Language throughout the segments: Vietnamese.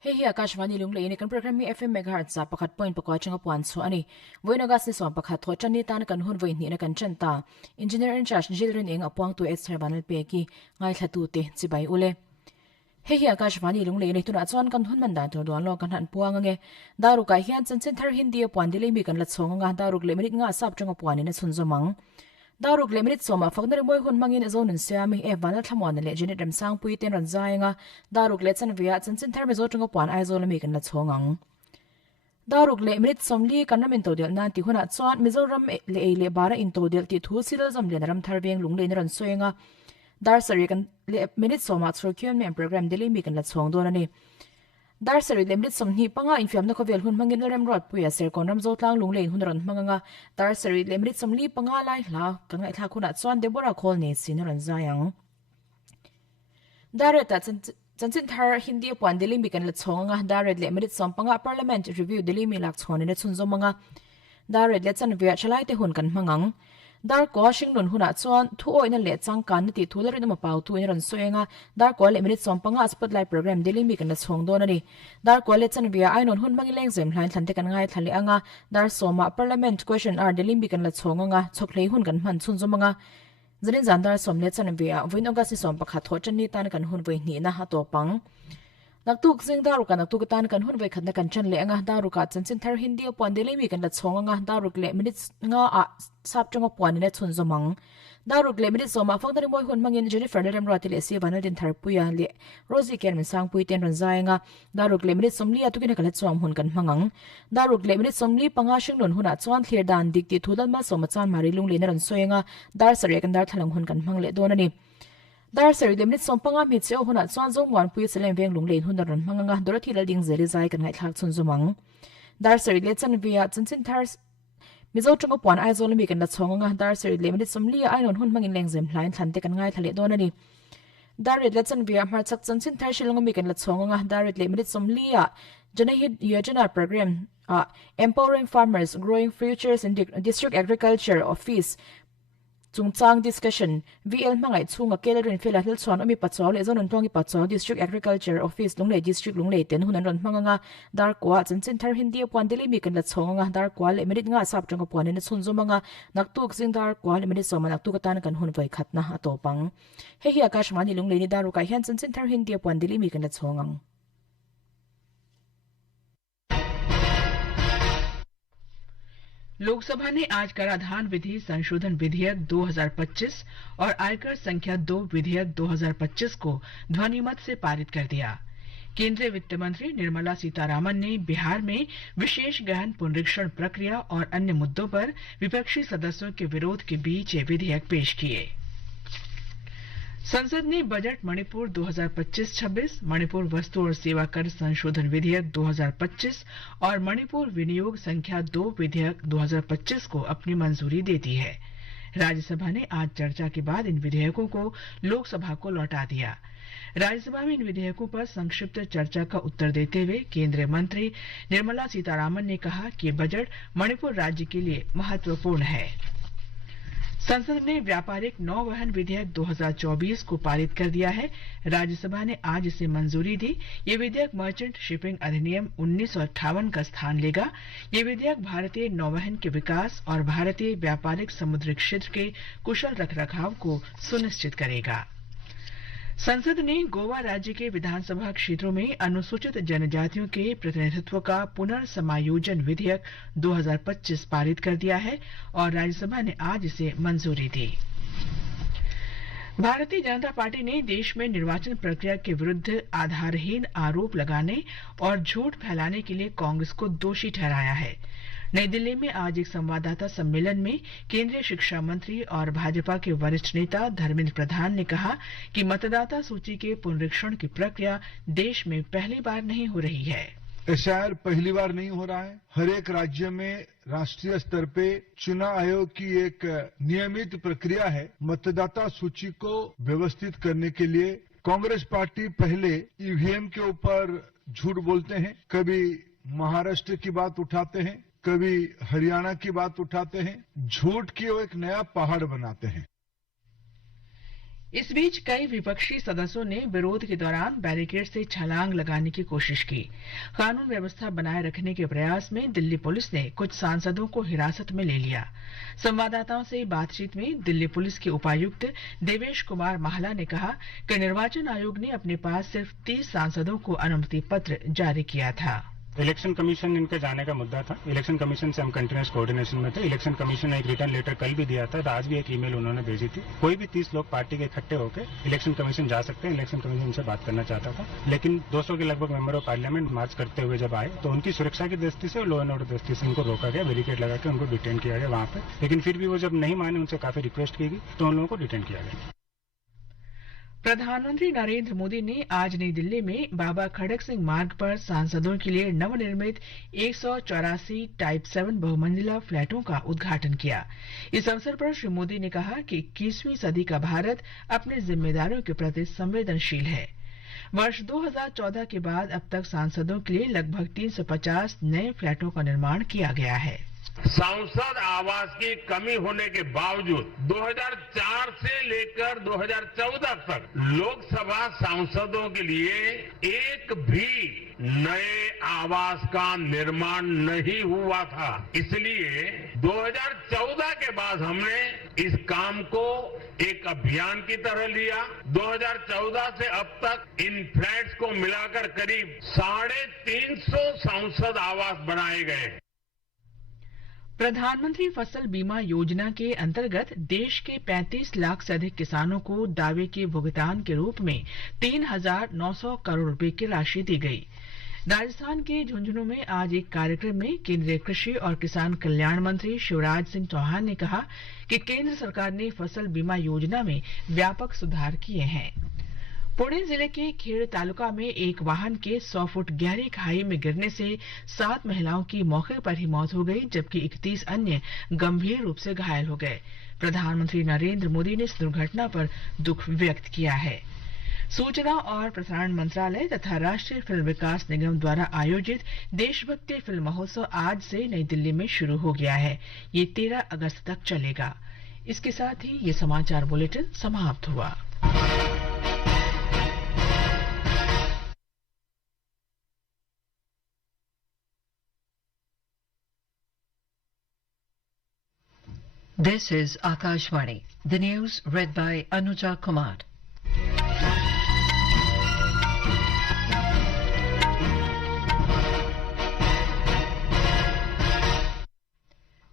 Hey AKASHVANI LUNGLEI FM FM megahertz sa pakat point pakwa changa puan so ani voina gas ni som pakhat tho chani tan kan hun voi ni na kan chanta engineer in charge jilren eng apwang tu external pe ki ngai thatu te chibai ule Hey AKASHVANI LUNGLEI ni tuna chon kan hun man dan to don lo kan han puang nge daru ka hian chen thar hindi puan dile mi kan la chong nga daru le minute nga sap changa puan ni chun zomang Daruk le minute soma fakner boy hun mangin zone in siami e vanal thamon le jenet ram sang pui ten ran zainga daruk le chan via chan ther me zo tungo pan ai zo le mi kan la chongang Daruk le minute somli kan namin to del nan ti huna chon mizoram le le bara in to del ti thu sil zam le ram thar veng lung le ran soenga dar sari kan le minute soma thro kyun me program deli mi kan la chong don ani Dar sari lemrit somni panga infiam na khovel hun mangin rem rot puya ser kon ram zo tlang lung lein hun ran manganga dar sari lemrit somli panga lai la kan ngai thla khuna chon debora khol ne sin ran zayang Dareta chanchin thar hindi pwan deli mi kan la chonga daret lemrit som panga parliament review deli mi lak chon ne chun zo manga daret le chan via chalai te hun kan mangang Dar ko shing nun huna chuan thu oina le changkan ti thulari na pau tu in ran soenga dar ko le minute som panga spotlight program deli mi kan la chong don ani dar ko le chan via ai non hun mangi leng zem hlain thante kan ngai thali anga dar soma parliament question ar deli mi kan la chonga choklei hun kan man chun zomanga zarin zandar som le chan via voinoga si som pakha tho chani tan kan hun voi ni na ha to pang Naktuk sing daru ka naktuk tan kan hun vai khatna kan chan le anga daru ka chanchin thar hindi pon dele mi kan la chonga nga daru le minutes nga a sap chunga pon ne chun zomang daru le minutes so ma fakdari moi hun mangin Jennifer le rem rati le si banal din thar puya le Rosie ken min sang pui ten ran zai nga daru le minutes somli atukina kala chom hun kan mangang daru le minutes somli panga shing non huna chuan thlir dan dik ti thudal ma so ma chan mari lung le na ran soenga dar sare kan dar thalang hun kan mang le donani Dar sari limit som panga mi cheo huna chuan zo mwan pui selem veng lung lein hun ran manganga dorati la ding zeli zai kan ngai thak chun zumang dar sari le chan via chanchin thar mizo chunga pon ai zo lemi kan la chonga dar sari limit som lia ai non hun mangin leng zem hlain thante kan ngai thale donani dar le chan via mar chak chanchin thar shilong mi kan la chonga dar limit som lia janahid yojana program empowering farmers growing futures in district agriculture office Chungchang discussion VL mangai chunga kelerin fela hil chon omi pachaw le zonon tongi pachaw district agriculture office lunglei district lunglei ten hunan ron manganga dar kwa chanchin thar hindi pon deli mi kan la chonga dar kwa le minute nga sap changa pon ne chun zomanga naktuk sing dar kwa le minute soma naktuk tan kan hun vai khatna atopang he hi AKASHVANI LUNGLEI ni daru ka hian chanchin thar hindi pon deli mi kan la chongang Lok Sabha ने आज कराधान विधि संशोधन विधेयक 2025 और आयकर संख्या 2 विधेयक 2025 को ध्वनिमत से पारित कर दिया केंद्रीय वित्त मंत्री निर्मला सीतारामन ने बिहार में विशेष गहन पुनरीक्षण प्रक्रिया और अन्य मुद्दों पर विपक्षी सदस्यों के विरोध के बीच ये विधेयक पेश किए संसद ने बजट मणिपुर 2025-26, मणिपुर वस्तु और सेवा कर संशोधन विधेयक 2025 और मणिपुर विनियोग संख्या 2 विधेयक 2025 को अपनी मंजूरी दे दी है राज्यसभा ने आज चर्चा के बाद इन विधेयकों को लोकसभा को लौटा दिया राज्यसभा में इन विधेयकों पर संक्षिप्त चर्चा का उत्तर देते हुए केंद्रीय मंत्री निर्मला सीतारामन ने कहा कि बजट मणिपुर राज्य के लिए महत्वपूर्ण है संसद ने व्यापारिक नौवहन विधेयक 2024 को पारित कर दिया है राज्यसभा ने आज इसे मंजूरी दी ये विधेयक मर्चेंट शिपिंग अधिनियम 1958 का स्थान लेगा ये विधेयक भारतीय नौवहन के विकास और भारतीय व्यापारिक समुद्री क्षेत्र के कुशल रखरखाव को सुनिश्चित करेगा संसद ने गोवा राज्य के विधानसभा क्षेत्रों में अनुसूचित जनजातियों के प्रतिनिधित्व का पुनर्समायोजन विधेयक 2025 पारित कर दिया है और राज्यसभा ने आज इसे मंजूरी दी भारतीय जनता पार्टी ने देश में निर्वाचन प्रक्रिया के विरुद्ध आधारहीन आरोप लगाने और झूठ फैलाने के लिए कांग्रेस को दोषी ठहराया है नई दिल्ली में आज एक संवाददाता सम्मेलन में केंद्रीय शिक्षा मंत्री और भाजपा के वरिष्ठ नेता धर्मेंद्र प्रधान ने कहा कि मतदाता सूची के पुनरीक्षण की प्रक्रिया देश में पहली बार नहीं हो रही है एसआईआर पहली बार नहीं हो रहा है हर एक राज्य में राष्ट्रीय स्तर पे चुनाव आयोग की एक नियमित प्रक्रिया है मतदाता सूची को व्यवस्थित करने के लिए कांग्रेस पार्टी पहले ईवीएम के ऊपर झूठ बोलते हैं कभी महाराष्ट्र की बात उठाते हैं कभी हरियाणा की बात उठाते हैं झूठ की वो एक नया पहाड़ बनाते हैं इस बीच कई विपक्षी सदस्यों ने विरोध के दौरान बैरिकेड से छलांग लगाने की कोशिश की। कानून व्यवस्था बनाए रखने के प्रयास में दिल्ली पुलिस ने कुछ सांसदों को हिरासत में ले लिया। संवाददाताओं से बातचीत में दिल्ली पुलिस के उपायुक्त देवेश कुमार महला ने कहा कि निर्वाचन आयोग ने अपने पास सिर्फ 30 सांसदों को अनुमति पत्र जारी किया था। इलेक्शन कमीशन इनके जाने का मुद्दा था। इलेक्शन कमीशन से हम कंटिन्यूस कोऑर्डिनेशन में थे। इलेक्शन कमीशन ने एक रिटर्न लेटर कल भी दिया था, तो आज भी एक ईमेल उन्होंने भेजी थी। कोई भी 30 लोग पार्टी के इकट्ठे होकर इलेक्शन कमीशन जा सकते हैं। इलेक्शन कमीशन से बात करना चाहता था, लेकिन 200 के लगभग मेंबर ऑफ पार्लियामेंट मार्च करते हुए जब आए तो उनकी सुरक्षा की दृष्टि से, लॉ एंड ऑर्डर दृष्टि से उनको रोका गया, बैरिकेड लगा के उनको डिटेन किया गया वहां पे। लेकिन फिर भी वो जब नहीं माने, उनसे काफी रिक्वेस्ट की गई, तो उन लोगों को डिटेन किया गया। प्रधानमंत्री नरेंद्र मोदी ने आज नई दिल्ली में बाबा खड़क सिंह मार्ग पर सांसदों के लिए नवनिर्मित 184 टाइप 7 बहुमंजिला फ्लैटों का उद्घाटन किया। इस अवसर पर श्री मोदी ने कहा कि 21वीं सदी का भारत अपनी जिम्मेदारियों के प्रति संवेदनशील है। वर्ष 2014 के बाद अब तक सांसदों के लिए लगभग 350 नए फ्लैटों का निर्माण किया गया है। सांसद आवास की कमी होने के बावजूद 2004 से लेकर 2014 तक लोकसभा सांसदों के लिए एक भी नए आवास का निर्माण नहीं हुआ था। इसलिए 2014 के बाद हमने इस काम को एक अभियान की तरह लिया। 2014 से अब तक इन फ्लैट्स को मिलाकर करीब 350 सांसद आवास बनाए गए। प्रधानमंत्री फसल बीमा योजना के अंतर्गत देश के 35 लाख से अधिक किसानों को दावे के भुगतान के रूप में 3,900 करोड़ रुपए की राशि दी गई। राजस्थान के झुंझुनू में आज एक कार्यक्रम में केंद्रीय कृषि और किसान कल्याण मंत्री शिवराज सिंह चौहान ने कहा कि केंद्र सरकार ने फसल बीमा योजना में व्यापक सुधार किए हैं। पुणे जिले के खेड़ तालुका में एक वाहन के 100 फुट गहरी खाई में गिरने से 7 महिलाओं की मौके पर ही मौत हो गई, जबकि 31 अन्य गंभीर रूप से घायल हो गए। प्रधानमंत्री नरेंद्र मोदी ने इस दुर्घटना पर दुख व्यक्त किया है। सूचना और प्रसारण मंत्रालय तथा राष्ट्रीय फिल्म विकास निगम द्वारा आयोजित देशभक्ति फिल्म महोत्सव आज से नई दिल्ली में शुरू हो गया है। ये 13 अगस्त तक चलेगा। इसके साथ ही ये समाचार बुलेटिन समाप्त हुआ। This is Akashvani. The news read by Anuja Kumar.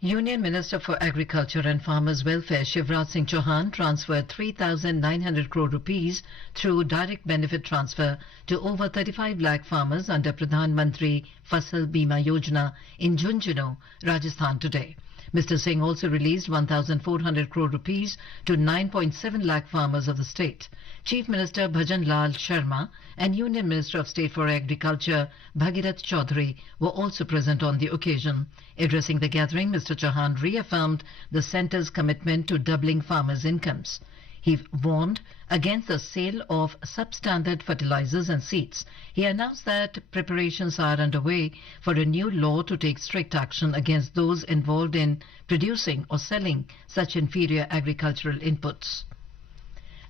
Union Minister for Agriculture and Farmers Welfare Shivraj Singh Chauhan transferred 3,900 crore rupees through direct benefit transfer to over 35 lakh farmers under Pradhan Mantri Fasal Bima Yojana in Junjunu, Rajasthan today. Mr. Singh also released 1,400 crore rupees to 9.7 lakh farmers of the state. Chief Minister Bhajan Lal Sharma and Union Minister of State for Agriculture Bhagirath Chaudhary were also present on the occasion. Addressing the gathering, Mr. Chauhan reaffirmed the centre's commitment to doubling farmers' incomes. He warned against the sale of substandard fertilizers and seeds. He announced that preparations are underway for a new law to take strict action against those involved in producing or selling such inferior agricultural inputs.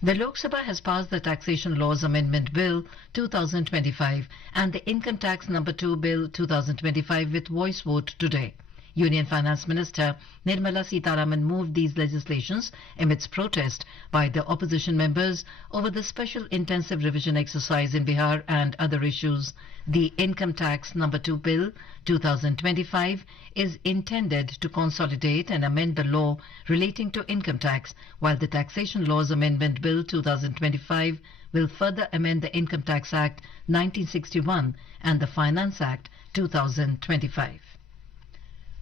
The Lok Sabha has passed the Taxation Laws Amendment Bill 2025 and the Income Tax No. 2 Bill 2025 with voice vote today. Union Finance Minister Nirmala Sitharaman moved these legislations amidst protest by the opposition members over the special intensive revision exercise in Bihar and other issues. The Income Tax No. 2 Bill 2025 is intended to consolidate and amend the law relating to income tax, while the Taxation Laws Amendment Bill 2025 will further amend the Income Tax Act 1961 and the Finance Act 2025.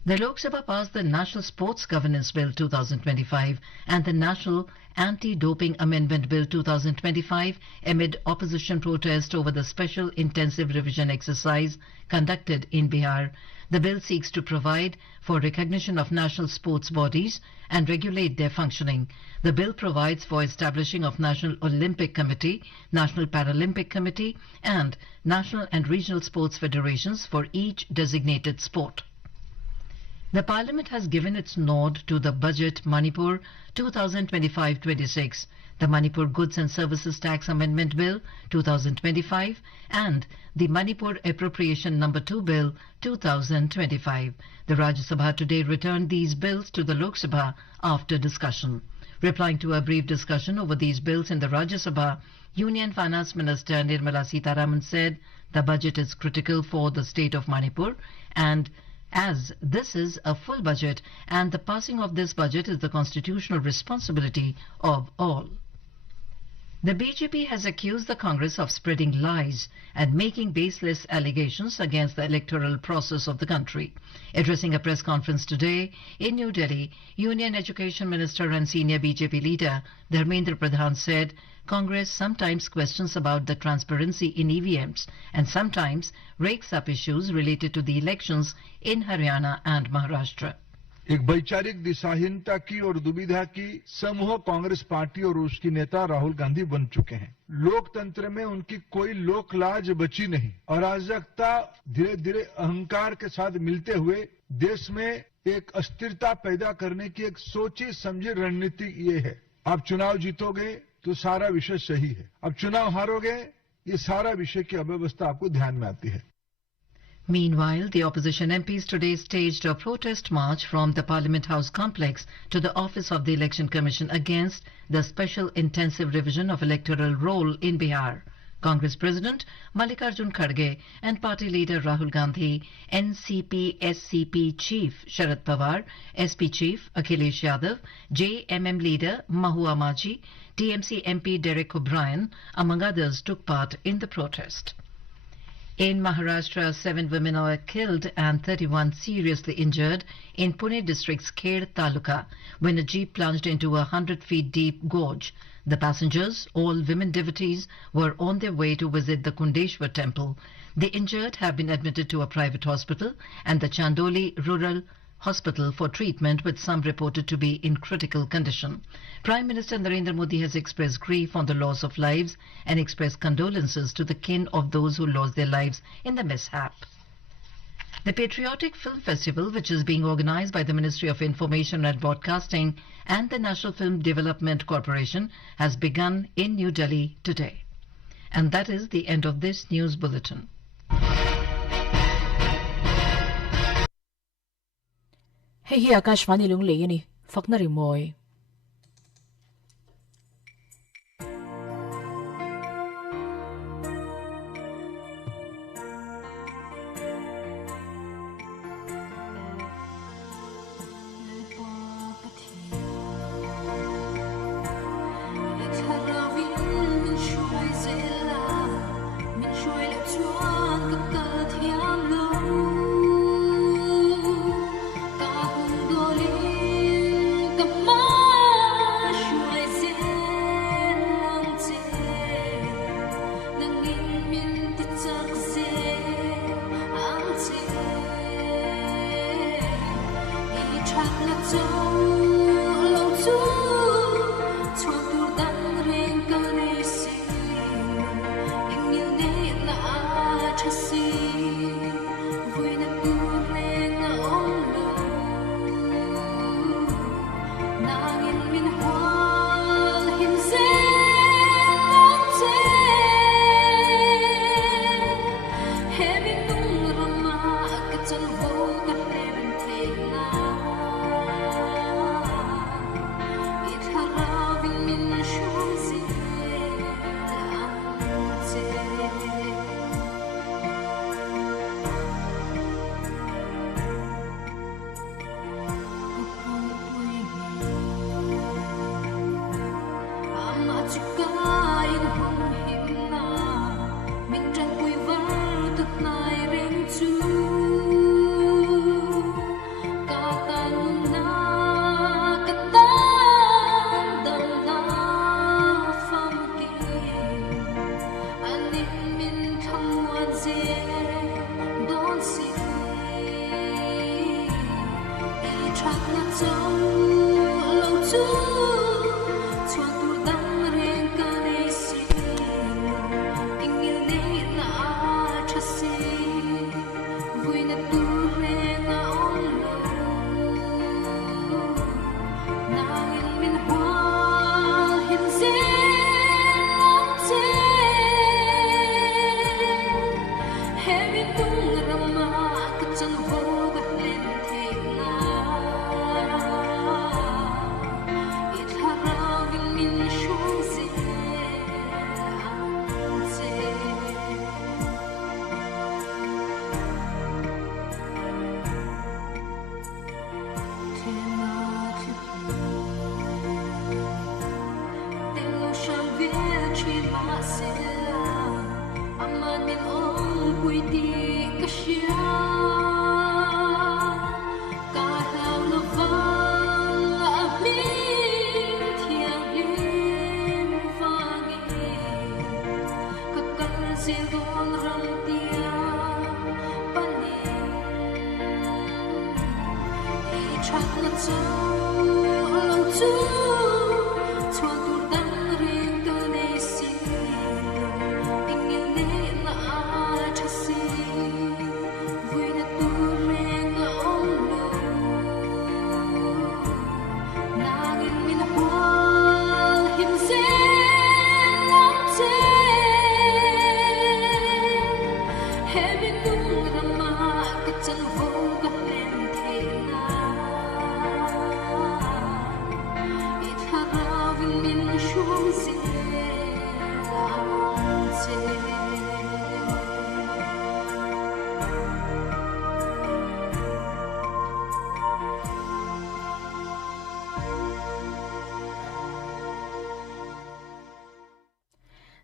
The Lok Sabha passed the National Sports Governance Bill 2025 and the National Anti-Doping Amendment Bill 2025 amid opposition protest over the special intensive revision exercise conducted in Bihar. The bill seeks to provide for recognition of national sports bodies and regulate their functioning. The bill provides for establishing of National Olympic Committee, National Paralympic Committee and national and regional sports federations for each designated sport. The Parliament has given its nod to the Budget Manipur 2025-26. The the Manipur Goods and Services Tax Amendment Bill 2025 and the Manipur Appropriation Number 2 Bill 2025. The Rajya Sabha today returned these bills to the Lok Sabha after discussion. Replying to a brief discussion over these bills in the Rajya Sabha, Union Finance Minister Nirmala Sitharaman said the budget is critical for the state of Manipur, and as this is a full budget and the passing of this budget is the constitutional responsibility of all. The BJP has accused the Congress of spreading lies and making baseless allegations against the electoral process of the country. Addressing a press conference today in New Delhi, Union Education Minister and senior BJP leader Dharmendra Pradhan said Congress sometimes questions about the transparency in EVMs and sometimes rakes up issues related to the elections in Haryana and Maharashtra. एक वैचारिक दिशाहीनता की और दुविधा की समूह कांग्रेस पार्टी और उसकी नेता राहुल गांधी बन चुके हैं। लोकतंत्र में उनकी कोई लोक लाज बची नहीं और अराजकता धीरे धीरे अहंकार के साथ मिलते हुए देश में एक अस्थिरता पैदा करने की एक सोची समझी रणनीति ये है। आप चुनाव जीतोगे तो सारा विषय सही है, अब चुनाव हारोगे ये सारा विषय की अव्यवस्था आपको ध्यान में आती है। Meanwhile, the opposition MPs today staged a protest march from the Parliament House complex to the office of the Election Commission against the special intensive revision of electoral roll in Bihar. Congress President Mallikarjun Kharge and party leader Rahul Gandhi, NCP SCP Chief Sharad Pawar, SP Chief Akhilesh Yadav, JMM leader Mahua Maji, TMC MP Derek O'Brien, among others, took part in the protest. In Maharashtra, 7 women were killed and 31 seriously injured in Pune district's Khed Taluka when a jeep plunged into a 100-feet deep gorge. The passengers, all women devotees, were on their way to visit the Kundeshwar temple. The injured have been admitted to a private hospital and the Chandoli Rural Hospital for treatment, with some reported to be in critical condition. Prime Minister Narendra Modi has expressed grief on the loss of lives and expressed condolences to the kin of those who lost their lives in the mishap. The Patriotic Film Festival, which is being organized by the Ministry of Information and Broadcasting and the National Film Development Corporation, has begun in New Delhi today. And that is the end of this news bulletin. Hey, AKASHVANI LUNGLEI FM, fakna rimoy. Sing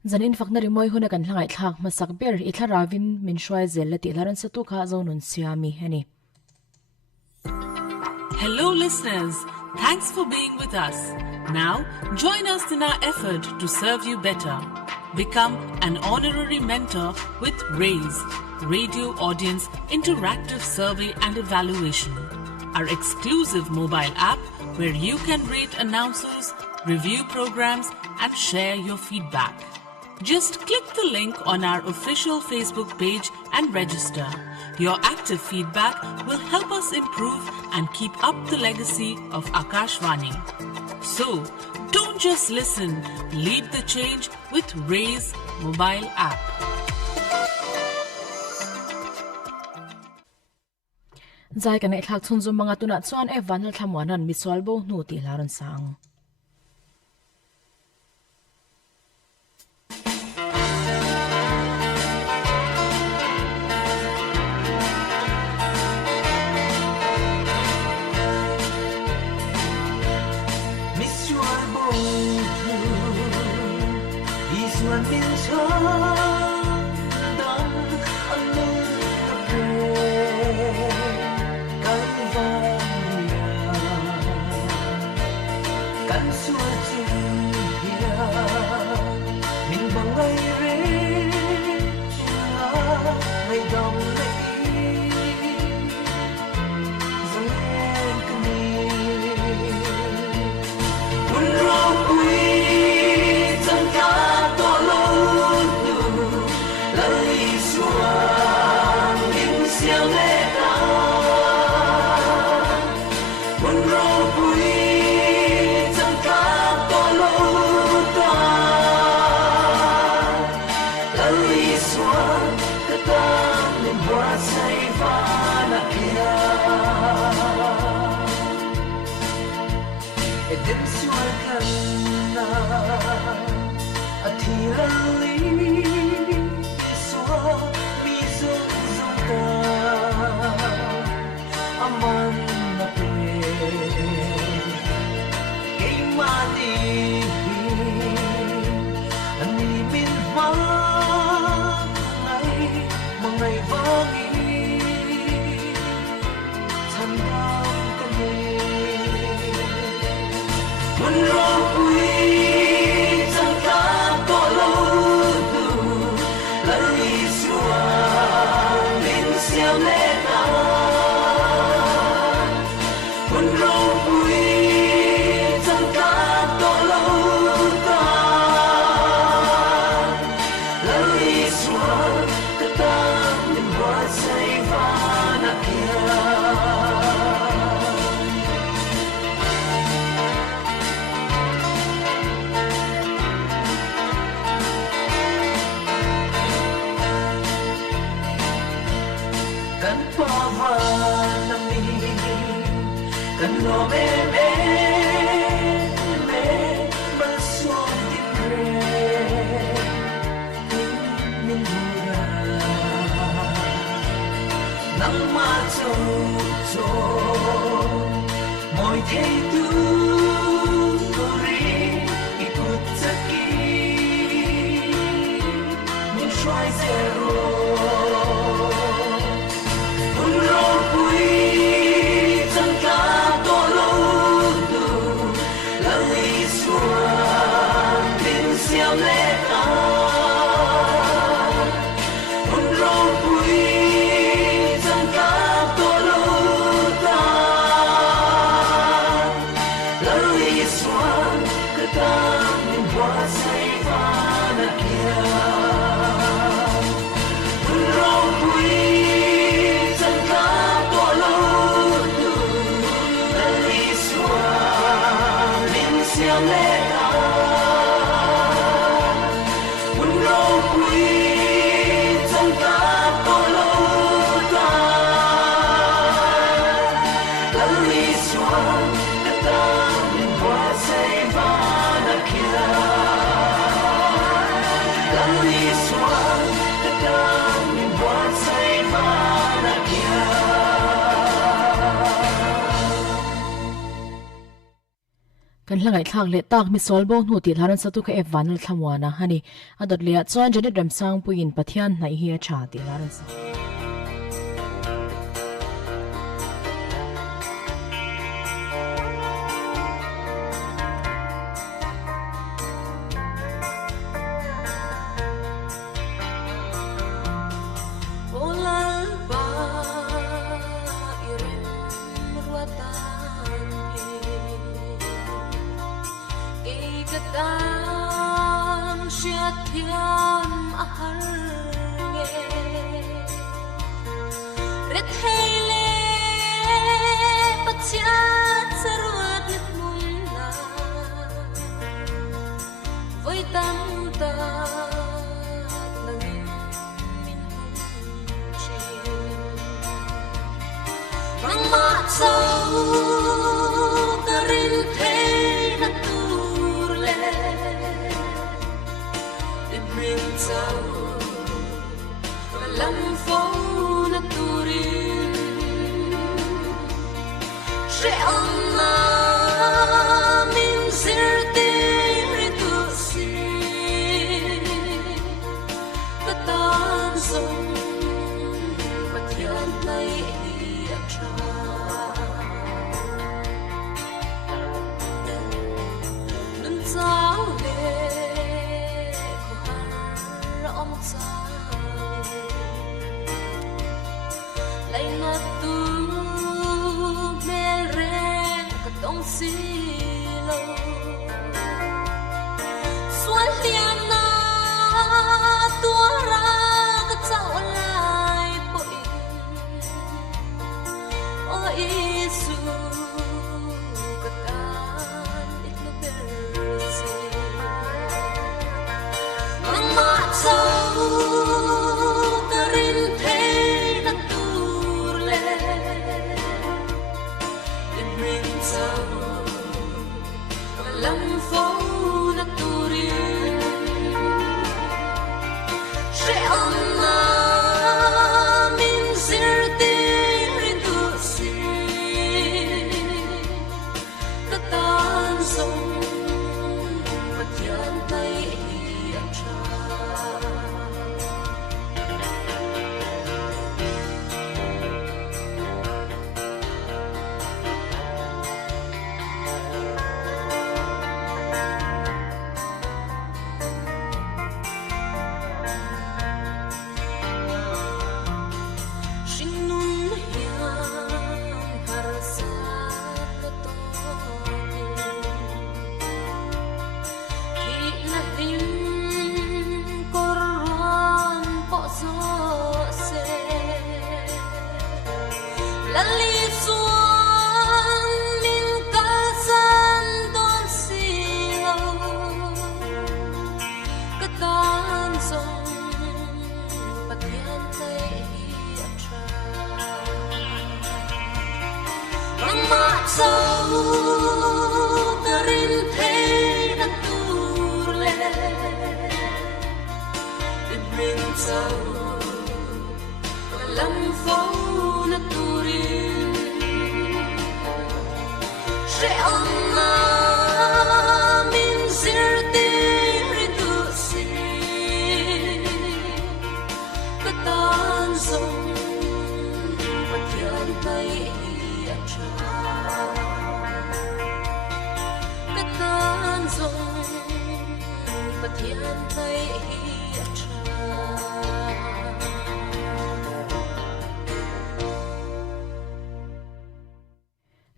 zanin fakna rimoi huna kan hlangai thak masak ber itharawin min shwai zel lati laran satu kha zonun siami hani. Hello listeners, thanks for being with us. Now join us in our effort to serve you better. Become an honorary mentor with RAISE, Radio Audience Interactive Survey and Evaluation, our exclusive mobile app where you can rate announcers, review programs and share your feedback. Just click the link on our official Facebook page and register. Your active feedback will help us improve and keep up the legacy of AKASHVANI. So, don't just listen, lead the change with RAISE mobile app. Zai kan itlak chunzum mga tunat chuan evanal thamwanan misolbo nu ti laran sang. kan hlangai thak le tak mi solbo nu ti tharan satu ka evanal thamwana hani adot le chuan janet ramsang puin pathian nai hi a tha ti laran sa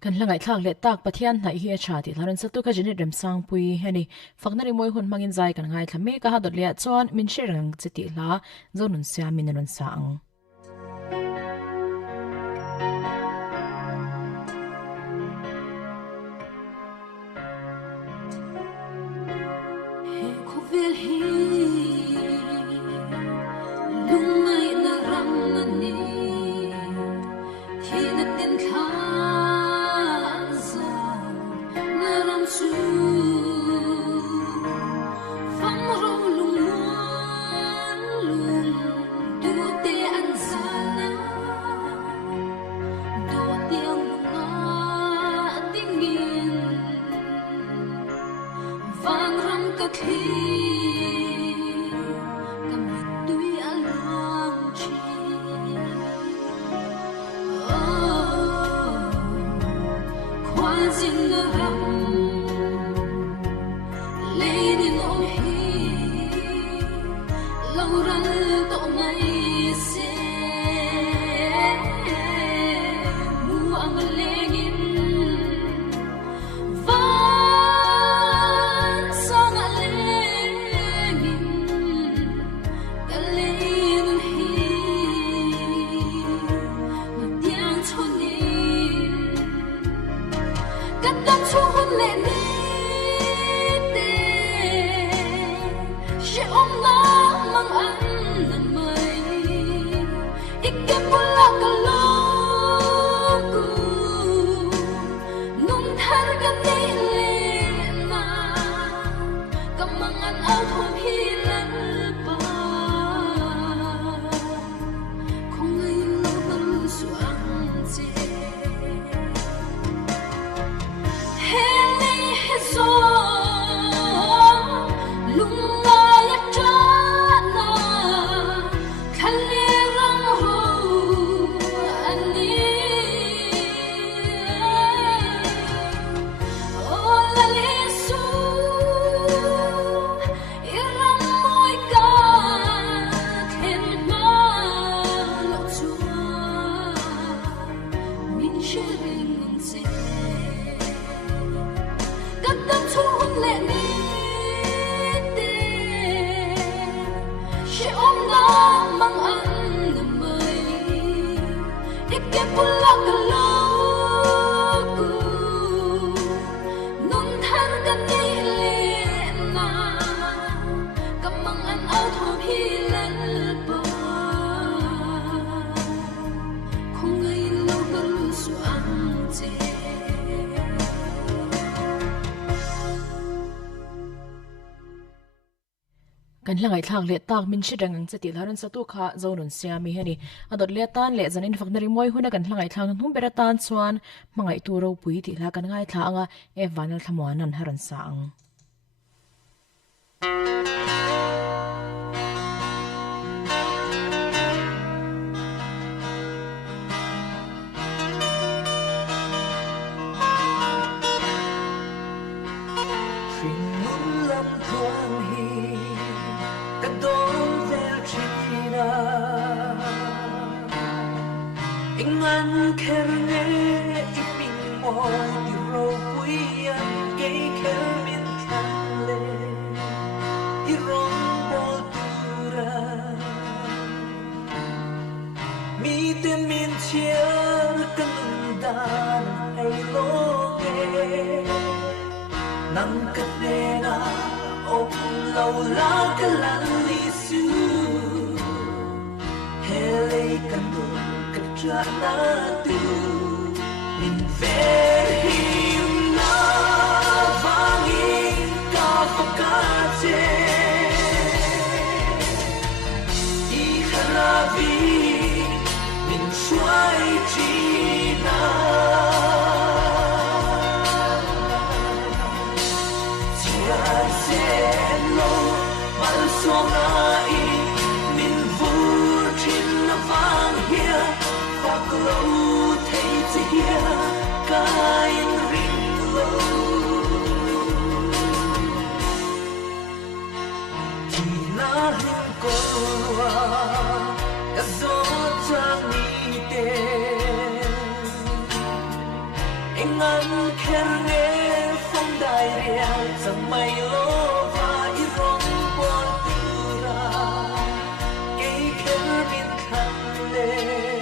kan hlangai thak le tak pathian nai hi a tha ti tharan satu ka janet ramsang pui hani faknari moi hun mangin zai kan ngai thame ka ha dot le chuan min sherang chiti la zonun sia minun sa ang kan hlangai thlang le tak min shidang ang chati laran satu kha zonun siami hani adot le tan le zanin faknari moi huna kan hlangai thlang hum beratan chuan mangai turo pui ti la kan ngai thla anga e vanal thamwanan haran sang Ingan kerne iping mo di robuyan gay kermin tale irong boltura mi te min chiar kanundan ay loge nang katena op law la kalan lisu hele kanun Janatu in verhim na vangin kapakate iharavi min shuai china tiazeno malsonai min vurchin na vanghia lâu thấy chia cái ring lâu thì na hình qua cả gió trang đi tên anh ăn khen nghe phong đài rèn rằng mây lô và irong bon tura cái khen bin khăn lên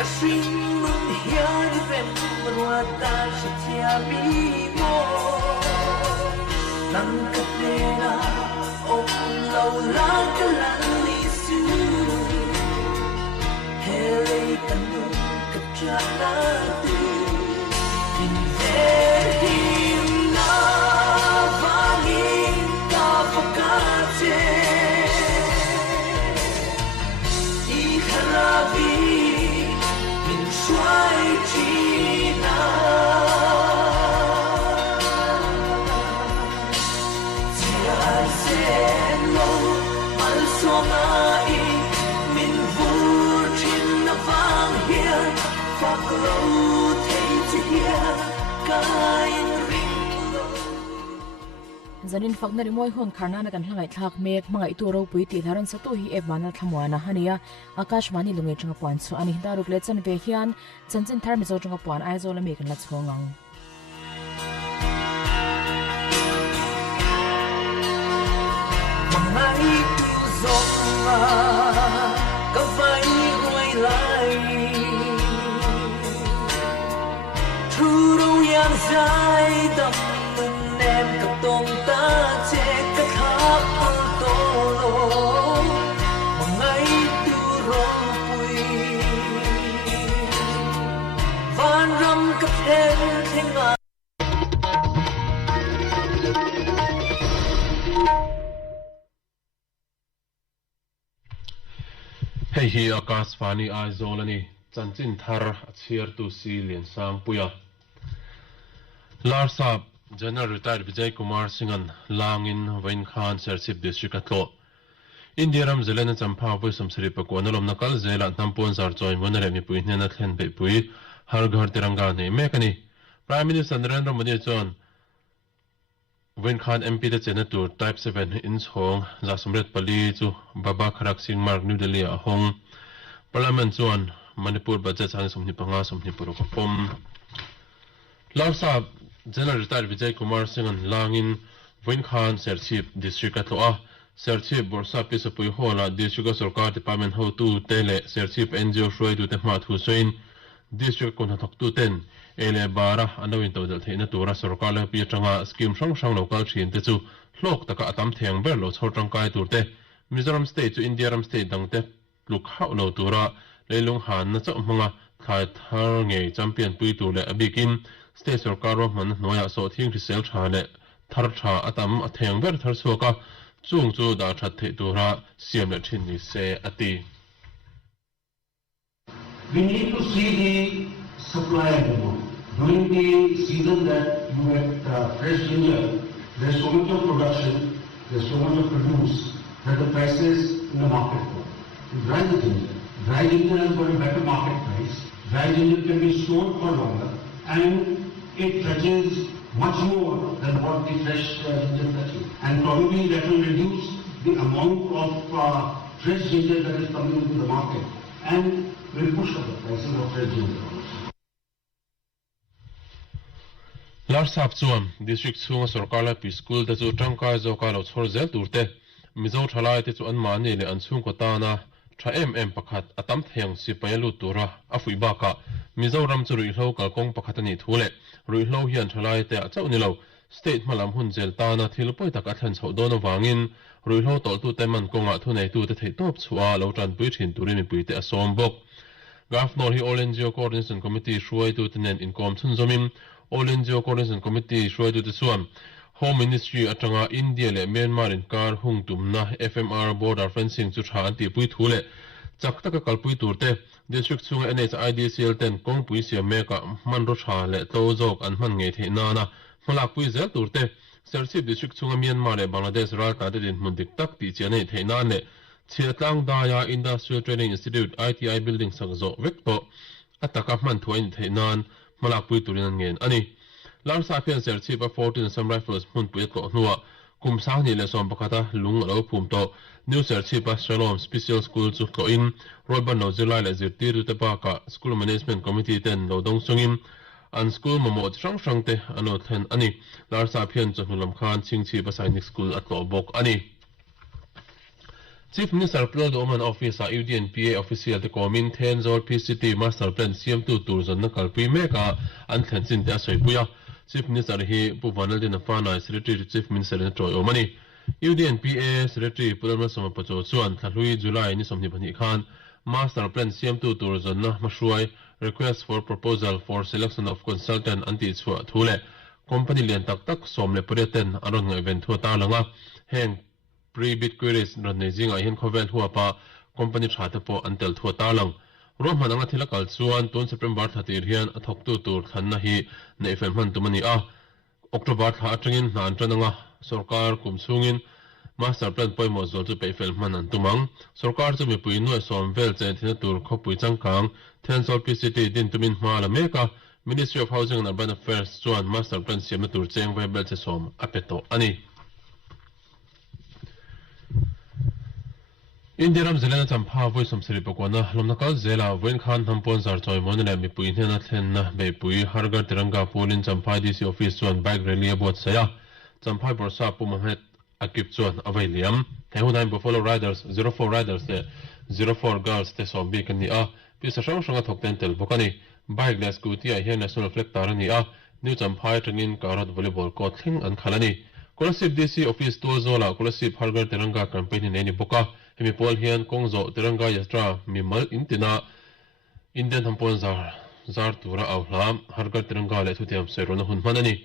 Kasing nun hiyan ren ruata siya bimo nang katena o law la kalan lisu hele kanu kacana tu in verhim na vangin kapakate iharavi Shuai china tiazeno malsongai min vurchin na vang hian phak lo the zanin fakna ri moi hon kharna na kan hlangai thak mek mangai tu ro pui ti dharan sa tu hi ebana thamwana hania akashwani lungai chunga puan chu ani daruk le chan ve hian chanchin thar mi zo chunga puan ai zo la me kan la chhongang mangai tu zonga ka vai roi lai thu ro yang sai dam nem ka tong ta che ka khap to lo mangai tu rong pui van ram ka then thenga Hei hi AKASHVANI Aizolani chanchin thar chiar tu si lian sang puya Larsa General Retired Vijay Kumar Singhan Langin Vain Khan Serchip District Atlo India Ram Zelena Champa Voisam Sri Pakwanalom Nakal Zela Tampon Zar Joy Monare Mi Pui Nena Thlen Be Pui Har Ghar Tiranga Ne Mekani Prime Minister Narendra Modi John Vain Khan MP the Senator Type 7 in Hong Zasumret Pali chu Baba Kharak Singh Mark New Delhi a Hong Parliament John Manipur Budget Sang Somni Panga Somni Puro Pom Larsa General Retired Vijay Kumar Singhan Langin Vain Khan Serchip District Atloa Serchip Borsa Pisa Pui Hola District Sarkar Department Ho Tu Tele Serchip NGO Shroi Tu Tehma Thu Soin District Kon Thok Tu Ten Ele Bara Anawin Tawdal Theina Tura Sarkar Le Pi Changa Scheme Shang Local Chin Te Chu Lok Taka Atam Theng Berlo Chhor Tangkai Turte Mizoram State to Indiaram State Dangte Luk Hau Lo Tura Leilung Han Na Chau Manga Thai Thar Nge Champion Pui Tu Le Abikin State Sarkar Ro Man Noya So Thing Risel Cha Le Thar Cha Atam Atheng Ber Thar Soka Chung Chu Da That The Tura Siam Le Thin Ni Se Ati We need to see the supply of the book. During the season that you get fresh ginger, there's so much of production, there's so much of produce that the prices in the market go. Dry the ginger. Dry ginger has got a better market price. Dry ginger can be stored for longer and it fetches much more than what the fresh ginger fetches. And probably that will reduce the amount of fresh ginger that is coming into the market and will push up the prices of fresh ginger. Larsap Chuan District Chunga Sarkala Pi School Te Chu Tangkai Zoka Lo Chhor Zel Turte Mizo Thalai Te Chu An Mani Le An Chung Ko Tana Tha Pakhat Atam Theng Si Payalu Tura Afui Baka Mizo Ram Chu Rui Hlo Kalkong Pakhatani Thule Rui Hlo Hian Thalai Te Chau Ni Lo State Malam Hun Zel Tana Thilpoi Tak Athan Chho Dono Wangin Rui Hlo Tol Tu Te Man Konga Thu Nei Tu Te Thei Top Chua Lo Tran Pui Thin Turin Pui Te Asom Bok Governor Hi All NGO Coordination Committee Shuai Tu Tenen In Kom Chun Zomim All NGO Coordination Committee Shuai Tu Te Suam Home Ministry Atanga India Le Myanmar In Kar Hung Tumna FMR Border Fencing Chu Tha Anti Pui Thule Chak Taka Kalpui Turte District Chunga NHIDCL 10 Kong Pui Sia Meka Manro Tha Le To Zok An Man Nge The Nana Malak Pui Zel Turte Serchip District Chunga Myanmar Le Bangladesh Ral Ta Din Mundik Tak Ti Chiane The Nan Le Chiatlang Daya Industrial Training Institute ITI Building Sangzo Vekpo Ataka Man Thuain The Nan Malak Pui Turin Ngen Ani Larsa Pian Serchip 14 Some Rifles Mun Pui Ko Nuwa Kum Sahni Le Som Pakata Lung Lo Pum To New Serchip Shalom Special School Chu Ko In Roban No Zilai Le Zirti Ru Te Paka School Management Committee Ten Lo Dong Sungim An School Momo Shang Te Ano Ten Ani Larsa Pian Chulam Khan Chingchi Basainik School at Lo Bok Ani Chief Minister Plan Oman Office UDNPA official the Komin Tenzor PCT Master Plan CM2 Turzon Nakalpi Meka and Tensin Puya Chief Minister He Puvanal Din Fana Secretary Chief Minister Troy Omani UDNPA Secretary Pulama Samapacho Suan Thalui July Nisomnipani Khan Master Plan CM2 Turzon Mashuai request for proposal for selection of consultant anti Thule Company Lian Tak Tak Somle Pureten Arong event Huatalanga Heng Pre-bid queries Ranezing Ahin Kovel Huapa Company Chatapo until Tuatalang. Romananga Tilakal Suan, 2 September Tatirian, Atok Tur, Hanahi, Nefem Hantumani October Hatringin, Nantananga, Sorkar, Kumsungin, Master Plan Poimos to pay Felman and Tumang, Sorkar to Mipuino, Som Vels and Tinatur, Kopui Chankang, Tensor PCT, Dintumin Malameka, Ministry of Housing and Urban Affairs chuan master plan siam na tur cheng ve bel che som apeto ani India ram zelena champha voi somsri pakwana lomna kal zela wen khan hampon zar choi mon le mi pui hna thlen na be pui hargar tiranga polin champha DC office chuan bike rally abot saya champha borsa pumahet akip chuan availiam hehunaim buffalo riders 04 riders le 04 girls te sombi kan ni a pisa shang shanga thokten tel bokani bike le scooty a hian national flag tar ni a new champha training karot volleyball court thing an khalani Kolasip DC office to zola Kolasip hargar tiranga campaign ni ni boka hemi pol hian kongzo tiranga yatra mimal intina Indian hampon zar tura awhlam hargar tiranga le thutiam serona hun manani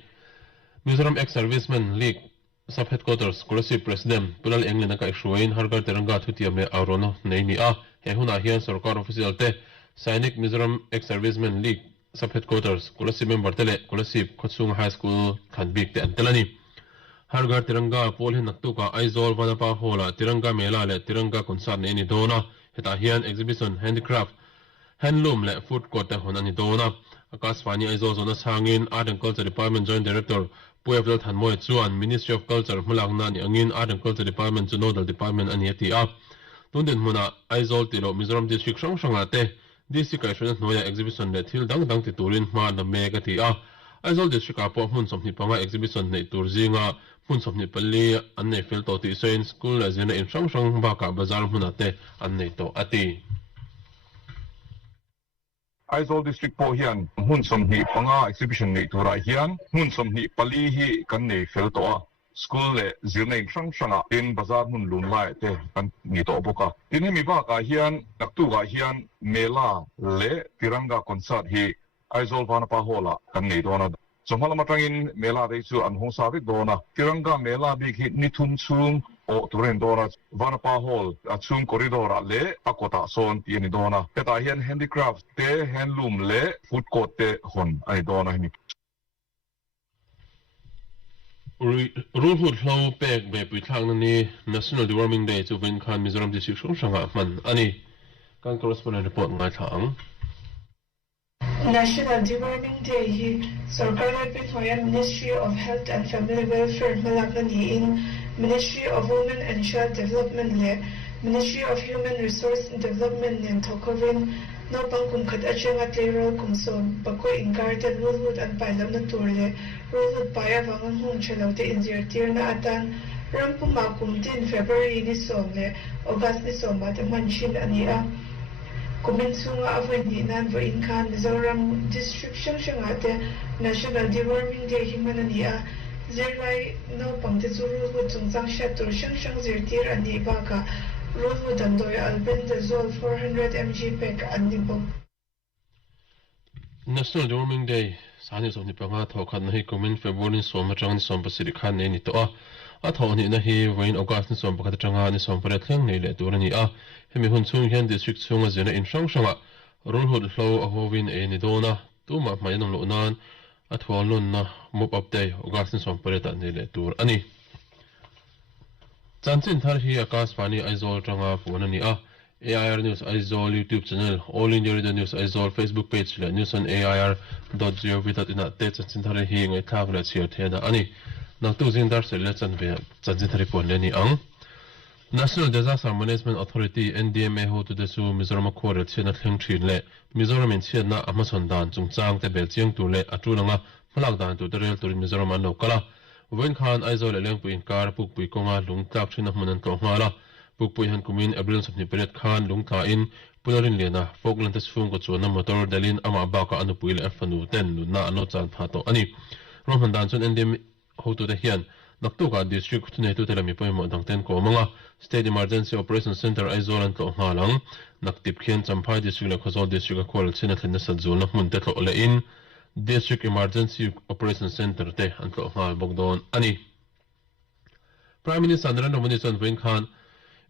Mizoram ex-servicemen league sub headquarters Kolasip president Pulal Englina ka ishruin hargar tiranga thutiam le awrono nei ni a he huna hian sarkar official te Sainik Mizoram ex-servicemen league sub headquarters Kolasip member tele Kolasip Khotsung high school khanbik te antelani Hargar tiranga polhin naktuka aizol vanapa hola tiranga mela le tiranga concert ne ni dona heta hian exhibition handicraft handloom le food court te honani dona Akasvani aizol zona sangin art and culture department joint director puevel thanmoi chuan Ministry of Culture mulangna ni angin art and culture department chu nodal department ani ati a tundin huna aizol tilo Mizoram district songshanga te DC kaishona noya exhibition le thil dang ti turin ma na mega ti a aizol district apo hun somni panga exhibition nei turzinga hun somni palli annei fel to ti soin school azina in shang ba ka bazar hunate annei to ati Aizol district po hian hun somni panga exhibition nei tura hian hun somni palli hi kan nei fel to a school le zirnei shang in bazar hun lunlai te kan ni to boka tin hemi ba ka hian naktu ga hian mela le tiranga concert hi Aizol vanapa hola kan nei dona Somhala matangin mela dei chu an hong sa dona tiranga mela bi hi nithum chung o turen dona vanapa hall a chung corridor le akota son ti ni dona eta hian handicraft te handloom le food court te hon ai dona ni Rulhut hlau pek be pui thlang ni National Deworming Day chu wen khan Mizoram district sanga man ani kan correspondent report ngai thang National Deworming Day hi Sarkar Lapit Hoyan Ministry of Health and Family Welfare Malakani in Ministry of Women and Child Development le Ministry of Human Resource Development nen thokovin no pangkum khat achenga payroll kumsom pako ingarted rulhut an pailam na turle rulhut paya wangan hung chalote injirtir na atan rampuma kumtin February ni somle August ni somate manchin ania Kuminsunga avani nan vo inkan Mizoram district shangate National Deworming Day himanania zirlai no pangte zuru hu chungchang shatur shang zirtir ani baka rulu dandoy albendazole 400 mg pack anibok National Deworming Day sani so ni panga thokhan nahi kumin February somachang ni sompasiri khan ni to a thawni na hi wain August ni sompakhat changa ni sompare thleng nei le turani a hemi hun chung hian district chunga zena in shanga rulhut hlo a hovin e ni dona tuma mainam lo nan a thwalun na mop up day August ni sompare ta nei le tur ani chanchin thar hi Akasvani aizol changa phone ni a AIR News Aizol YouTube channel All India Radio News Aizol Facebook page le news on air.gov.in te chanchin thar hi ngai thak le chiar thena ani naktu zindar se le chan ve chanchin thari pon le ni ang National Disaster Management Authority NDMA ho to the su Mizoram khore chena thleng thin le Mizoram in chena amason dan chungchang te bel chiang tu le atulanga malak dan tu terel tur Mizoram an lokala wen khan aizol leng pu in kar puk pui konga lungtak thina hmunan to ngala puk pui han kumin April sapni peret khan lungtha in pularin lena foglan te sfung ko chona motor dalin ama baka anu puil afanu ten na ano chan phato ani roman dan chon NDMA ho to the hian Naktuka district tunay tutelami po yung dangten ko mga State Emergency Operations Center ay zolan to ngalang naktipkien Champhai District le Khosol District akwal sinatlin na sadzul na muntetlo olain District Emergency Operations Center te antlo ngal bogdon ani Prime Minister Narendra Modi chan Wayne Khan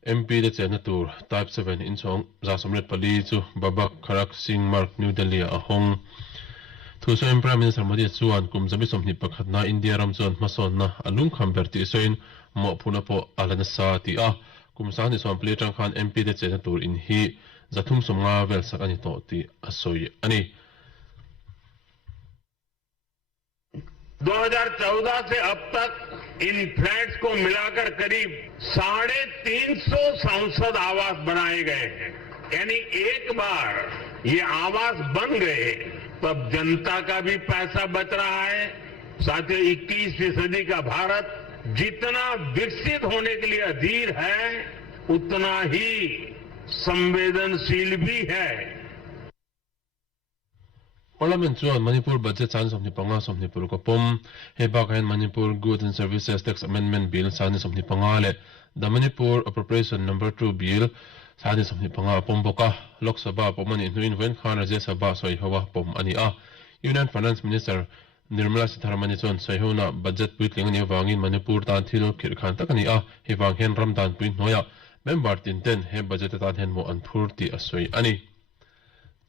MP de chena tur Type 7 in chong Zasomlet Pali chu Babak Kharak Singh Mark New Delhi ahong Thuso Prime Minister Modi chuan kum zabi somni pakhat na India ram chuan mason na alung khamberti soin mo phuna po alana sa ti a kum sa ni som pletang khan MP de chena tur in hi zathum somnga vel sakani to ti asoi ani 2014 से अब तक इन फ्लैट्स को मिलाकर करीब 350 सांसद आवास बनाए गए हैं। यानी एक बार ये आवास बन गए तब जनता का भी पैसा बच रहा है। साथियों, 21वीं सदी का भारत जितना विकसित होने के लिए अधीर है उतना ही संवेदनशील भी है। Parliament chuan Manipur budget san somni panga somni pur ko pom he ba kain Manipur Goods and Services Tax Amendment Bill san somni panga le the Manipur Appropriation Number 2 Bill san somni panga pom boka Lok Sabha pomani nuin wen khan Rajya Sabha soi hawa pom ani a Union Finance Minister Nirmala Sitharaman chon soi hona budget puitling ni wangin Manipur tan thil khir khan takani a he wang hen ram dan puin noya member tin ten he budget tan hen mo an phur ti asoi ani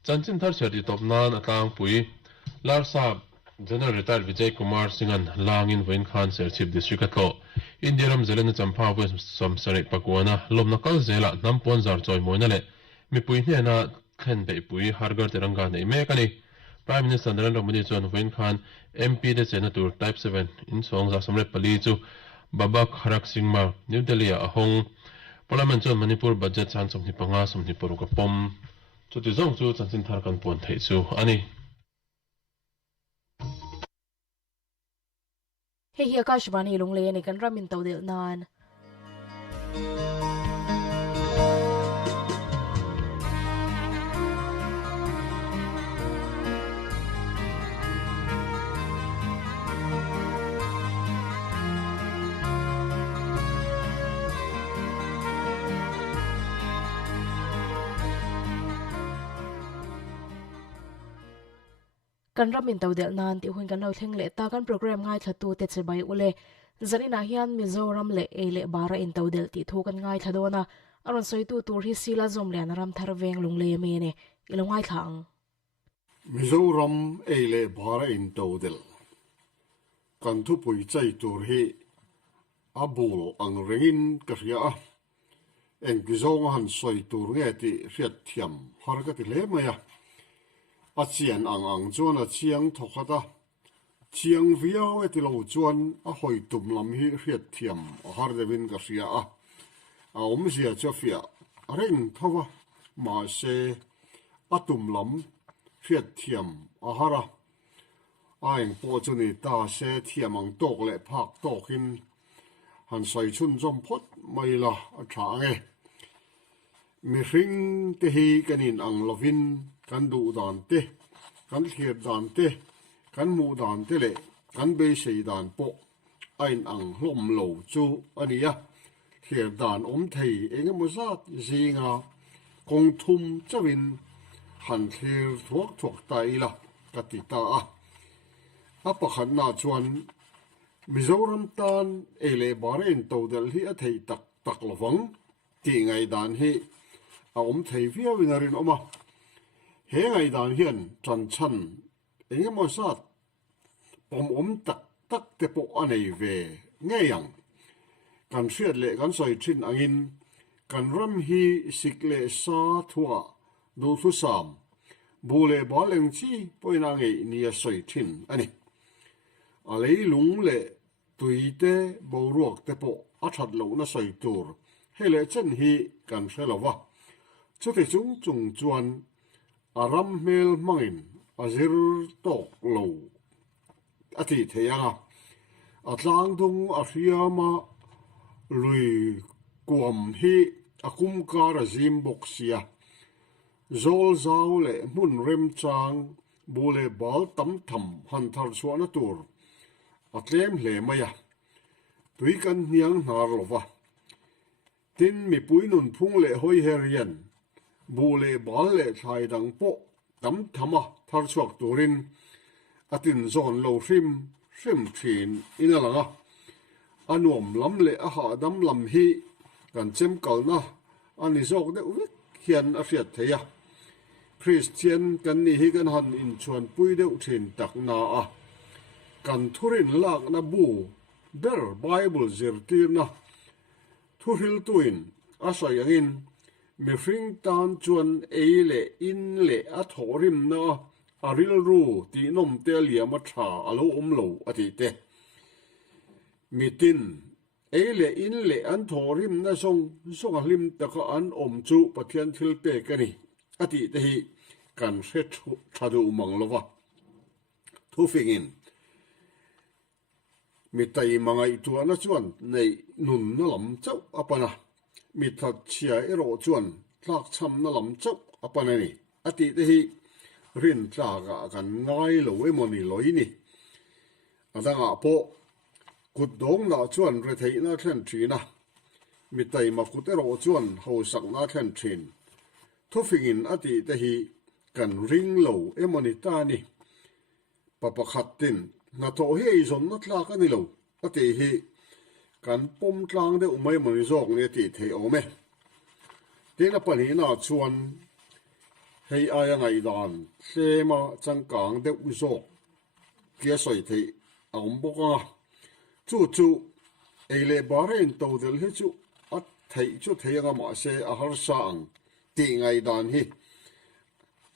Chanchin thar serti topnan atang pui Larsa General Retired Vijay Kumar Singan Langin Wen Khan Ser Chief District ko Indiaram Zelena Champa West Samsari Pakwana Lomna Kal Zela Nampon Zar Joy Moinale Mi Pui na Khen Be Pui Hargar Teranga ne Mekani Prime Minister Narendra Modi John Wen Khan MP de Senator Type 7 in Song Samre Palichu Babak Harak Singma New Delhi Ahong Parliament John Manipur budget san somni panga somni poruka pom Chu ti zong chu chanchin thar kan pon thei chu ani Hei hi Akashvani Lunglei ni kan ramin tawdil nan kan ramin tawdel nan ti hun kan lo thleng le ta kan program ngai thatu te chebai ule zanina hian Mizoram le ele bara in tawdel ti thu kan ngai thadona aron soitu tur hi sila zom le ram thar veng lunglei me ne ilongai thang Mizoram ele bara in tawdel kan thu pui chai tur hi abul ang rengin ka ria eng gizong han soi tur nge ti riat thiam har ka ti le maya a chian ang chuan a chiang thokata chiang viau e ti lo chuan a hoi tum lam hi riat thiam a har devin ka ria a sia chofia a reng thowa ma se a tum lam riat thiam a hara a eng po chuni ta se thiam ang tok le phak tokin han soi chun jom phot mai la a tha nge mi hring te hi kanin ang lovin kan du dan te kan thier dan te kan mu dan te le kan be sei dan po ain ang hlom lo chu ania thier dan thei enge mo zat zinga kong thum chawin han thier thuak tai la katita a pakhan na chuan Mizoram tan ele baren tawdel hi a thei tak lovang ti ngai dan hi a thei via winarin oma he ngai dan hian chan chan enge mo sat pom tak te po anei ve nge yang kan hriat le kan soi thin angin kan ram hi sikle sa thua du thu sam bule baleng chi poina ngei ni a soi thin ani a lei lung le tuite boruak te po a that lo na soi tur hele chen hi kan hrelowa chuti chung chuan aram mel mangin azir tok lo ati theyanga atlang dung afriama lui kuam hi akum kar azim boxia zol zaw le mun rem chang bule bal tam tham han thar suana tur atlem hle maya tui kan niang nar lova tin mi puinun phung le hoi herian bule bal le thai dang po tam thama thar chuak turin atin zon lo hrim thin inalanga anuam lam le a ha dam lam hi kan chem kalna ani zok de wik hian a riat theya Christian kan ni hi kan han in chuan pui deuh thin tak na a kan thurin lak na bu ber Bible zirtir na thuril tuin asai angin mi hring tan chuan eile in le a thorim na aril ru ti nom te liam a tha alo lo ati te mitin ele in le an thorim na song a lim taka an chu pathian thil pe kani ati te hi kan hre thadu manglova thu fingin mi tai mangai tuana chuan nei nun na lam chau apana mi that chia ero chuan tlak cham na lam chau apana ni ati te hi rin tlaga kan ngai lo emoni loini adanga po kut dong na chuan re thei na thlen thina mi tai ma kut ero chuan ho sak na thlen thin thu fingin ati te hi kan ring lo emoni ta ni papa khatin na to he zon na tlak ani lo ati hi kan pom tlang de umai mani zok ne ti thei ome tena pani na chuan hei aya ngai dan sema changkang de uzok kia soi thei aum boka chu eile baren to del he chu at thei chu thei nga ma se a har sang ti ngai dan hi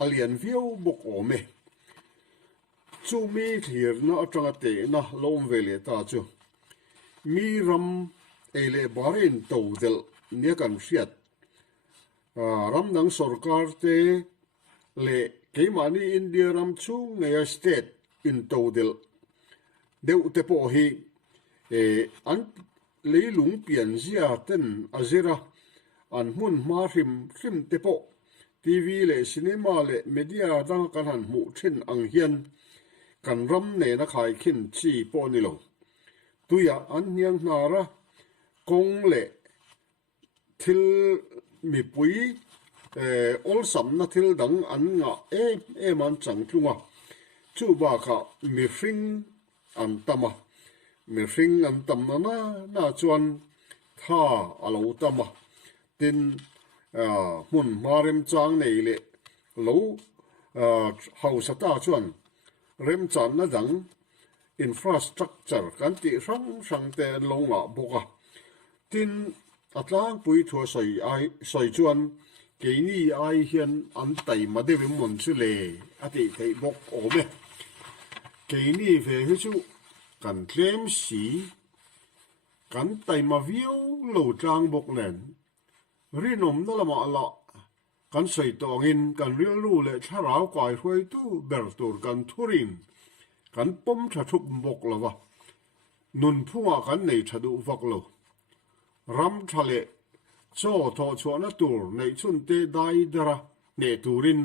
alian viau bok ome chu mi thir na atanga te na lom vele ta chu mi ram eile baren to del ne kan riat ram nang sarkar te le keimani india ram chu ngai state in to del deu te po hi an leilung pian zia ten azira an mun ma rim te po tv le cinema le media dang kan han mu thin ang hian kan ram ne na khai khin chi po ni lo tuya an niang na ra kong le thil mi pui ol sam na thil dang an nga man chang tlunga chu ba kha mi ring an tama mi ring an tam na chuan tha alo tama tin mun marem chang nei le lo house ta chuan rem chan na dang infrastructure kan ti sang te longa boka tin atlang pui thua soi chuan keini ai hian an tai ma de mon chu le ati thei bok ome keini ve hu chu kan claim si kan tai ma viu lo tang bok len rinom na lama ala kan sei tongin kan ril lu le tharau kwai hoi tu ber tur kan thurin kan pom tha thup bok lawa nun phunga kan nei thadu vak lo ram thale cho tho chuana tur nei chun te dai dara ne turin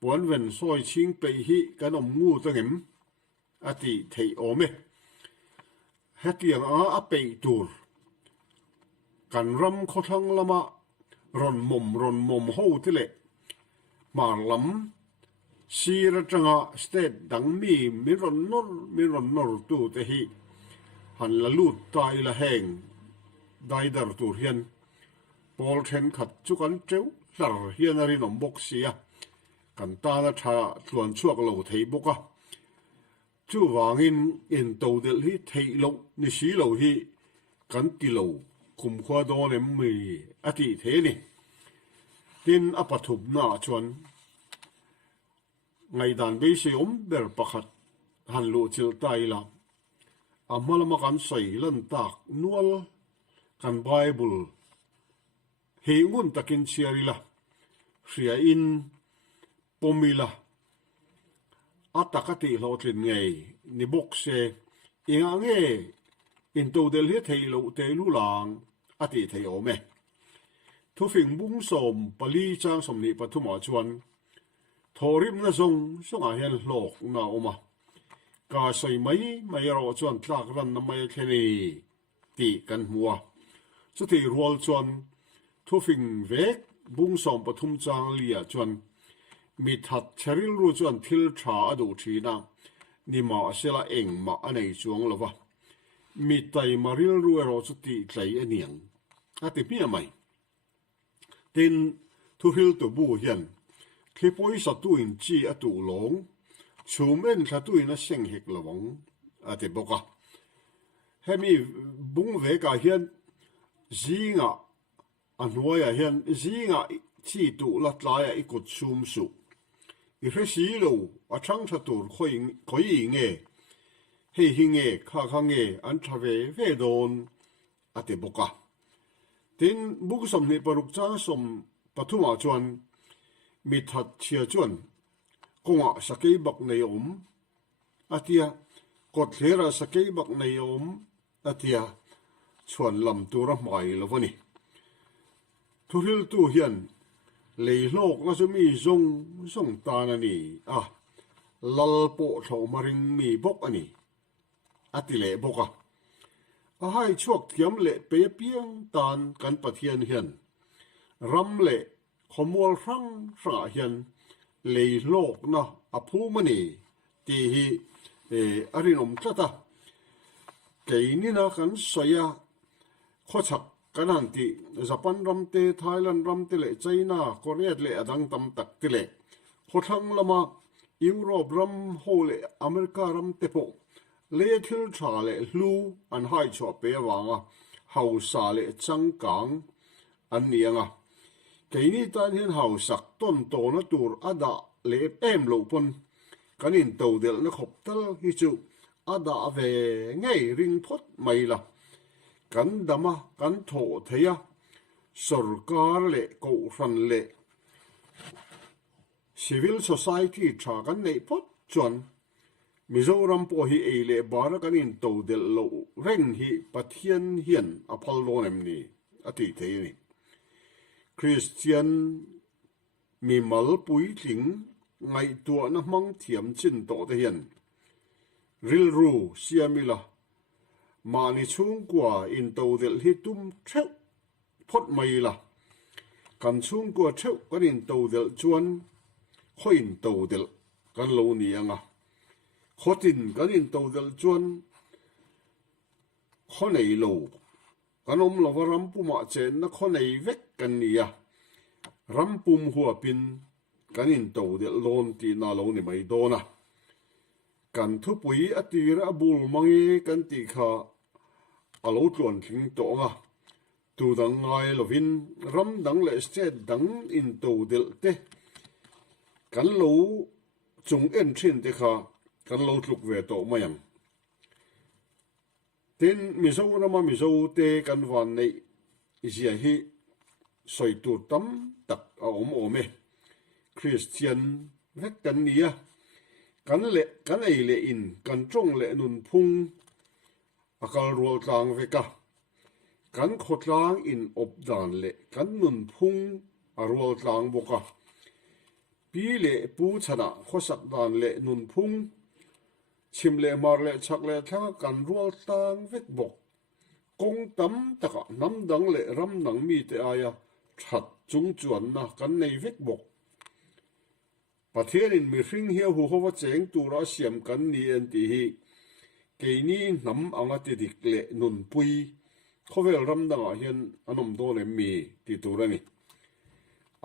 pon ven soi ching pe hi kan om ngu tangem ati thei ome hetiang a pe tur kan ram khothang lama ron mom ho tile mar lam sira changa state dang mi ron nor tu te hi han la lut tai la heng dai dar tur hian pol then khat chu kan treu lar hian ari nom bok sia kan ta na tha tluan chuak lo thei boka chu wangin in to del hi thei lo ni si lo hi kan ti lo kum khwa do nem mi ati the ni tin apathup na chuan ngai dan be se ber pakhat han lo chil tai la amalama kan sai lan tak nual kan bible he ngun takin chiarila ria in pomila atakati lotlin ngei ni bokse inga nge in to del he thei lo te lu lang ati thei ome thu fing bung som pali chang som ni pathuma chuan thorim na songa hian hlok na oma ka sei mai ro chuan tlak ran na mai theni ti kan hua chu ti rual chuan thu fing vek bung som pathum chang lia chuan mi that cheril ru chuan thil tha adu thina ni ma sela eng ma anei chuang lova mi tai maril ru ero chu ti tlai aniang ati mi mai tin thu hil to bu hian klipoi sa tu in chi atu long chumen tha tu in a seng hek lawang ati boka hemi bung ve ka hian zinga anwaya hian zinga chi tu latlaya ikut chum su i resi lo a chang tha tur khoi nge hei hi nge kha nge an thave ve don ate boka tin buk som ni paruk cha som pathuma chuan mi that chia chuan konga sakei bak nei atia kot hlera sakei bak nei atia chuan lam tura mai lovani thuril tu hian leilok na sumi zong ta na ni lal po tho maring mi bok ani atile boka a hai chuak thiam le pe piang tan kan pathian hian ram le khomol rang ra hian leilok na aphu mani ti hi arinom tlata keini na kan soya khochak kanan ti Japan ramte Thailand ramte le China Korea le adang tam tak ti le khothang lama Europe ram ho le America ramte po le thil tha le hlu an hai cho pe wanga hausa le changkang an nianga keini tan hian hausak ton to na tur ada le em lo pon kanin to del na khop tal hi chu ada ve ngei ring phot mai la kan dama kan tho theya sarkar le ko ran le civil society tha kan nei phot chuan Mizoram po hi eile bara kanin to del lo reng hi pathian hian aphal lo nem ni ati thei ni Christian mi mal pui tling ngai tua na mang thiam chin to te hian ril ru siamila mani chung kwa in to del hi tum theu phot mai la kan chung kwa theu kan in to del chuan khoin to del kan lo ni anga khotin kan in to del chuan khonei lo kanom lavaram puma chen na khonei vek kan nia rampum huwa pin kan in to del lon ti na lo ni mai dona kan thu pui atira bul mangi kan ti kha alo tlon thing to nga tu dang ngai lovin ram dang le state dang in to del te kan lo chung en thin te kha kan lo tluk ve to mayam tin mizo te kan van nei zia hi soi tu tam tak a ome Christian vek kan nia kan ei le in kan trong le nun phung akal rol tlang veka kan khotlang in opdan le kan nun phung a rol tlang boka pi le pu chana khosak dan le nun phung chim le mar le chak le thang kan rol tlang vek bok kong tam taka nam dang le ram nang mi te aya that chung chuan na kan nei vek bok pathian in mi hring hi hu howa cheng tura siam kan ni en ti hi keini nam anga ti dik le nun pui khovel ram danga hian anom do le mi ti turani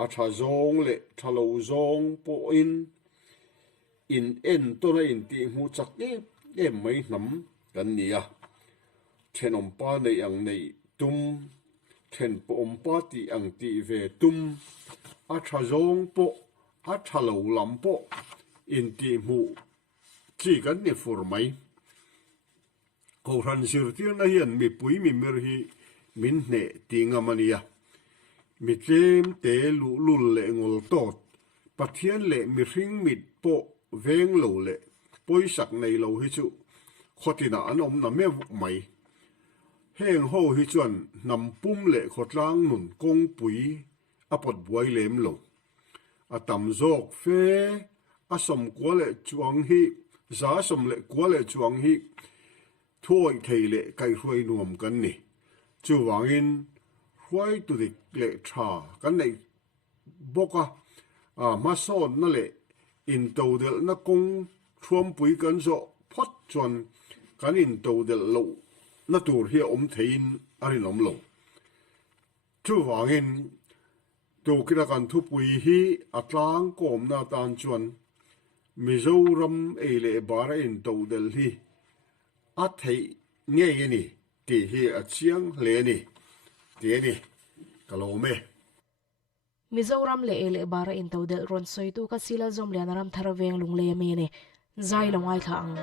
a tha zong le thalo zong po in en to na in ti mu chak e mai nam kan nia thenom pa nei ang nei tum then po om pa ti ang ti ve tum a tha zong po a thalo lam po in ti mu chi kan ni fur mai ko ran sir tir na hian mi pui mi mer hi min ne tinga mania mi tlem te lu le ngol tot pathian le mi hring mit po veng lo le poi sak nei lo hi chu khotina an om na me vuk mai heng ho hi chuan nam pum le khotlang nun kong pui apot buai lem lo atam zok fe asom kwa le chuang hi za som le kwa le chuang hi thoi thei le kai huai nuam kan ni chu wangin huai tu dik le tha kan nei boka ma son na le in to del na kong thuam pui kan zo phot chuan kan in to del lo na tur hi om thein arin om lo chu wangin tu kira kan thu pui hi atlang kom na tan chuan Mizoram eile bara in to del hi a thei nge ni ti hi a chiang le ni ti ni kalome Mizoram le ele bara in todel ron soitu ka sila zom le naram tharaveng lunglei ami ne zai longai thang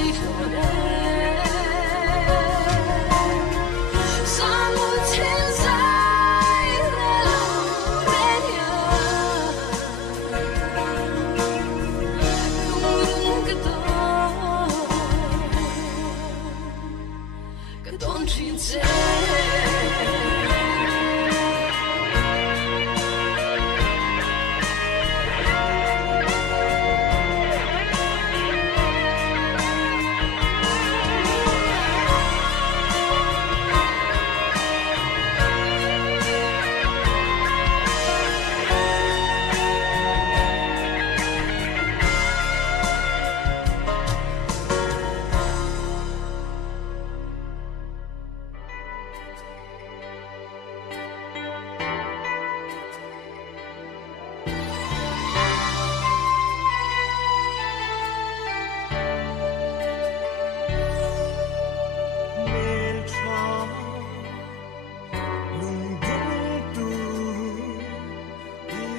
Hãy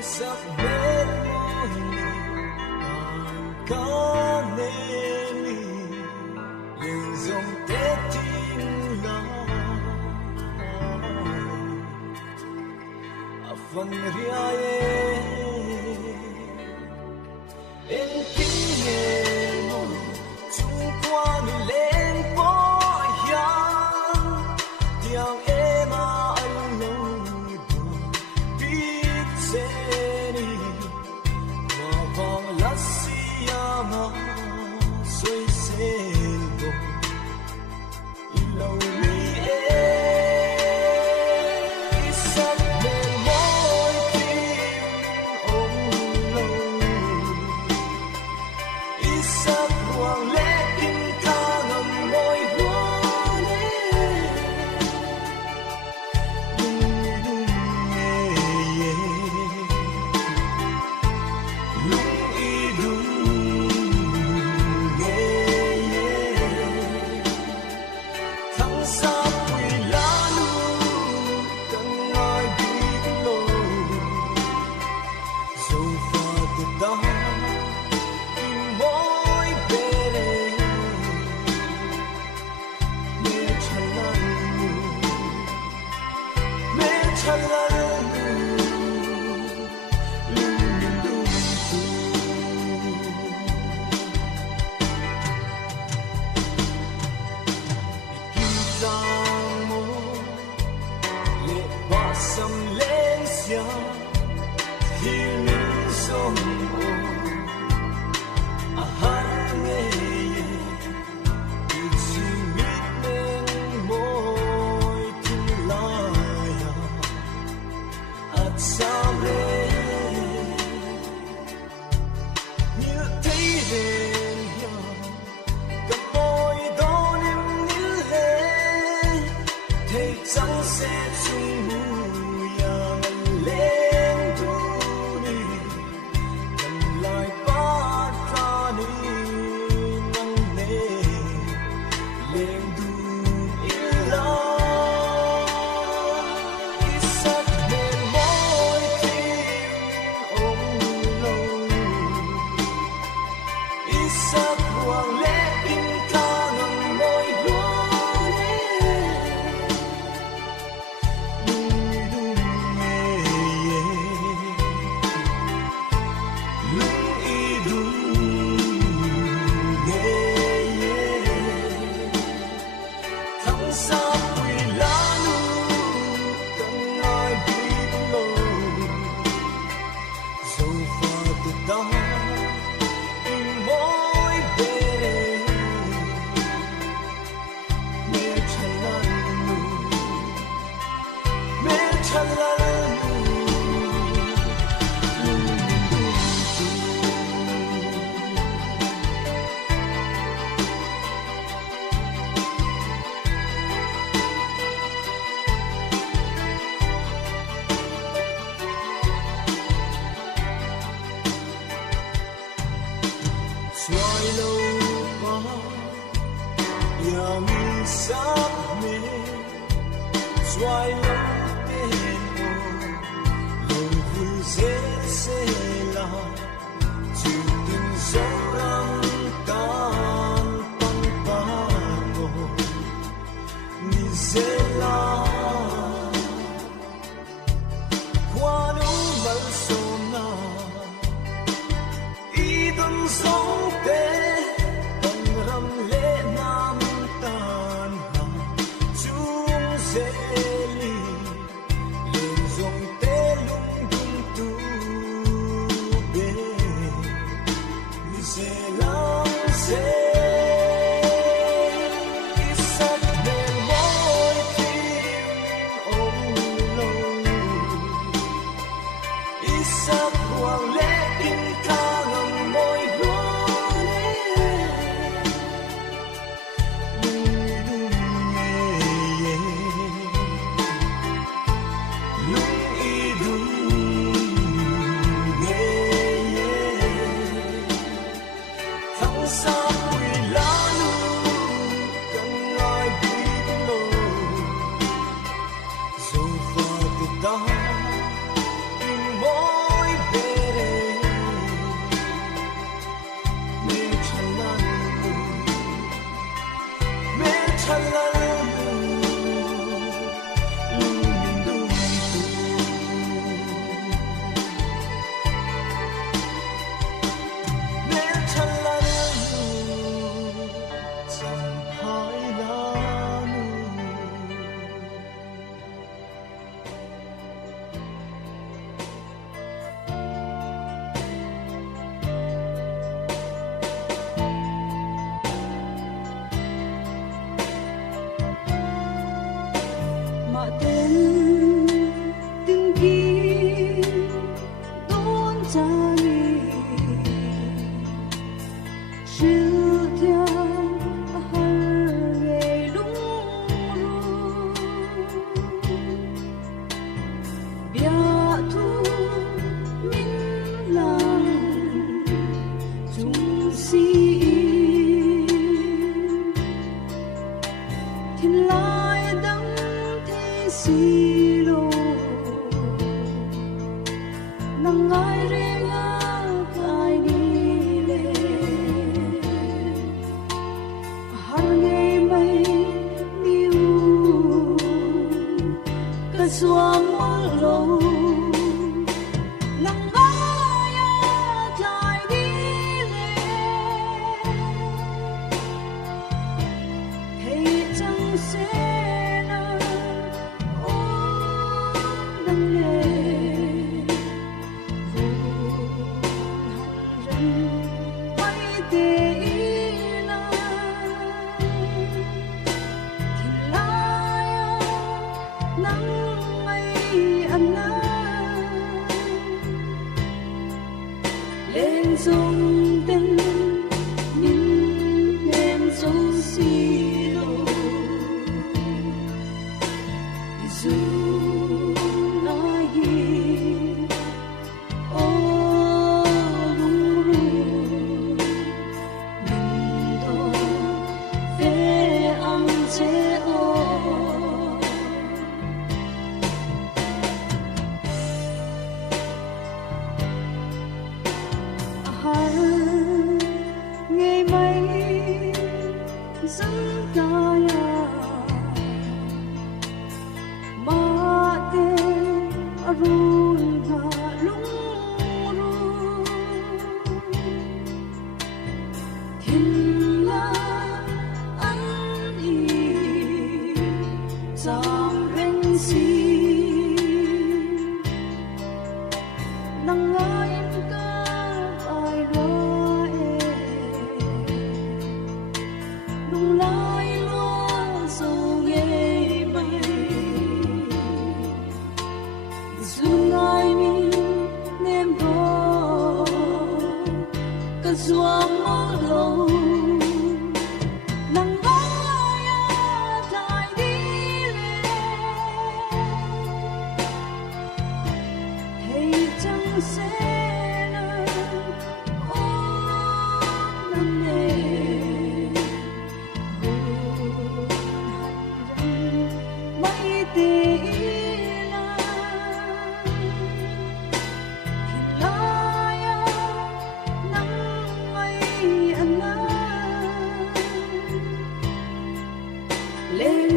subscribe zela qua nụ mặn sồn na y đâm sóng té tầng râm lệ nam tan hà chung dễ li liền dòng té lung tung tu bê dễ lắm dễ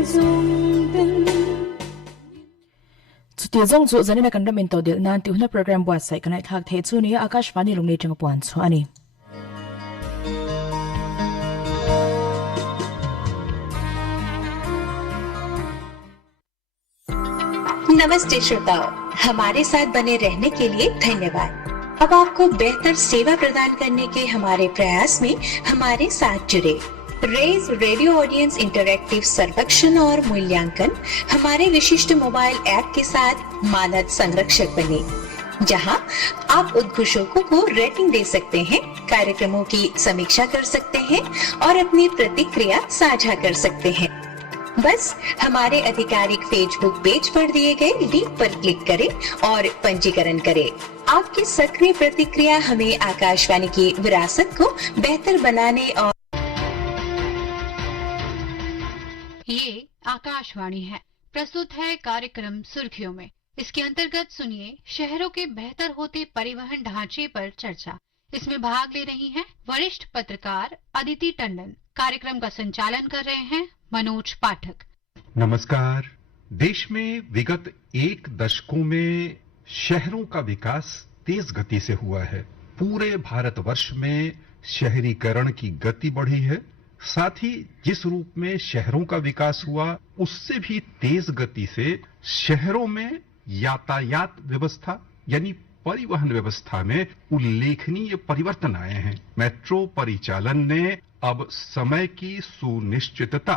dung Chutia zong chu zanina kan ram in to del nan ti huna program wa sai kanai thak the chu ni Akashvani Lunglei tang puan chu ani. नमस्ते श्रोताओं, हमारे साथ बने रहने के लिए धन्यवाद। अब आपको बेहतर सेवा प्रदान करने के हमारे प्रयास में हमारे साथ जुड़े। रेज रेडियो ऑडियंस इंटरैक्टिव सर्वेक्षण और मूल्यांकन हमारे विशिष्ट मोबाइल ऐप के साथ मानद संरक्षक बने, जहां आप उद्घोषकों को रेटिंग दे सकते हैं, कार्यक्रमों की समीक्षा कर सकते हैं और अपनी प्रतिक्रिया साझा कर सकते हैं। बस हमारे आधिकारिक फेसबुक पेज पर दिए गए लिंक पर क्लिक करें और पंजीकरण करें। आपकी सक्रिय प्रतिक्रिया हमें आकाशवाणी की विरासत को बेहतर बनाने और ये आकाशवाणी है। प्रस्तुत है कार्यक्रम सुर्खियों में। इसके अंतर्गत सुनिए शहरों के बेहतर होते परिवहन ढांचे पर चर्चा। इसमें भाग ले रही हैं वरिष्ठ पत्रकार अदिति टंडन। कार्यक्रम का संचालन कर रहे हैं मनोज पाठक। नमस्कार। देश में विगत एक दशकों में शहरों का विकास तेज गति से हुआ है। पूरे भारतवर्ष में शहरीकरण की गति बढ़ी है। साथ ही जिस रूप में शहरों का विकास हुआ, उससे भी तेज गति से शहरों में यातायात व्यवस्था यानी परिवहन व्यवस्था में उल्लेखनीय परिवर्तन आए हैं। मेट्रो परिचालन ने अब समय की सुनिश्चितता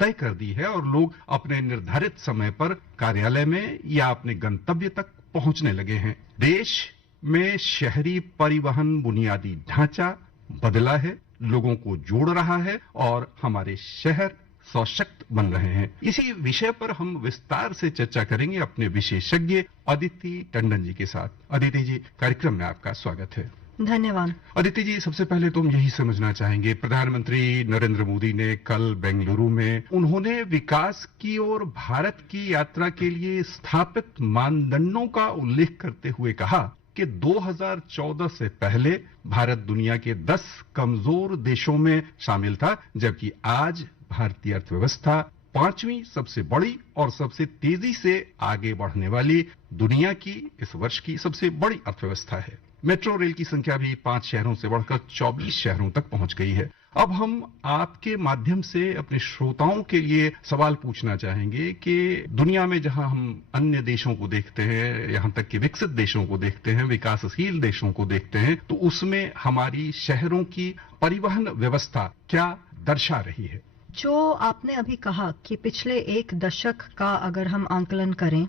तय कर दी है और लोग अपने निर्धारित समय पर कार्यालय में या अपने गंतव्य तक पहुंचने लगे हैं। देश में शहरी परिवहन बुनियादी ढांचा बदला है, लोगों को जोड़ रहा है और हमारे शहर सशक्त बन रहे हैं। इसी विषय पर हम विस्तार से चर्चा करेंगे अपने विशेषज्ञ अदिति टंडन जी के साथ। अदिति जी, कार्यक्रम में आपका स्वागत है। धन्यवाद। अदिति जी, सबसे पहले तो हम यही समझना चाहेंगे, प्रधानमंत्री नरेंद्र मोदी ने कल बेंगलुरु में उन्होंने विकास की और भारत की यात्रा के लिए स्थापित मानदंडों का उल्लेख करते हुए कहा कि 2014 से पहले भारत दुनिया के 10 कमजोर देशों में शामिल था, जबकि आज भारतीय अर्थव्यवस्था 5वीं सबसे बड़ी और सबसे तेजी से आगे बढ़ने वाली दुनिया की इस वर्ष की सबसे बड़ी अर्थव्यवस्था है। मेट्रो रेल की संख्या भी 5 शहरों से बढ़कर 24 शहरों तक पहुंच गई है। अब हम आपके माध्यम से अपने श्रोताओं के लिए सवाल पूछना चाहेंगे कि दुनिया में जहां हम अन्य देशों को देखते हैं, यहां तक कि विकसित देशों को देखते हैं, विकासशील देशों को देखते हैं, तो उसमें हमारी शहरों की परिवहन व्यवस्था क्या दर्शा रही है? जो आपने अभी कहा कि पिछले एक दशक का अगर हम आंकलन करें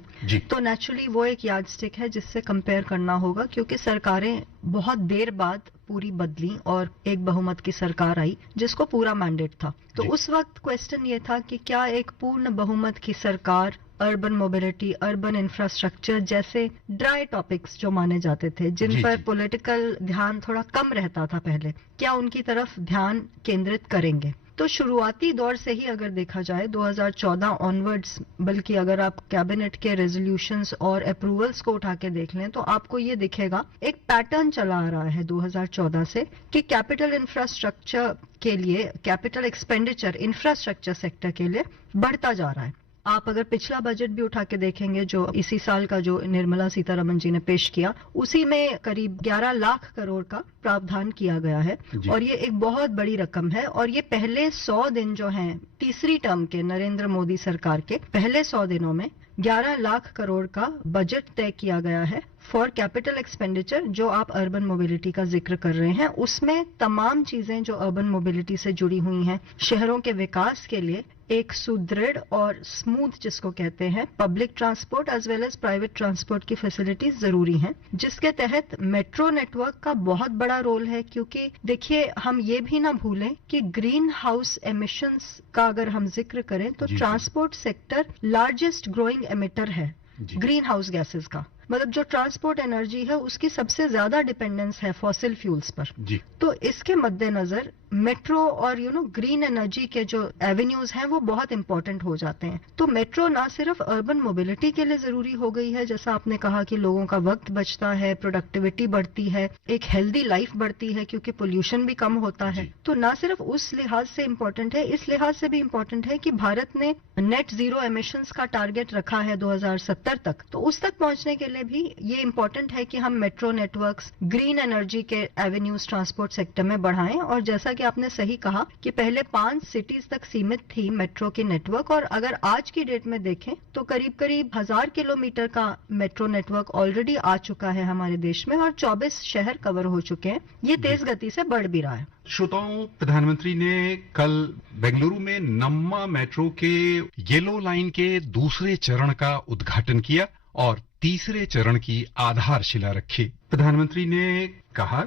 तो नेचुरली वो एक यार्डस्टिक है जिससे कंपेयर करना होगा, क्योंकि सरकारें बहुत देर बाद पूरी बदली और एक बहुमत की सरकार आई जिसको पूरा मैंडेट था। तो उस वक्त क्वेश्चन ये था कि क्या एक पूर्ण बहुमत की सरकार अर्बन मोबिलिटी, अर्बन इंफ्रास्ट्रक्चर जैसे ड्राई टॉपिक्स जो माने जाते थे, जिन पर पॉलिटिकल ध्यान थोड़ा कम रहता था पहले, क्या उनकी तरफ ध्यान केंद्रित करेंगे? तो शुरुआती दौर से ही अगर देखा जाए 2014 ऑनवर्ड्स, बल्कि अगर आप कैबिनेट के रेजोल्यूशंस और अप्रूवल्स को उठा के देख लें तो आपको ये दिखेगा एक पैटर्न चला आ रहा है 2014 से कि कैपिटल इंफ्रास्ट्रक्चर के लिए, कैपिटल एक्सपेंडिचर इंफ्रास्ट्रक्चर सेक्टर के लिए बढ़ता जा रहा है। आप अगर पिछला बजट भी उठा के देखेंगे जो इसी साल का जो निर्मला सीतारमण जी ने पेश किया, उसी में करीब 11 लाख करोड़ का प्रावधान किया गया है और ये एक बहुत बड़ी रकम है। और ये पहले 100 दिन जो हैं तीसरी टर्म के नरेंद्र मोदी सरकार के पहले 100 दिनों में 11 लाख करोड़ का बजट तय किया गया है फॉर कैपिटल एक्सपेंडिचर। जो आप अर्बन मोबिलिटी का जिक्र कर रहे हैं, उसमें तमाम चीजें जो अर्बन मोबिलिटी से जुड़ी हुई हैं, शहरों के विकास के लिए एक सुदृढ़ और स्मूथ, जिसको कहते हैं public transport as well as private transport की फैसिलिटीज जरूरी हैं, जिसके तहत मेट्रो नेटवर्क का बहुत बड़ा रोल है। क्योंकि देखिए, हम ये भी ना भूलें कि ग्रीन हाउस एमिशंस का अगर हम जिक्र करें तो transport sector largest growing emitter है ग्रीन हाउस गैसेस का। मतलब जो ट्रांसपोर्ट एनर्जी है उसकी सबसे ज्यादा डिपेंडेंस है फॉसिल फ्यूल्स पर जी। तो इसके मद्देनजर मेट्रो और ग्रीन एनर्जी के जो एवेन्यूज हैं वो बहुत इंपॉर्टेंट हो जाते हैं। तो मेट्रो ना सिर्फ अर्बन मोबिलिटी के लिए जरूरी हो गई है, जैसा आपने कहा कि लोगों का वक्त बचता है, प्रोडक्टिविटी बढ़ती है, एक हेल्दी लाइफ बढ़ती है क्योंकि पोल्यूशन भी कम होता है। तो ना सिर्फ उस लिहाज से इम्पोर्टेंट है, इस लिहाज से भी इम्पोर्टेंट है कि भारत ने नेट जीरो एमिशंस का टारगेट रखा है 2070 तक। तो उस तक पहुंचने के लिए भी ये इम्पोर्टेंट है कि हम मेट्रो नेटवर्क्स, ग्रीन एनर्जी के एवेन्यूज ट्रांसपोर्ट सेक्टर में बढ़ाएं। और जैसा कि आपने सही कहा कि पहले 5 सिटीज तक सीमित थी मेट्रो की नेटवर्क, और अगर आज की डेट में देखें तो करीब करीब 1000 किलोमीटर का मेट्रो नेटवर्क ऑलरेडी आ चुका है हमारे देश में और 24 शहर कवर हो चुके हैं। ये तेज गति से बढ़ भी रहा है। श्रोताओं, प्रधानमंत्री ने कल बेंगलुरु में नम्मा मेट्रो के येलो लाइन के दूसरे चरण का उद्घाटन किया और तीसरे चरण की आधारशिला रखी। प्रधानमंत्री ने कहा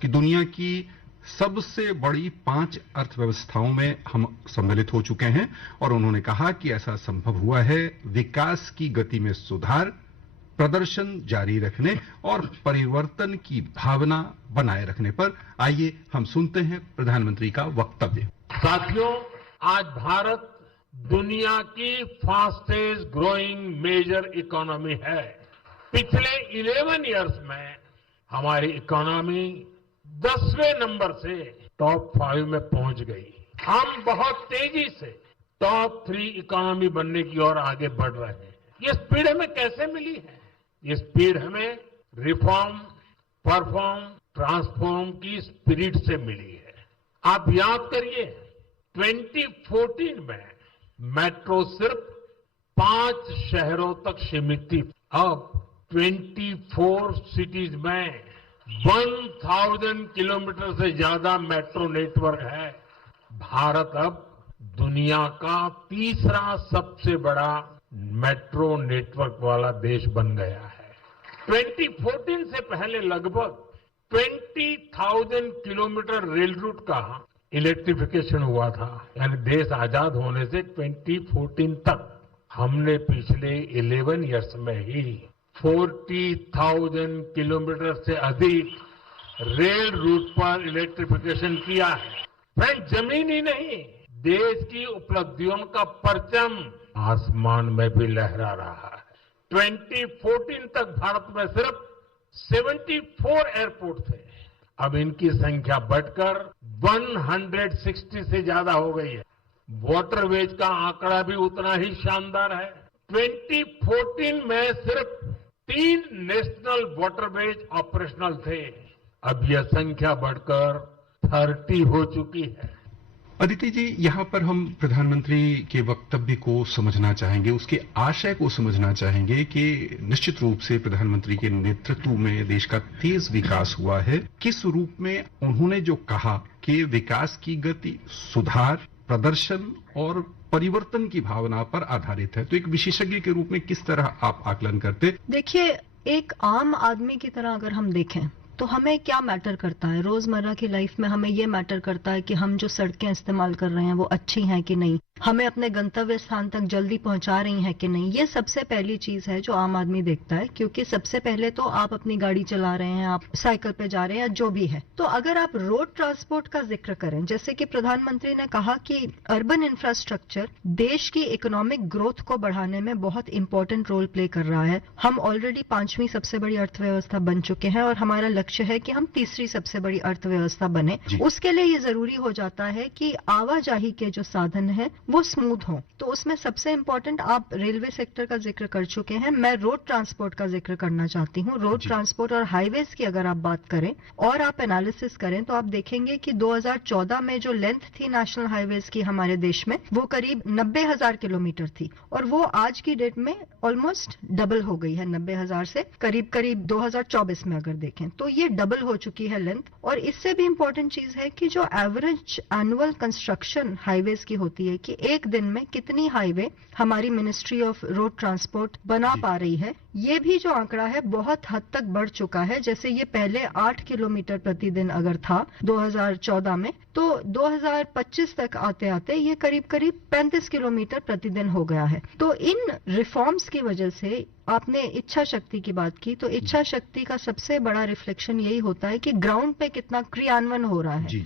कि दुनिया की सबसे बड़ी 5 अर्थव्यवस्थाओं में हम सम्मिलित हो चुके हैं और उन्होंने कहा कि ऐसा संभव हुआ है विकास की गति में सुधार, प्रदर्शन जारी रखने और परिवर्तन की भावना बनाए रखने पर। आइए हम सुनते हैं प्रधानमंत्री का वक्तव्य। साथियों, आज भारत दुनिया की फास्टेस्ट ग्रोइंग मेजर इकोनॉमी है। पिछले 11 इयर्स में हमारी इकोनॉमी 10वें नंबर से टॉप 5 में पहुंच गई। हम बहुत तेजी से टॉप 3 इकोनॉमी बनने की ओर आगे बढ़ रहे हैं। ये स्पीड हमें कैसे मिली है? ये स्पीड हमें रिफॉर्म, परफॉर्म, ट्रांसफॉर्म की स्पिरिट से मिली है। आप याद करिए, 2014 में मेट्रो सिर्फ 5 शहरों तक सीमित थी। अब 24 सिटीज में 1000 किलोमीटर से ज्यादा मेट्रो नेटवर्क है। भारत अब दुनिया का तीसरा सबसे बड़ा मेट्रो नेटवर्क वाला देश बन गया है। 2014 से पहले लगभग 20,000 किलोमीटर रेल रूट का इलेक्ट्रिफिकेशन हुआ था। यानी देश आजाद होने से 2014 तक हमने पिछले 11 इयर्स में ही 40,000 किलोमीटर से अधिक रेल रूट पर इलेक्ट्रिफिकेशन किया है। फ्रेंड, जमीन ही नहीं, देश की उपलब्धियों का परचम आसमान में भी लहरा रहा है। 2014 तक भारत में सिर्फ 74 एयरपोर्ट थे। अब इनकी संख्या बढ़कर 160 से ज्यादा हो गई है। वाटरवेज का आंकड़ा भी उतना ही शानदार है। 2014 में सिर्फ 3 नेशनल वाटरवेज ऑपरेशनल थे। अब यह संख्या बढ़कर 30 हो चुकी है। अदिति जी, यहाँ पर हम प्रधानमंत्री के वक्तव्य को समझना चाहेंगे, उसके आशय को समझना चाहेंगे कि निश्चित रूप से प्रधानमंत्री के नेतृत्व में देश का तेज विकास हुआ है। किस रूप में उन्होंने जो कहा कि विकास की गति सुधार, प्रदर्शन और परिवर्तन की भावना पर आधारित है, तो एक विशेषज्ञ के रूप में किस तरह आप आकलन करते? देखिए, एक आम आदमी की तरह अगर हम देखें तो हमें क्या मैटर करता है रोजमर्रा की लाइफ में? हमें ये मैटर करता है कि हम जो सड़कें इस्तेमाल कर रहे हैं वो अच्छी हैं कि नहीं, हमें अपने गंतव्य स्थान तक जल्दी पहुंचा रही हैं कि नहीं। ये सबसे पहली चीज है जो आम आदमी देखता है, क्योंकि सबसे पहले तो आप अपनी गाड़ी चला रहे हैं, आप साइकिल पे जा रहे हैं या जो भी है। तो अगर आप रोड ट्रांसपोर्ट का जिक्र करें, जैसे कि प्रधानमंत्री ने कहा कि अर्बन इंफ्रास्ट्रक्चर देश की इकोनॉमिक ग्रोथ को बढ़ाने में बहुत इंपॉर्टेंट रोल प्ले कर रहा है। हम ऑलरेडी 5वीं सबसे बड़ी अर्थव्यवस्था बन चुके हैं और हमारा लक्ष्य है कि हम तीसरी सबसे बड़ी अर्थव्यवस्था बने। उसके लिए ये जरूरी हो जाता है कि आवाजाही के जो साधन है वो स्मूथ हो। तो उसमें सबसे इंपॉर्टेंट, आप रेलवे सेक्टर का जिक्र कर चुके हैं, मैं रोड ट्रांसपोर्ट का जिक्र करना चाहती हूँ। रोड ट्रांसपोर्ट और हाईवेज की अगर आप बात करें और आप एनालिसिस करें तो आप देखेंगे कि 2014 में जो लेंथ थी नेशनल हाईवेज की हमारे देश में, वो करीब 90,000 किलोमीटर थी और वो आज की डेट में ऑलमोस्ट डबल हो गई है। 90,000 से करीब 2024 में अगर देखें तो ये डबल हो चुकी है लेंथ। और इससे भी इंपॉर्टेंट चीज है कि जो एवरेज एनुअल कंस्ट्रक्शन हाईवेज की होती है कि एक दिन में कितनी हाईवे हमारी मिनिस्ट्री ऑफ रोड ट्रांसपोर्ट बना पा रही है, ये भी जो आंकड़ा है बहुत हद तक बढ़ चुका है। जैसे ये पहले 8 किलोमीटर प्रतिदिन अगर था 2014 में, तो 2025 तक आते आते ये करीब करीब 35 किलोमीटर प्रतिदिन हो गया है। तो इन रिफॉर्म्स की वजह से, आपने इच्छा शक्ति की बात की, तो इच्छा शक्ति का सबसे बड़ा रिफ्लेक्शन यही होता है कि ग्राउंड पे कितना क्रियान्वयन हो रहा है।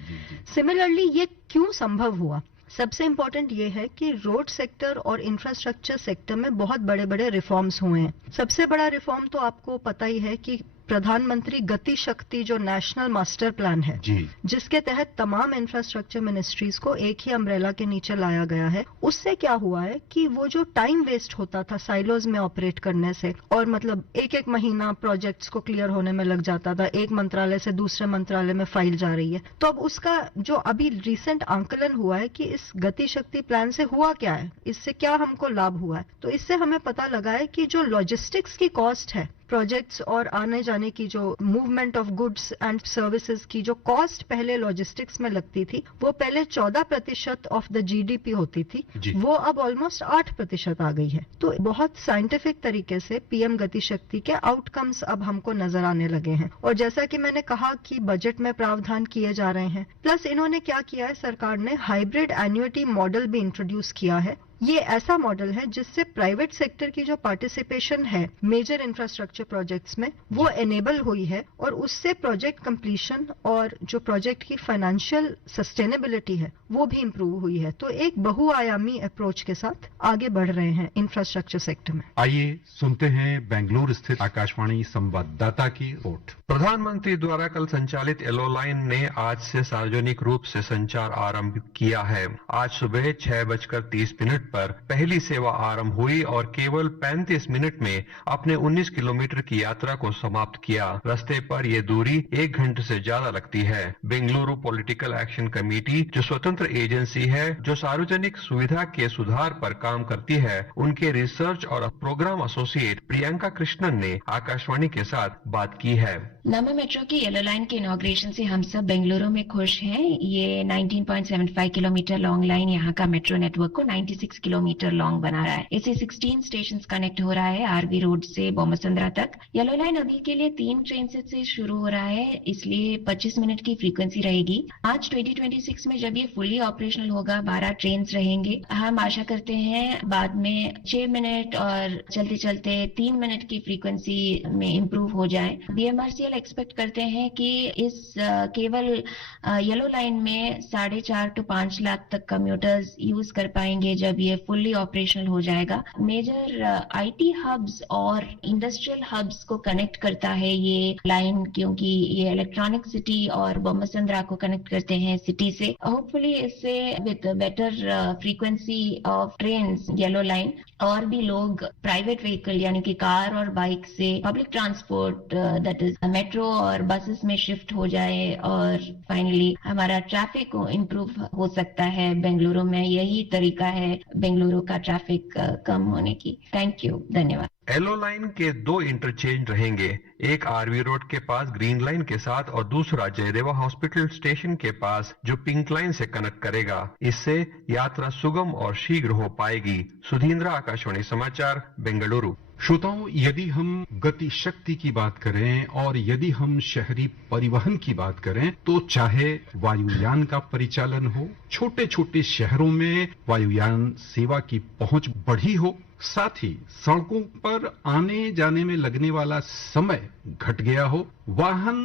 सिमिलरली ये क्यों संभव हुआ? सबसे इम्पोर्टेंट ये है कि रोड सेक्टर और इंफ्रास्ट्रक्चर सेक्टर में बहुत बड़े बड़े रिफॉर्म्स हुए हैं। सबसे बड़ा रिफॉर्म तो आपको पता ही है कि प्रधानमंत्री गति शक्ति जो नेशनल मास्टर प्लान है, जिसके तहत तमाम इंफ्रास्ट्रक्चर मिनिस्ट्रीज को एक ही अम्ब्रेला के नीचे लाया गया है। उससे क्या हुआ है कि वो जो टाइम वेस्ट होता था साइलोज में ऑपरेट करने से, और मतलब एक एक महीना प्रोजेक्ट्स को क्लियर होने में लग जाता था, एक मंत्रालय से दूसरे मंत्रालय में फाइल जा रही है, तो अब उसका जो अभी रिसेंट आंकलन हुआ है कि इस गति शक्ति प्लान से हुआ क्या है, इससे क्या हमको लाभ हुआ है, तो इससे हमें पता लगा है कि जो लॉजिस्टिक्स की कॉस्ट है, प्रोजेक्ट्स और आने जाने की जो movement of goods and services की जो कॉस्ट पहले लॉजिस्टिक्स में लगती थी, वो पहले 14% ऑफ द जीडीपी होती थी, वो अब ऑलमोस्ट 8% आ गई है। तो बहुत साइंटिफिक तरीके से पीएम गति शक्ति के आउटकम्स अब हमको नजर आने लगे हैं। और जैसा कि मैंने कहा कि बजट में प्रावधान किए जा रहे हैं, प्लस इन्होंने क्या किया है, सरकार ने हाइब्रिड एन्युटी मॉडल भी इंट्रोड्यूस किया है। ये ऐसा मॉडल है जिससे प्राइवेट सेक्टर की जो पार्टिसिपेशन है मेजर इंफ्रास्ट्रक्चर प्रोजेक्ट्स में, वो एनेबल हुई है, और उससे प्रोजेक्ट कंप्लीशन और जो प्रोजेक्ट की फाइनेंशियल सस्टेनेबिलिटी है वो भी इम्प्रूव हुई है। तो एक बहुआयामी अप्रोच के साथ आगे बढ़ रहे हैं इंफ्रास्ट्रक्चर सेक्टर में। आइए सुनते हैं बेंगलुरु स्थित आकाशवाणी संवाददाता की रिपोर्ट। प्रधानमंत्री द्वारा कल संचालित येलो लाइन ने आज से सार्वजनिक रूप से संचार आरंभ किया है। आज सुबह 6:30 पर पहली सेवा आरंभ हुई और केवल 35 मिनट में अपने 19 किलोमीटर की यात्रा को समाप्त किया। रास्ते पर यह दूरी 1 घंटे से ज्यादा लगती है। बेंगलुरु पॉलिटिकल एक्शन कमेटी, जो स्वतंत्र एजेंसी है जो सार्वजनिक सुविधा के सुधार पर काम करती है, उनके रिसर्च और प्रोग्राम एसोसिएट प्रियंका कृष्णन ने आकाशवाणी के साथ बात की है। नमो मेट्रो की येलो लाइन के इनॉग्रेशन से हम सब बेंगलुरु में खुश हैं। ये 19.75 किलोमीटर लॉन्ग लाइन यहाँ का मेट्रो नेटवर्क को 96 किलोमीटर लॉन्ग बना रहा है। इसे 16 स्टेशन कनेक्ट हो रहा है आरवी रोड से बोमसंद्रा तक। येलो लाइन अभी के लिए 3 ट्रेन से शुरू हो रहा है, इसलिए 25 मिनट की फ्रीक्वेंसी रहेगी। आज 2026 में जब ये फुली ऑपरेशनल होगा 12 ट्रेन रहेंगे। हम आशा करते हैं बाद में 6 मिनट और चलते चलते 3 मिनट की फ्रीक्वेंसी में इम्प्रूव हो जाए। बीएमआरसीएल एक्सपेक्ट करते हैं कि इस केवल येलो लाइन में 4.5 to 5 लाख तक कम्यूटर्स यूज कर पाएंगे जब ये फुल्ली ऑपरेशनल हो जाएगा। मेजर आईटी हब्स और इंडस्ट्रियल हब्स को कनेक्ट करता है ये लाइन, क्योंकि ये इलेक्ट्रॉनिक सिटी और बोमसंद्रा को कनेक्ट करते हैं सिटी से। होपफुली इससे with better frequency of trains yellow line और भी लोग प्राइवेट व्हीकल यानी कि कार और बाइक से public transport that is metro और बसेस में शिफ्ट हो जाए और फाइनली हमारा ट्रैफिक इम्प्रूव हो सकता है। बेंगलुरु में यही तरीका है बेंगलुरु का ट्रैफिक कम होने की। थैंक यू, धन्यवाद। येलो लाइन के 2 इंटरचेंज रहेंगे, एक आरवी रोड के पास ग्रीन लाइन के साथ और दूसरा जयदेवा हॉस्पिटल स्टेशन के पास जो पिंक लाइन से कनेक्ट करेगा। इससे यात्रा सुगम और शीघ्र हो पाएगी। सुधींद्र, आकाशवाणी समाचार, बेंगलुरु। श्रोताओं, यदि हम गति शक्ति की बात करें और यदि हम शहरी परिवहन की बात करें, तो चाहे वायुयान का परिचालन हो, छोटे छोटे शहरों में वायुयान सेवा की पहुंच बढ़ी हो, साथ ही सड़कों पर आने जाने में लगने वाला समय घट गया हो, वाहन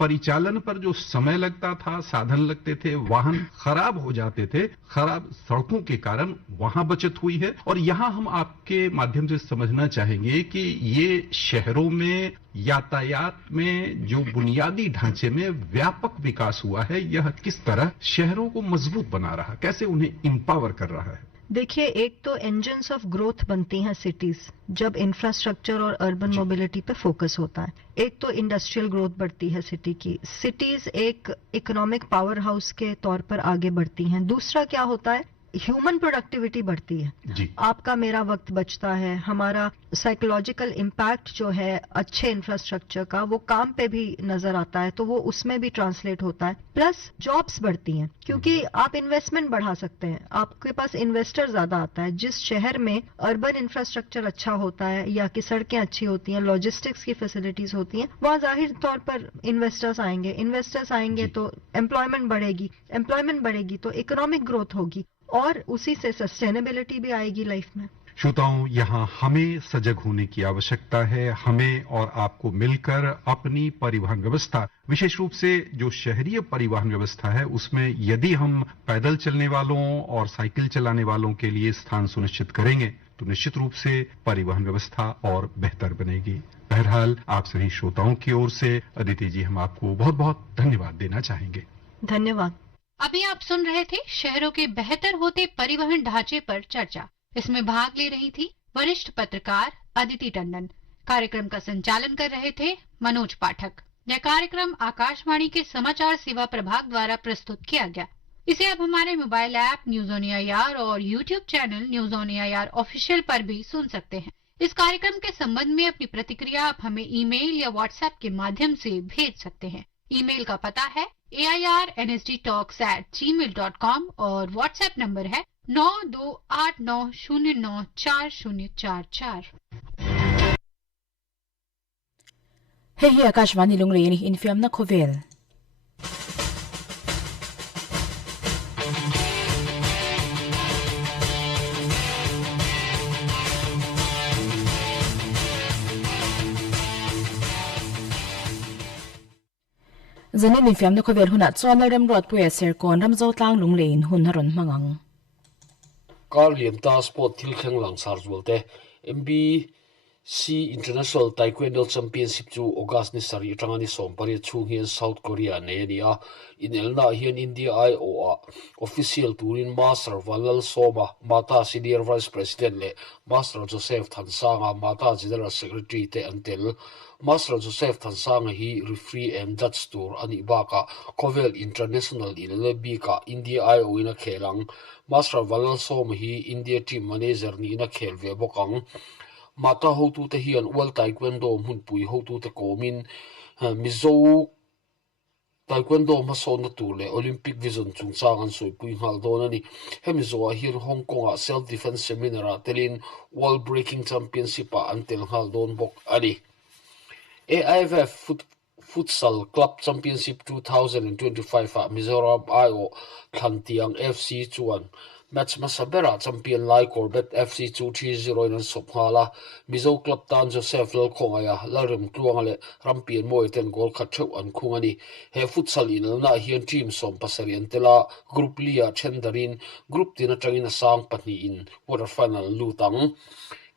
परिचालन पर जो समय लगता था, साधन लगते थे, वाहन खराब हो जाते थे, खराब सड़कों के कारण वहां बचत हुई है। और यहां हम आपके माध्यम से समझना चाहेंगे कि ये शहरों में यातायात में जो बुनियादी ढांचे में व्यापक विकास हुआ है, यह किस तरह शहरों को मजबूत बना रहा, कैसे उन्हें इंपावर कर रहा है। देखिए, एक तो इंजन्स ऑफ ग्रोथ बनती हैं सिटीज जब इंफ्रास्ट्रक्चर और अर्बन मोबिलिटी पे फोकस होता है। एक तो इंडस्ट्रियल ग्रोथ बढ़ती है सिटी की, सिटीज एक इकोनॉमिक पावर हाउस के तौर पर आगे बढ़ती हैं। दूसरा क्या होता है ह्यूमन प्रोडक्टिविटी बढ़ती है जी। आपका मेरा वक्त बचता है, हमारा साइकोलॉजिकल इम्पैक्ट जो है अच्छे इंफ्रास्ट्रक्चर का वो काम पे भी नजर आता है, तो वो उसमें भी ट्रांसलेट होता है। प्लस जॉब्स बढ़ती हैं क्योंकि आप इन्वेस्टमेंट बढ़ा सकते हैं, आपके पास इन्वेस्टर ज्यादा आता है। जिस शहर में अर्बन इंफ्रास्ट्रक्चर अच्छा होता है या कि सड़कें अच्छी होती हैं, लॉजिस्टिक्स की फैसिलिटीज होती हैं, वहां जाहिर तौर पर इन्वेस्टर्स आएंगे तो एम्प्लॉयमेंट बढ़ेगी तो इकोनॉमिक ग्रोथ होगी और उसी से सस्टेनेबिलिटी भी आएगी लाइफ में। श्रोताओं, यहाँ हमें सजग होने की आवश्यकता है। हमें और आपको मिलकर अपनी परिवहन व्यवस्था, विशेष रूप से जो शहरीय परिवहन व्यवस्था है, उसमें यदि हम पैदल चलने वालों और साइकिल चलाने वालों के लिए स्थान सुनिश्चित करेंगे तो निश्चित रूप से परिवहन व्यवस्था और बेहतर बनेगी। बहरहाल आप सभी श्रोताओं की ओर से अदिति जी हम आपको बहुत बहुत धन्यवाद देना चाहेंगे। धन्यवाद। अभी आप सुन रहे थे शहरों के बेहतर होते परिवहन ढांचे पर चर्चा। इसमें भाग ले रही थी वरिष्ठ पत्रकार अदिति टंडन। कार्यक्रम का संचालन कर रहे थे मनोज पाठक। यह कार्यक्रम आकाशवाणी के समाचार सेवा प्रभाग द्वारा प्रस्तुत किया गया। इसे आप हमारे mobile app news on AIR और YouTube channel news on AIR official पर भी सुन सकते हैं। इस कार्यक्रम के संबंध में अपनी प्रतिक्रिया आप हमें ईमेल या व्हाट्सएप के माध्यम से भेज सकते हैं। ईमेल का पता है airnsdtalks@gmail.com और व्हाट्सएप नंबर है 9289094044। Hei Akashvani Lunglei FM na Khovel. Zanin FM na Khovel hunat chuan rem rot puya ser kon ram zo tlang lunglein hun haron mangang. Karliam ta sport thil kheng lang sar zulte MBC International Taekwondo Championship chu August ni sari tangani sompari chunghian South Korea ne nia inelna hian India IOA official turin Master Valal Soma Mata Senior Vice President le Master Joseph Thansanga Mata General Secretary te antel Master Joseph Thansanga hi referee and judge tour ani baka Kovel International in ka India IOA na khelang Master Valal Soma hi India team manager ni na khel ve bokang Mata hotu te hian World Taekwondo mun pui hotu te komin mizo Taekwondo mason na tur le Olympic Vision chungchangan soi pui ngal don ani hemizo hian Hong Kong a self defense seminar telin World Breaking Championship a antel ngal don bok ani AIFF Futsal Club Championship 2025 a Mizoram IO Khantiang FC chuan match masabera champion lai Corbett FC 230 in sophala Mizo Club tan Joseph Lelkhongaya larim kluangale rampian moiten gol khathu an khungani he futsal in na hian team som pasarian tela group lia chendarin group tina tangina sang patni in quarter final lutang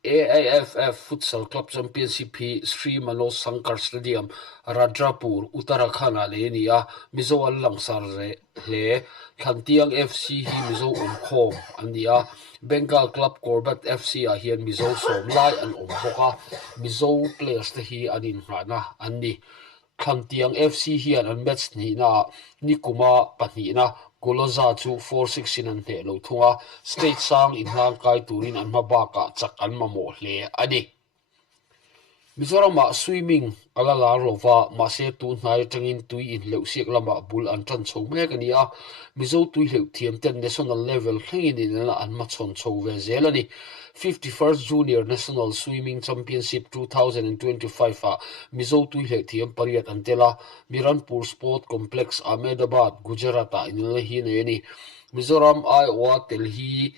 AIFF Futsal Club Championship hi Sri Manos Sankar Stadium Radrapur Uttarakhand le nia Mizo langsar le Khantiang FC hi Mizo khom ania Bengal Club Corbett FC a hian Mizo som lai an boka Mizo players te hi anin hrana anni Khantiang FC hian an match ni na nikuma pani na Goloza chu 4-6 an the lo thunga state sang in hang kai turin an mabaka chak an mamo hle ani Mizoram swimming alala rova ma se tu hnai tangin tui in leu siak lama bul an tan chho mek ania Mizo tui leu thiam ten national level thlengin in an ma chon chho ve zelani 51st Junior National Swimming Championship 2025 a Mizo tui leu thiam pariat antela Miranpur Sport Complex Ahmedabad Gujarat in hi ne Mizoram Iowa Delhi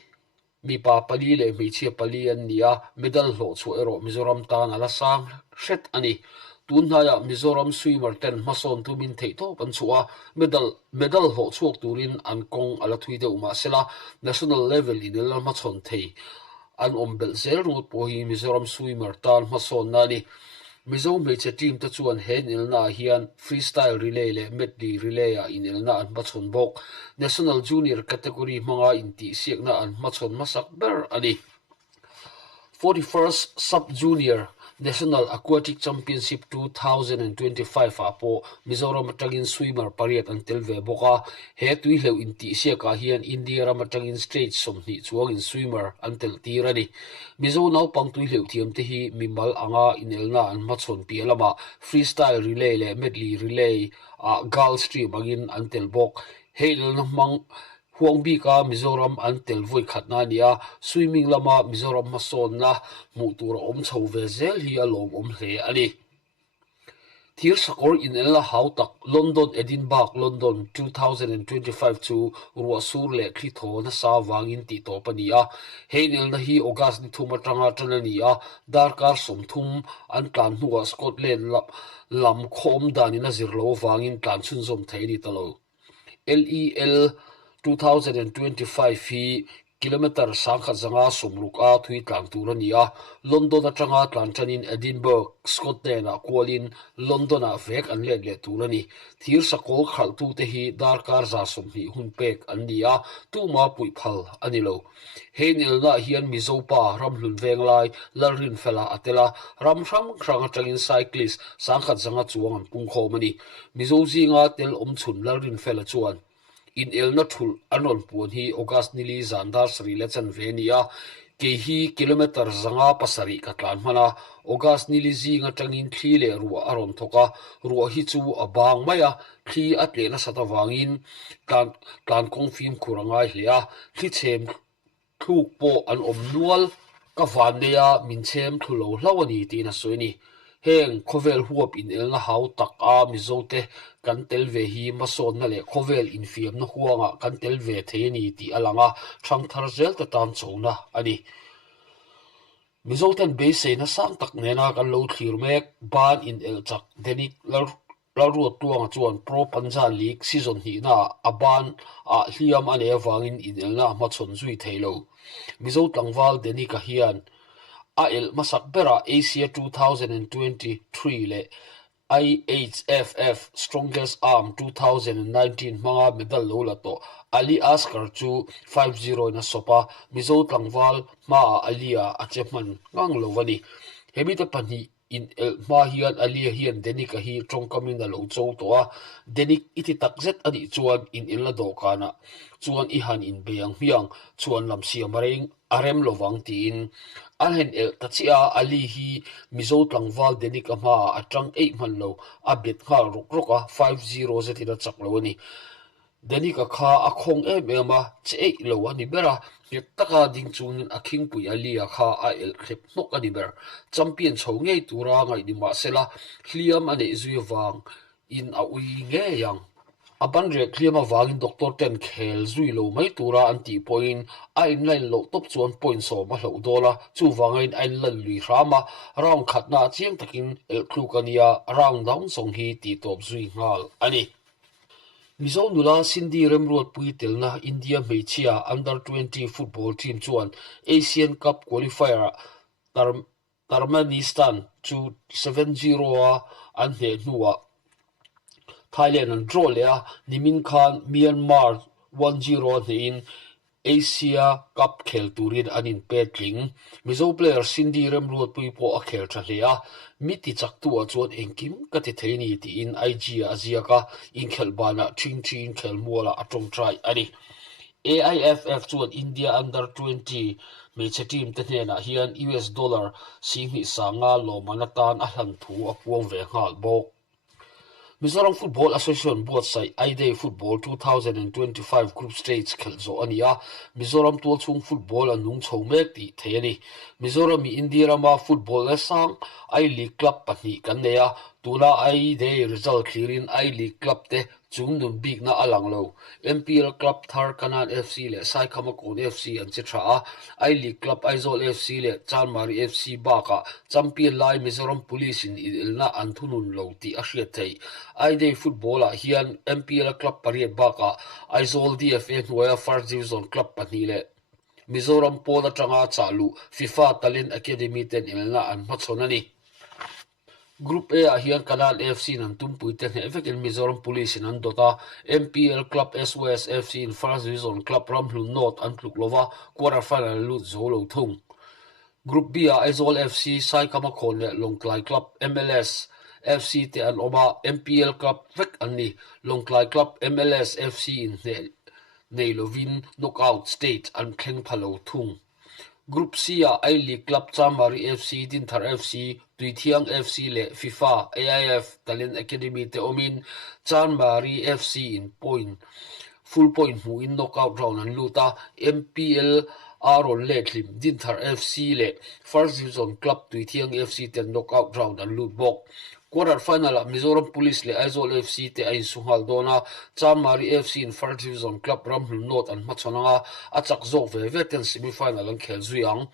mi pa pali le mi chia pali an nia medal lo chu ero Mizoram tan ala sang shet ani tunhaya Mizoram swimmer ten mason tu min thei to pan chuwa medal ho chuak turin an kong ala thui de uma sela national level in el ma chon thei an ombel zel rut po hi Mizoram swimmer tan mason nani Mizo meche team ta chuan hen ilna hian freestyle relay le medley relay a in ilna an machon bok national junior category manga inti siakna an machon masak ber ani 41st sub junior National Aquatic Championship 2025 apo Mizoram atangin swimmer pariat antel ve boka he tui hleu in ti sia ka hian India ram atangin stage somni chuang in swimmer antel tirani Mizo nau pang tui hleu thiam te hi mimal anga inelna an machon pialama freestyle relay le medley relay gal stream agin antel bok heil na mang Huang bi ka Mizoram antel voi khatna nia swimming lama Mizoram mason na mutura chho ve zel hi alom hle ani Thir sakor in ella hautak London Edinburgh London 2025 chu ruwa sur le klitho na sa wangin ti to pania heinel na hi August ni thuma tanga tanania darkar somthum an tlan nuwa Scotland lam khom danina zirlo wangin tlan chunzom theini talo LEL 2025 hi kilometer sangkhat zanga somruka thui tlang turania London atanga tlantanin Edinburgh Scotland a kualin London a vek an le turani thir sakol khaltu te hi darkar za somni hunpek ania tuma puiphal anilo heinel na hian mizopa ramhlun venglai larin fela atela ramram kranga tangin cyclist sangkhat zanga chuang pungkhomani mizozinga tel omchun larin fela chuan in elna thul anon puan hi August nili zandar sri lechan venia ke hi kilometer zanga pasari katlan mana August nili zinga tangin thli le ruwa aron thoka ruwa hi chu abang maya thli atle na satawangin kan kongfim kuranga hlia thli chem thuk po an omnual ka vandeya minchem thulo hlawani tina soini heng khovel huap in elna hau tak a mizote kan telve hi mason na le khovel infiam na huanga kan telve theini ti alanga thang thar zel ta tan chona ani mizoten base na sang tak nena kan lo thlir mek ban in el chak denik ru tuang chuan pro punjab league season hi na aban a hliam ane wangin in elna ma chon zui theilo mizo tlangwal denika hian AL Masakbera Asia 2023 le IHFF Strongest Arm 2019 mga medal lola to Ali Askar chu 5-0 na sopa Mizo Tlangwal ma Alia achepman ngang lovani hemita pani in ma hian Alia hian denika hi tongkamin na lo chow to a denik iti takzet ani chuan in illa dokana chuan ihan in beyang hiang chuan lam siamareng arem lovang tin alhen el tachia ali hi Mizo Tlangwal denika ma atang 8 man lo abet khal roka 5-0 zetina chaklowani denika kha akhong ema che lo ani bera taka ding chungin aking pui alia kha a el khep nok ani ber champion chhongei tura ngai di ma sela hliam ane zuiwang in a ui nge yang aban re kliama wangin doctor ten khel zui lo mai tura anti point a in line lo top chuan point so ma hlo dola chu wangain ain lan lui rama round khatna chiang takin el klukania round down song hi ti top zui ngal ani Mizo nula Cindy Remrod pui telna India Meichia under 20 football team chuan Asian Cup qualifier Turkmenistan chu 7-0 an he nuwa Thailand and draw le Nimin Khan Myanmar 1-0 in Asia Cup khel turin anin petling Mizo player Cindy Remrod pui po a khel thalea miti chaktu a chuan engkim ka ti theini ti in IG aziaka in khelbana thin khel mola atong try ani AIFF chuan India under 20 mecha team te hena hian US dollar singhi sanga lo manatan a hlan thu a puang ve ngal bok Mizoram Football Association board sai Day Football 2025 group stage khelzo ania Mizoram Tolchung Football anung chhomek ti theni Mizoram India ma football la sang I League club pani kanneya tula Day result clearin I League club te chungnun big na alanglo MPL club Thar Kanan FC le Sai Khamakon FC an chitra I League club Aizol FC le Chanmari FC baka champion lai Mizoram Police in ilna anthunun lo ti ahriathei Day football a hian MPL club pariat baka Aizol DFN Royal First Division club panile Mizoram Pola Changa Chalu FIFA Talent Academy ten ilna an machonani Group A hian Kanal FC nan tumpui te hnevekin Mizoram Police in Andota MPL Club SOS FC in First Division Club Ramhlun North an Tluklova quarter final lut zolo thung Group B a Aizol FC Sai Kamakon le Longklai Club MLS FC te an oma MPL Club vek ani Longklai Club MLS FC in nei lovin knockout state an kleng phalo thung. Group C a I-League Club Chamari FC Dinthar FC Tuithiang FC le FIFA AIF Talent Academy te omin Chamari FC in point full point mu in knockout round an luta MPL Aaron Ledlim Dinthar FC le First Division Club Tuithiang FC te knockout round an lut bok. Quarter final a Mizoram Police le Aizol FC te ain sunghal dona Chamari FC in First Division Club Ramhlun North an Machonanga achak zok ve ten semi-final an khel zuyang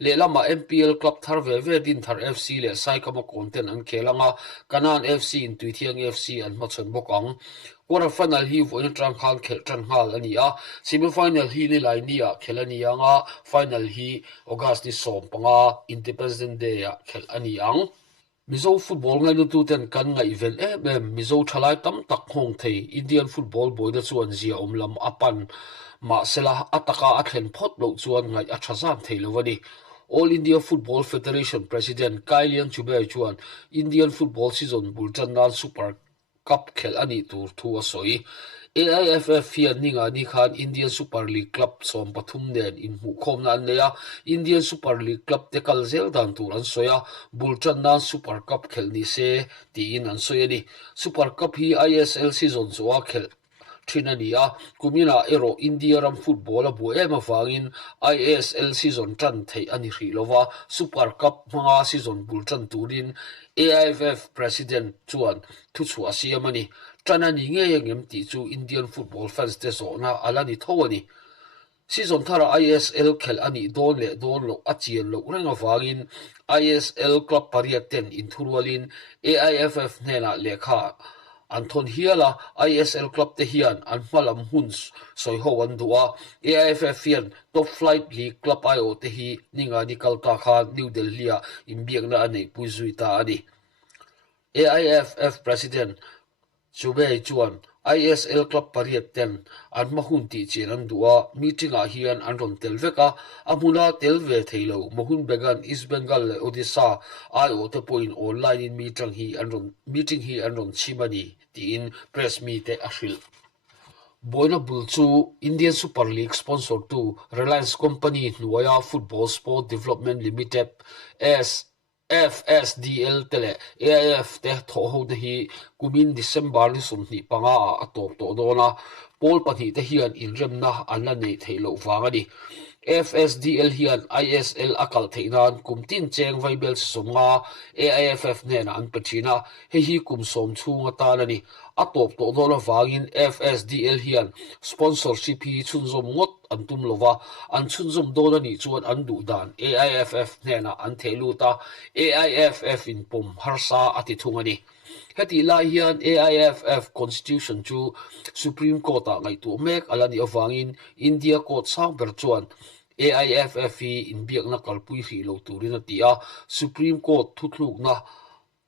le lama MPL Club thar ve Dinthar FC le Saikama Content an khelanga Kanan FC in Tuithiang FC an Machon bokang. Quarter final hi voin Trangkhal khel Tranghal ania semi-final hi ni lai nia khelania nga final hi August ni sompanga Independence Day a khel aniang. Mizo football ngai nutu ten kan ngai event Mizo thalai tam tak hong thei Indian football boy da chuan zia omlam apan ma sela ataka athen phot lo chuan ngai athazan thei lovani. All India Football Federation President Kailian Chubey chuan Indian football season bulchan Super Cup khel ani tur thu asoi. AIFF hian ninga ni khan Indian Super League Club som pathum nen in mu khomna an neya Indian Super League Club te kal zel dan tur an soya bulchan nan Super Cup khel ni se ti in an soya ni Super Cup hi ISL season zo khel thinania kumina ero India ram football a bu ema wangin ISL season tan thei ani rilova Super Cup manga season bulchan turin AIFF president chuan thu chu asiamani Chanani nge ngem ti chu Indian football fans te so na alani thawani season thara ISL khel ani don le don lo achian lo renga wangin ISL club pariaten in thurwalin AIFF nena lekha Anton hiala ISL club te hian an malam huns soi ho an duwa AIFF hian top flight league club io te hi ninga ni kalta kha New Delhi a imbiak na ani puizuita ani AIFF president Chubey chuan ISL club pariat ten an mahun ti chen an duwa meeting a hian an ron telveka amuna telve theilo mahun began East Bengal le Odisha io te point online in meeting hi an ron chimani ti in press meet e ashil Boina bulchu Indian Super League sponsor to Reliance Company Nuaya Football Sport Development Limited as FSDL tele AIF te thoho de hi kumin December ni sumni panga atop to dona pol pani te hian in remna anla nei theilo wangani FSDL hian ISL akal theinan kumtin cheng vaibel somnga AIFF nena an pachina hi kum som chunga tanani atop to dona wangin FSDL hian sponsorship hi chunzom ngot antum lova an chunzom dona ni chuan an du dan AIFF nena an theluta AIFF in pum harsa ati thungani heti la hian AIFF constitution chu Supreme Court a ngai tu mek alani awangin India Court sang ber chuan AIFF in biak na kalpui hi lo turin atia Supreme Court thuthluk na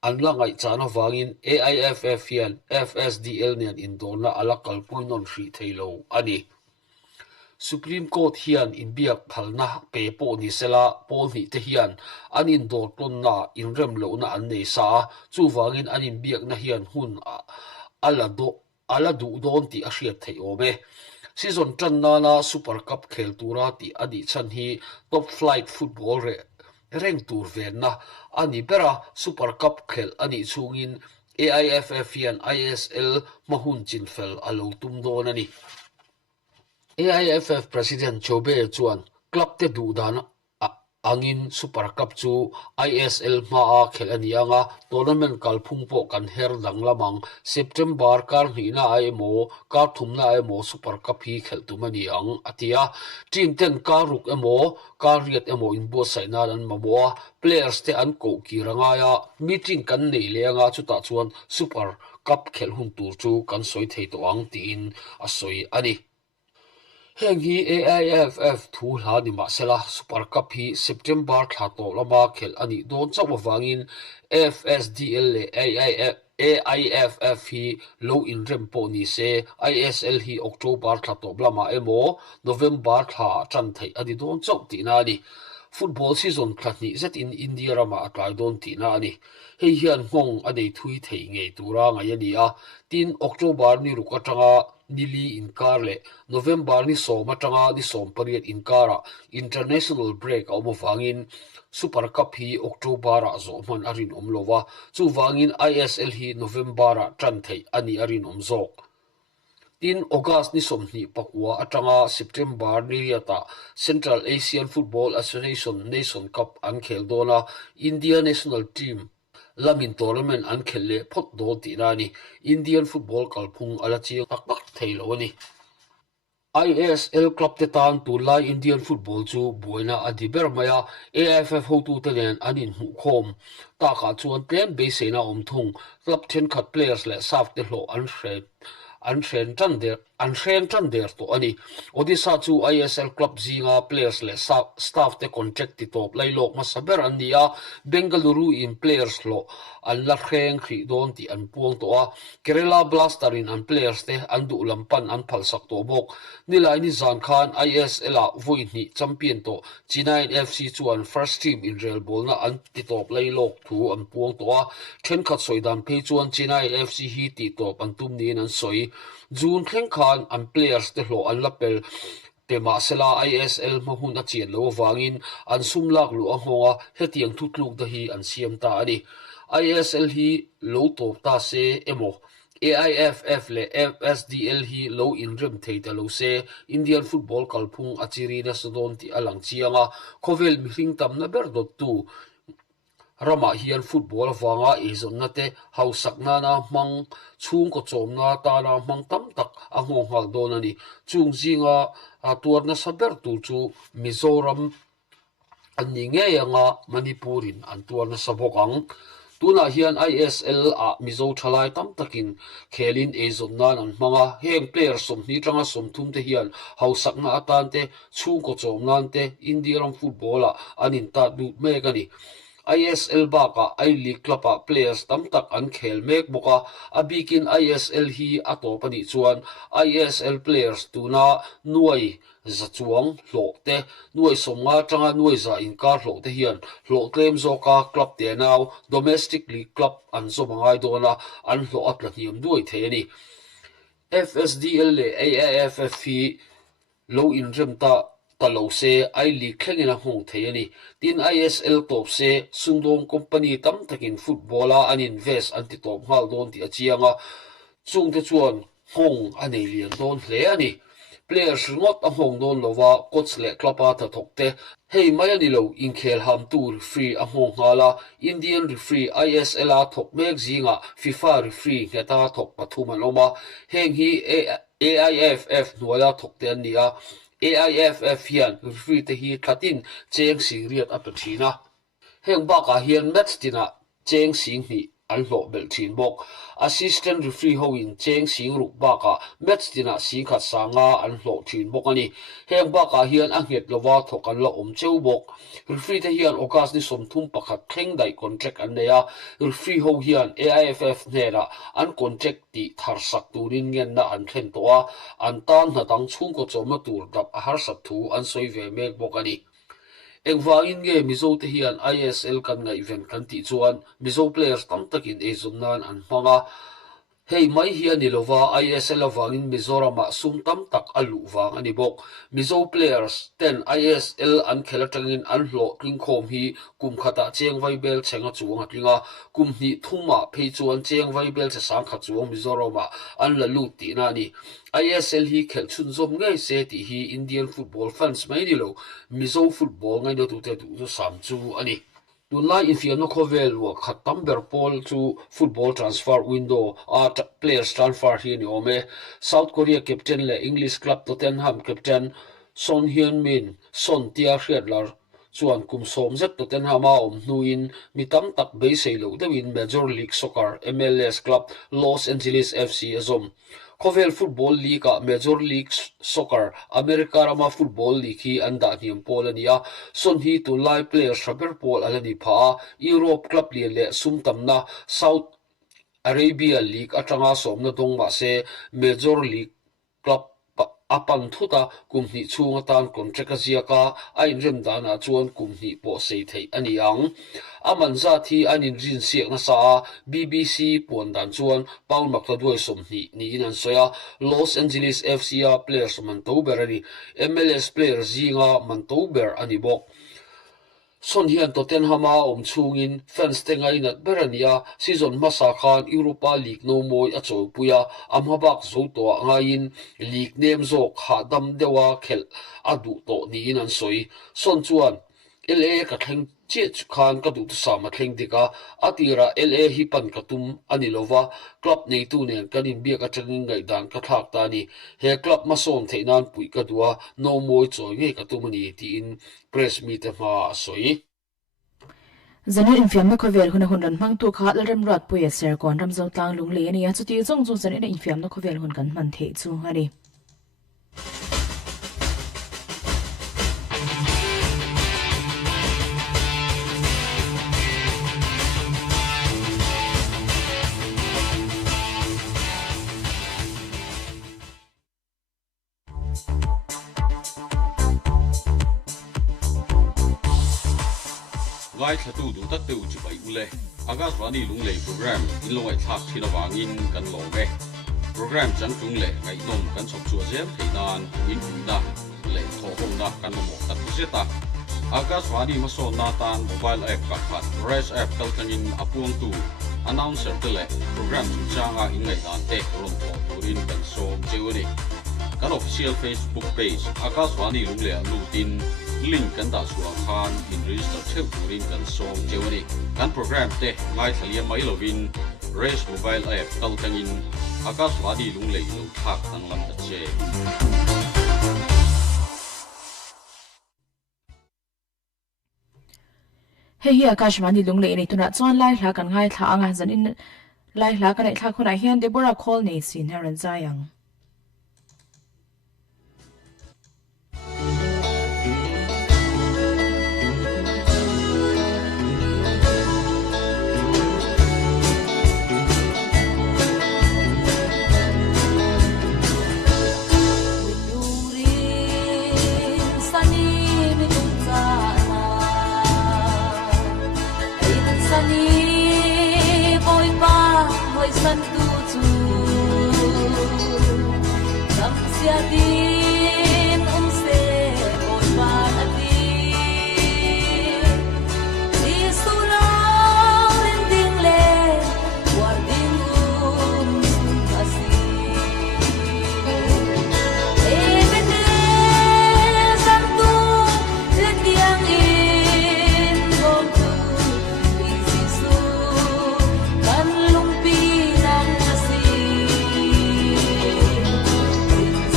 anla ngai chana wangin AIFF hian FSDL nen indorna ala kalpui non hri theilo ani Supreme Court hian in biak phalna pe po ni sela po ni te hian an indor ton na in rem lo na an nei sa chu wangin an in biak na hian hun ala du don ti a hriat thei ome season tan na Super Cup khel tura ti adi chan hi top flight football re reng tur ven na ani bera Super Cup khel ani chungin AIFF hian ISL mahun chinfel alo tum don ani AIFF President Chubey chuan club te du dan angin Super Cup chu ISL ma a khel anianga tournament kalphung po kan her dang lamang September kar hina ai mo ka thumna ai mo Super Cup hi khel tumani ang atia team ten ka ruk emo ka riat emo in bo saina an mamoa players te an ko ki ranga ya meeting kan nei lenga chuta chuan Super Cup khel hun tur chu kan soi thei to ang tin asoi ani heng hi AIFF thu hla ni ma sela Super Cup hi September thla to lama khel ani don chawa wangin FSDL le AIFF hi low in rempo ni se ISL hi October thla to lama emo November thla chan thei ani don chaw ti na ni football season khatni zet in India rama atlai don tina ani hei hian ngong adei thui thei ngei tura ngai ani a tin October ni ruka tanga nili inkar le November ni soma tanga ni som pariat inkara international break awmawangin Super Cup hi October a zo man arin omlova chu wangin ISL hi November a tran thei ani arin omzok tin August ni somni pakwa atanga September ni riata Central Asian Football Association Nation Cup an khel dona India national team lamin tournament an khelle phot do tinani Indian football kalphung alachi taktak thailo ni ISL club te tan tu lai Indian football chu buina adiber maya AFF ho tu ten anin hu khom ta kha chuan plan base na omthung club 10 cut players le saf te hlo an shen chan der to ani odisa chu ISL club zinga players le staff te contract ti top lai lok ma saber an dia Bengaluru in players lo an la kheng khi don ti an puang to a Kerala Blaster in an players te an du lampan an phal sak to bok nilai ni zan khan ISL a voi ni champion to Chennai FC chuan first team in real ball na an ti top lai lok thu an puang to a then khat soidan pe chuan Chennai FC hi ti top an tum ni an soi June thleng khan an players te hlo an lapel tema sela ISL mahun a chian lo wangin an sumlak lu a honga hetiang thutluk da hi an siam ta ani ISL hi lo top ta se emo AIFF le FSDL hi lo inrem theita lo se Indian football kalphung achiri na sodon ti alang chianga khovel mihring tam na berdot tu rama hian football wanga izon na te hausakna na mang chung ko chomna ta na mang tam tak angong hal don ani chung zinga atuar na saber tu chu Mizoram ani nge yanga Manipurin antuar na sabokang tuna hian ISL a Mizo thalai tam takin khelin ezon nan an manga heng player som ni tanga som thum te hian hausakna atan te chung ko chomnan te Indian football a anin ta du megani ISL baka I League club a players tam tak an khel mek boka abikin ISL hi atopani chuan ISL players tuna nuai zachuang hlokte nuai somnga tanga nuai za inkar hlokte hian hloklem zoka club te now domestic league club an zomangai dona an hlo atlahiam duai theni FSDL le AIFF hi lo inremta talo se I League thlengina hong theiani tin ISL top se sundom company tam takin footballer an invest anti top hal don ti achianga chungte chuan hong anei lian don hle ani players ngot a hong don lova coach le club a ta thokte hei mai ani lo in khel ham tur free a hong hala Indian referee ISL a thok mek zinga FIFA referee ngeta thok pathum an oma heng hi AIFF nuala thokte ania AIFF hian referee te hi thatin cheng sing riat apathina heng baka hian match tina cheng sing hi an hlo bel thin bok assistant referee ho in cheng sing ruk baka match tina sing khat sanga an hlo thin bok ani heng baka hian a nget lova thokan lo cheu bok referee te hian August ni somthum pakhat thleng dai contract an neya referee ho hian AIFF nera an contract ti tharsak turin ngen na an thlen to a an tan na dang chung ko choma tur dap a har sat thu an soi ve mek bok ani engwangin nge Mizo te hian ISL kan ngai event kan ti chuan Mizo players tam takin ezumnan an hmanga hei mai hian ni lova ISL awangin Mizoram a sum tam tak alu wang ani bok Mizo players 10 ISL an khelatangin an hlo tlingkhom hi kum khata cheng vai bel chenga chuang atlinga kum ni thuma phei chuan cheng vai bel che sang kha chuang Mizoram a an la lu ti na ni ISL hi khel chun zom ngai se ti hi Indian football fans mai ni lo Mizo football ngai no tu te tu sam chu ani tunlai infiano khovel wa khatam berpol chu football transfer window art players transfer hi ni ome South Korea captain le English club Tottenham captain Son Heung-min Son Tia Hredlar chuan kum som zet Tottenham a nuin mitam tak be seilo dewin Major League Soccer MLS club Los Angeles FC azom Khovel Football League a Major League Soccer America Rama Football League hi anda niam polania son hi to live players saber pol alani pha Europe club le sumtamna South Arabia League atanga somna dongma se Major League Club apan thuta kumhni chunga tan contract aziaka a in rem dana chuan kumhni po sei thei ani ang aman za thi anin rin siak na sa BBC puan dan chuan Paul McLeod somni ni in an soya Los Angeles FC players Mantober ani MLS player zinga Mantober ani bok son hian Tottenhama chungin fans tenga inat berania season masa khan Europa League no moi acho puya amhabak zo to ngain league name zo khadam dewa khel adu to ni in an soi son chuan LA ka thleng che khan ka du sama thleng dika atira LA hi pan katum anilova club nei tu nen kanin bia ka tangin ngai dan ka thak ta ni he club ma som theinan pui ka duwa no moi choi nge ka tumani ti in press meet ma soi zanin infiam na khovel huna hunran mang tu kha lalrem rat puya ser kon ram zo tlang lung le ni ya chu ti zong zong zanin infiam na khovel hun kan man the chu ani Ngai thatu du tat te uchi bai ule AKASHVANI LUNGLEI program in lo ngai thak thina wangin kan lo ve program chang tung le ngai nom kan sok chu jem theinan in da le tho hong da kan mo tat seta AKASHVANI ma so na tan mobile app ka khat fresh app kal tangin apuang tu announcer te le program changa in ngai dan te ron tho turin kan so jeuni kan official Facebook page AKASHVANI LUNGLEI lutin link kan da suwa khan in register cheu turin kan som jeuni kan program te ngai thalia mai lovin race mobile app kal tangin AKASHVANI LUNGLEI lo thak tang lam ta che he hi AKASHVANI LUNGLEI nei tuna chuan lai hla kan ngai thla anga zanin lai hla kan ai thla khuna hian Deborah Call nei sin heran zayang san tu chu sam sia din se oi ban ati si sura len ding le war ding kasi e bete san tu le tiang in gom tu isi su kan lumpi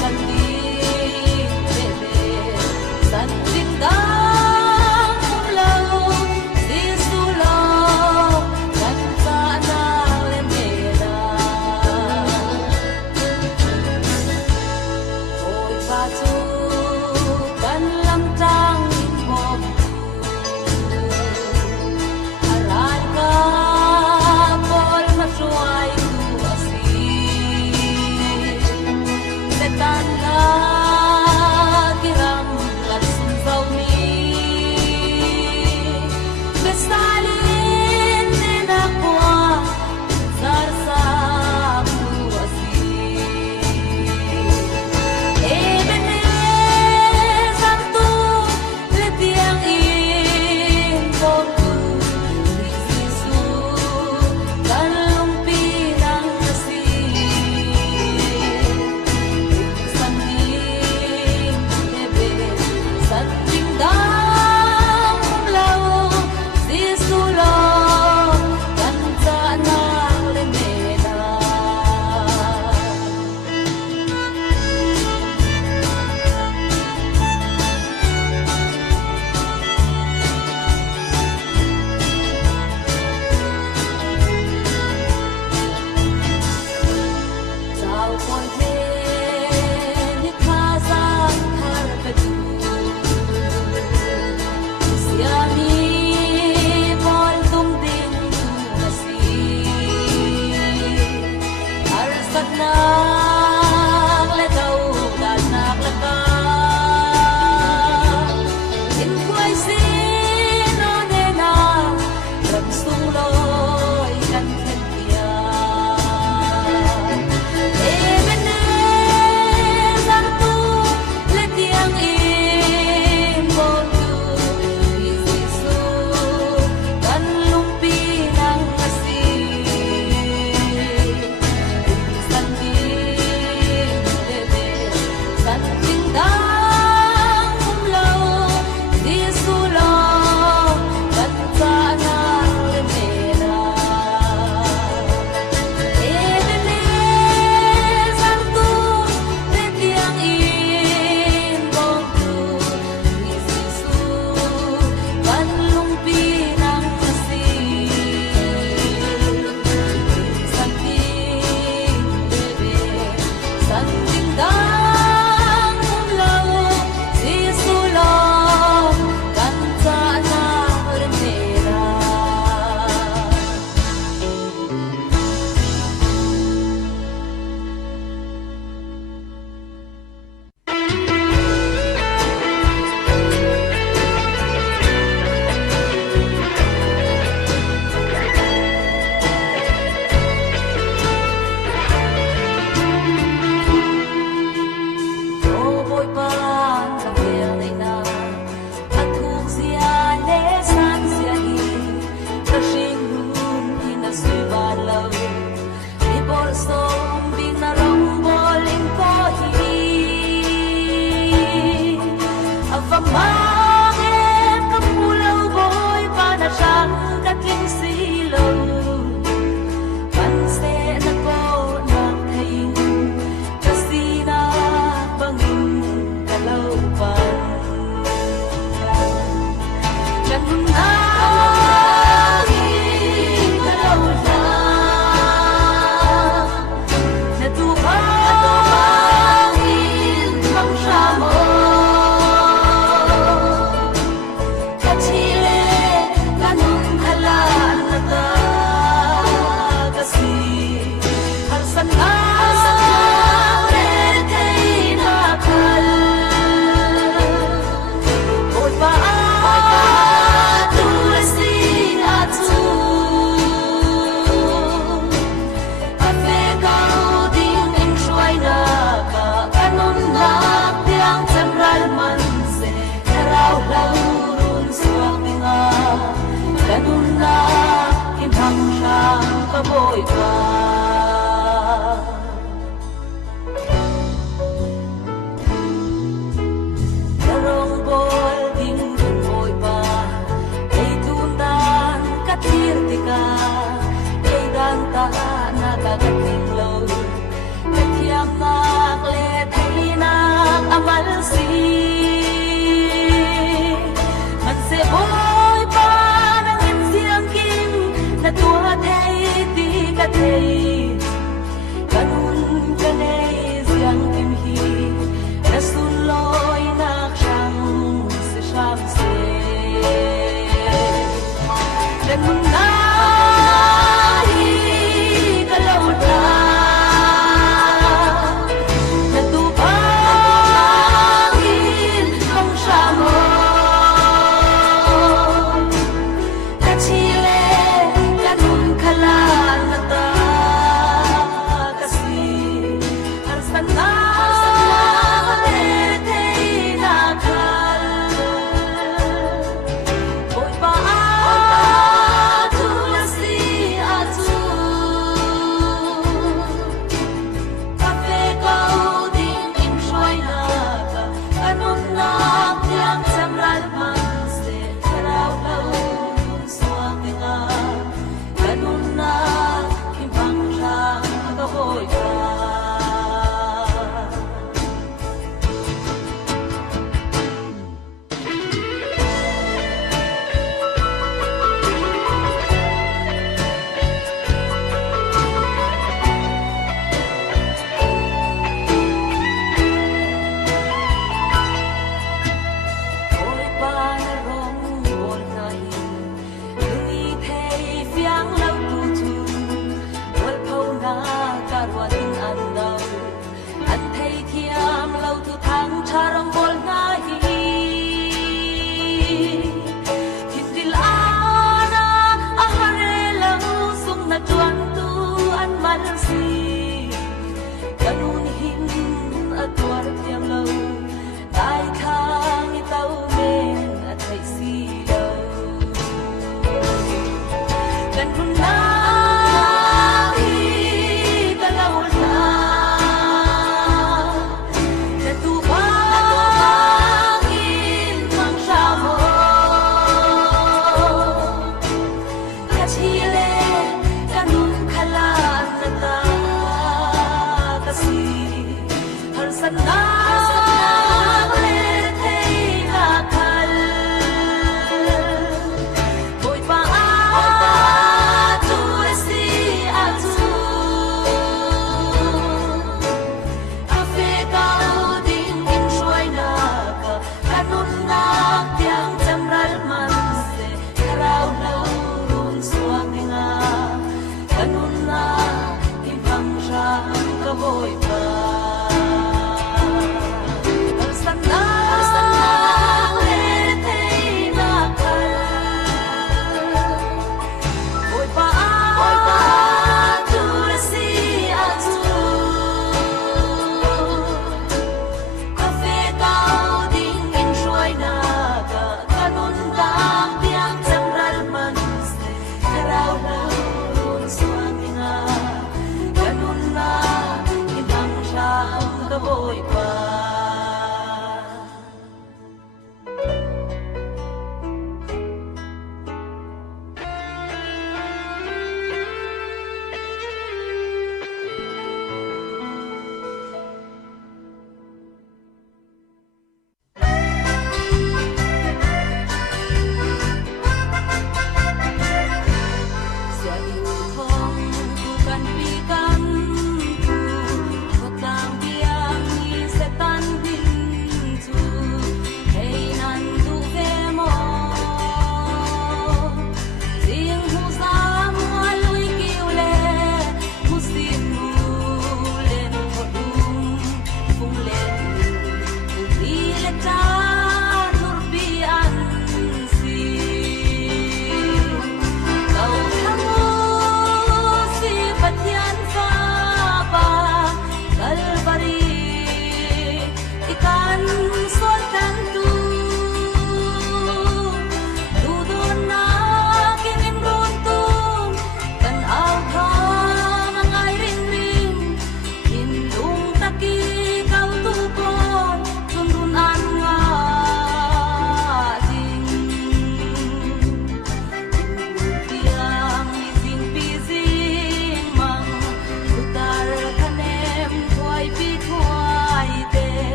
Sandi ai xin nó nên à rầm sung lối căn thân kia bên đây giang tu lên tiếng im bồn tu Giêsu kan lumpi nang kasih san tin de san tin dang lâu Giêsu lo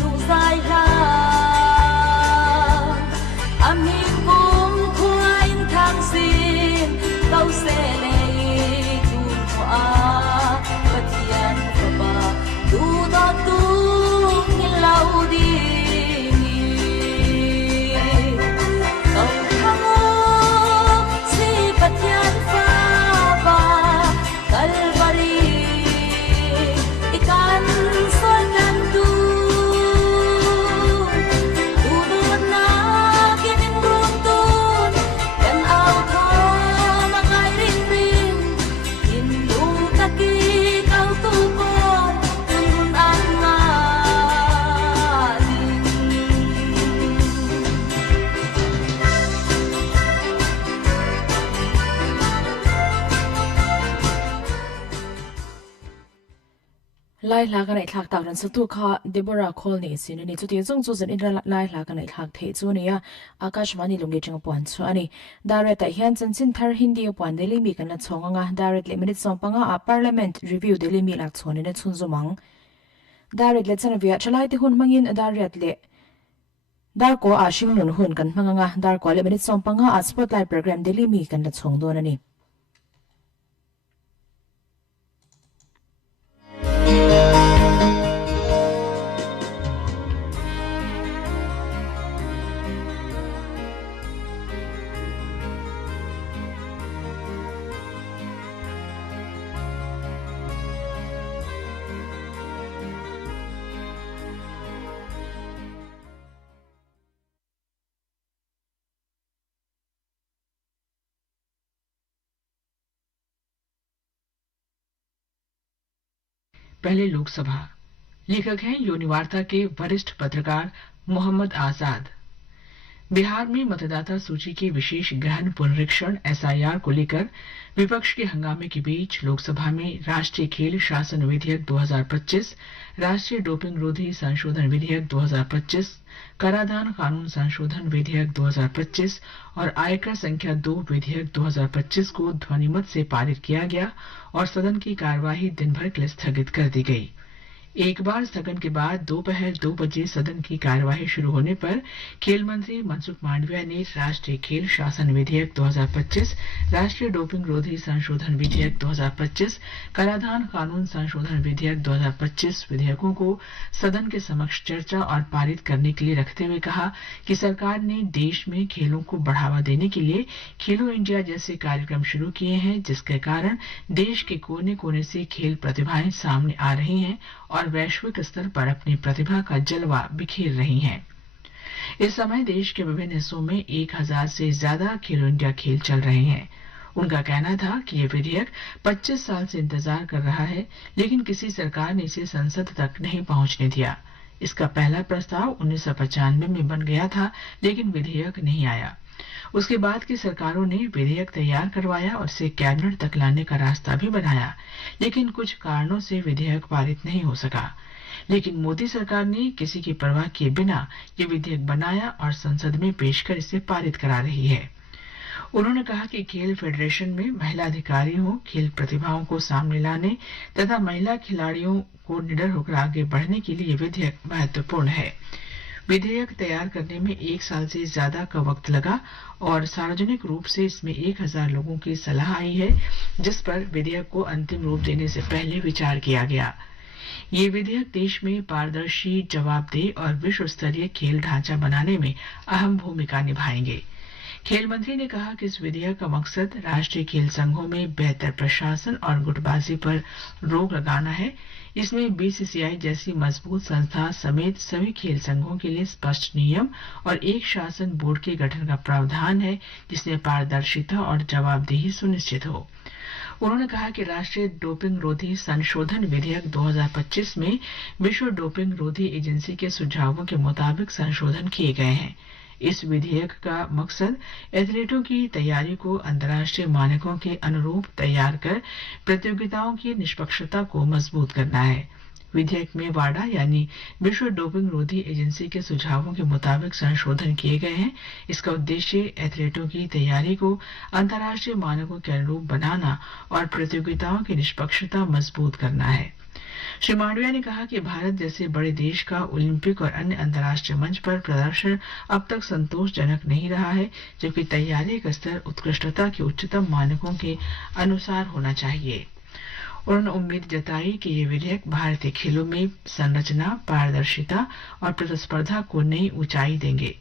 nu sai la amin kum khuain thang sin kau se le tu a pathian ba tu do tu lau di lai la kan ai thak tak ran satu kha Deborah Call ni sin ni chuti zong chu zan in lai la kan ai thak the chu ni ya Akashvani lunglei chang pon chu ani direct a hian chan chin thar hindi pon deli mi kan la chonga nga direct le minute song panga a parliament review deli mi lak chhoni ne chun zomang direct le chan via chalai te hun mangin direct le dar ko a shing nun hun kan manga nga dar ko le minute song panga a spotlight program deli mi kan la chong don ani पहले लोकसभा लेखक हैं योनि वार्ता के वरिष्ठ पत्रकार मोहम्मद आजाद। बिहार में मतदाता सूची के विशेष गहन पुनरीक्षण एसआईआर को लेकर विपक्ष के हंगामे के बीच लोकसभा में राष्ट्रीय खेल शासन विधेयक 2025, राष्ट्रीय डोपिंग रोधी संशोधन विधेयक 2025, कराधान कानून संशोधन विधेयक 2025 और आयकर संख्या 2 विधेयक 2025 को ध्वनिमत से पारित किया गया और सदन की कार्यवाही दिन भर के लिए स्थगित कर दी गई। एक बार स्थगन के बाद दोपहर 2 बजे सदन की कार्यवाही शुरू होने पर खेल मंत्री मनसुख मांडविया ने राष्ट्रीय खेल शासन विधेयक 2025, राष्ट्रीय डोपिंग रोधी संशोधन विधेयक 2025, कराधान कानून संशोधन विधेयक 2025 विधेयकों को सदन के समक्ष चर्चा और पारित करने के लिए रखते हुए कहा कि सरकार ने देश में खेलों को बढ़ावा देने के लिए खेलो इंडिया जैसे कार्यक्रम शुरू किए हैं, जिसके कारण देश के कोने कोने से खेल प्रतिभाएं सामने आ रही हैं और वैश्विक स्तर पर अपनी प्रतिभा का जलवा बिखेर रही हैं। इस समय देश के विभिन्न हिस्सों में 1000 से ज्यादा खेलो इंडिया खेल चल रहे हैं। उनका कहना था कि ये विधेयक 25 साल से इंतजार कर रहा है, लेकिन किसी सरकार ने इसे संसद तक नहीं पहुंचने दिया। इसका पहला प्रस्ताव 1995 में बन गया था, लेकिन विधेयक नहीं आया। उसके बाद की सरकारों ने विधेयक तैयार करवाया और इसे कैबिनेट तक लाने का रास्ता भी बनाया, लेकिन कुछ कारणों से विधेयक पारित नहीं हो सका। लेकिन मोदी सरकार ने किसी की परवाह किए बिना ये विधेयक बनाया और संसद में पेश कर इसे पारित करा रही है। उन्होंने कहा कि खेल फेडरेशन में महिला अधिकारियों, खेल प्रतिभाओं को सामने लाने तथा महिला खिलाड़ियों को निडर होकर आगे बढ़ने के लिए विधेयक महत्वपूर्ण है। विधेयक तैयार करने में 1 साल से ज्यादा का वक्त लगा और सार्वजनिक रूप से इसमें 1000 लोगों की सलाह आई है, जिस पर विधेयक को अंतिम रूप देने से पहले विचार किया गया। ये विधेयक देश में पारदर्शी, जवाबदेह और विश्व स्तरीय खेल ढांचा बनाने में अहम भूमिका निभाएंगे। खेल मंत्री ने कहा कि इस विधेयक का मकसद राष्ट्रीय खेल संघों में बेहतर प्रशासन और गुटबाजी पर रोक लगाना है। इसमें बीसीसीआई जैसी मजबूत संस्था समेत सभी खेल संघों के लिए स्पष्ट नियम और एक शासन बोर्ड के गठन का प्रावधान है, जिसमें पारदर्शिता और जवाबदेही सुनिश्चित हो। उन्होंने कहा कि राष्ट्रीय डोपिंग रोधी संशोधन विधेयक 2025 में विश्व डोपिंग रोधी एजेंसी के सुझावों के मुताबिक संशोधन किए गए हैं। इस विधेयक का मकसद एथलीटों की तैयारी को अंतर्राष्ट्रीय मानकों के अनुरूप तैयार कर प्रतियोगिताओं की निष्पक्षता को मजबूत करना है। विधेयक में वाडा यानी विश्व डोपिंग रोधी एजेंसी के सुझावों के मुताबिक संशोधन किए गए हैं। इसका उद्देश्य एथलीटों की तैयारी को अंतर्राष्ट्रीय मानकों के अनुरूप बनाना और प्रतियोगिताओं की निष्पक्षता मजबूत करना है। श्री मांडविया ने कहा कि भारत जैसे बड़े देश का ओलंपिक और अन्य अंतर्राष्ट्रीय मंच पर प्रदर्शन अब तक संतोषजनक नहीं रहा है, जबकि तैयारी का स्तर उत्कृष्टता के उच्चतम मानकों के अनुसार होना चाहिए। उन्होंने उम्मीद जताई कि ये विधेयक भारतीय खेलों में संरचना, पारदर्शिता और प्रतिस्पर्धा को नई ऊंचाई देंगे।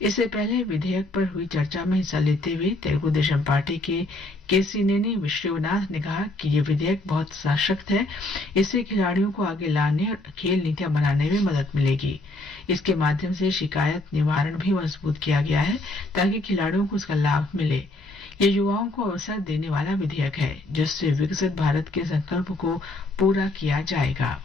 इससे पहले विधेयक पर हुई चर्चा में हिस्सा लेते हुए तेलुगु देशम पार्टी के केसीनेनी विश्वनाथ ने कहा कि ये विधेयक बहुत सशक्त है। इससे खिलाड़ियों को आगे लाने और खेल नीतियां बनाने में मदद मिलेगी। इसके माध्यम से शिकायत निवारण भी मजबूत किया गया है ताकि खिलाड़ियों को इसका लाभ मिले। ये युवाओं को अवसर देने वाला विधेयक है जिससे विकसित भारत के संकल्प को पूरा किया जाएगा।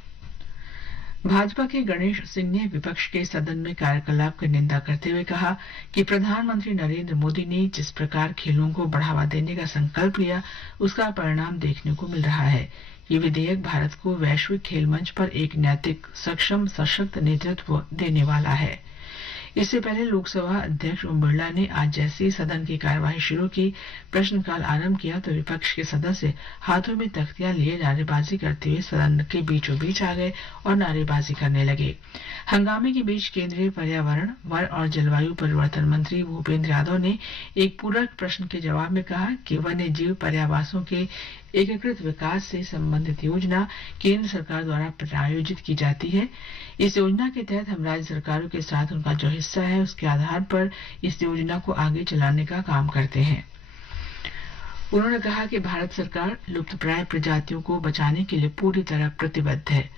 भाजपा के गणेश सिंह ने विपक्ष के सदन में कार्यकलाप की निंदा करते हुए कहा कि प्रधानमंत्री नरेंद्र मोदी ने जिस प्रकार खेलों को बढ़ावा देने का संकल्प लिया, उसका परिणाम देखने को मिल रहा है। ये विधेयक भारत को वैश्विक खेल मंच पर एक नैतिक, सक्षम, सशक्त नेतृत्व देने वाला है। इससे पहले लोकसभा अध्यक्ष ओम बिरला ने आज जैसे ही सदन की कार्यवाही शुरू की, प्रश्नकाल आरंभ किया तो विपक्ष के सदस्य हाथों में तख्तियां लिए नारेबाजी करते हुए सदन के बीचों बीच आ गए और नारेबाजी करने लगे। हंगामे के बीच केंद्रीय पर्यावरण, वन और जलवायु परिवर्तन मंत्री भूपेंद्र यादव ने एक पूरक प्रश्न के जवाब में कहा कि वन्य जीव पर्यावासों के एकीकृत विकास से संबंधित योजना केंद्र सरकार द्वारा प्रायोजित की जाती है। इस योजना के तहत हम राज्य सरकारों के साथ उनका जो हिस्सा है उसके आधार पर इस योजना को आगे चलाने का काम करते हैं। उन्होंने कहा कि भारत सरकार लुप्तप्राय प्रजातियों को बचाने के लिए पूरी तरह प्रतिबद्ध है।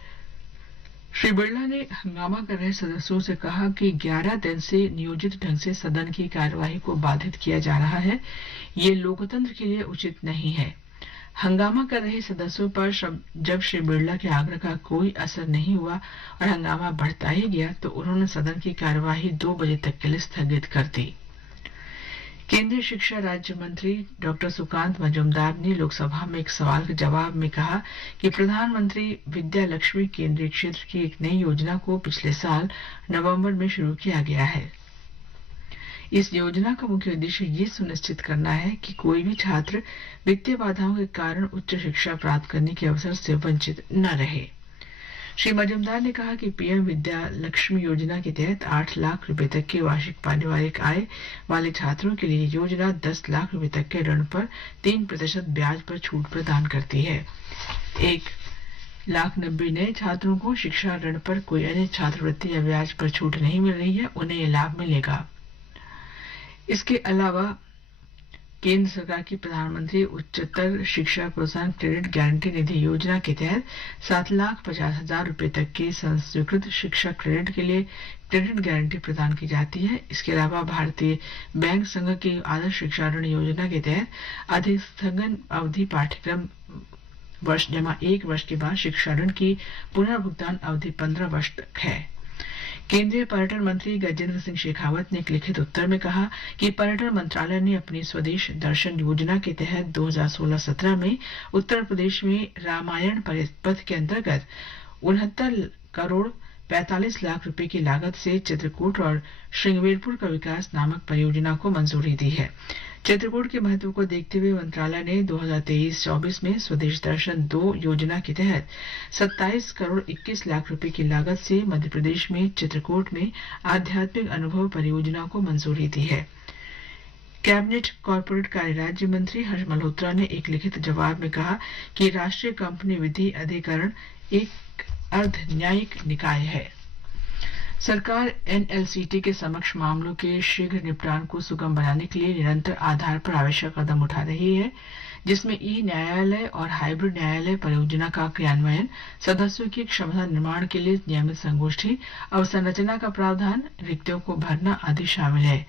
श्री बिरला ने हंगामा कर रहे सदस्यों से कहा कि 11 दिन से नियोजित ढंग से सदन की कार्यवाही को बाधित किया जा रहा है। ये लोकतंत्र के लिए उचित नहीं है। हंगामा कर रहे सदस्यों पर जब श्री बिरला के आग्रह का कोई असर नहीं हुआ और हंगामा बढ़ता ही गया तो उन्होंने सदन की कार्यवाही 2 बजे तक के लिए स्थगित कर दी। केंद्रीय शिक्षा राज्य मंत्री डॉक्टर सुकांत मजूमदार ने लोकसभा में एक सवाल के जवाब में कहा कि प्रधानमंत्री विद्या लक्ष्मी केंद्रीय क्षेत्र की एक नई योजना को पिछले साल नवंबर में शुरू किया गया है। इस योजना का मुख्य उद्देश्य ये सुनिश्चित करना है कि कोई भी छात्र वित्तीय बाधाओं के कारण उच्च शिक्षा प्राप्त करने के अवसर से वंचित न रहे। श्री मजूमदार ने कहा कि पीएम विद्या लक्ष्मी योजना के तहत 8 लाख रुपए तक की वार्षिक पारिवारिक आय वाले छात्रों के लिए योजना 10 लाख रुपए तक के ऋण पर 3% ब्याज पर छूट प्रदान करती है। 1,90,000 नए छात्रों को शिक्षा ऋण पर कोई अन्य छात्रवृत्ति या ब्याज पर छूट नहीं मिल रही है, उन्हें ये लाभ मिलेगा। इसके अलावा केंद्र सरकार की प्रधानमंत्री उच्चतर शिक्षा प्रोत्साहन क्रेडिट गारंटी निधि योजना के तहत 7,50,000 रुपए तक के संस्वीकृत शिक्षा क्रेडिट के लिए क्रेडिट गारंटी प्रदान की जाती है। इसके अलावा भारतीय बैंक संघ की आदर्श शिक्षा ऋण योजना के तहत अधिस्थगन अवधि पाठ्यक्रम वर्ष जमा 1 वर्ष के बाद शिक्षा ऋण की पुनर्भुगतान अवधि 15 वर्ष तक है। केंद्रीय पर्यटन मंत्री गजेंद्र सिंह शेखावत ने एक लिखित उत्तर में कहा कि पर्यटन मंत्रालय ने अपनी स्वदेश दर्शन योजना के तहत 2016-17 में उत्तर प्रदेश में रामायण पथ के अंतर्गत 69 करोड़ 45 लाख रुपए की लागत से चित्रकूट और श्रृंगवेरपुर का विकास नामक परियोजना को मंजूरी दी है। चित्रकूट के महत्व को देखते हुए मंत्रालय ने 2023-24 में स्वदेश दर्शन 2 योजना के तहत 27 करोड़ 21 लाख रुपए की लागत से मध्य प्रदेश में चित्रकूट में आध्यात्मिक अनुभव परियोजना को मंजूरी दी है। कैबिनेट कॉर्पोरेट कार्य राज्य मंत्री हर्ष मल्होत्रा ने एक लिखित जवाब में कहा कि राष्ट्रीय कंपनी विधि अधिकरण एक अर्ध न्यायिक निकाय है। सरकार एनएलसीटी के समक्ष मामलों के शीघ्र निपटान को सुगम बनाने के लिए निरंतर आधार पर आवश्यक कदम उठा रही है, जिसमें ई न्यायालय और हाइब्रिड न्यायालय परियोजना का क्रियान्वयन, सदस्यों की क्षमता निर्माण के लिए नियमित संगोष्ठी, अवसंरचना का प्रावधान, रिक्तियों को भरना आदि शामिल है।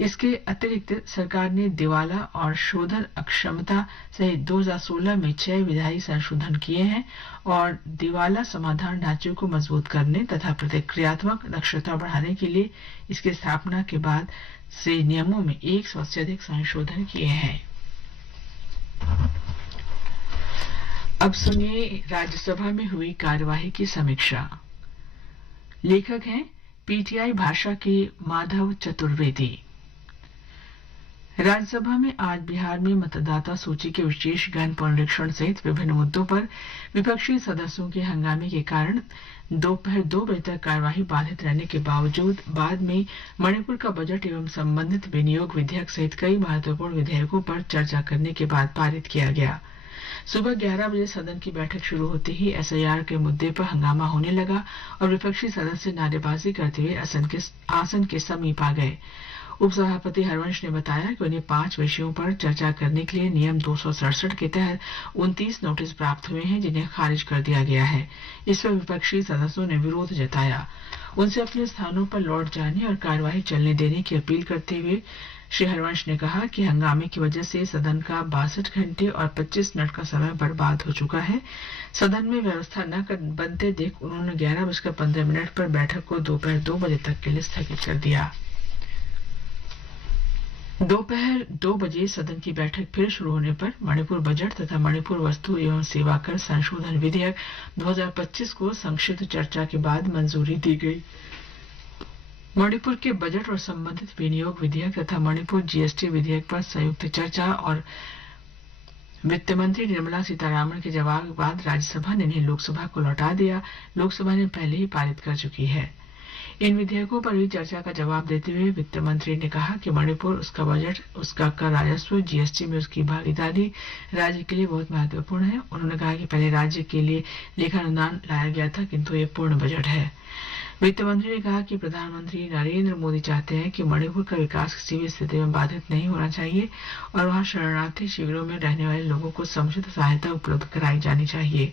इसके अतिरिक्त सरकार ने दिवाला और शोधन अक्षमता सहित 2016 में 6 विधायी संशोधन किए हैं और दिवाला समाधान ढांचे को मजबूत करने तथा प्रतिक्रियात्मक दक्षता बढ़ाने के लिए इसकी स्थापना के बाद से नियमों में 100 से अधिक संशोधन किए हैं। अब सुनिए राज्यसभा में हुई कार्यवाही की समीक्षा। लेखक हैं पीटीआई भाषा के माधव चतुर्वेदी। राज्यसभा में आज बिहार में मतदाता सूची के विशेष गहन पुनरीक्षण सहित विभिन्न मुद्दों पर विपक्षी सदस्यों के हंगामे के कारण दोपहर 2 बजे तक कार्यवाही बाधित रहने के बावजूद बाद में मणिपुर का बजट एवं संबंधित विनियोग विधेयक सहित कई महत्वपूर्ण विधेयकों पर चर्चा करने के बाद पारित किया गया। सुबह 11 बजे सदन की बैठक शुरू होते ही एसआईआर के मुद्दे पर हंगामा होने लगा और विपक्षी सदस्य नारेबाजी करते हुए आसन के समीप आ गए। उपसभापति हरवंश ने बताया कि उन्हें 5 विषयों पर चर्चा करने के लिए नियम 267 के तहत 29 नोटिस प्राप्त हुए हैं, जिन्हें खारिज कर दिया गया है। इस पर विपक्षी सदस्यों ने विरोध जताया। उनसे अपने स्थानों पर लौट जाने और कार्यवाही चलने देने की अपील करते हुए श्री हरवंश ने कहा कि हंगामे की वजह से सदन का 62 घंटे और 25 मिनट का समय बर्बाद हो चुका है। सदन में व्यवस्था न बनते देख उन्होंने 11:15 पर बैठक को दोपहर 2 बजे तक के लिए स्थगित कर दिया। दोपहर 2 बजे सदन की बैठक फिर शुरू होने पर मणिपुर बजट तथा मणिपुर वस्तु एवं सेवा कर संशोधन विधेयक 2025 को संक्षिप्त चर्चा के बाद मंजूरी दी गई। मणिपुर के बजट और संबंधित विनियोग विधेयक तथा मणिपुर जीएसटी विधेयक पर संयुक्त चर्चा और वित्त मंत्री निर्मला सीतारामन के जवाब के बाद राज्यसभा ने इन्हें लोकसभा को लौटा दिया। लोकसभा ने पहले ही पारित कर चुकी है। इन विधेयकों पर हुई चर्चा का जवाब देते हुए वित्त मंत्री ने कहा कि मणिपुर, उसका बजट, उसका कर राजस्व, जीएसटी में उसकी भागीदारी राज्य के लिए बहुत महत्वपूर्ण है। उन्होंने कहा कि पहले राज्य के लिए लेखानुदान लाया गया था, किंतु ये पूर्ण बजट है। वित्त मंत्री ने कहा कि प्रधानमंत्री नरेंद्र मोदी चाहते हैं कि मणिपुर का विकास किसी भी स्थिति में बाधित नहीं होना चाहिए और वहां शरणार्थी शिविरों में रहने वाले लोगों को समुचित सहायता उपलब्ध कराई जानी चाहिए।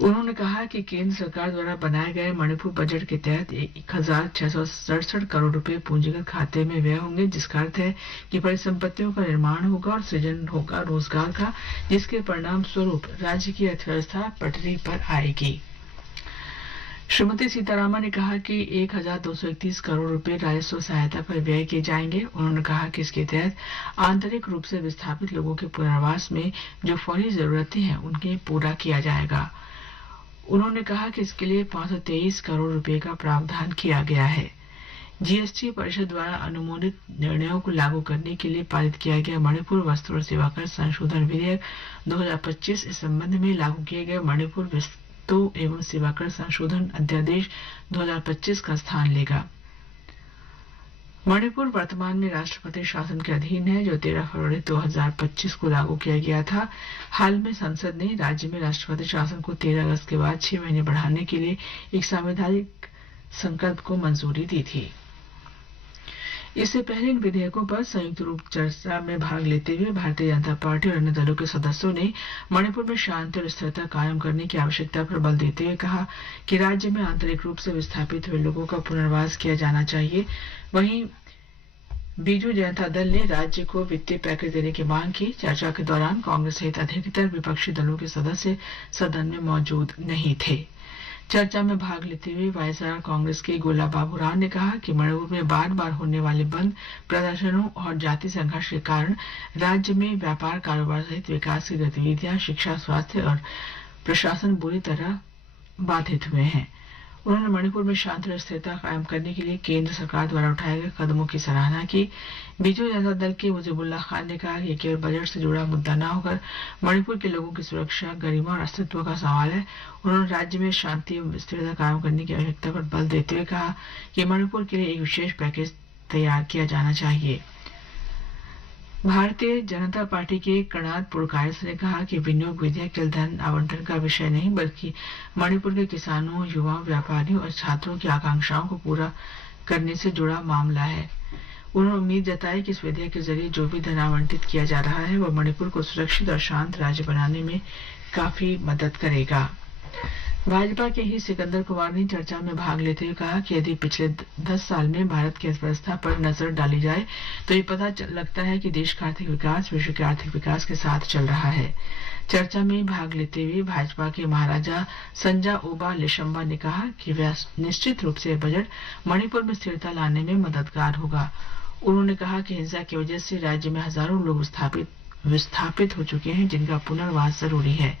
उन्होंने कहा कि केंद्र सरकार द्वारा बनाए गए मणिपुर बजट के तहत 1667 करोड़ रुपए पूंजीगत खाते में व्यय होंगे, जिसका अर्थ है कि परिसंपत्तियों का निर्माण होगा और सृजन होगा रोजगार का, जिसके परिणाम स्वरूप राज्य की अर्थव्यवस्था पटरी पर आएगी। श्रीमती सीतारामन ने कहा कि 1231 करोड़ रुपए राजस्व सहायता पर व्यय किए जाएंगे। उन्होंने कहा कि इसके तहत आंतरिक रूप से विस्थापित लोगों के पुनर्वास में जो फौरी जरूरतें हैं उनके पूरा किया जाएगा। उन्होंने कहा कि इसके लिए 523 करोड़ रुपए का प्रावधान किया गया है। जीएसटी परिषद द्वारा अनुमोदित निर्णयों को लागू करने के लिए पारित किया गया मणिपुर वस्तु और सेवा कर संशोधन विधेयक 2025 इस संबंध में लागू किए गए मणिपुर वस्तु एवं सेवा कर संशोधन अध्यादेश 2025 का स्थान लेगा। मणिपुर वर्तमान में राष्ट्रपति शासन के अधीन है, जो 13 फरवरी 2025 को लागू किया गया था। हाल में संसद ने राज्य में राष्ट्रपति शासन को 13 अगस्त के बाद 6 महीने बढ़ाने के लिए एक संवैधानिक संकल्प को मंजूरी दी थी। इससे पहले इन विधेयकों पर संयुक्त रूप चर्चा में भाग लेते हुए भारतीय जनता पार्टी और अन्य दलों के सदस्यों ने मणिपुर में शांति और स्थिरता कायम करने की आवश्यकता पर बल देते हुए कहा कि राज्य में आंतरिक रूप से विस्थापित हुए लोगों का पुनर्वास किया जाना चाहिए। वहीं बीजू जनता दल ने राज्य को वित्तीय पैकेज देने की मांग की। चर्चा के दौरान कांग्रेस सहित अधिकतर विपक्षी दलों के सदस्य सदन में मौजूद नहीं थे। चर्चा में भाग लेते हुए वायएसआर कांग्रेस के गोला बाबू राव ने कहा कि मणिपुर में बार बार होने वाले बंद, प्रदर्शनों और जाति संघर्ष के कारण राज्य में व्यापार, कारोबार सहित विकास की गतिविधियां, शिक्षा, स्वास्थ्य और प्रशासन बुरी तरह बाधित हुए हैं। उन्होंने मणिपुर में शांति और स्थिरता कायम करने के लिए केंद्र सरकार द्वारा उठाए गए कदमों की सराहना की। बीजू जनता दल के मुजीबुल्लाह खान ने कहा कि यह केवल बजट से जुड़ा मुद्दा न होकर मणिपुर के लोगों की सुरक्षा, गरिमा और अस्तित्व का सवाल है। उन्होंने राज्य में शांति और स्थिरता कायम करने की आवश्यकता पर बल देते हुए कहा कि मणिपुर के लिए एक विशेष पैकेज तैयार किया जाना चाहिए। भारतीय जनता पार्टी के कर्नाद पुरकायस ने कहा कि विनियोग विधेयक केवल धन आवंटन का विषय नहीं, बल्कि मणिपुर के किसानों, युवाओं, व्यापारियों और छात्रों की आकांक्षाओं को पूरा करने से जुड़ा मामला है। उन्होंने उम्मीद जताई कि इस विधेयक के जरिए जो भी धन आवंटित किया जा रहा है वह मणिपुर को सुरक्षित और शांत राज्य बनाने में काफी मदद करेगा। भाजपा के ही सिकंदर कुमार ने चर्चा में भाग लेते हुए कहा कि यदि पिछले 10 साल में भारत की अर्थव्यवस्था पर नजर डाली जाए तो ये पता लगता है कि देश का आर्थिक विकास विश्व के आर्थिक विकास के साथ चल रहा है। चर्चा में भाग लेते हुए भाजपा के महाराजा संजा ओबा लिशंबा ने कहा कि निश्चित रूप से बजट मणिपुर में स्थिरता लाने में मददगार होगा। उन्होंने कहा कि हिंसा की वजह से राज्य में हजारों लोग विस्थापित हो चुके हैं, जिनका पुनर्वास जरूरी है।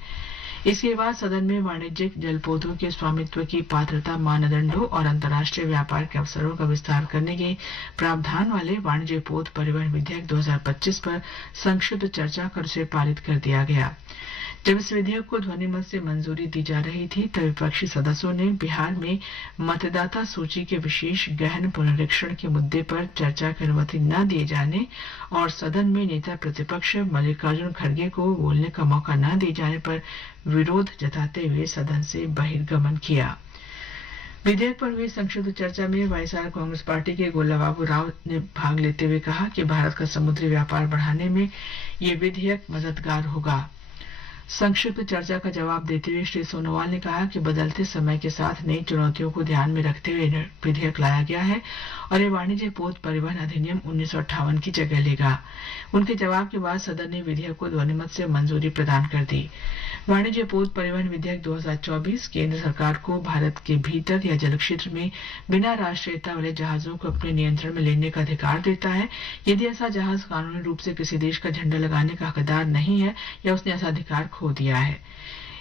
इसके बाद सदन में वाणिज्यिक जल पौधों के स्वामित्व की पात्रता मानदंडों और अंतर्राष्ट्रीय व्यापार के अवसरों का विस्तार करने के प्रावधान वाले वाणिज्य पोत परिवहन विधेयक 2025 पर संक्षिप्त चर्चा कर उसे पारित कर दिया गया। जब इस विधेयक को ध्वनिमत से मंजूरी दी जा रही थी तब विपक्षी सदस्यों ने बिहार में मतदाता सूची के विशेष गहन पुनरीक्षण के मुद्दे पर चर्चा की अनुमति न दिए जाने और सदन में नेता प्रतिपक्ष मल्लिकार्जुन खड़गे को बोलने का मौका न दिए जाने पर विरोध जताते हुए सदन से बहिर्गमन किया। विधेयक पर हुई संक्षिप्त चर्चा में वाईएसआर कांग्रेस पार्टी के गोलाबाबू राव ने भाग लेते हुए कहा कि भारत का समुद्री व्यापार बढ़ाने में ये विधेयक मददगार होगा। संक्षिप्त चर्चा का जवाब देते हुए श्री सोनोवाल ने कहा कि बदलते समय के साथ नई चुनौतियों को ध्यान में रखते हुए विधेयक लाया गया है और ये वाणिज्य पोत परिवहन अधिनियम 1958 की जगह लेगा। उनके जवाब के बाद सदन ने विधेयक को ध्वनिमत से मंजूरी प्रदान कर दी। वाणिज्य पोत परिवहन विधेयक 2024 केंद्र सरकार को भारत के भीतर या जल क्षेत्र में बिना राष्ट्रीयता वाले जहाजों को अपने नियंत्रण में लेने का अधिकार देता है यदि ऐसा जहाज कानूनी रूप से किसी देश का झंडा लगाने का हकदार नहीं है या उसने ऐसा अधिकार खो दिया है।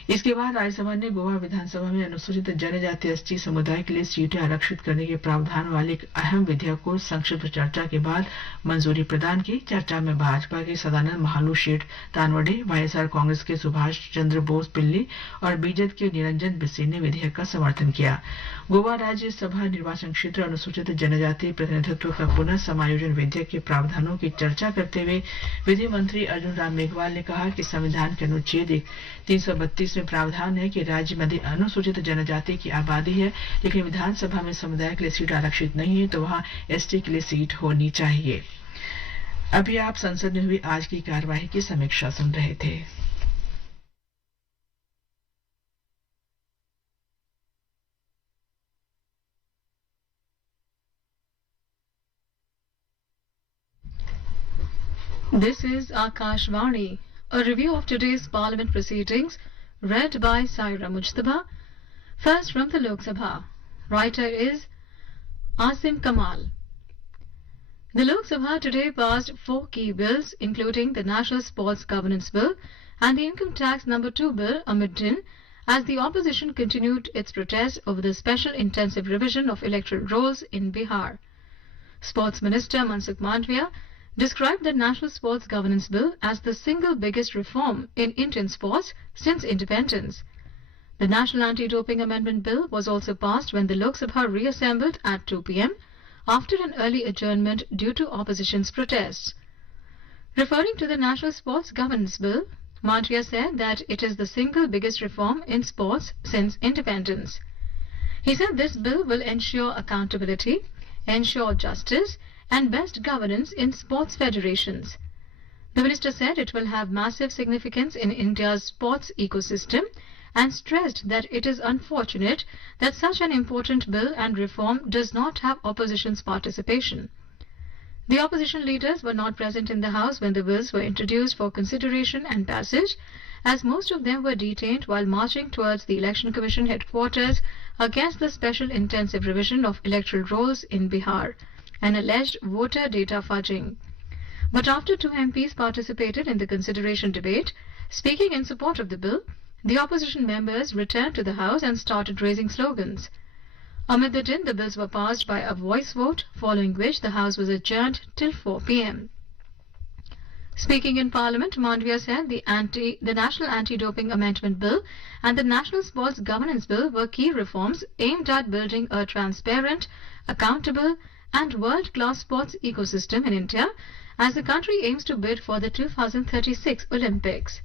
इसके बाद राज्यसभा ने गोवा विधानसभा में अनुसूचित जनजाति एसटी समुदाय के लिए सीटें आरक्षित करने के प्रावधान वाले एक अहम विधेयक को संक्षिप्त चर्चा के बाद मंजूरी प्रदान की। चर्चा में भाजपा के सदानंद महालू शेठ तानवडे, वाईएसआर कांग्रेस के सुभाष चंद्र बोस पिल्ली और बीजेपी के निरंजन बिस्सी ने विधेयक का समर्थन किया। गोवा राज्यसभा निर्वाचन क्षेत्र अनुसूचित जनजाति प्रतिनिधित्व का पुनः समायोजन विधेयक के प्रावधानों की चर्चा करते हुए विधि मंत्री अर्जुन राम मेघवाल ने कहा कि संविधान के अनुच्छेद 332 में प्रावधान है कि राज्य में अनुसूचित जनजाति की आबादी है लेकिन विधानसभा में समुदाय के लिए सीट आरक्षित नहीं है तो वहां एसटी के लिए सीट होनी चाहिए। अभी आप संसद में हुई आज की कार्यवाही की समीक्षा सुन रहे थे। This is AKASHVANI, a review of today's Parliament proceedings, read by Saira Mujtaba. First from the Lok Sabha. Writer is Asim Kamal. The Lok Sabha today passed 4 key bills, including the National Sports Governance Bill and the Income Tax No. 2 Bill amid din, as the opposition continued its protest over the special intensive revision of electoral rolls in Bihar. Sports Minister Mansukh Mandavia described the National Sports Governance Bill as the single biggest reform in Indian sports since independence. The National Anti-Doping Amendment Bill was also passed when the Lok Sabha reassembled at 2 p.m. after an early adjournment due to opposition's protests. Referring to the National Sports Governance Bill, Mandavia said that it is the single biggest reform in sports since independence. He said this bill will ensure accountability, ensure justice and best governance in sports federations. The minister said it will have massive significance in India's sports ecosystem and stressed that it is unfortunate that such an important bill and reform does not have opposition's participation. The opposition leaders were not present in the House when the bills were introduced for consideration and passage, as most of them were detained while marching towards the Election Commission headquarters against the special intensive revision of electoral rolls in Bihar and alleged voter data fudging. But after 2 MPs participated in the consideration debate, speaking in support of the bill, the opposition members returned to the House and started raising slogans. Amid the din, the bills were passed by a voice vote, following which the House was adjourned till 4 p.m. Speaking in Parliament, Mandavia said the National Anti-Doping Amendment Bill and the National Sports Governance Bill were key reforms aimed at building a transparent, accountable and world-class sports ecosystem in India as the country aims to bid for the 2036 Olympics.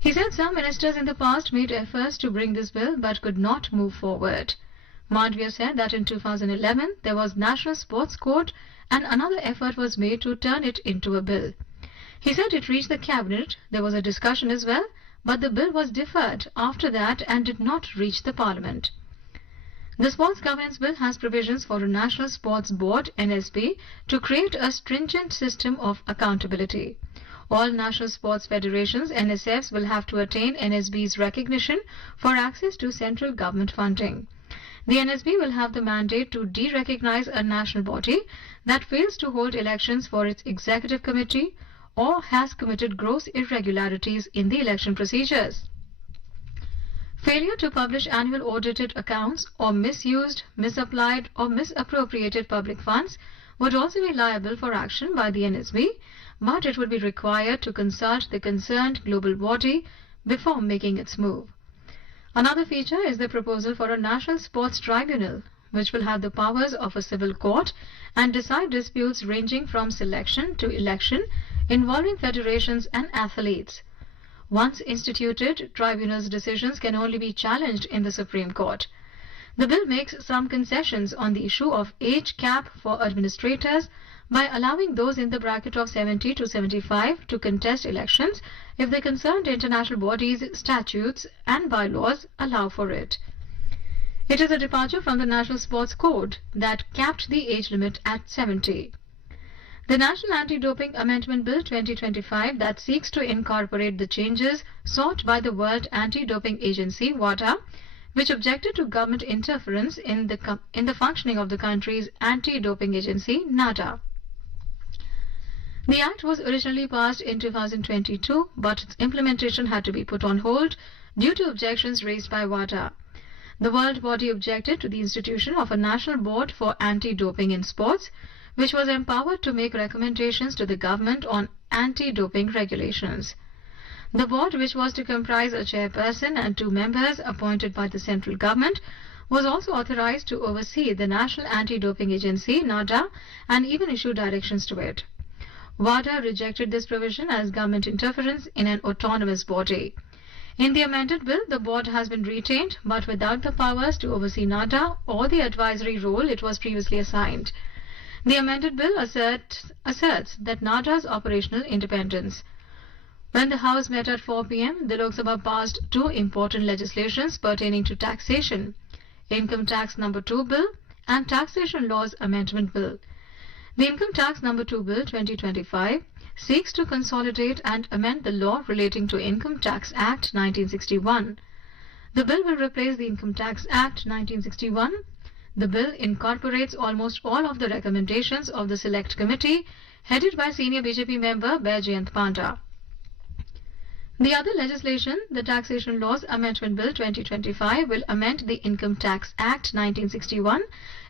He said some ministers in the past made efforts to bring this bill but could not move forward. Mandavia said that in 2011 there was National Sports Code and another effort was made to turn it into a bill. He said it reached the cabinet, there was a discussion as well, but the bill was deferred after that and did not reach the parliament. The Sports Governance Bill has provisions for a National Sports Board, NSB, to create a stringent system of accountability. All national sports federations, NSFs, will have to attain NSB's recognition for access to central government funding. The NSB will have the mandate to de-recognize a national body that fails to hold elections for its executive committee or has committed gross irregularities in the election procedures. Failure to publish annual audited accounts or misused, misapplied or misappropriated public funds would also be liable for action by the NSB, but it would be required to consult the concerned global body before making its move. Another feature is the proposal for a national sports tribunal, which will have the powers of a civil court and decide disputes ranging from selection to election involving federations and athletes. Once instituted, tribunals' decisions can only be challenged in the Supreme Court. The bill makes some concessions on the issue of age cap for administrators by allowing those in the bracket of 70 to 75 to contest elections if the concerned international bodies' statutes and bylaws allow for it. It is a departure from the National Sports Code that capped the age limit at 70. The National Anti-Doping Amendment Bill 2025 that seeks to incorporate the changes sought by the World Anti-Doping Agency, WADA, which objected to government interference in the functioning of the country's anti-doping agency, NADA. The act was originally passed in 2022, but its implementation had to be put on hold due to objections raised by WADA. The world body objected to the institution of a national board for anti-doping in sports, which was empowered to make recommendations to the government on anti-doping regulations. The board, which was to comprise a chairperson and 2 members appointed by the central government, was also authorized to oversee the National Anti-Doping Agency, NADA, and even issue directions to it. WADA rejected this provision as government interference in an autonomous body. In the amended bill, the board has been retained, but without the powers to oversee NADA or the advisory role it was previously assigned. The amended bill asserts that NADA's operational independence. When the House met at 4 p.m., the Lok Sabha passed 2 important legislations pertaining to taxation: Income Tax No. 2 Bill and Taxation Laws Amendment Bill. The Income Tax No. 2 Bill 2025 seeks to consolidate and amend the law relating to Income Tax Act 1961. The bill will replace the Income Tax Act 1961. The bill incorporates almost all of the recommendations of the Select Committee headed by senior BJP member Baijayant Panda. The other legislation, the Taxation Laws Amendment Bill 2025, will amend the Income Tax Act 1961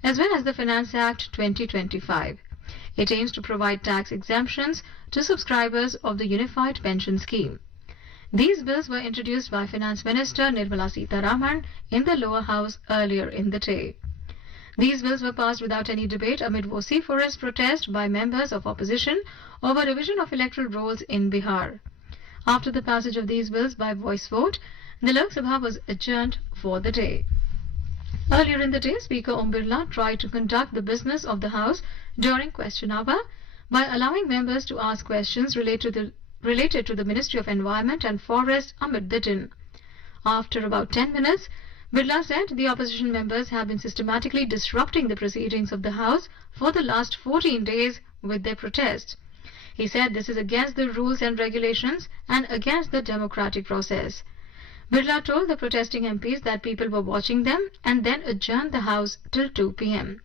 as well as the Finance Act 2025. It aims to provide tax exemptions to subscribers of the Unified Pension Scheme. These bills were introduced by Finance Minister Nirmala Sitharaman in the lower house earlier in the day. These bills were passed without any debate amid vociferous protest by members of opposition over revision of electoral rolls in Bihar. After the passage of these bills by voice vote, the Lok Sabha was adjourned for the day. Earlier in the day, Speaker Om Birla tried to conduct the business of the House during question hour by allowing members to ask questions related to the Ministry of Environment and Forest amid the din. After about 10 minutes, Birla said the opposition members have been systematically disrupting the proceedings of the House for the last 14 days with their protests. He said this is against the rules and regulations and against the democratic process. Birla told the protesting MPs that people were watching them and then adjourned the House till 2 p.m.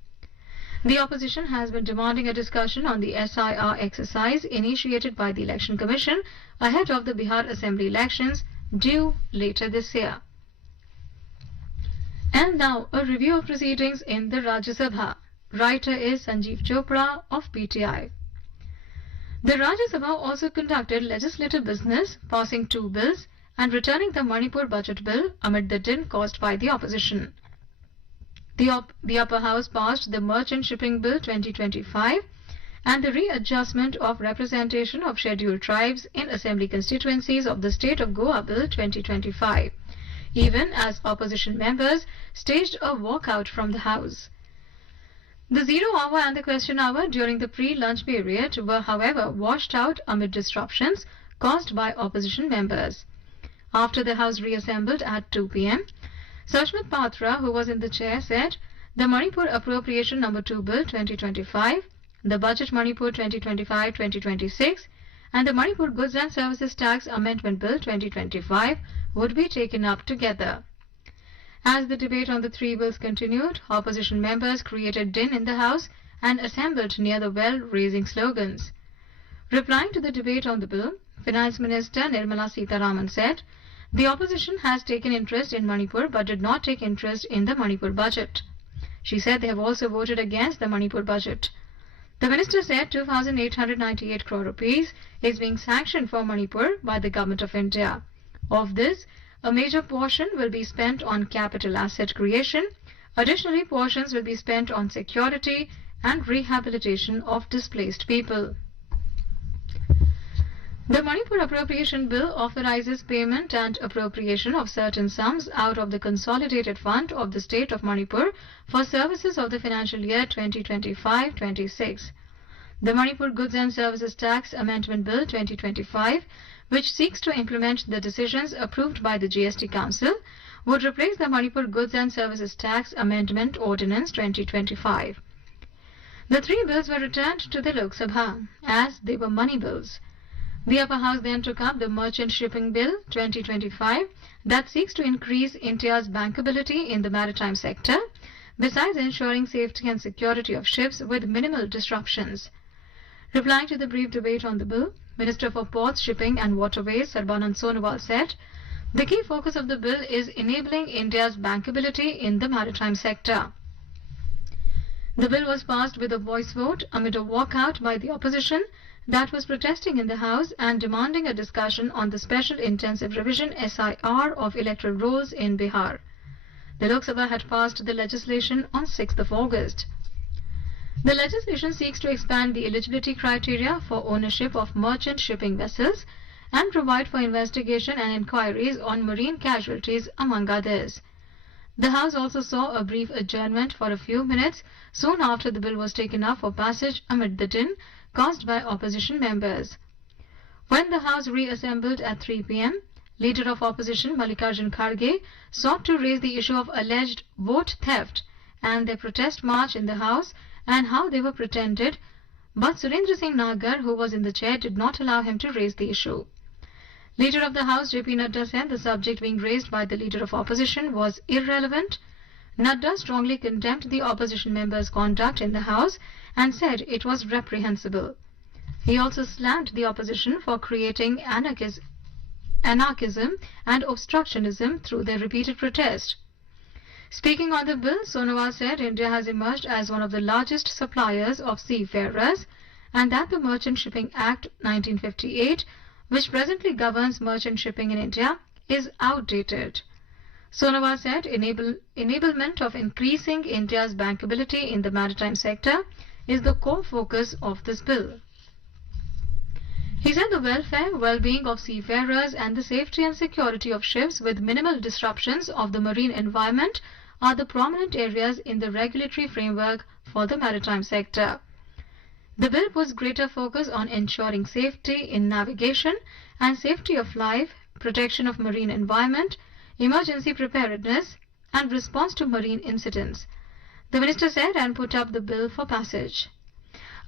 The opposition has been demanding a discussion on the SIR exercise initiated by the Election Commission ahead of the Bihar Assembly elections due later this year. And now, a review of proceedings in the Rajya Sabha. Writer is Sanjeev Chopra of PTI. The Rajya Sabha also conducted legislative business, passing 2 bills and returning the Manipur budget bill amid the din caused by the opposition. The upper house passed the Merchant Shipping Bill 2025 and the readjustment of representation of scheduled tribes in assembly constituencies of the state of Goa Bill 2025, even as opposition members staged a walkout from the house. The 0 hour and the question hour during the pre-lunch period were, however, washed out amid disruptions caused by opposition members. After the House reassembled at 2 p.m., Sashmat Patra, who was in the chair, said the Manipur Appropriation No. 2 Bill 2025, the Budget Manipur 2025-2026 and the Manipur Goods and Services Tax Amendment Bill 2025 would be taken up together. As the debate on the 3 bills continued, opposition members created din in the House and assembled near the well, raising slogans. Replying to the debate on the bill, Finance Minister Nirmala Sitharaman said, The opposition has taken interest in Manipur but did not take interest in the Manipur budget. She said they have also voted against the Manipur budget. The minister said 2,898 crore rupees is being sanctioned for Manipur by the Government of India. Of this, a major portion will be spent on capital asset creation. Additionally, portions will be spent on security and rehabilitation of displaced people. The Manipur Appropriation Bill authorizes payment and appropriation of certain sums out of the Consolidated Fund of the State of Manipur for services of the financial year 2025-26. The Manipur Goods and Services Tax Amendment Bill 2025, which seeks to implement the decisions approved by the GST Council, would replace the Manipur Goods and Services Tax Amendment Ordinance 2025. The three bills were returned to the Lok Sabha as they were money bills. The upper house then took up the Merchant Shipping Bill 2025 that seeks to increase India's bankability in the maritime sector, besides ensuring safety and security of ships with minimal disruptions. Replying to the brief debate on the bill, Minister for Ports, Shipping and Waterways Sarbanand Sonowal said, the key focus of the bill is enabling India's bankability in the maritime sector. The bill was passed with a voice vote amid a walkout by the opposition that was protesting in the House and demanding a discussion on the Special Intensive Revision SIR of electoral rolls in Bihar. The Lok Sabha had passed the legislation on 6th of August. The legislation seeks to expand the eligibility criteria for ownership of merchant shipping vessels and provide for investigation and inquiries on marine casualties, among others. The House also saw a brief adjournment for a few minutes soon after the bill was taken up for passage amid the din caused by opposition members. When the House reassembled at 3 p.m., Leader of Opposition Mallikarjun Kharge sought to raise the issue of alleged vote theft and their protest march in the House and how they were pretended, but Surendra Singh Nagar, who was in the chair, did not allow him to raise the issue. Leader of the House J.P. Nadda said the subject being raised by the Leader of Opposition was irrelevant. Nadda strongly condemned the opposition members' conduct in the House and said it was reprehensible. He also slammed the opposition for creating anarchism and obstructionism through their repeated protest. Speaking on the bill, Sonowal said India has emerged as one of the largest suppliers of seafarers and that the Merchant Shipping Act 1958, which presently governs merchant shipping in India, is outdated. Sonowal said enablement of increasing India's bankability in the maritime sector is the core focus of this bill. He said the welfare, well-being of seafarers and the safety and security of ships with minimal disruptions of the marine environment are the prominent areas in the regulatory framework for the maritime sector. The bill puts greater focus on ensuring safety in navigation and safety of life, protection of marine environment, emergency preparedness and response to marine incidents, the minister said, and put up the bill for passage.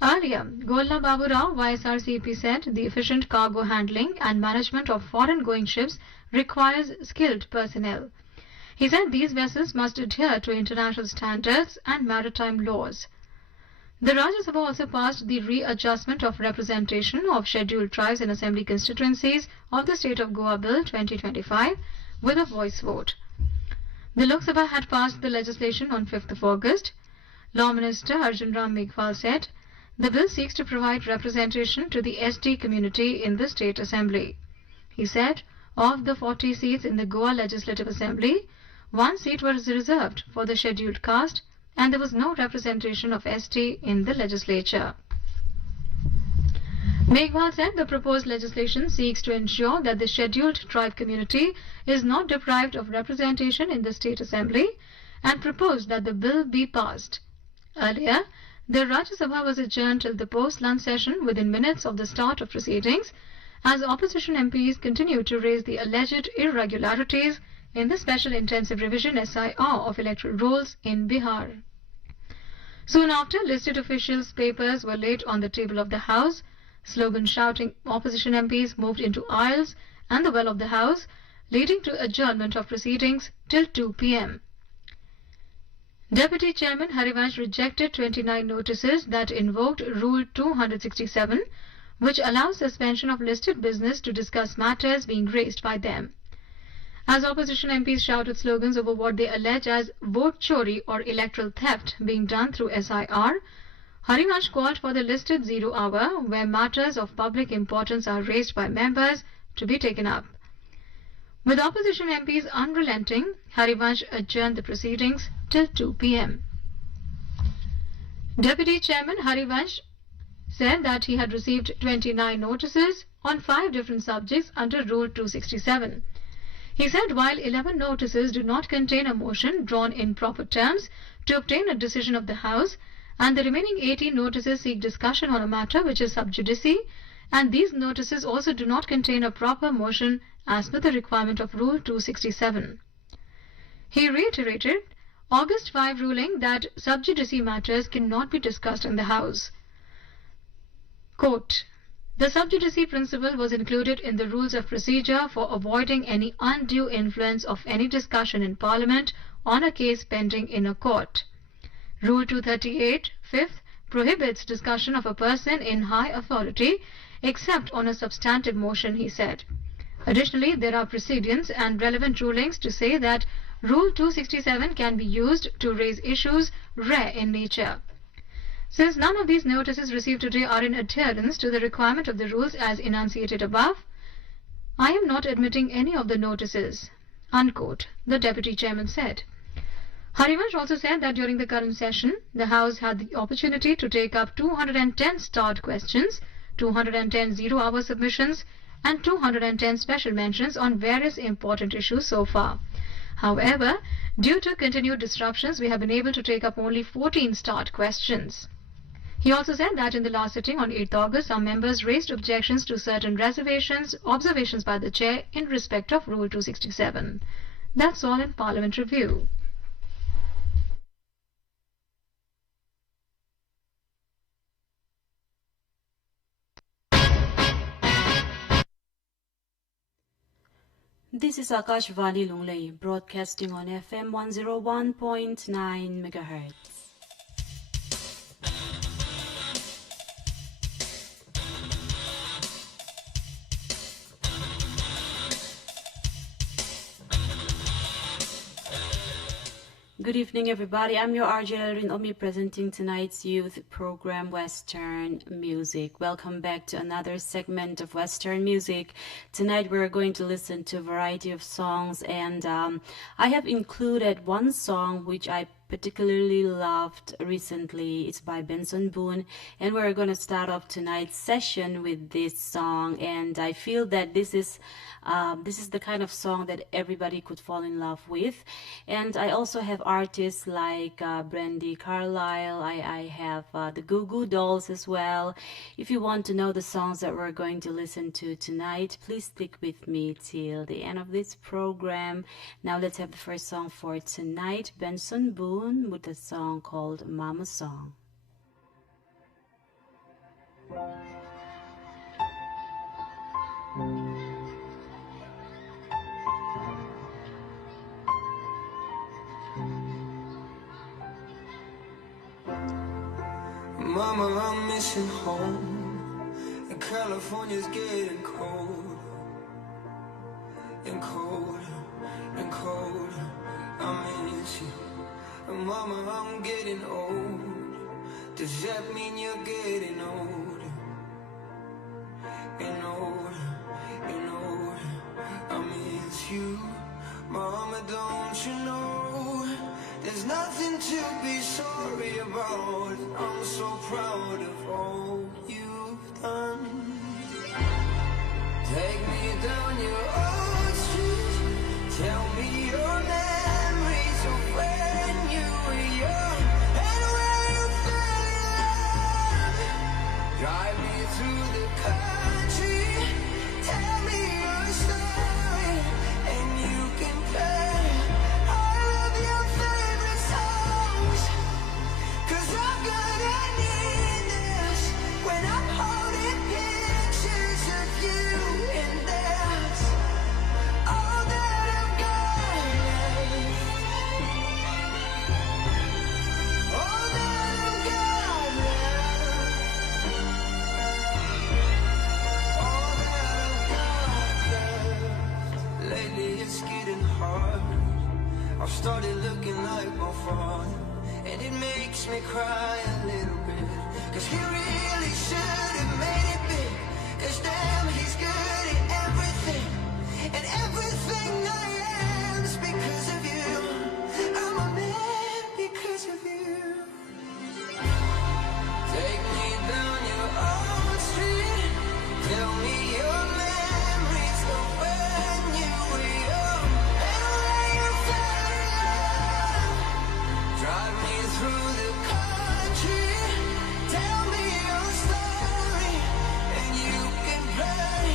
Earlier, Golla Babu Rao, YSRCP, said the efficient cargo handling and management of foreign-going ships requires skilled personnel. He said these vessels must adhere to international standards and maritime laws. The Rajya Sabha also passed the readjustment of representation of scheduled tribes in assembly constituencies of the State of Goa Bill 2025 with a voice vote. The Lok Sabha had passed the legislation on 5th of August. Law Minister Arjun Ram Meghwal said the bill seeks to provide representation to the ST community in the State Assembly. He said of the 40 seats in the Goa Legislative Assembly, 1 seat was reserved for the scheduled caste and there was no representation of ST in the legislature. Meghwal said the proposed legislation seeks to ensure that the scheduled tribe community is not deprived of representation in the State Assembly and proposed that the bill be passed. Earlier, the Rajya Sabha was adjourned till the post-lunch session within minutes of the start of proceedings as opposition MPs continued to raise the alleged irregularities in the Special Intensive Revision SIR of electoral rolls in Bihar. Soon after, listed officials' papers were laid on the table of the House. Slogan-shouting opposition MPs moved into aisles and the well of the House, leading to adjournment of proceedings till 2 p.m. Deputy Chairman Harivansh rejected 29 notices that invoked Rule 267, which allows suspension of listed business to discuss matters being raised by them. as opposition MPs shouted slogans over what they allege as vote chori or electoral theft being done through SIR. Harivansh called for the listed 0 hour where matters of public importance are raised by members to be taken up. With opposition MPs unrelenting, Harivansh adjourned the proceedings till 2 p.m. Deputy Chairman Harivansh said that he had received 29 notices on 5 different subjects under Rule 267. He said while 11 notices do not contain a motion drawn in proper terms to obtain a decision of the House, and the remaining 18 notices seek discussion on a matter which is sub judice, and these notices also do not contain a proper motion as per the requirement of Rule 267. He reiterated August 5 ruling that sub judice matters cannot be discussed in the House. Quote, the sub judice principle was included in the rules of procedure for avoiding any undue influence of any discussion in Parliament on a case pending in a court. Rule 238, 5th, prohibits discussion of a person in high authority except on a substantive motion, he said. Additionally, there are precedents and relevant rulings to say that Rule 267 can be used to raise issues rare in nature. Since none of these notices received today are in adherence to the requirement of the rules as enunciated above, I am not admitting any of the notices, unquote, the Deputy Chairman said. Harivansh also said that during the current session, the House had the opportunity to take up 210 starred questions, 210 zero-hour submissions, and 210 special mentions on various important issues so far. However, due to continued disruptions, we have been able to take up only 14 starred questions. He also said that in the last sitting on 8th August, some members raised objections to certain observations by the Chair in respect of Rule 267. That's all in Parliament Review. This is AKASHVANI Lunglei, broadcasting on FM 101.9 MHz. Good evening, everybody. I'm your RJ Larin Omi, presenting tonight's youth program, Western Music. Welcome back to another segment of Western Music. Tonight we're going to listen to a variety of songs, and I have included one song which I particularly loved recently. It's by Benson Boone, and we're going to start off tonight's session with this song, and I feel that this is the kind of song that everybody could fall in love with. And I also have artists like Brandy Carlisle. I have the Goo Goo Dolls as well. If you want to know the songs that we're going to listen to tonight, please stick with me till the end of this program. Now let's have the first song for tonight, Benson Boone with a song called Mama Song. Mama, I'm missing home, and California's getting cold, and colder, and colder. I miss you. And Mama, I'm getting old. Does that mean you're getting older, and older, and older? I miss you. Mama, don't you know there's nothing to be sorry about? I'm so proud of all you've done. Take me down your old street, tell me your memories of when you were young and where you fell in love. Drive me through the country, tell me your story, and you can play all of your favorite songs. 'Cause I'm gonna need this when I'm holding pictures of you, and that's all that I've got. makes me cry a little bit. Cause he really should have made it big. Cause damn, he's good at everything. And everything I am is because of you. I'm a man because of you. Take me down your own street. Tell me your memories of when you were young. And where you fell in love. Drive me through the country. Tell me your story. And you can play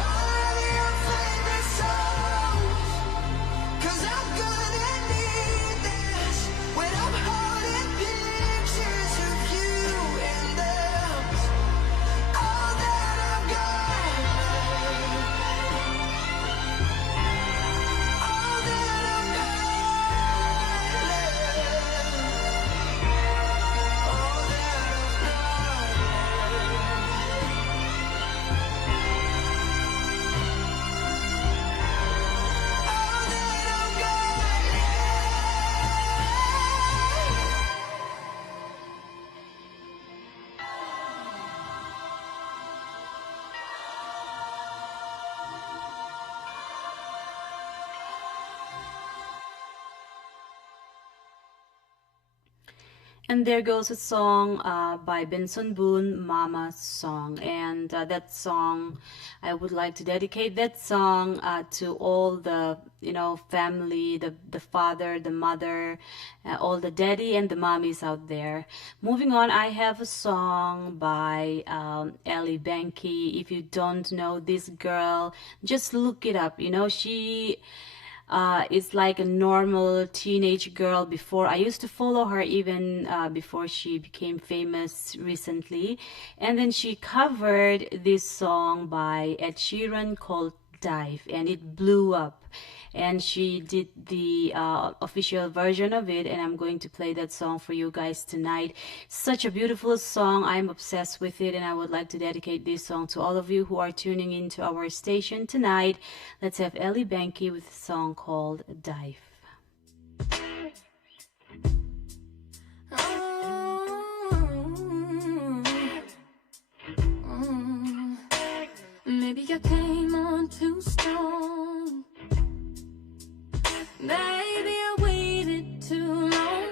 all of your favorite songs. Cause I'm gonna need this when I'm holding pictures of you. And that's all that I've got. All that I've got. All And there goes a song by Benson Boone, Mama's Song. And that song, I would like to dedicate that song to all the, family, the father, the mother, all the daddy and the mommies out there. Moving on, I have a song by Ellie Banky. If you don't know this girl, just look it up. She... is like a normal teenage girl before. I used to follow her even before she became famous recently. And then she covered this song by Ed Sheeran called Dive, and it blew up. And she did the official version of it, and I'm going to play that song for you guys tonight. Such a beautiful song. I'm obsessed with it, and I would like to dedicate this song to all of you who are tuning into our station tonight. Let's have Ellie Banky with a song called Dive. Maybe I came on too strong. Maybe I waited too long.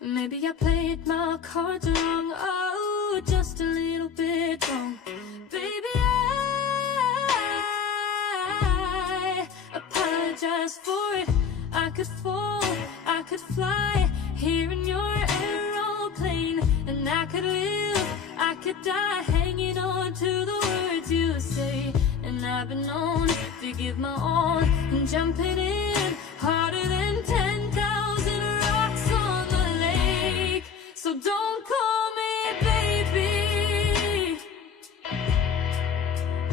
Maybe I played my cards wrong. Oh, just a little bit wrong. Baby, I apologize for it. I could fall, I could fly here in your aeroplane, and I could live, I could die hanging on to the words you say. And I've been known to give my all and jumping in harder than 10,000 rocks on the lake. So don't call me baby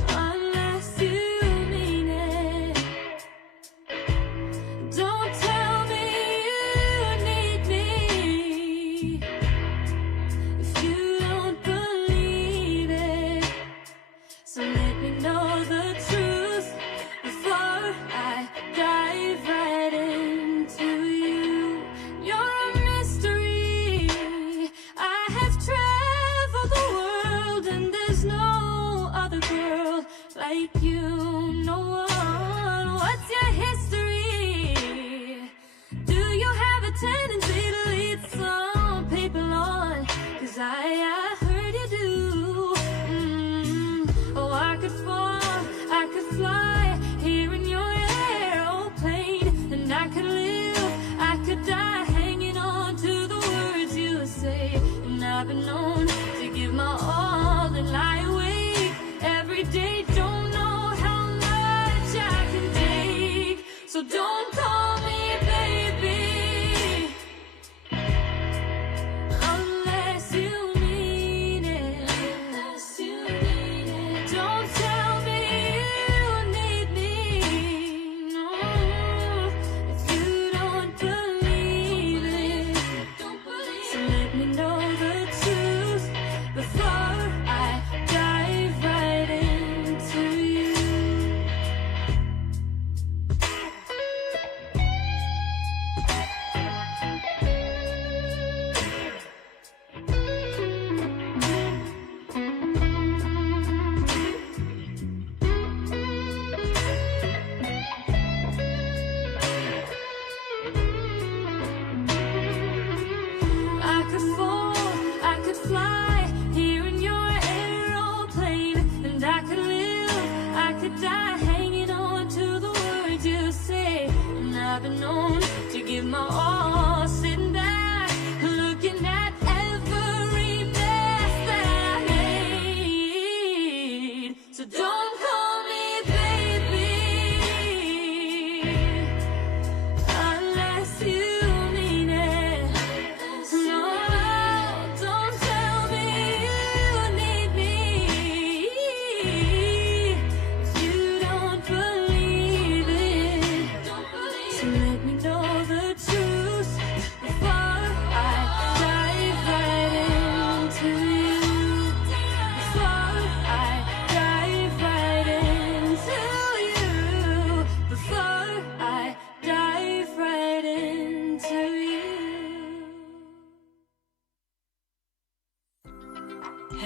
unless you mean it. Don't tell me you need me if you don't believe it. So let me know the truth before I dive right into you. You're a mystery. I have traveled the world, and there's no other girl like you. No one. What's your history? Do you have a tendency to lead some people on? 'Cause I heard you do. Oh, I could fall, I could fly here in your aeroplane, and I could live, I could die hanging on to the words you say. And I've been known to give my all and lie awake every day. Don't know how much I can take. So don't call me baby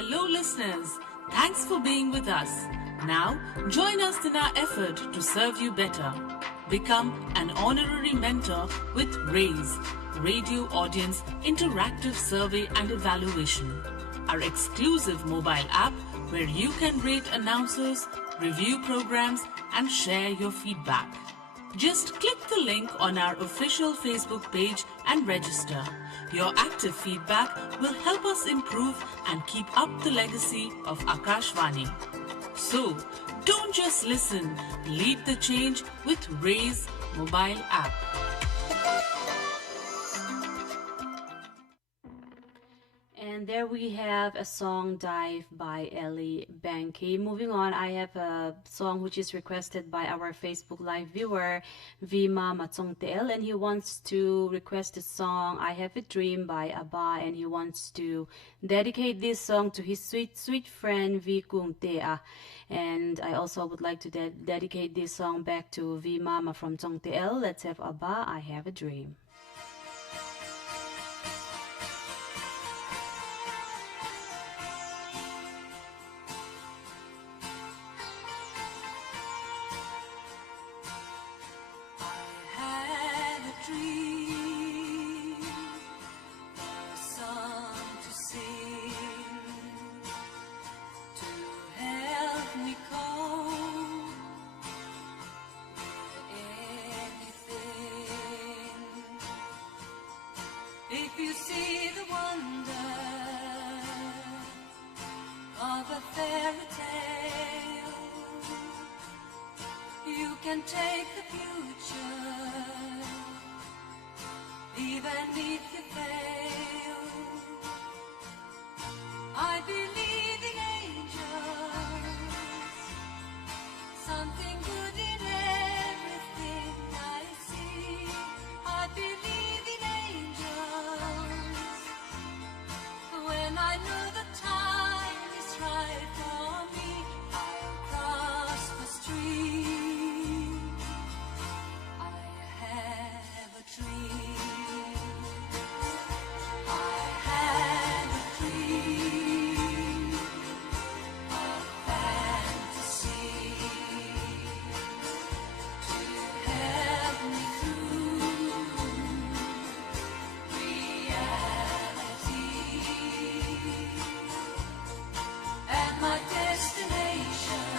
Hello listeners, thanks for being with us. Now, join us in our effort to serve you better. Become an honorary mentor with RAISE, Radio Audience Interactive Survey and Evaluation, our exclusive mobile app where you can rate announcers, review programs, and share your feedback. Just click the link on our official Facebook page and register. Your active feedback will help us improve and keep up the legacy of Akashvani. So, don't just listen, lead the change with RAISE mobile app. And there we have a song Dive by Ellie Banky. Moving on, I have a song which is requested by our Facebook Live viewer, Vima Matsongtel, and he wants to request the song I Have a Dream by ABBA, and he wants to dedicate this song to his sweet, sweet friend V Kung Tea. And I also would like to dedicate this song back to V Mama from Tsongtel. Let's have ABBA, I Have a Dream. If you see the wonder of a fairy tale, you can take the future, even if you fail. I believe in angels, something good in everything I see. I believe in angels, when I know the time is right for me, I'll cross the street. I have a dream. I have a dream, a fantasy, to help me through reality. And my destination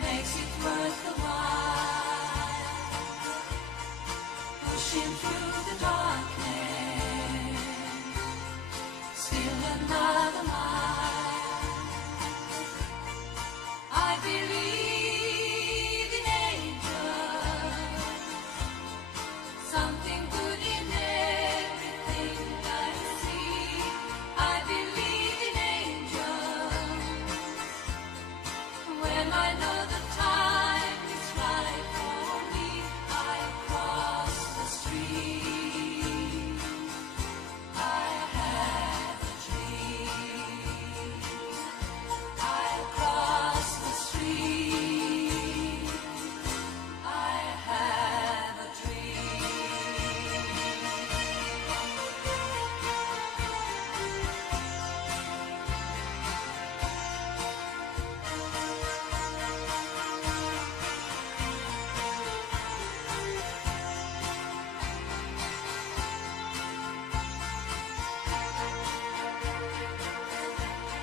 makes it worth the while, pushing through the darkness, still another mile. I believe in angels, something good in everything I see. I believe in angels, when I know the time is right for me, I cross the street. I have a dream. I cross the street. I have a dream.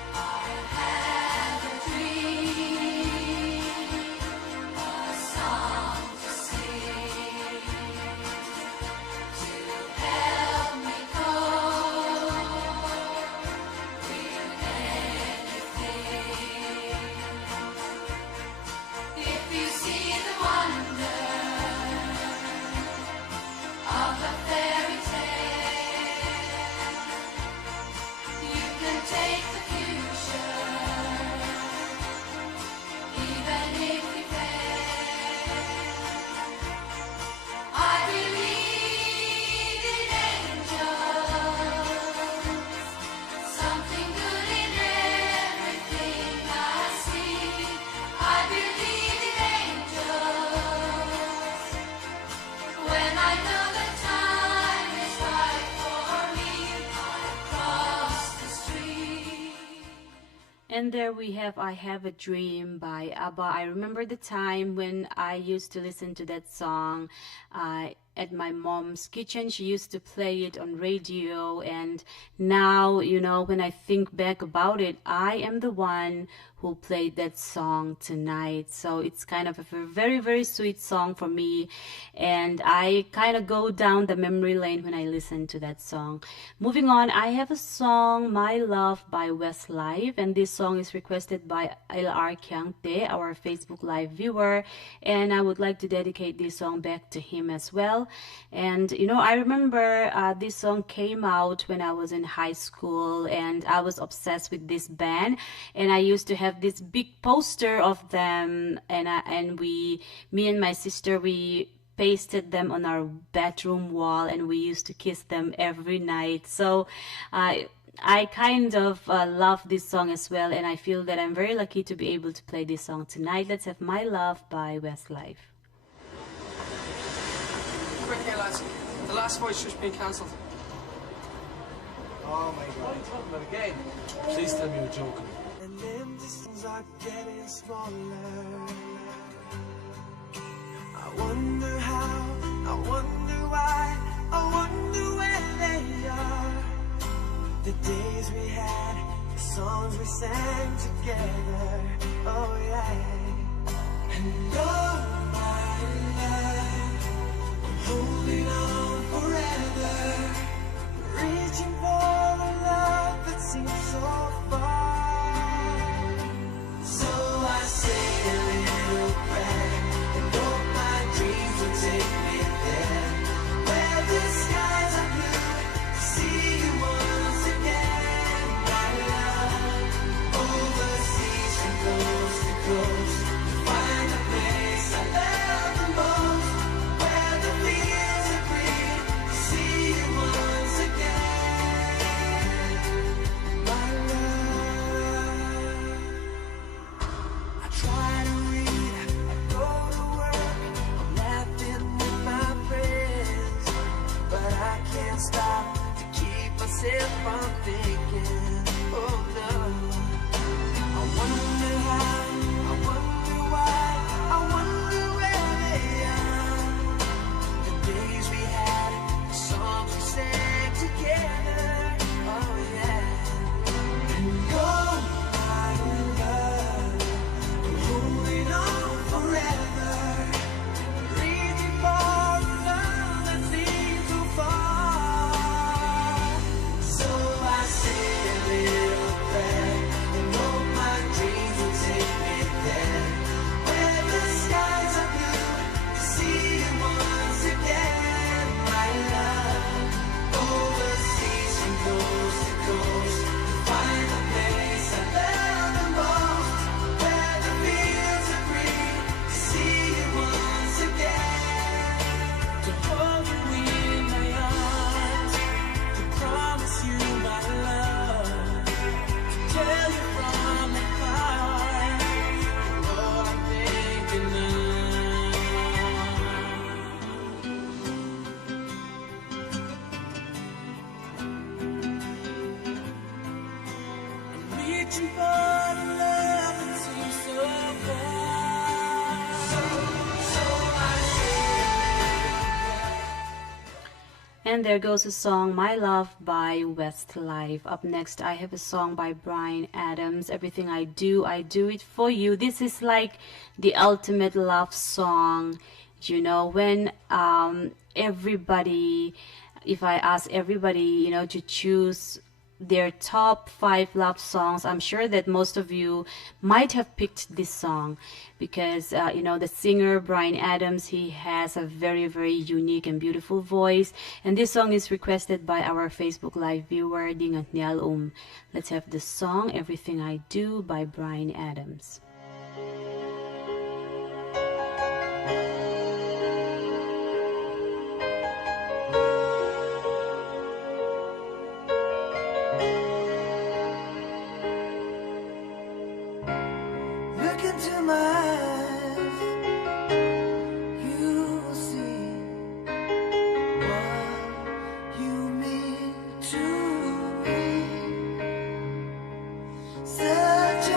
I have a dream, a song to sing, to help me cope with anything. If you see the wonder of a fairy tale, you can take the future, even if you fail. I believe in angels, something good in everything I see. I believe in angels, when I know the time And there we have I Have a Dream by ABBA. I remember the time when I used to listen to that song at my mom's kitchen. She used to play it on radio, and now, you know, when I think back about it, I am the one who played that song tonight. So it's kind of a very, very sweet song for me, and I kind of go down the memory lane when I listen to that song. Moving on, I have a song, My Love by Westlife, and this song is requested by LR Kyangte, our Facebook Live viewer, and I would like to dedicate this song back to him as well. And you know, I remember this song came out when I was in high school, and I was obsessed with this band, and I used to have this big poster of them, and me and my sister, we pasted them on our bedroom wall, and we used to kiss them every night. So I kind of love this song as well, and I feel that I'm very lucky to be able to play this song tonight. Let's have My Love by Westlife. Quick here, lads. The last voice just been cancelled. Oh my god. What are you talking about again? Please tell me you're joking. And then distance are getting smaller. I wonder how, I wonder why, I wonder where they are. The days we had, the songs we sang together. Oh yeah. And oh my love, holding on forever, reaching for a love that seems so far. So I say a little prayer and hope my dreams will take me there, where the skies are blue, to see you once again, my love. Overseas from coast to coast, to find a place I love the most, where the fields are green, to see you once again, my love. I try to read, I go to work, I'm laughing with my friends, but I can't stop to keep myself from thinking, oh no. I wonder how, I wonder why, I wonder where they are. The days we had, the songs we sang together, oh yeah. And oh my love, I'm holding on forever, reaching for a love that seems so far. So I say a little prayer and hope my dreams will take me there, where the skies are blue, to see you once again, my love. Overseas from coast to coast, to find a place I love the most, where the fields are green, to see you once again, to hold you in my arms, to promise you my love, to tell you from the heart what I'm thinking of. Reaching for a love that seems so far. So I And there goes a song, My Love by Westlife. Up next, I have a song by Bryan Adams, Everything I Do It For You. This is like the ultimate love song. You know, when everybody, if I ask everybody, you know, to choose their top 5 love songs, I'm sure that most of you might have picked this song because you know, the singer Bryan Adams, he has a very, very unique and beautiful voice, and this song is requested by our Facebook Live viewer Dingat Nial. Let's have the song Everything I Do by Bryan Adams. look into my eyes, you will see what you mean to me. Such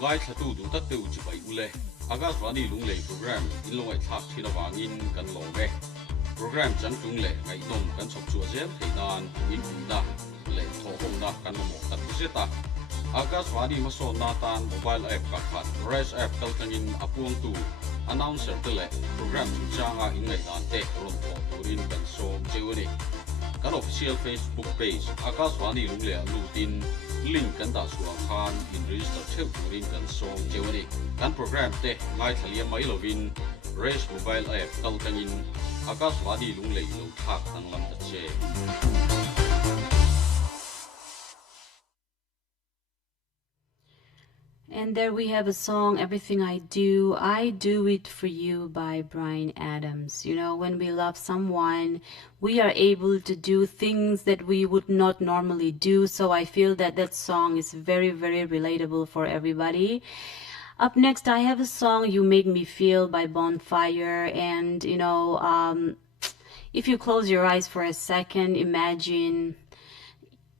ngai thatu du ta teu chi bai ule AKASHVANI LUNGLEI program in lo ngai thak thina wangin kan lo ve program chang chung le ngai nom kan chok chu jem theinan in na le tho hong na kan mo kan seta AKASHVANI maso na tan mobile app ka khat race app kal tangin apuang tu announcer tele program chu changa in ngai dan te ron tho turin kan so jeuni kan official Facebook page AKASHVANI LUNGLEI lutin link kan da suwa khan in register theu turin kan so jeuni kan program te ngai thalia mai lovin race mobile app kal tangin AKASHVANI LUNGLEI lo thak tang lam ta che And there we have a song, Everything I Do It For You by Bryan Adams. You know, when we love someone, we are able to do things that we would not normally do. So I feel that that song is very, very relatable for everybody. Up next, I have a song, You Make Me Feel by Bonfire. And, you know, if you close your eyes for a second,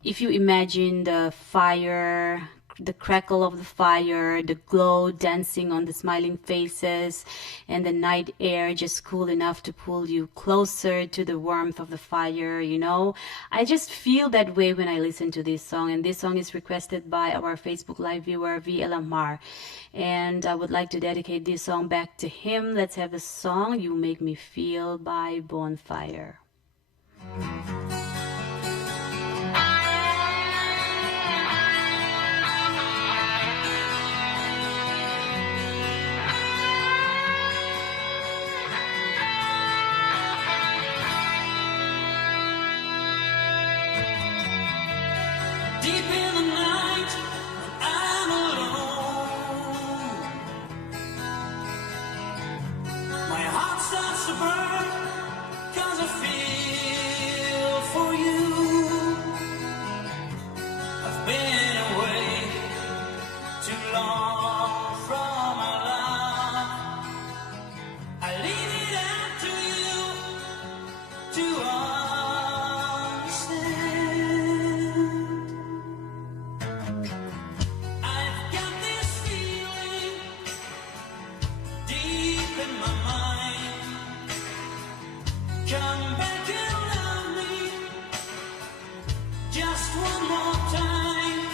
if you imagine the fire, the crackle of the fire, the glow dancing on the smiling faces, and the night air just cool enough to pull you closer to the warmth of the fire, you know. I just feel that way when I listen to this song, and this song is requested by our Facebook Live viewer, VLMR. And I would like to dedicate this song back to him. Let's have a song, You Make Me Feel by Bonfire. Deep in the night, when I'm alone, my heart starts to burn, 'cause I feel for you. I've been away too long from my love. I leave it up to you to come back and love me just one more time.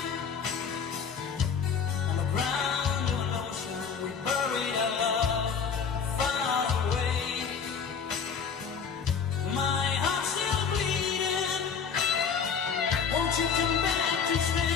On the ground of an ocean, we buried our love far away. My heart's still bleeding. Won't you come back to stay?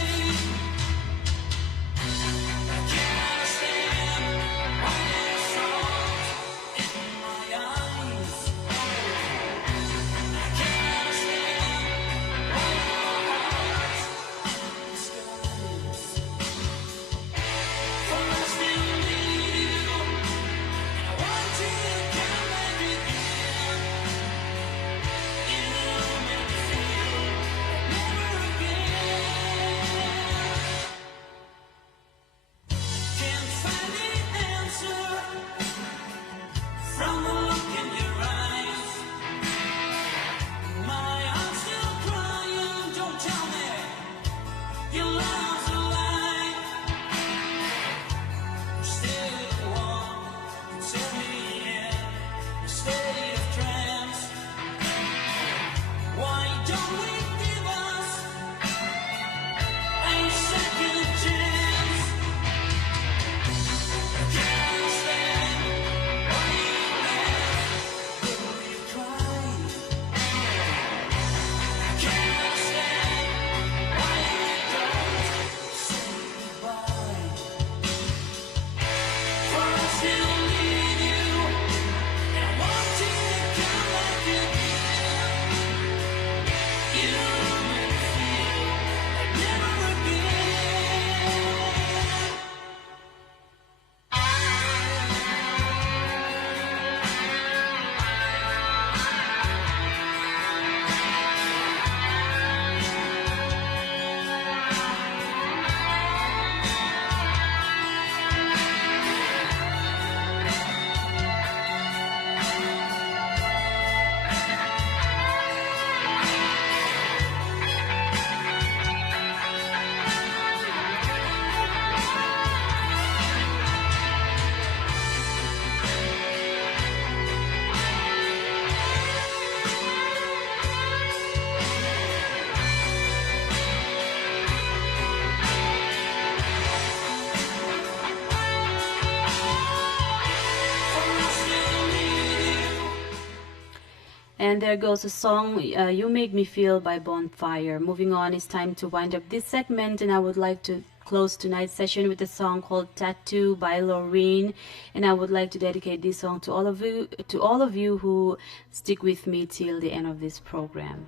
And there goes a song, You Make Me Feel by Bonfire. Moving on, it's time to wind up this segment, and I would like to close tonight's session with a song called Tattoo by Loreen. And I would like to dedicate this song to all of you who stick with me till the end of this program.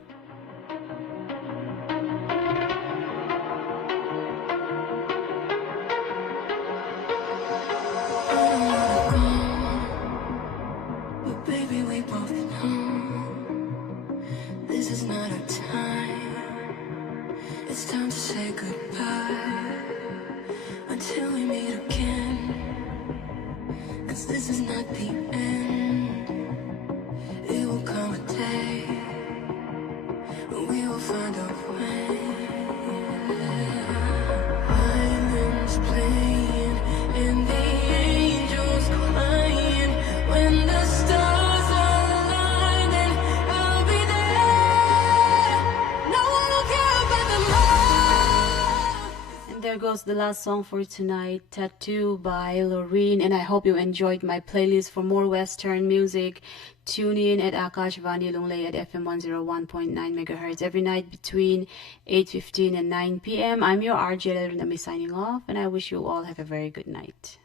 Baby, we both know this is not our time. It's time to say goodbye until we meet again. 'Cause this is not the end. It will come a day when we will find a way. Violins playing and the angels crying when the stars align, and I'll be there. No one will care about the And there goes the last song for tonight, Tattoo by Loreen. And I hope you enjoyed my playlist. For more Western music, tune in at AKASHVANI LUNGLEI at FM 101.9 MHz every night between 8:15 and 9 p.m. I'm your RJ Lerunami signing off, and I wish you all have a very good night.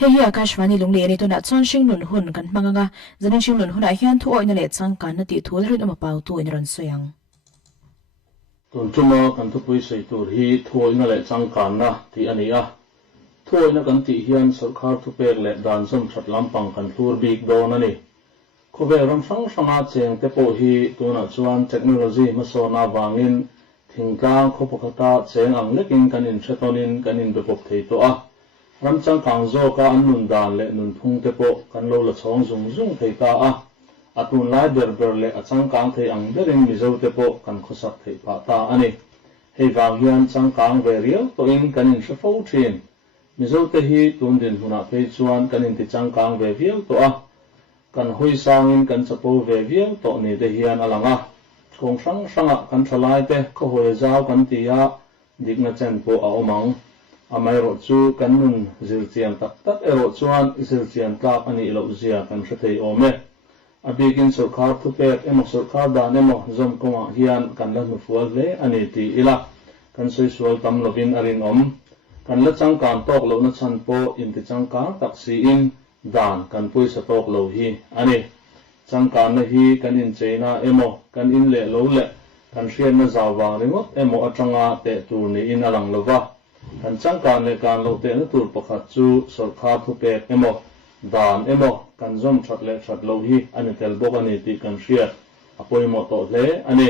Hei Akashvani Lunglei ani to na chon shing nun hun kan manganga zanin shing nun hun a hian thu oina le chang kan na ti thul rin pau tu in ron soyang tun chuma kan thu pui sei tur hi thu oina le chang kan na ti ani a thu oina kan ti hian sarkar thu pek le dan som that lampang kan thur bik don ani khobe ram sang sanga cheng te po hi tuna chuan technology ma so na wangin thingtlang khopakata cheng ang lekin kan in thetonin kan in bepok thei to a ramchang kangzo ka annun dan le nun phung te po kan lo la chong zung zung thei ta a atun lai ber le achang kang thei ang derin mizo te po kan khosak thei pa ta ani hei wang hian chang kang ve riau to in kan in shafo thin mizo te hi tun din huna phei chuan kan in ti chang kang ve viau to a kan hui sangin kan chapo ve viau to ni de hian alanga kong sang sanga kan thalai te ko hoi zau kan ti a dikna chen po a omang amai ro chu kan nun zir chiam tak tak ero chuan zir chiam tak ani lo zia kan hrathei ome abigin sarkar thu pek emo sarkar dan emo zom koma hian kan la nu fual le ani ti ila kan soi sual tam lovin arin om kan la chang kan tok lo na chan po in ti chang ka tak si in dan kan pui sa tok lo hi ani chang kan na hi kan in cheina emo kan in le lo le kan hrian na zawang ringot emo atanga te tur ni in alang lova kan chang kan le kan lo te na tur pakhat chu sarkar thu pek emo dan emo kan zom that le that lo hi ani tel bok ani ti kan hriat apoi mo to hle ani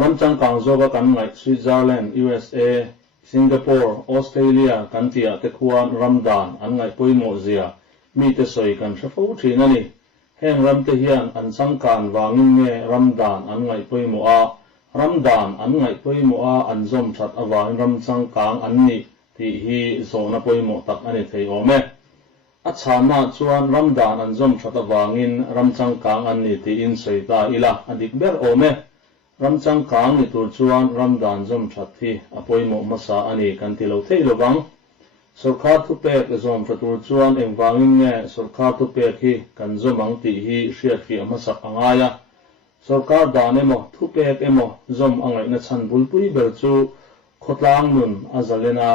ram chang kang zo ka kan ngai Switzerland USA Singapore Australia kan tia te khuan ramdan an ngai poi mo zia mi te soi kan shafo thin ani heng ram te hian an chang kan wangin nge ramdan an ngai poi mo a ramdan an ngai poi mo a an zom that awang ram chang kang an ni ti hi zona poi mo tak ani thei ome a chana chuan ramdan an zom that awangin ram chang kang an ni ti in soita ila adik ber ome ram chang kang ni tur chuan ramdan zom that thi apoi mo masa ani kan ti lo thei lowang sarkar thu pek zom tur chuan engwangin nge sarkar thu pek hi kan zomang ti hi hriat fi amasak angaya sarkar dan emo thu pek emo zom angai na chan bulpui ber chu khotlang nun azalena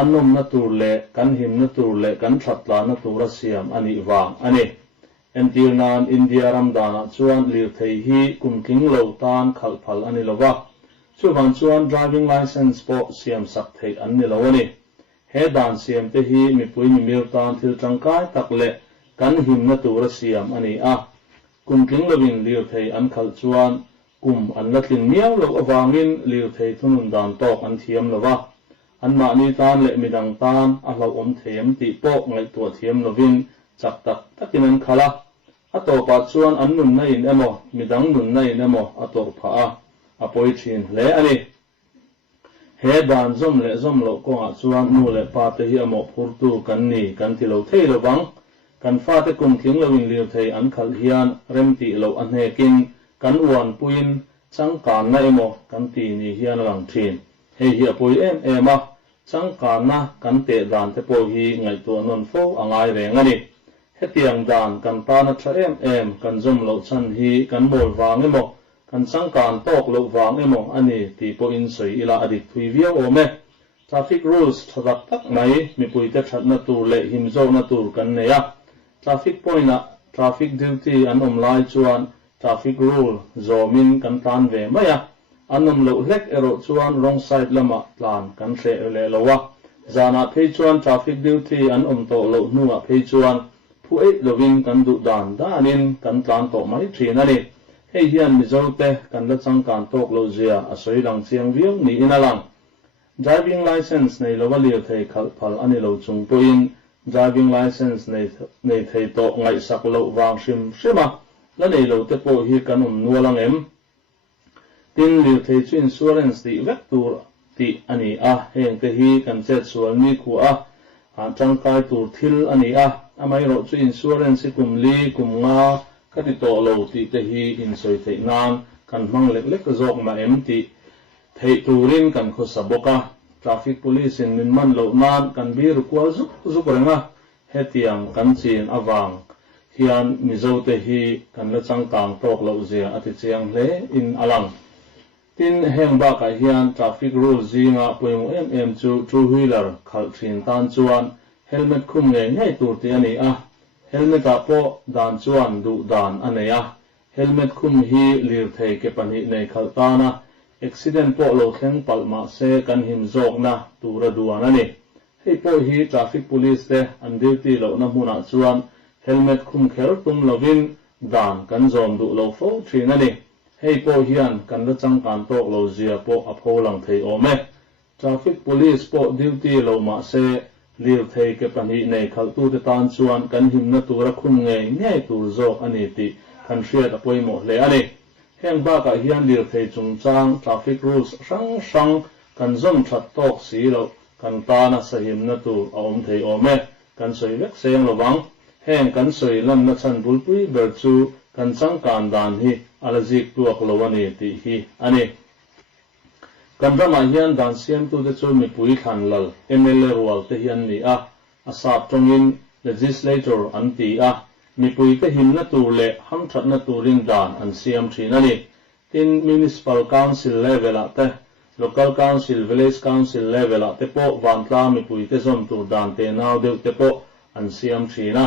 annom na tur le kan him na tur le kan thatla na tura siam ani wang ani entirnan India ramdana chuan lir thei hi kumtling lo tan khalphal ani lova chuwan chuan driving license po siam sak thei an ni lo ani he dan siam te hi mi pui mi mir tan thil tangkai tak le kan him na tura siam ani a kumtling lovin lir thei an khal chuan kum an latlin miang lo awangin lir thei thunun dan tok an thiam lova an ma ni tan le midang tan a hlo om them ti po ngai tu thiam lovin chak tak takin an khala ato pa chuan an nun na in emo midang nun na in emo ato pha a apoi thin hle ani he dan zom le zom lo ko a chuan nu le pa te hi amo phur tu kan ni kan ti lo thei lo bang kan fa te kum thing lo in liu thei an khal hian rem ti lo an he kin kan uan puin chang kan na emo kan ti ni hian lang thin he hi apoi em a chang kan na kan te dan te po hi ngai to non fo angai reng ani hetiang dan kan ta na tha em kan zom lo chan hi kan mol wang emo kan chang kan tok lo wang emo ani ti po in soi ila adik thui via ome traffic rules thadak tak mai mi pui te that na tur le him zo na tur kan ne ya traffic point na traffic duty an lai chuan traffic rule zomin kan tan ve maya anum lo hlek ero chuan wrong side lama plan kan hre le lowa zana phei chuan traffic duty an to lo nuwa phei chuan phu ei lovin kan du dan danin kan tlan to mai thin ani hei hian mi zote kan la chang kan tok lo zia a soi lang chiang viang ni inalang driving license nei lo wali thei khal phal ani lo chung poin driving license nei thei to ngai sak lo wang shima la nei lo te po hi kan nualang em tin liu thei chu insurance ti vek tur ti ani a heng te hi kan chet sual ni khu a chang kai tur thil ani a amai ro chu insurance kum li kum nga ka ti to lo ti te hi in soi thei nan kan mang lek lek zok ma em ti thei turin kan kho saboka traffic police in min man lo nan kan bir kwal zuk renga hetiang kan chin awang hian mizo te hi kan la chang tang tok lo zia ati chiang hle in alang tin heng ba ka hian traffic rules zinga poimu em chu two wheeler khal thin tan chuan helmet khum nge ngai tur ti ani a helmet a po dan chuan du dan aneya helmet khum hi lir thei ke pani nei khal ta na accident po lo thleng pal ma se kan him zok na tura duan ani hei po hi traffic police te an duty lo na huna chuan helmet khum kher tum lovin dan kan zom du lo fo thin ani hei po hian kan la chang kan tok lo zia po a pho lang thei ome traffic police po duty lo ma se lir thei ke pani nei khal tu te tan chuan kan him na tura khum ngai tur zok ani ti kan hriat a poimo hle ani heng ba ka hian lir thei chung chang traffic rules sang kan zom that tok si lo kan ta na sahim na tur a thei ome kan soi vek seng lo bang heng kan soi lam na chan bul pui ber chu kan chang kan dan hi alazik tuak lo ani ti hi ani kan rama hian dan siam tu te chu mi pui khan lal MLA rual te hian ni a asap tongin legislator an ti a mi pui te him na tur le ham that na turin dan an siam thin ani tin municipal council level a te local council village council level a te po van tla mi pui te zom tur dan te naw deu te po an siam thina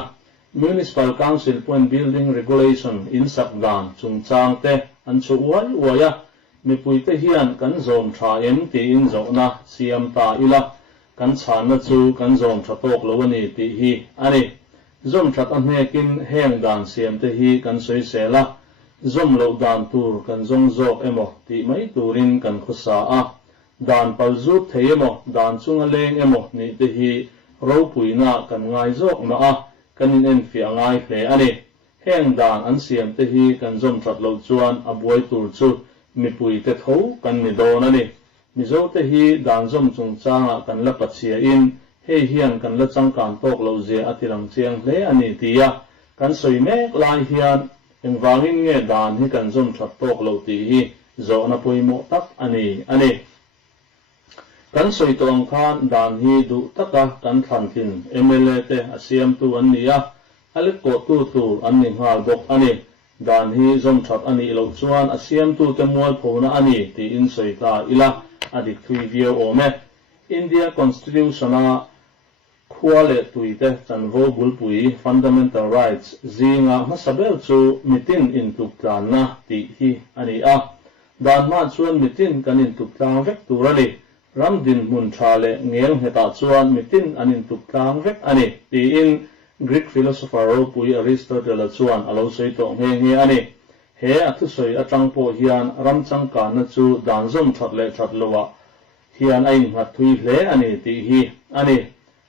municipal council point building regulation in sak dan chung chang te an chu waya mi pui te hian kan zom tha em ti in zo na siam ta ila kan chan na chu kan zom tha tok lo ani ti hi ani zom that an hekin heng dan siam te hi kan soi sela zom lo dan tur kan zong zok emo ti mai turin kan khosa a dan pal zut thei emo dan chunga leng emo ni te hi ro puina kan ngai zok ma a kanin en fi angai hle ani heng dan an siam te hi kan zom that lo chuan a buai tur chu mi pui te tho kan mi don ani mi zo te hi dan zom chung changa kan la pachia in hei hian kan la chang kan tok lo zia atilang chiang hle ani tia kan soi mek lai hian engwangin nge dan hi kan zom that tok lo ti hi zo na poimo tak ani kan soi tong khan dan hi du taka kan than thin MLA te asiam tu an nia alek ko tu an ni ngal bok ani dan hi zom that ani lo chuan asiam tu te mual phona ani ti in soi ta ila adik thui vio ome India constitution a khwale tuite chanvo bulpui fundamental rights zinga masabel chu mitin in tuklan na ti hi ani a dan ma chuan mitin kan in tuklang vek turani ramdin mun thale ngel heta chuan mitin anin tuklang vek ani ti in Greek philosopher ro pui Aristotle chuan alo sei to nge ani he athu soi atang po hian ram chang ka na chu dan zom that le that lowa hian ai ngat thui hle ani ti hi ani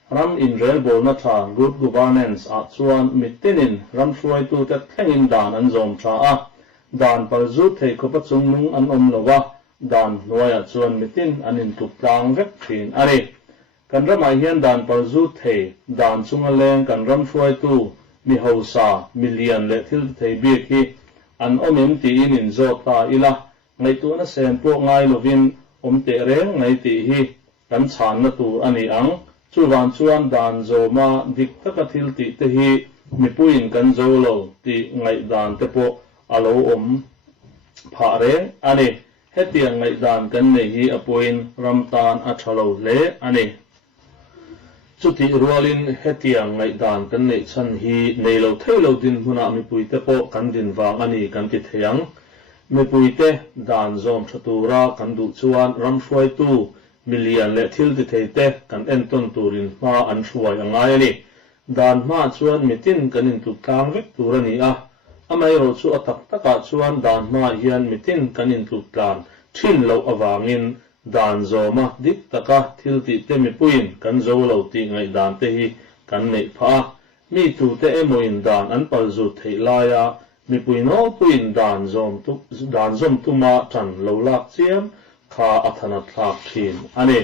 ram in rel bol na tha good governance a chuan mitinin ram hruai tu te thlengin dan an zom tha a dan par zu thei khopa chung nung an om lowa dan hnuaiah chuan mitin an in tuk tlang vek thin ani kan ramah hian dan parzu thei dan chunga leng kan ram hruai tu mi hosa million le thil thei bik hi an omem ti in zo ta ila ngai tu na sen po ngai lovin te reng ngai ti hi kan chan na tu ani ang chu wan chuan dan zo ma dik taka thil ti te hi mi puin kan zo lo ti ngai dan te po alo pha reng ani hetiang ngai dan kan nei hi apoin ramtan a thalo le ani chuti rualin hetiang ngai dan kan nei chan hi nei lo thailo din huna mi pui te po kan din wang ani kan ti theyang mi pui te dan zom thatura kan du chuan ram hruai tu million le thil ti thei te kan en ton turin ma an hruai angai ani dan ma chuan mitin kan in tu tlang vek tur ani a amai ro chu atak taka chuan dan ma hian mitin kan in tu tlan thin lo awangin dan zoma dik taka thil ti te mi puin kan zo lo ti ngai dan te hi kan nei pha mi tu te emoin dan an pal zu thei laia mi puin ho puin dan zom tu ma chan lo lak chiam kha athana thlak thin ani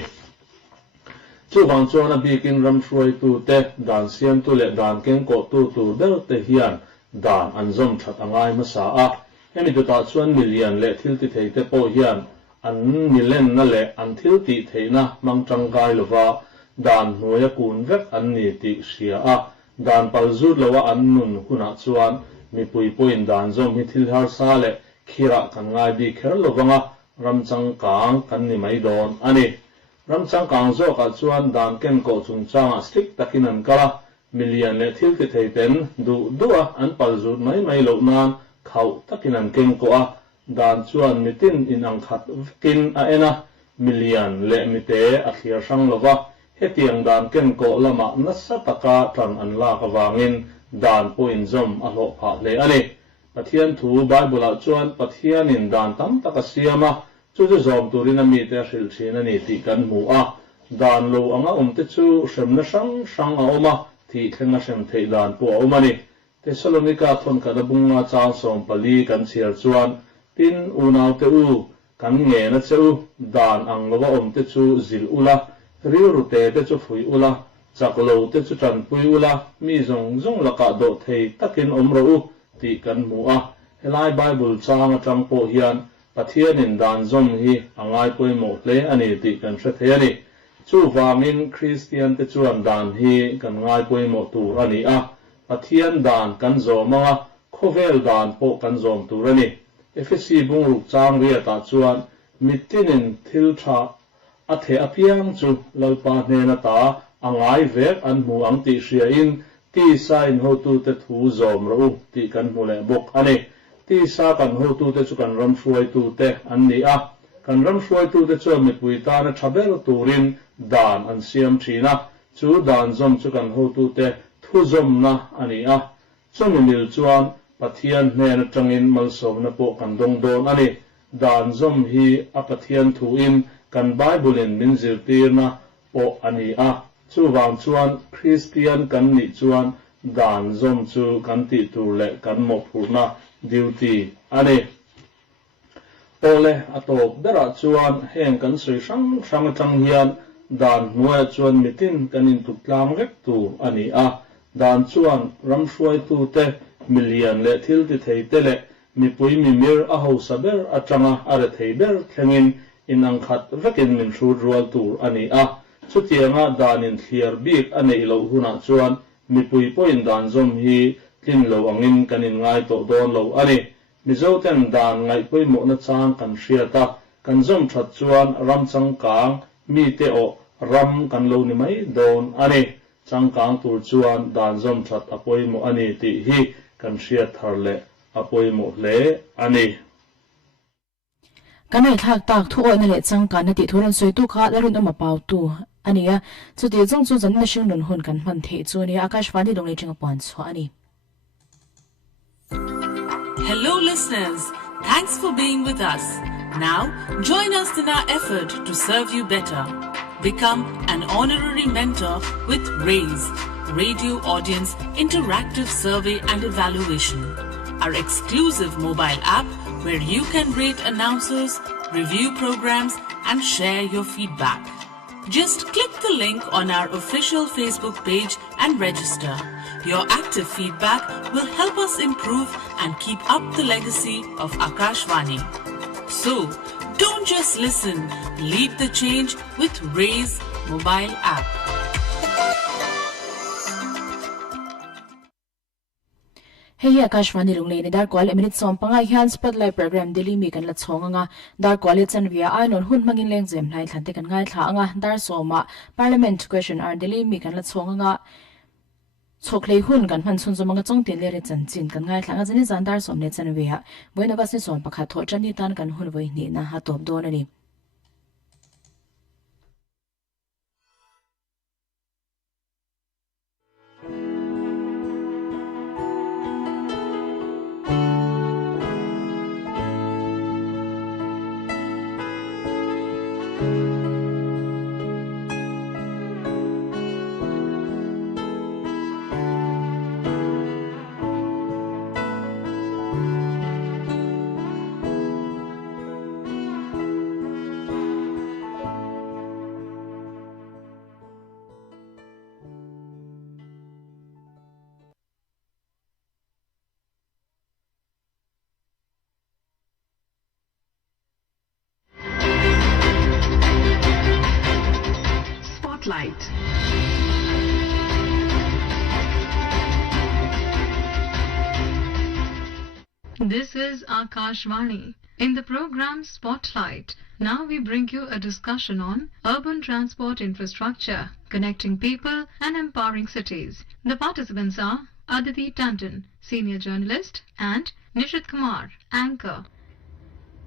chu wang chuan a bikin ram hruai tu te dan siam tu le dan keng ko tu deu te hian dan an zom that angai ma sa a hemi tu ta chuan million le thil ti thei te po hian an milen na le an thil ti theina mangtang gai lova dan hnuaia kun vek an ni ti hria a dan pal zut lowa an nun huna chuan mi pui poin dan zom hi thil har sa le khira kan ngai bi kher lovanga ramchang kang kan ni mai don ani ramchang kang zo ka chuan dan ken ko chung changa stick takin an kala million le thil ti thei ten du duwa an pal zut mai lo nan khau takin an ken ko a dan chuan mitin in ang khat kin a ena million le mite a thlir sang lova hetiang dan ken ko lama nasa taka tran an la ka wangin dan po in zom a lo pha le ani pathian thu bible chuan pathian in dan tam taka siama chu zom turin ami te hril thin ani ti kan mu a dan lo anga te chu hremna sang a oma thi thlenga hrem thei dan po a omani Thessalonica thon ka da bunga chang som pali kan chiar chuan tin unaw te u kan nge na cheu dan ang lowa te chu zil ula riu rute te chu fui ula chaklo te chu tran pui ula mi zong laka do thei takin omro u ti kan mu a helai bible chang atang po hian pathian in dan zom hi angai poimo hle ani ti kan hre thei ani chu wangin christian te chu an dan hi kan ngai poimo tur ani a pathian dan kan zomanga khovel dan po kan zom tur ani efesi bungruk chang ria ta chuan mitinin thil tha a the apiang chu lalpa hne ta angai vek an mu ang ti hria in ti sain ho tu te thu zom ro ti kan mu le bok ani ti sa kan ho tu te chu kan ram hruai tu te an ni a kan ram hruai tu te chu mi pui ta na thabel turin dan an siam thina chu dan zom chu kan ho tu te thu zom na ani a chumi mil chuan pathian hne na tangin malsom na po kan dong don ani dan zom hi a pathian thu in kan bible in min zir tir na po ani a chu wang chuan christian kan ni chuan dan zom chu kan ti tur le kan mo phurna duty ani ole atop dara chuan heng kan sri sang tang hian dan hnuai chuan mitin kan in tutlang vek tu ani a dan chuan ram hruai tu te million le thil ti thei te le mi pui mi mir a ho saber atanga are thei ber thlengin in ang khat vekin min hru rual tur ani a chutianga danin thliar bik anei lo huna chuan mi pui poin dan zom hi tin lo angin kanin ngai to don lo ani mi zo ten dan ngai pui mo na chang kan hriata kan zom that chuan ram chang kang mi te o ram kan lo ni mai don ani chang kang tur chuan dan zom that apoi mo ani ti hi kan hriat thar le apoi mo le ani kanai thak tak thu oi na le chang kan na ti thuran soi tu kha la run ama pau tu ania chu ti jong chu jan na shing nun hun kan man the chu ni akashvani lunglei chang pon chu ani. Hello listeners, thanks for being with us. Now join us in our effort to serve you better. Become an honorary mentor with RAISE, Radio Audience Interactive Survey and Evaluation, our exclusive mobile app where you can rate announcers, review programs, and share your feedback. Just click the link on our official Facebook page and register. Your active feedback will help us improve and keep up the legacy of Akashvani. So, don't just listen, lead the change with Raise mobile app. Hey Akashvani Lunglei ni dar kwal minute som panga hian spotlight program Delhi mi kan la chonga dar kwal chan via anon hun mangin leng zem lai thlante kan ngai thla anga dar soma parliament question ar Delhi mi kan la chonga choklei hun kan man chun zomanga chongtin le re chan chin kan ngai thla nga jani zan dar som ne chan via boina bas ni som pakha tho chani tan kan hun voi ni na ha top don ani Spotlight. This is Akashvani. In the program Spotlight, now we bring you a discussion on urban transport infrastructure, connecting people and empowering cities. The participants are Aditi Tandon, senior journalist, and Nishit Kumar, anchor.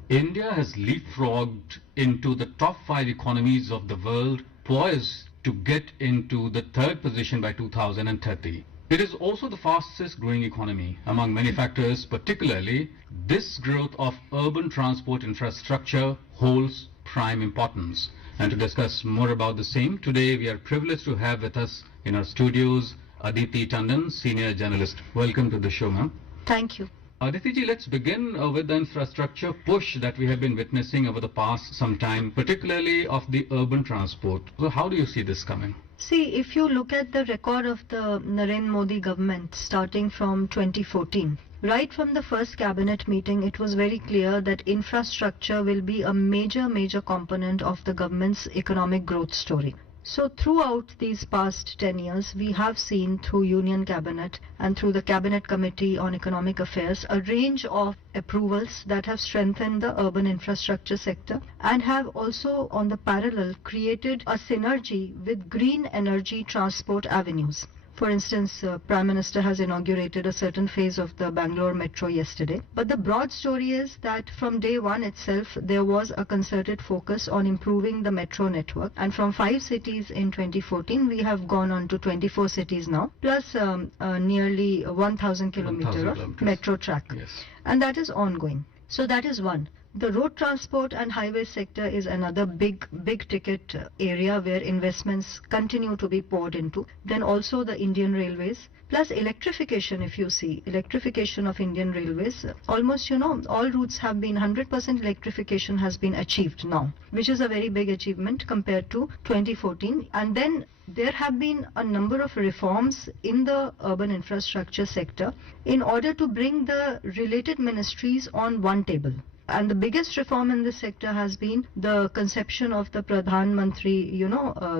India has leapfrogged into the top 5 economies of the world, poised to get into the 3rd position by 2030. It is also the fastest growing economy. Among many factors, particularly, this growth of urban transport infrastructure holds prime importance. And to discuss more about the same, today we are privileged to have with us in our studios Aditi Tandon, senior journalist. Welcome to the show, ma'am. Thank you. Aditi ji, let's begin with the infrastructure push that we have been witnessing over the past some time, particularly of the urban transport. So how do you see this coming? See, if you look at the record of the Narendra Modi government starting from 2014, right from the first cabinet meeting, it was very clear that infrastructure will be a major component of the government's economic growth story. So throughout these past 10 years, we have seen through Union Cabinet and through the Cabinet Committee on Economic Affairs a range of approvals that have strengthened the urban infrastructure sector and have also on the parallel created a synergy with green energy transport avenues. For instance, Prime Minister has inaugurated a certain phase of the Bangalore Metro yesterday. But the broad story is that from day one itself, there was a concerted focus on improving the metro network. And from 5 cities in 2014, we have gone on to 24 cities now, plus nearly 1,000 kilometers of metro track. Yes. And that is ongoing. So that is one. The road transport and highway sector is another big ticket area where investments continue to be poured into. Then also the Indian Railways, plus electrification. If you see electrification of Indian Railways, almost all routes have been 100% electrification has been achieved now, which is a very big achievement compared to 2014. And then there have been a number of reforms in the urban infrastructure sector in order to bring the related ministries on one table. And the biggest reform in this sector has been the conception of the Pradhan Mantri,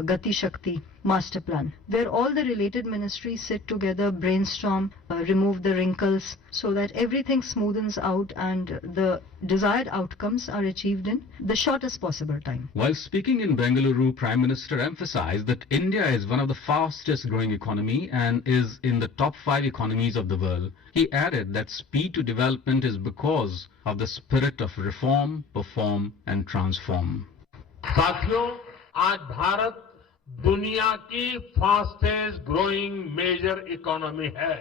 Gati Shakti master plan, where all the related ministries sit together, brainstorm, remove the wrinkles so that everything smoothens out and the desired outcomes are achieved in the shortest possible time. While speaking in Bengaluru, Prime Minister emphasized that India is one of the fastest growing economy and is in the top 5 economies of the world. He added that speed to development is because of the spirit of reform, perform and transform. साथियों, आज भारत दुनिया की fastest growing major economy है।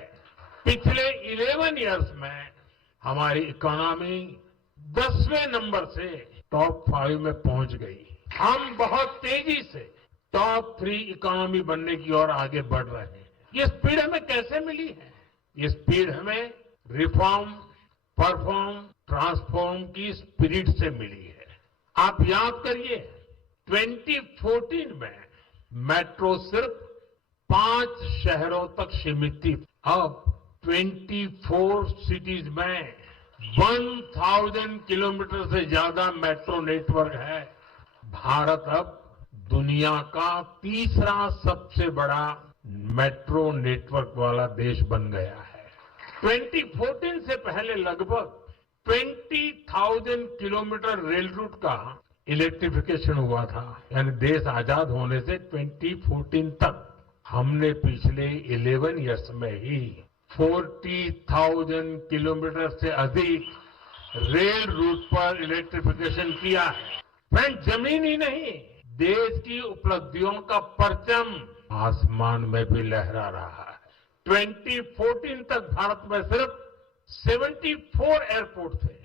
पिछले 11 इयर्स में हमारी इकोनॉमी 10वें नंबर से टॉप 5 में पहुंच गई। हम बहुत तेजी से टॉप 3 इकोनॉमी बनने की ओर आगे बढ़ रहे हैं। ये स्पीड हमें कैसे मिली है? ये स्पीड हमें रिफॉर्म, परफॉर्म, ट्रांसफॉर्म की स्पिरिट से मिली है। आप याद करिए 2014 में मेट्रो सिर्फ 5 शहरों तक सीमित थी। अब 24 सिटीज में 1000 किलोमीटर से ज्यादा मेट्रो नेटवर्क है। भारत अब दुनिया का तीसरा सबसे बड़ा मेट्रो नेटवर्क वाला देश बन गया है। 2014 से पहले लगभग 20,000 किलोमीटर रेल रूट का इलेक्ट्रिफिकेशन हुआ था। यानी देश आजाद होने से 2014 तक हमने पिछले 11 इयर्स में ही 40,000 किलोमीटर से अधिक रेल रूट पर इलेक्ट्रिफिकेशन किया है। फ्रेंड, जमीन ही नहीं, देश की उपलब्धियों का परचम आसमान में भी लहरा रहा है। 2014 तक भारत में सिर्फ 74 एयरपोर्ट थे।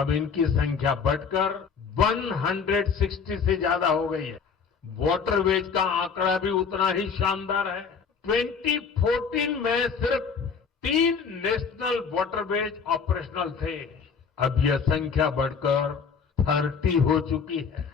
अब इनकी संख्या बढ़कर 160 से ज्यादा हो गई है। वाटरवेज का आंकड़ा भी उतना ही शानदार है। 2014 में सिर्फ 3 नेशनल वाटरवेज ऑपरेशनल थे। अब यह संख्या बढ़कर 30 हो चुकी है।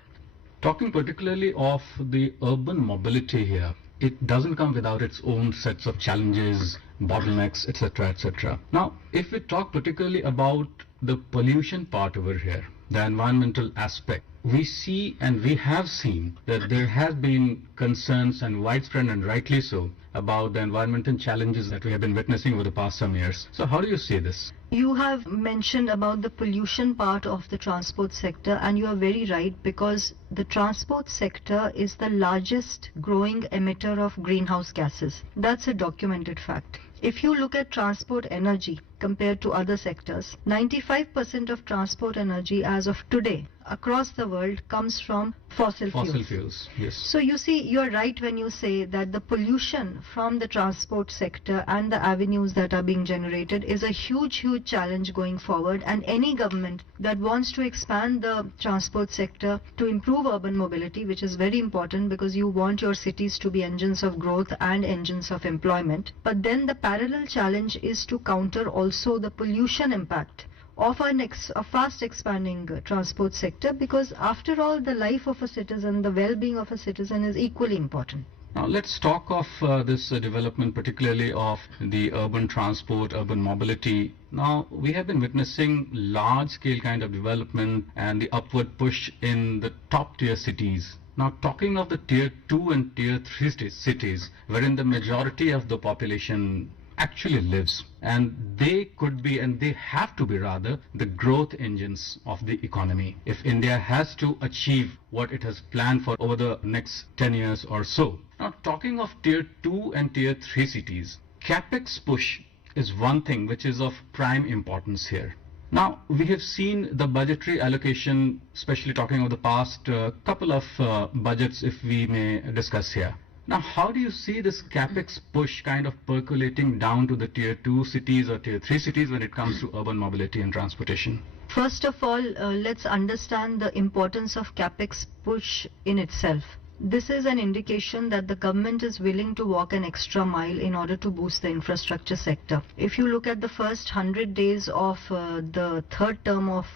Talking particularly of the urban mobility here, it doesn't come without its own sets of challenges, bottlenecks, etc., etc. Now, if we talk particularly about the pollution part over here, the environmental aspect, we see and we have seen that there have been concerns, and widespread and rightly so, about the environmental challenges that we have been witnessing over the past some years. So how do you see this? You have mentioned about the pollution part of the transport sector, and you are very right, because the transport sector is the largest growing emitter of greenhouse gases. That's a documented fact. If you look at transport energy compared to other sectors, 95% of transport energy as of today across the world comes from fossil fuels. Fossil fuels, yes. So you see, you're right when you say that the pollution from the transport sector and the avenues that are being generated is a huge, huge challenge going forward, and any government that wants to expand the transport sector to improve urban mobility, which is very important because you want your cities to be engines of growth and engines of employment, but then the parallel challenge is to counter also the pollution impact of a fast expanding transport sector, because after all, the life of a citizen, the well-being of a citizen is equally important. Now let's talk of this development, particularly of the urban transport, urban mobility. Now we have been witnessing large-scale kind of development and the upward push in the top-tier cities. Now talking of the tier 2 and tier 3 cities, wherein the majority of the population actually lives, and they could be, and they have to be rather, the growth engines of the economy. If India has to achieve what it has planned for over the next 10 years or so. Now talking of tier 2 and tier 3 cities, capex push is one thing which is of prime importance here. Now we have seen the budgetary allocation, especially talking of the past couple of budgets, if we may discuss here. Now, how do you see this capex push kind of percolating down to the tier 2 cities or tier 3 cities when it comes to urban mobility and transportation? First of all, let's understand the importance of capex push in itself. This is an indication that the government is willing to walk an extra mile in order to boost the infrastructure sector. If you look at the first 100 days of the third term of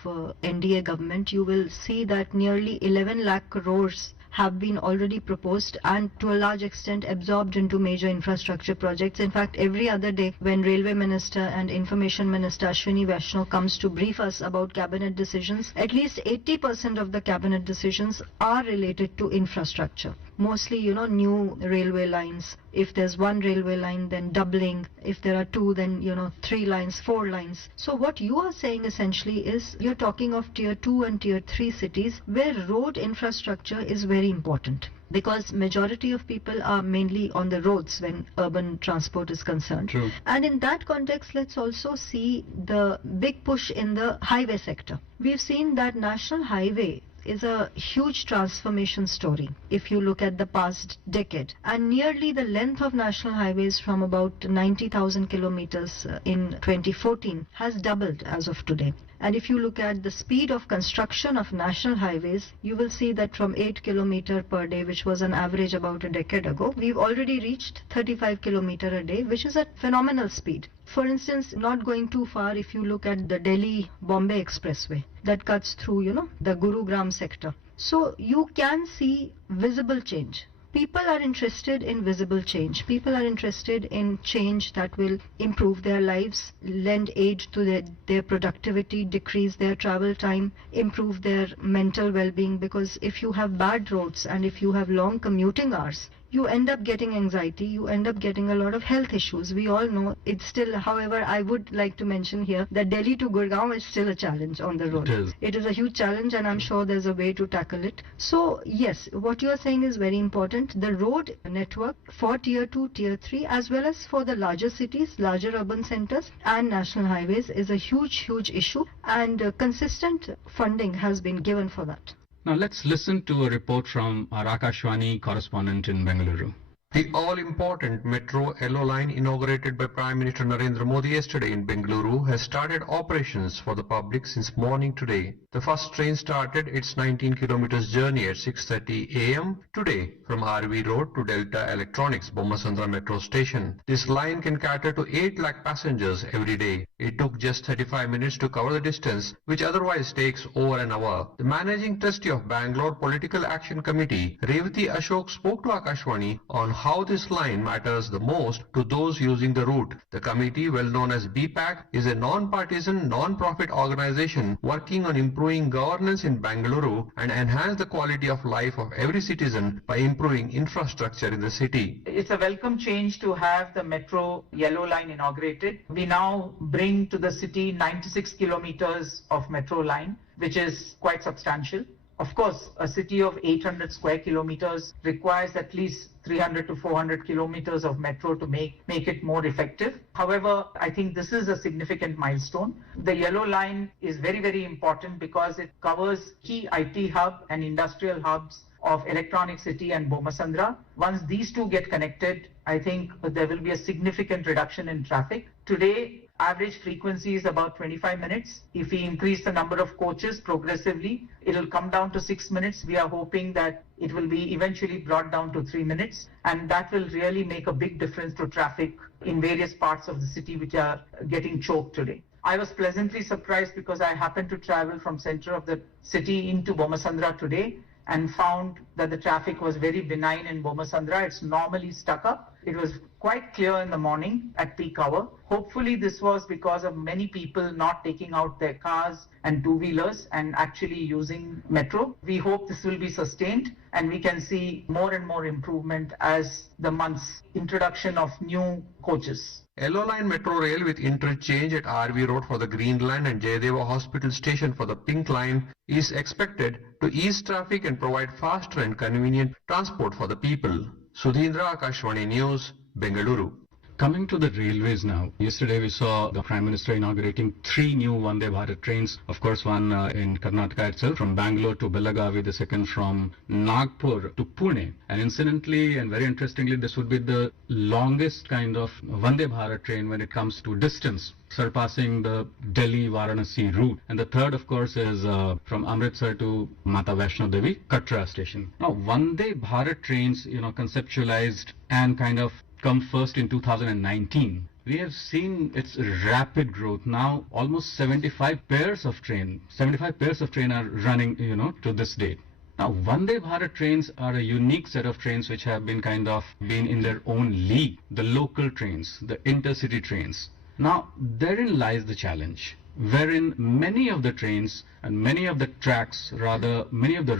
NDA government, you will see that nearly 11 lakh crores have been already proposed and to a large extent absorbed into major infrastructure projects. In fact, every other day when Railway Minister and Information Minister AKASHVANI LUNGLEI comes to brief us about cabinet decisions, at least 80% of the cabinet decisions are related to infrastructure. Mostly, new railway lines. If there's one railway line, then doubling. If there are two, then, 3 lines, 4 lines. So what you are saying essentially is you're talking of tier 2 and tier 3 cities where road infrastructure is very important, because majority of people are mainly on the roads when urban transport is concerned. True. And in that context, let's also see the big push in the highway sector. We've seen that National Highway is a huge transformation story if you look at the past decade, and nearly the length of national highways from about 90,000 kilometers in 2014 has doubled as of today. And if you look at the speed of construction of national highways, you will see that from 8 kilometers per day, which was an average about a decade ago, we've already reached 35 kilometers a day, which is a phenomenal speed. For instance, not going too far, if you look at the Delhi-Bombay Expressway that cuts through, the Gurugram sector. So you can see visible change. People are interested in visible change. People are interested in change that will improve their lives, lend aid to their productivity, decrease their travel time, improve their mental well-being, because if you have bad roads and if you have long commuting hours, you end up getting anxiety, you end up getting a lot of health issues. We all know it's still, however, I would like to mention here that Delhi to Gurgaon is still a challenge on the road. It is a huge challenge, and I'm sure there's a way to tackle it. So yes, what you are saying is very important. The road network for tier 2, tier 3, as well as for the larger cities, larger urban centers and national highways is a huge issue, and consistent funding has been given for that. Now let's listen to a report from our AKASHVANI correspondent in Bengaluru. The all-important metro yellow line inaugurated by Prime Minister Narendra Modi yesterday in Bengaluru has started operations for the public since morning today. The first train started its 19 kilometers journey at 6:30 a.m. today from RV Road to Delta Electronics Bommasandra Metro Station. This line can cater to 8 lakh passengers every day. It took just 35 minutes to cover the distance, which otherwise takes over an hour. The managing trustee of Bangalore Political Action Committee, Revati Ashok, spoke to Akashvani on how this line matters the most to those using the route. The committee, well known as BPAC, is a non-partisan, non-profit organization working on improving governance in Bengaluru and enhance the quality of life of every citizen by improving infrastructure in the city. It's a welcome change to have the metro yellow line inaugurated. We now bring to the city 96 kilometers of metro line, which is quite substantial. Of course, a city of 800 square kilometers requires at least 300 to 400 kilometers of metro to make it more effective. However, I think this is a significant milestone. The yellow line is very important because it covers key IT hub and industrial hubs of Electronic City and Bommasandra. Once these two get connected, I think there will be a significant reduction in traffic. Today, average frequency is about 25 minutes. If we increase the number of coaches progressively, it will come down to 6 minutes. We are hoping that it will be eventually brought down to 3 minutes, and that will really make a big difference to traffic in various parts of the city which are getting choked today. I was pleasantly surprised because I happened to travel from center of the city into Bommasandra today and found that the traffic was very benign in Bommasandra. It's normally stuck up. It was quite clear in the morning at peak hour. Hopefully this was because of many people not taking out their cars and two-wheelers and actually using metro. We hope this will be sustained and we can see more and more improvement as the months. Introduction of new coaches. Yellow Line Metro Rail with interchange at RV Road for the Green Line and Jayadeva Hospital Station for the Pink Line is expected to ease traffic and provide faster and convenient transport for the people. Sudhindra, Akashvani News, Bengaluru. Coming to the railways now. Yesterday we saw the Prime Minister inaugurating 3 new Vande Bharat trains. Of course, one in Karnataka itself, from Bangalore to Belagavi, the second from Nagpur to Pune. And incidentally and very interestingly, this would be the longest kind of Vande Bharat train when it comes to distance, surpassing the Delhi-Varanasi route. And the third, of course, is from Amritsar to Mata Vaishno Devi, Katra station. Now, Vande Bharat trains, conceptualized and kind of come first in 2019. We have seen its rapid growth. Now almost 75 pairs of train are running, to this date. Now Vande Bharat trains are a unique set of trains which have been been in their own league. The local trains, the intercity trains. Now therein lies the challenge, wherein many of the trains and many of the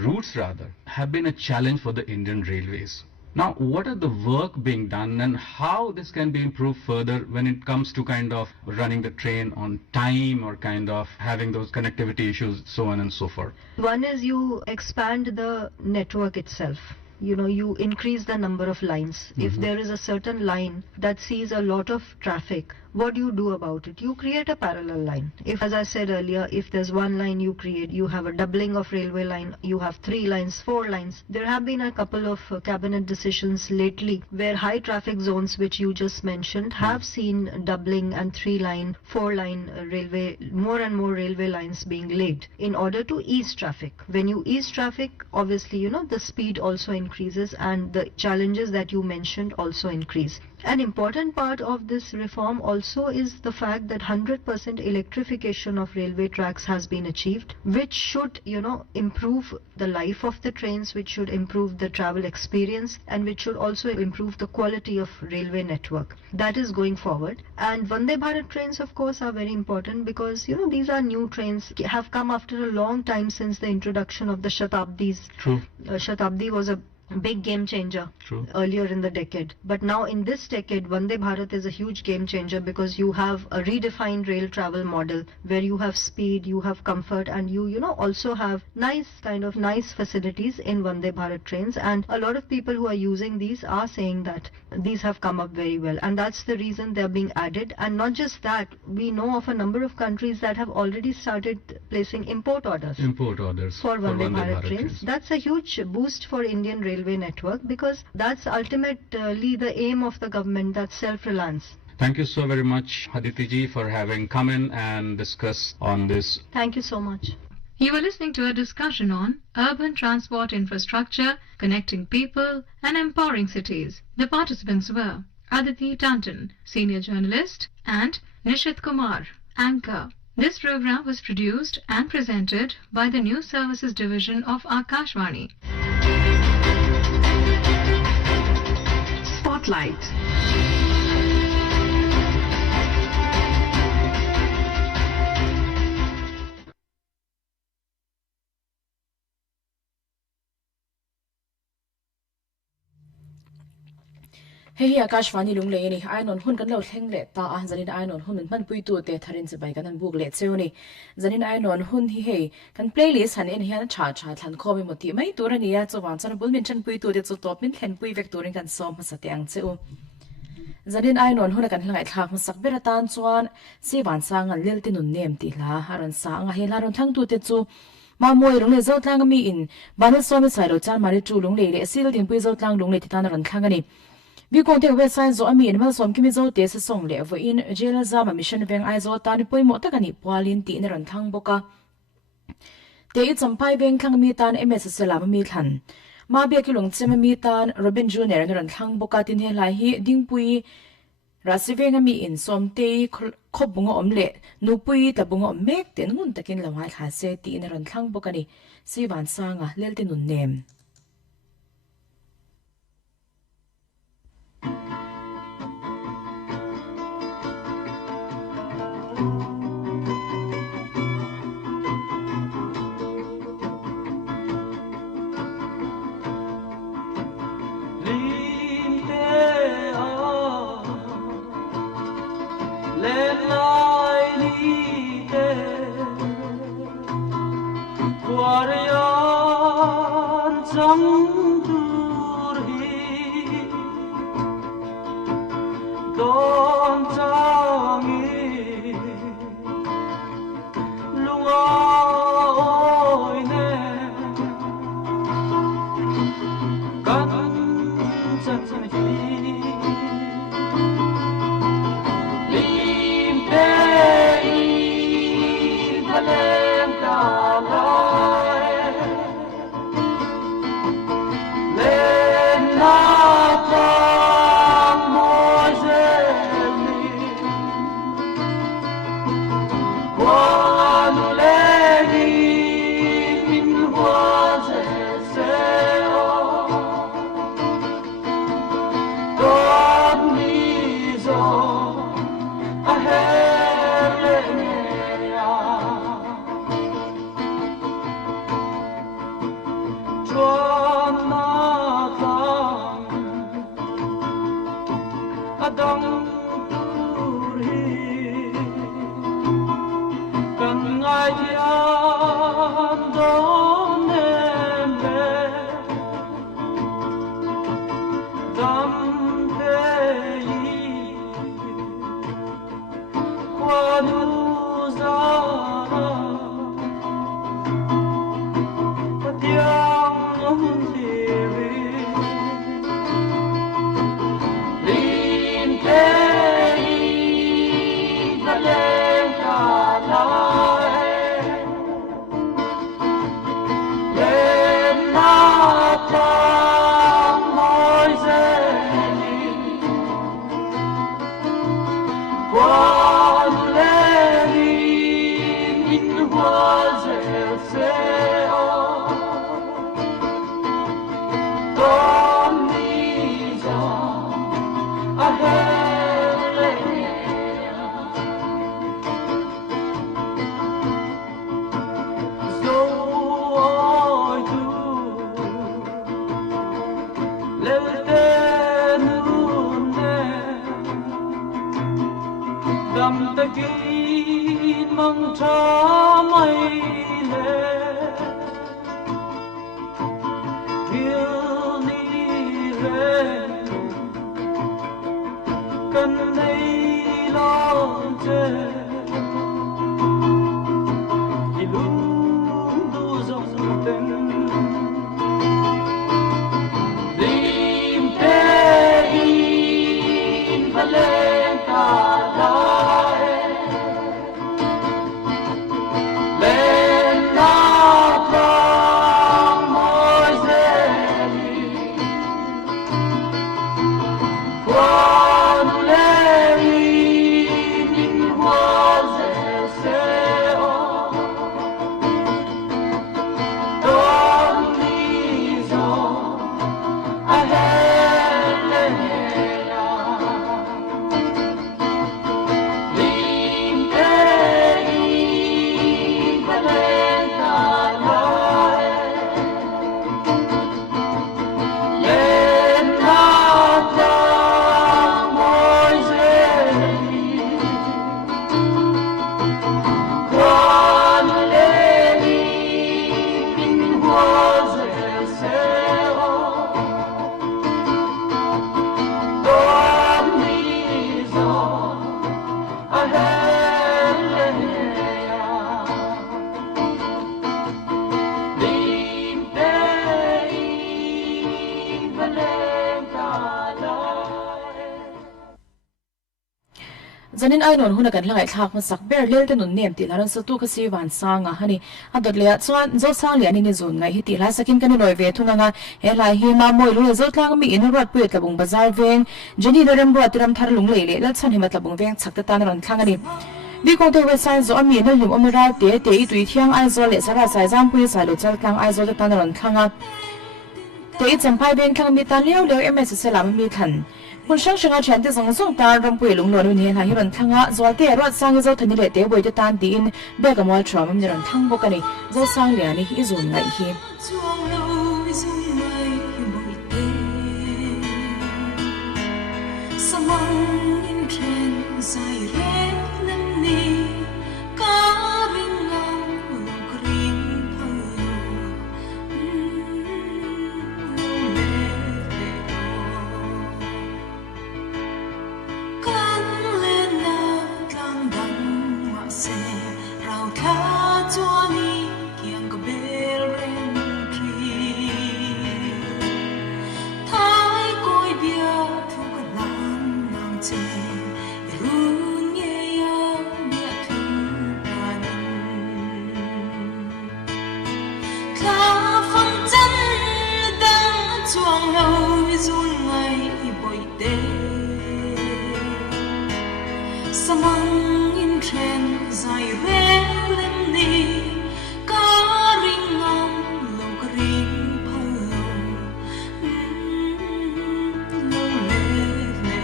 routes have been a challenge for the Indian Railways. Now, what are the work being done and how this can be improved further when it comes to kind of running the train on time or kind of having those connectivity issues, so on and so forth? One is you expand the network itself. You increase the number of lines. If there is a certain line that sees a lot of traffic, what do you do about it? You create a parallel line. If, as I said earlier, if there's one line you have a doubling of railway line, you have 3 lines, 4 lines. There have been a couple of cabinet decisions lately where high traffic zones, which you just mentioned, have seen doubling and 3-line, 4-line railway, more and more railway lines being laid in order to ease traffic. When you ease traffic, obviously, the speed also increases and the challenges that you mentioned also increase. An important part of this reform also is the fact that 100% electrification of railway tracks has been achieved, which should, improve the life of the trains, which should improve the travel experience, and which should also improve the quality of railway network. That is going forward. And Vande Bharat trains, of course, are very important because, these are new trains, have come after a long time since the introduction of the Shatabdis. True. Shatabdi was a big game changer earlier in the decade, but now in this decade Vande Bharat is a huge game changer because you have a redefined rail travel model where you have speed, you have comfort, and you also have nice facilities in Vande Bharat trains. And a lot of people who are using these are saying that these have come up very well, and that's the reason they're being added. And not just that, we know of a number of countries that have already started placing import orders for Vande Bharat trains. That's a huge boost for Indian railway network because that's ultimately the aim of the government, that's self-reliance. Thank you so very much, Aditi ji, for having come in and discuss on this. Thank you so much. You were listening to a discussion on urban transport infrastructure, connecting people and empowering cities. The participants were Aditi Tantan, senior journalist, and Nishit Kumar, anchor. This program was produced and presented by the News Services Division of AKASHVANI. Spotlight. Hey, Akashvani Lunglei ni ainon hun kan lo thleng le ta a zanin ainon hun man pui tu te tharin chabai kan buk le cheuni zanin ainon hun hi hei kan playlist han en hian cha thlan khomi moti mai turania chuwan chan bulmin chan pui tu te chu top min thlen pui vek turin kan som sa te ang cheu zanin ainon hun kan hlangai thak masak beratan chuan sewan sang an lel tinun nem ti la haron sa nga he laron thlang tu te chu ma moi rung le zo tlang mi in banal som sai ro chan mari chu lung le le sil din pui zo tlang lung le ti tan ron thlang ani vi kong te website zo ami in mal som kimi zo te sa song le vo in jela zama mission veng ai zo tan poi mo takani pwalin ti ne ron thang boka te I champai veng thang mi tan ms sela mi than ma be ki lung chema mi tan Robin Junior ne ron thang boka tin he lai hi dingpui rasiveng ami in som te khobungo omle nupui tabungo mek ten ngun takin lawai kha se ti ne ron thang boka ni siwan sanga lelte nun nem One kin mang cha mai le yêu ni re cần đây lo che khi luôn du dòng tình lim te in valen ta lai lên na trong môi deli quan lên in hoa dễ sẽ don lý do a hele ya lim te in valen ta lai lên na trong môi deli quan lên in hoa dễ sẽ don lý do a hele ya lim te in valen ta lai zanin ai non huna kan langai thak ma sak ber lel te nun nem ti laran sa tu ka si wan sanga hani adot le chuan zo sang le ani ni zun ngai hi ti la sakin kan loi ve thunga nga he lai hi ma moi lu zo tlang mi in rat puet labung bazar veng jeni ram ro tiram thar lung le le la chan hi mat labung veng chakta tan ron thlang ani bi kong te website zo ami na lum omira te te i tui thiang ai zo le sara sai jam pui sa lo chal tlang ai zo tan ron thanga te i champai veng thlang mi tan leo leo ms se lam mi khan kun sang sanga chen te zong zong tar ram pui lung lo ni ha hi ron thanga zo te ro sang zo thani le te boi te tan ti in be ka mol tram mi ron thang bo ka ni zo sang le ani hi zun ngai hi chuang lâu dung mai bội tê samang in tren dài rét lem ni cá ring ngao green kan lên na tlang dang ma se rau tha cho ni kiang ko bel ren tri thái coi bia thu ka lan nang che run ye ya bia thu ban ka phong chân đang chuang lâu run ngày bội tê samang in tren dài rét lên đi cá ring ngam lâu cá ring phơi lâu lê lê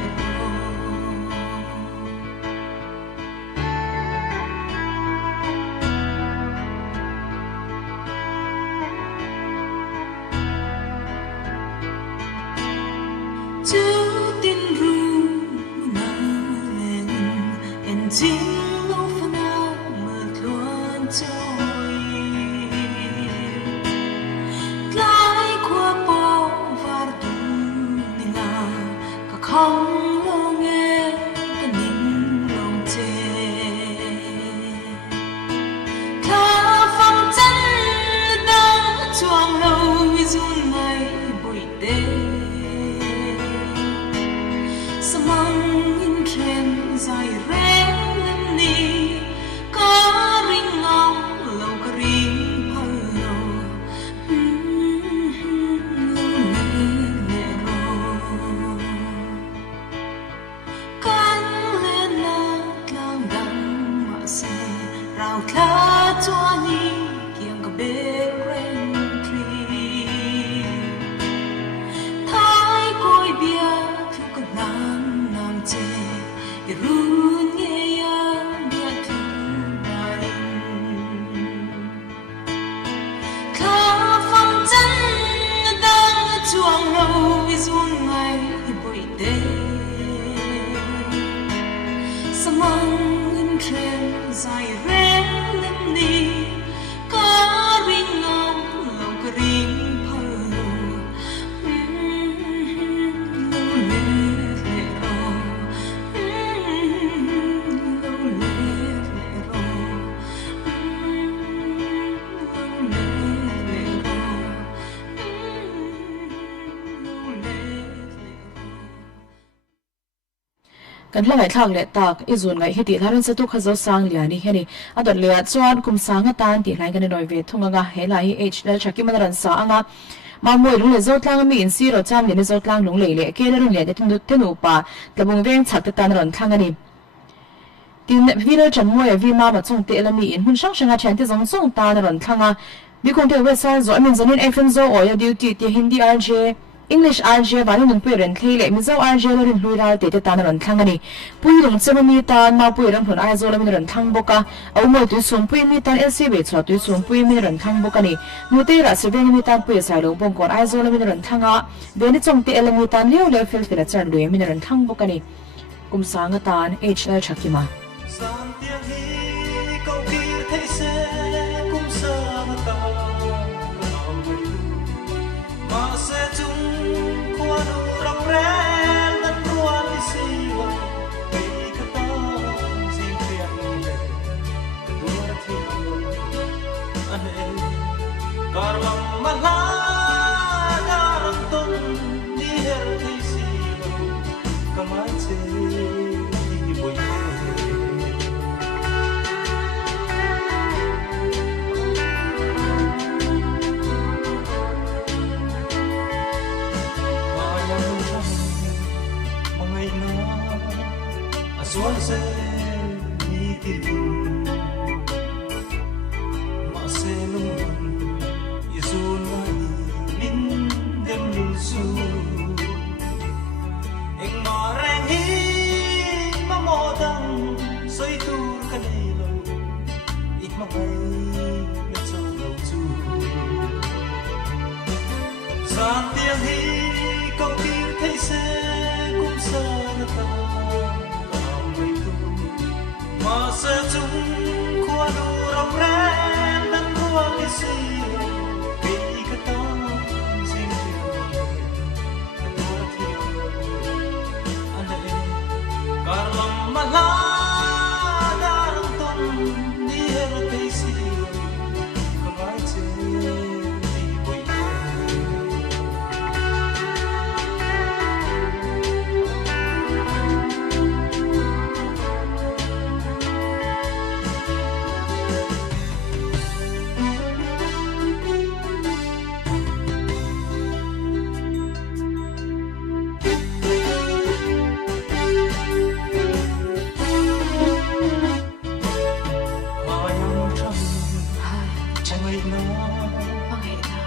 chú tin ru na lên en chính lâu phân áo mượt luôn trôi lái qua bao var du ni na cả không lo nghe cả nín lòng chê cả phong chân đã chuang lâu run ngày bội tê samang in tren dài rét lên ni cá ring ngao lâu cá ring phơi lâu lê lê ro can lên na tlang dang ma se rau tha cho ni kiang ka be ren tri thái coi bia thu ka lan nang che run ye ya bia thu ban ka phong chân đang chuang lâu run ngày bội tê samang in khen dài rẽ lưng đi có ring ngông lòng cái ring phơi kan hlangai thlak le tak izun ngai heti tharin satu khazo sang liani heni adon le chuan kum sanga tan ti hlai kan noi ve thunga helai h dal chaki manaran sa anga ma moi lung le zo tlang mi in si ro cham le zo tlang lung le le ke le rung le de tenu pa tlabung veng chak ta tan ron thangani tin video chan moi vi ma chung te lami in hun sang sanga chan te zong song ta ron thanga bi kong te website zo min zanin fm zo oya duty te hindi rj English RJ vani nun pui ren thlei le mizo RJ lo rin hlui ral te te tan ron thangani pui rong chema mi tan ma pui ram phun ai zo lo min ron thang boka au moi tu sum pui mi tan lcb chwa tu sum pui mi ron thang boka ni nu te ra se veng mi tan pui sai lo bong kon ai zo lo min ron thanga veni chong te ele mi tan leo le fel fel char lui min ron thang boka ni kum sanga tan h l chakima Karlam malada rantun di herdi silo kamace di boy ayam mangai na aswan se ni tilu masenu eng mareng hi mamodang soi tur kanilo ik mangai na chau chu san tiang hi câu kia thấy se cũng sa na ta mai tu ma se chung khoa du rong ren nan khoa li si Karlam malada rantun di herdi silo kamace di boy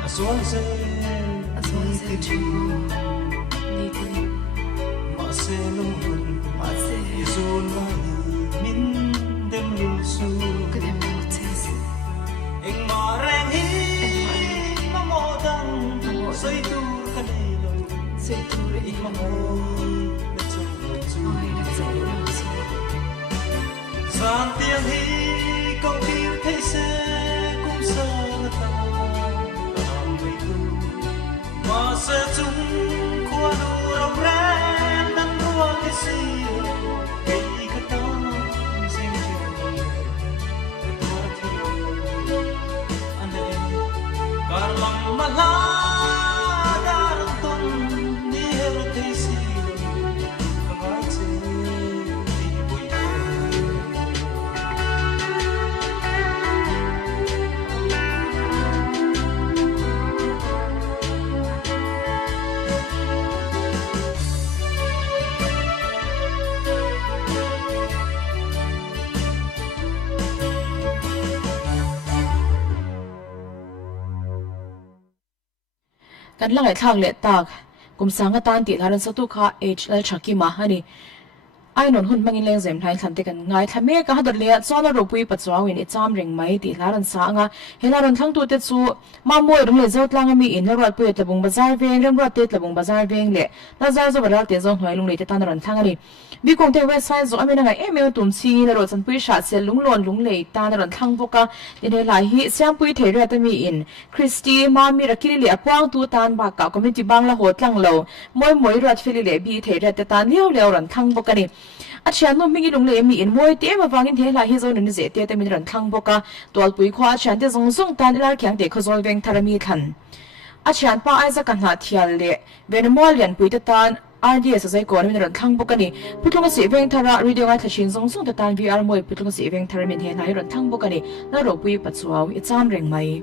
Aswan se tu ni tu ma se nun ma se izun mai min dem lu su kadem lu tes eng ma reng hi ma mo dang sai tu kanilo sai tu re ik ma mo na chung chu ai na sai lu su san tiang hi câu kia thấy se cũng sa na ta ma se chung khoa du rong ren nan rua li si kei ka ta sim chi ka ta thio ane karlam malada rantun ni her te si kama che di boy kan hlangai thlak le tak kum sanga tan ti tharin satu kha h l chakima hani ai non hun mangin leng zem thain thamte kan ngai thame ka hador le chona ropui pachawin icham ring mai ti laran sa nga helaron thang tu te chu ma moi rung le zot lang mi in rat pu tlabung bazar veng rem rat te tlabung bazar veng le na za zo baral te zo hnoi lung le te tan ron thang ani bi kong te website zo amena nga email tum chi na ro chan pui sha sel lung lon lung le tan ron thang boka ine lai hi siam pui the ra ta mi in Christy ma mi rakili le apang tu tan ba ka community bangla hotlang lo moi rat fili le bi the ra te tan liao liao ron thang boka ni achian no mingi lung le mi in moi te ma wangin the la hi zo ni je te min ran thang boka tol pui khwa chan te zong zong tan lar khyang te khozol veng tharami khan achian pa aiza kan na thial le venmolian pui te tan RDS as I call him in Tang Bokani, Putung Saving Tara, Radio Atashin Song Song, the time we are more Putung Saving Taramin here, and Tang Bokani, not a wee but so it's on ring my.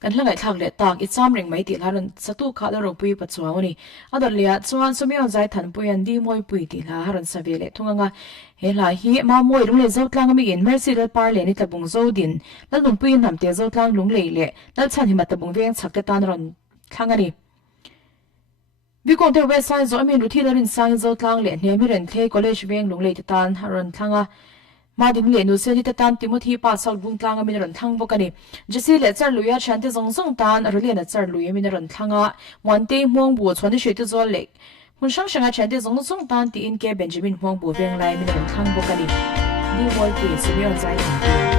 kan hlangai thak le tak I cham ring mai ti haron satu kha da ro pui pa chuang ni ador lia chuan sumion zai than pui an di moi pui ti la haron savele thunganga he la hi ma moi lung le zo tlang mi in mercy dal par le ni tabung zo din la lung pui nam te zo tlang lung le le dal chan hi ma tabung veng chak te tan ron thangani vi kon te west side zo mi ru thi darin sang zo tlang le ne mi ren the college veng lung le te tan haron thanga ma ding le nu se ni te tan timothy pa sal bung tlang mi ron thang bokani jesi le char luya chan te zong zong tan ru le na char luya mi ron thanga wan te mong bu chon de she te zo le mun sang sang a chan te zong zong tan ti in ke benjamin mong bu veng lai mi ron thang bokani ni wol pu se mi on zai tan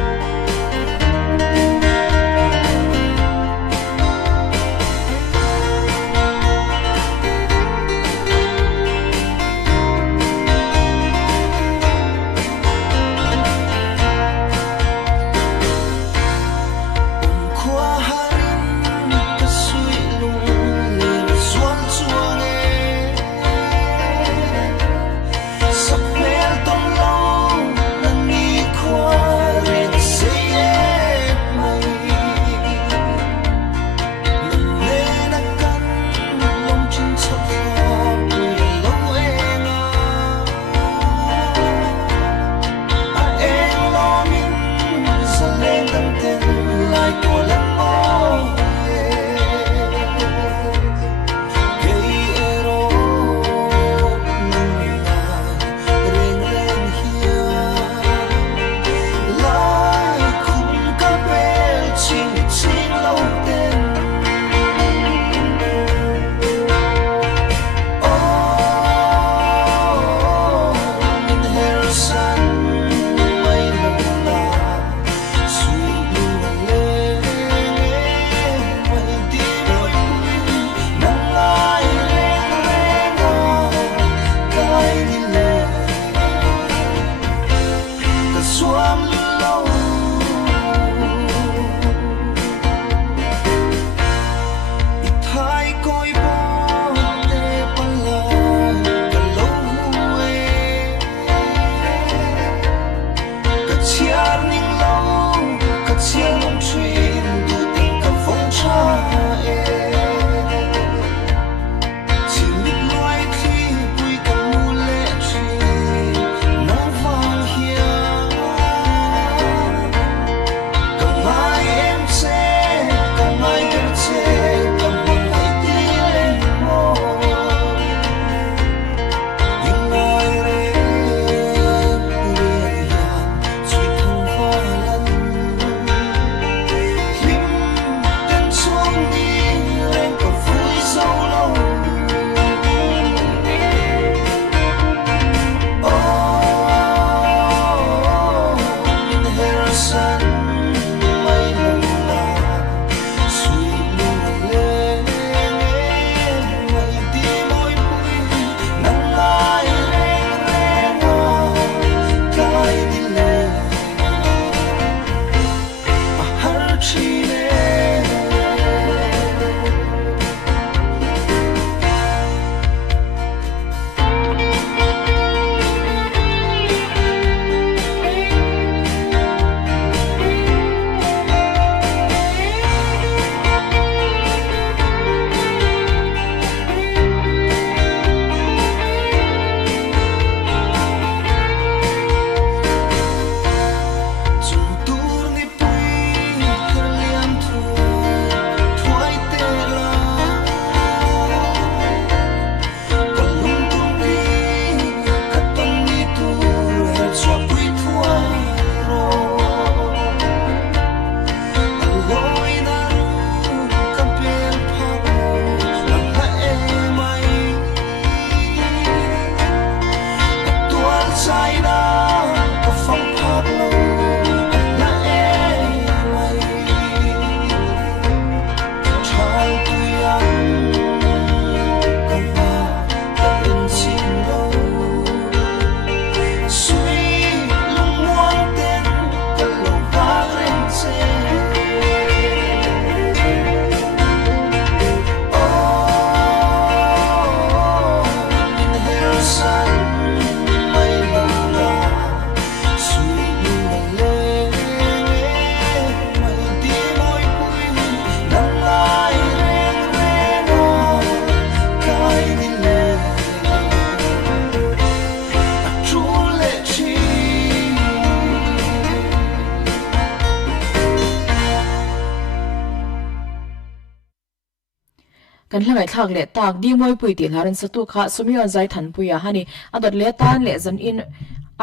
kan hlangai thak le tak di moi pui ti laran satu kha sumi on zai than puya hani adot le tan le zan in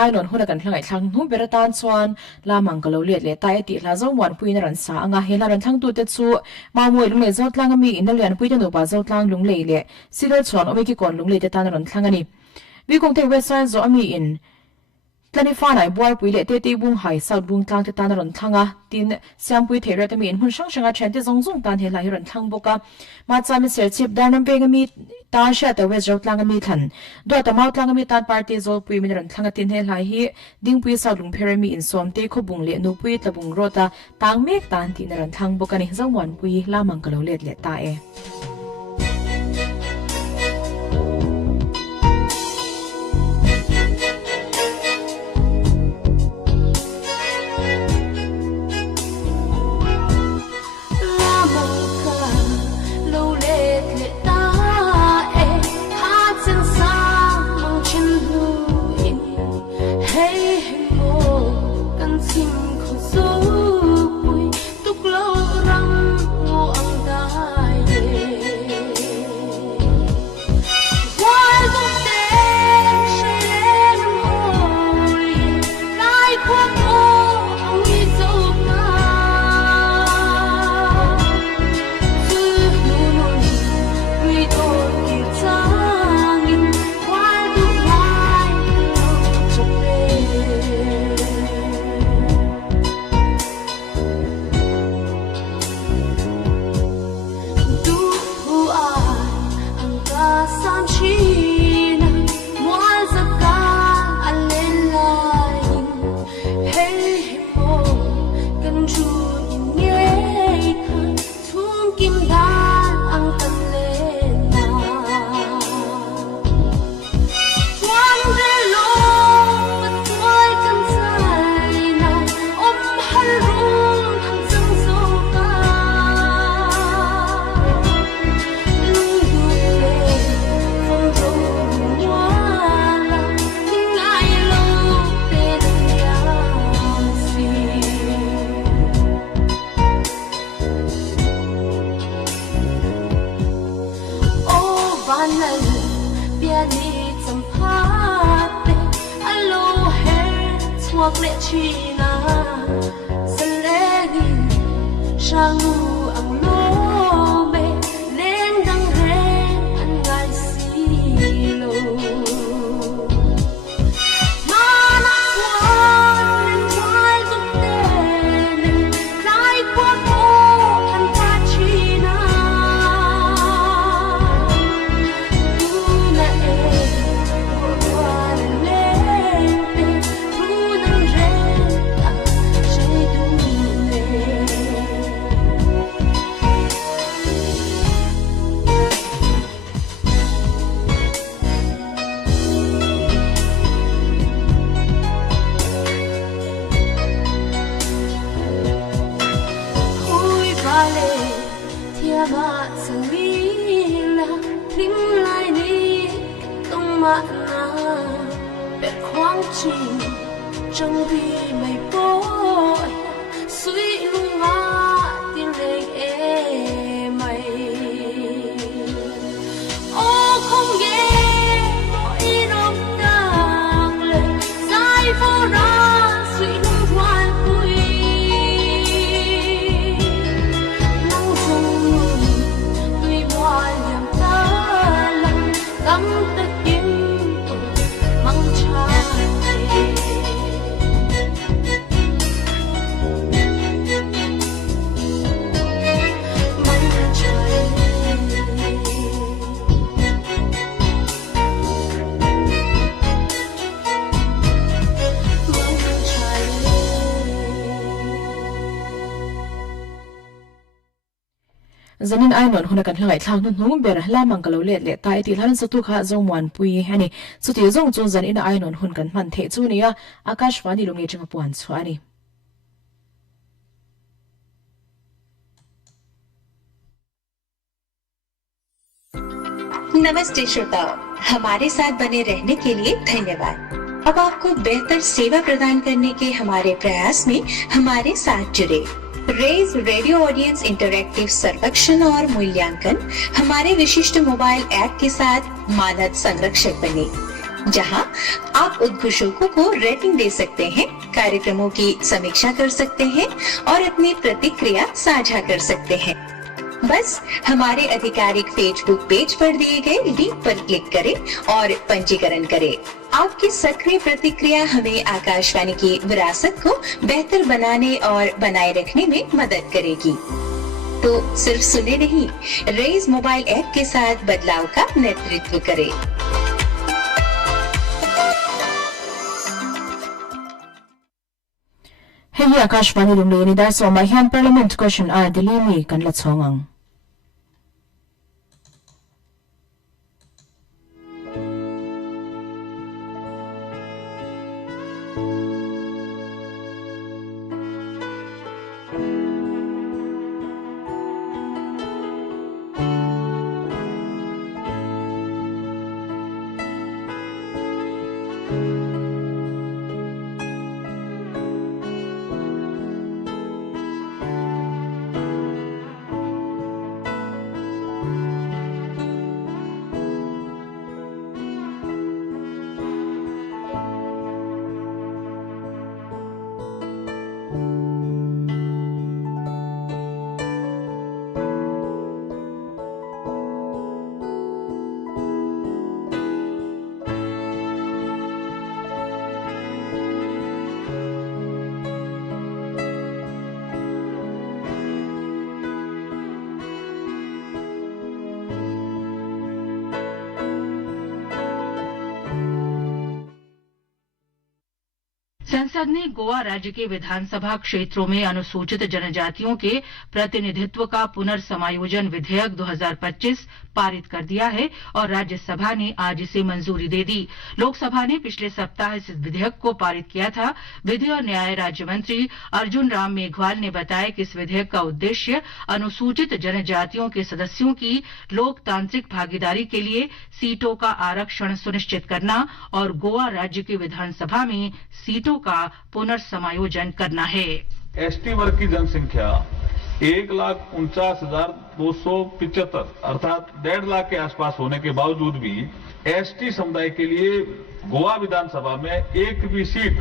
ai non huna kan hlangai thlang nu beratan chuan la mangalo le tai ti la zo wan pui na ran sa anga hela ran thang tu te chu ma moi lung le zo tlang mi in lian pui te no ba zo tlang lung le le silo chuan omi ki kon lung le te tan ran thlang ani wi kong te website zo ami in tlani fa nai buar pui le te bung hai sa bung tlang te tan ran thanga tin siam pui the re te mi in hun sang sanga chen te zong zong tan he la hi ran thang boka ma cha mi ser chip dan be ga mi ta sha te we zo tlang mi than do ta mau tlang mi tan party zo pui mi ran thanga tin he lai hi ding pui sa lung phere mi in som te kho bung le nu pui ta bung ro ta tang mek tan tin ran thang boka ni zong wan pui la mang ka lo le ta e zanin ai non huna kan hlangai thlang nun ber hla mangalo le tai ti hlan satu kha zong wan pui hani chuti zong chu zan in ai non hun kan man the chu nia akashwani lungi chang puan chhuani नमस्ते श्रोताओं, हमारे साथ बने रहने के लिए धन्यवाद। अब आपको बेहतर सेवा प्रदान करने के हमारे प्रयास में हमारे साथ जुड़े। रेज रेडियो ऑडियंस इंटरैक्टिव सर्वेक्षण और मूल्यांकन हमारे विशिष्ट मोबाइल ऐप के साथ मानद संरक्षक बने, जहां आप उद्घोषकों को रेटिंग दे सकते हैं, कार्यक्रमों की समीक्षा कर सकते हैं और अपनी प्रतिक्रिया साझा कर सकते हैं। बस हमारे आधिकारिक फेसबुक पेज पर दिए गए लिंक पर क्लिक करें और पंजीकरण करें। आपकी सक्रिय प्रतिक्रिया हमें आकाशवाणी की विरासत को बेहतर बनाने और बनाए रखने में मदद करेगी। तो सिर्फ सुने नहीं, रेज मोबाइल ऐप के साथ बदलाव का नेतृत्व करें। Hei Akashvani Lunglei ni dar so mai han parliament question a Delhi mi kan la chongang. संसद ने गोवा राज्य के विधानसभा क्षेत्रों में अनुसूचित जनजातियों के प्रतिनिधित्व का पुनर्समायोजन विधेयक 2025 पारित कर दिया है और राज्यसभा ने आज इसे मंजूरी दे दी। लोकसभा ने पिछले सप्ताह इस विधेयक को पारित किया था। विधि और न्याय राज्य मंत्री अर्जुन राम मेघवाल ने बताया कि इस विधेयक का उद्देश्य अनुसूचित जनजातियों के सदस्यों की लोकतांत्रिक भागीदारी के लिए सीटों का आरक्षण सुनिश्चित करना और गोवा राज्य की विधानसभा में सीटों का पुनर्समायोजन करना है। एसटी वर्ग की जनसंख्या 1,49,275 अर्थात 1.5 लाख के आसपास होने के बावजूद भी एसटी समुदाय के लिए गोवा विधानसभा में एक भी सीट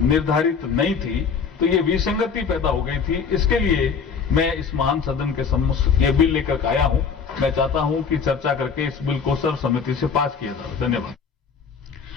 निर्धारित नहीं थी, तो ये विसंगति पैदा हो गई थी। इसके लिए मैं इस महान सदन के सम्मुख ये बिल लेकर आया हूं। मैं चाहता हूं कि चर्चा करके इस बिल को सर्वसम्मति से पास किया जाए। धन्यवाद।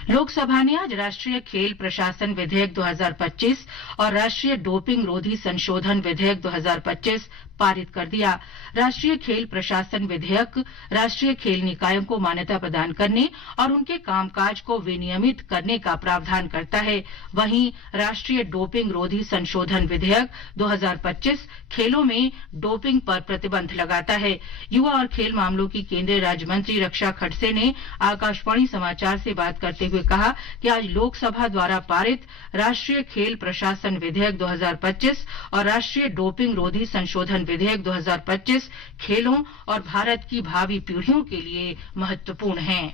लोकसभा ने आज राष्ट्रीय खेल प्रशासन विधेयक 2025 और राष्ट्रीय डोपिंग रोधी संशोधन विधेयक 2025 पारित कर दिया। राष्ट्रीय खेल प्रशासन विधेयक राष्ट्रीय खेल निकायों को मान्यता प्रदान करने और उनके कामकाज को विनियमित करने का प्रावधान करता है। वहीं राष्ट्रीय डोपिंग रोधी संशोधन विधेयक 2025 खेलों में डोपिंग पर प्रतिबंध लगाता है। युवा और खेल मामलों की केंद्रीय राज्य मंत्री रक्षा खड़से ने आकाशवाणी समाचार से बात करते हुए कहा कि आज लोकसभा द्वारा पारित राष्ट्रीय खेल प्रशासन विधेयक 2025 और राष्ट्रीय डोपिंग रोधी संशोधन विधेयक 2025 खेलों और भारत की भावी पीढ़ियों के लिए महत्वपूर्ण हैं।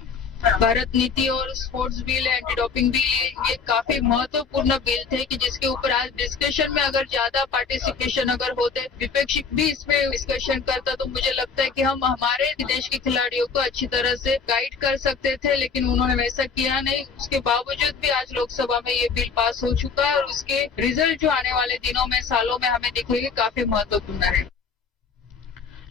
भारत नीति और sports bill, anti doping bill, ये काफी महत्वपूर्ण बिल थे कि जिसके ऊपर आज डिस्कशन में अगर ज्यादा पार्टिसिपेशन अगर होते, विपक्ष भी इसमें डिस्कशन करता, तो मुझे लगता है कि हम हमारे देश के खिलाड़ियों को अच्छी तरह से गाइड कर सकते थे, लेकिन उन्होंने वैसा किया नहीं। उसके बावजूद भी आज लोकसभा में ये बिल पास हो चुका है और उसके रिजल्ट जो आने वाले दिनों में, सालों में हमें दिखेंगे, काफी महत्वपूर्ण है।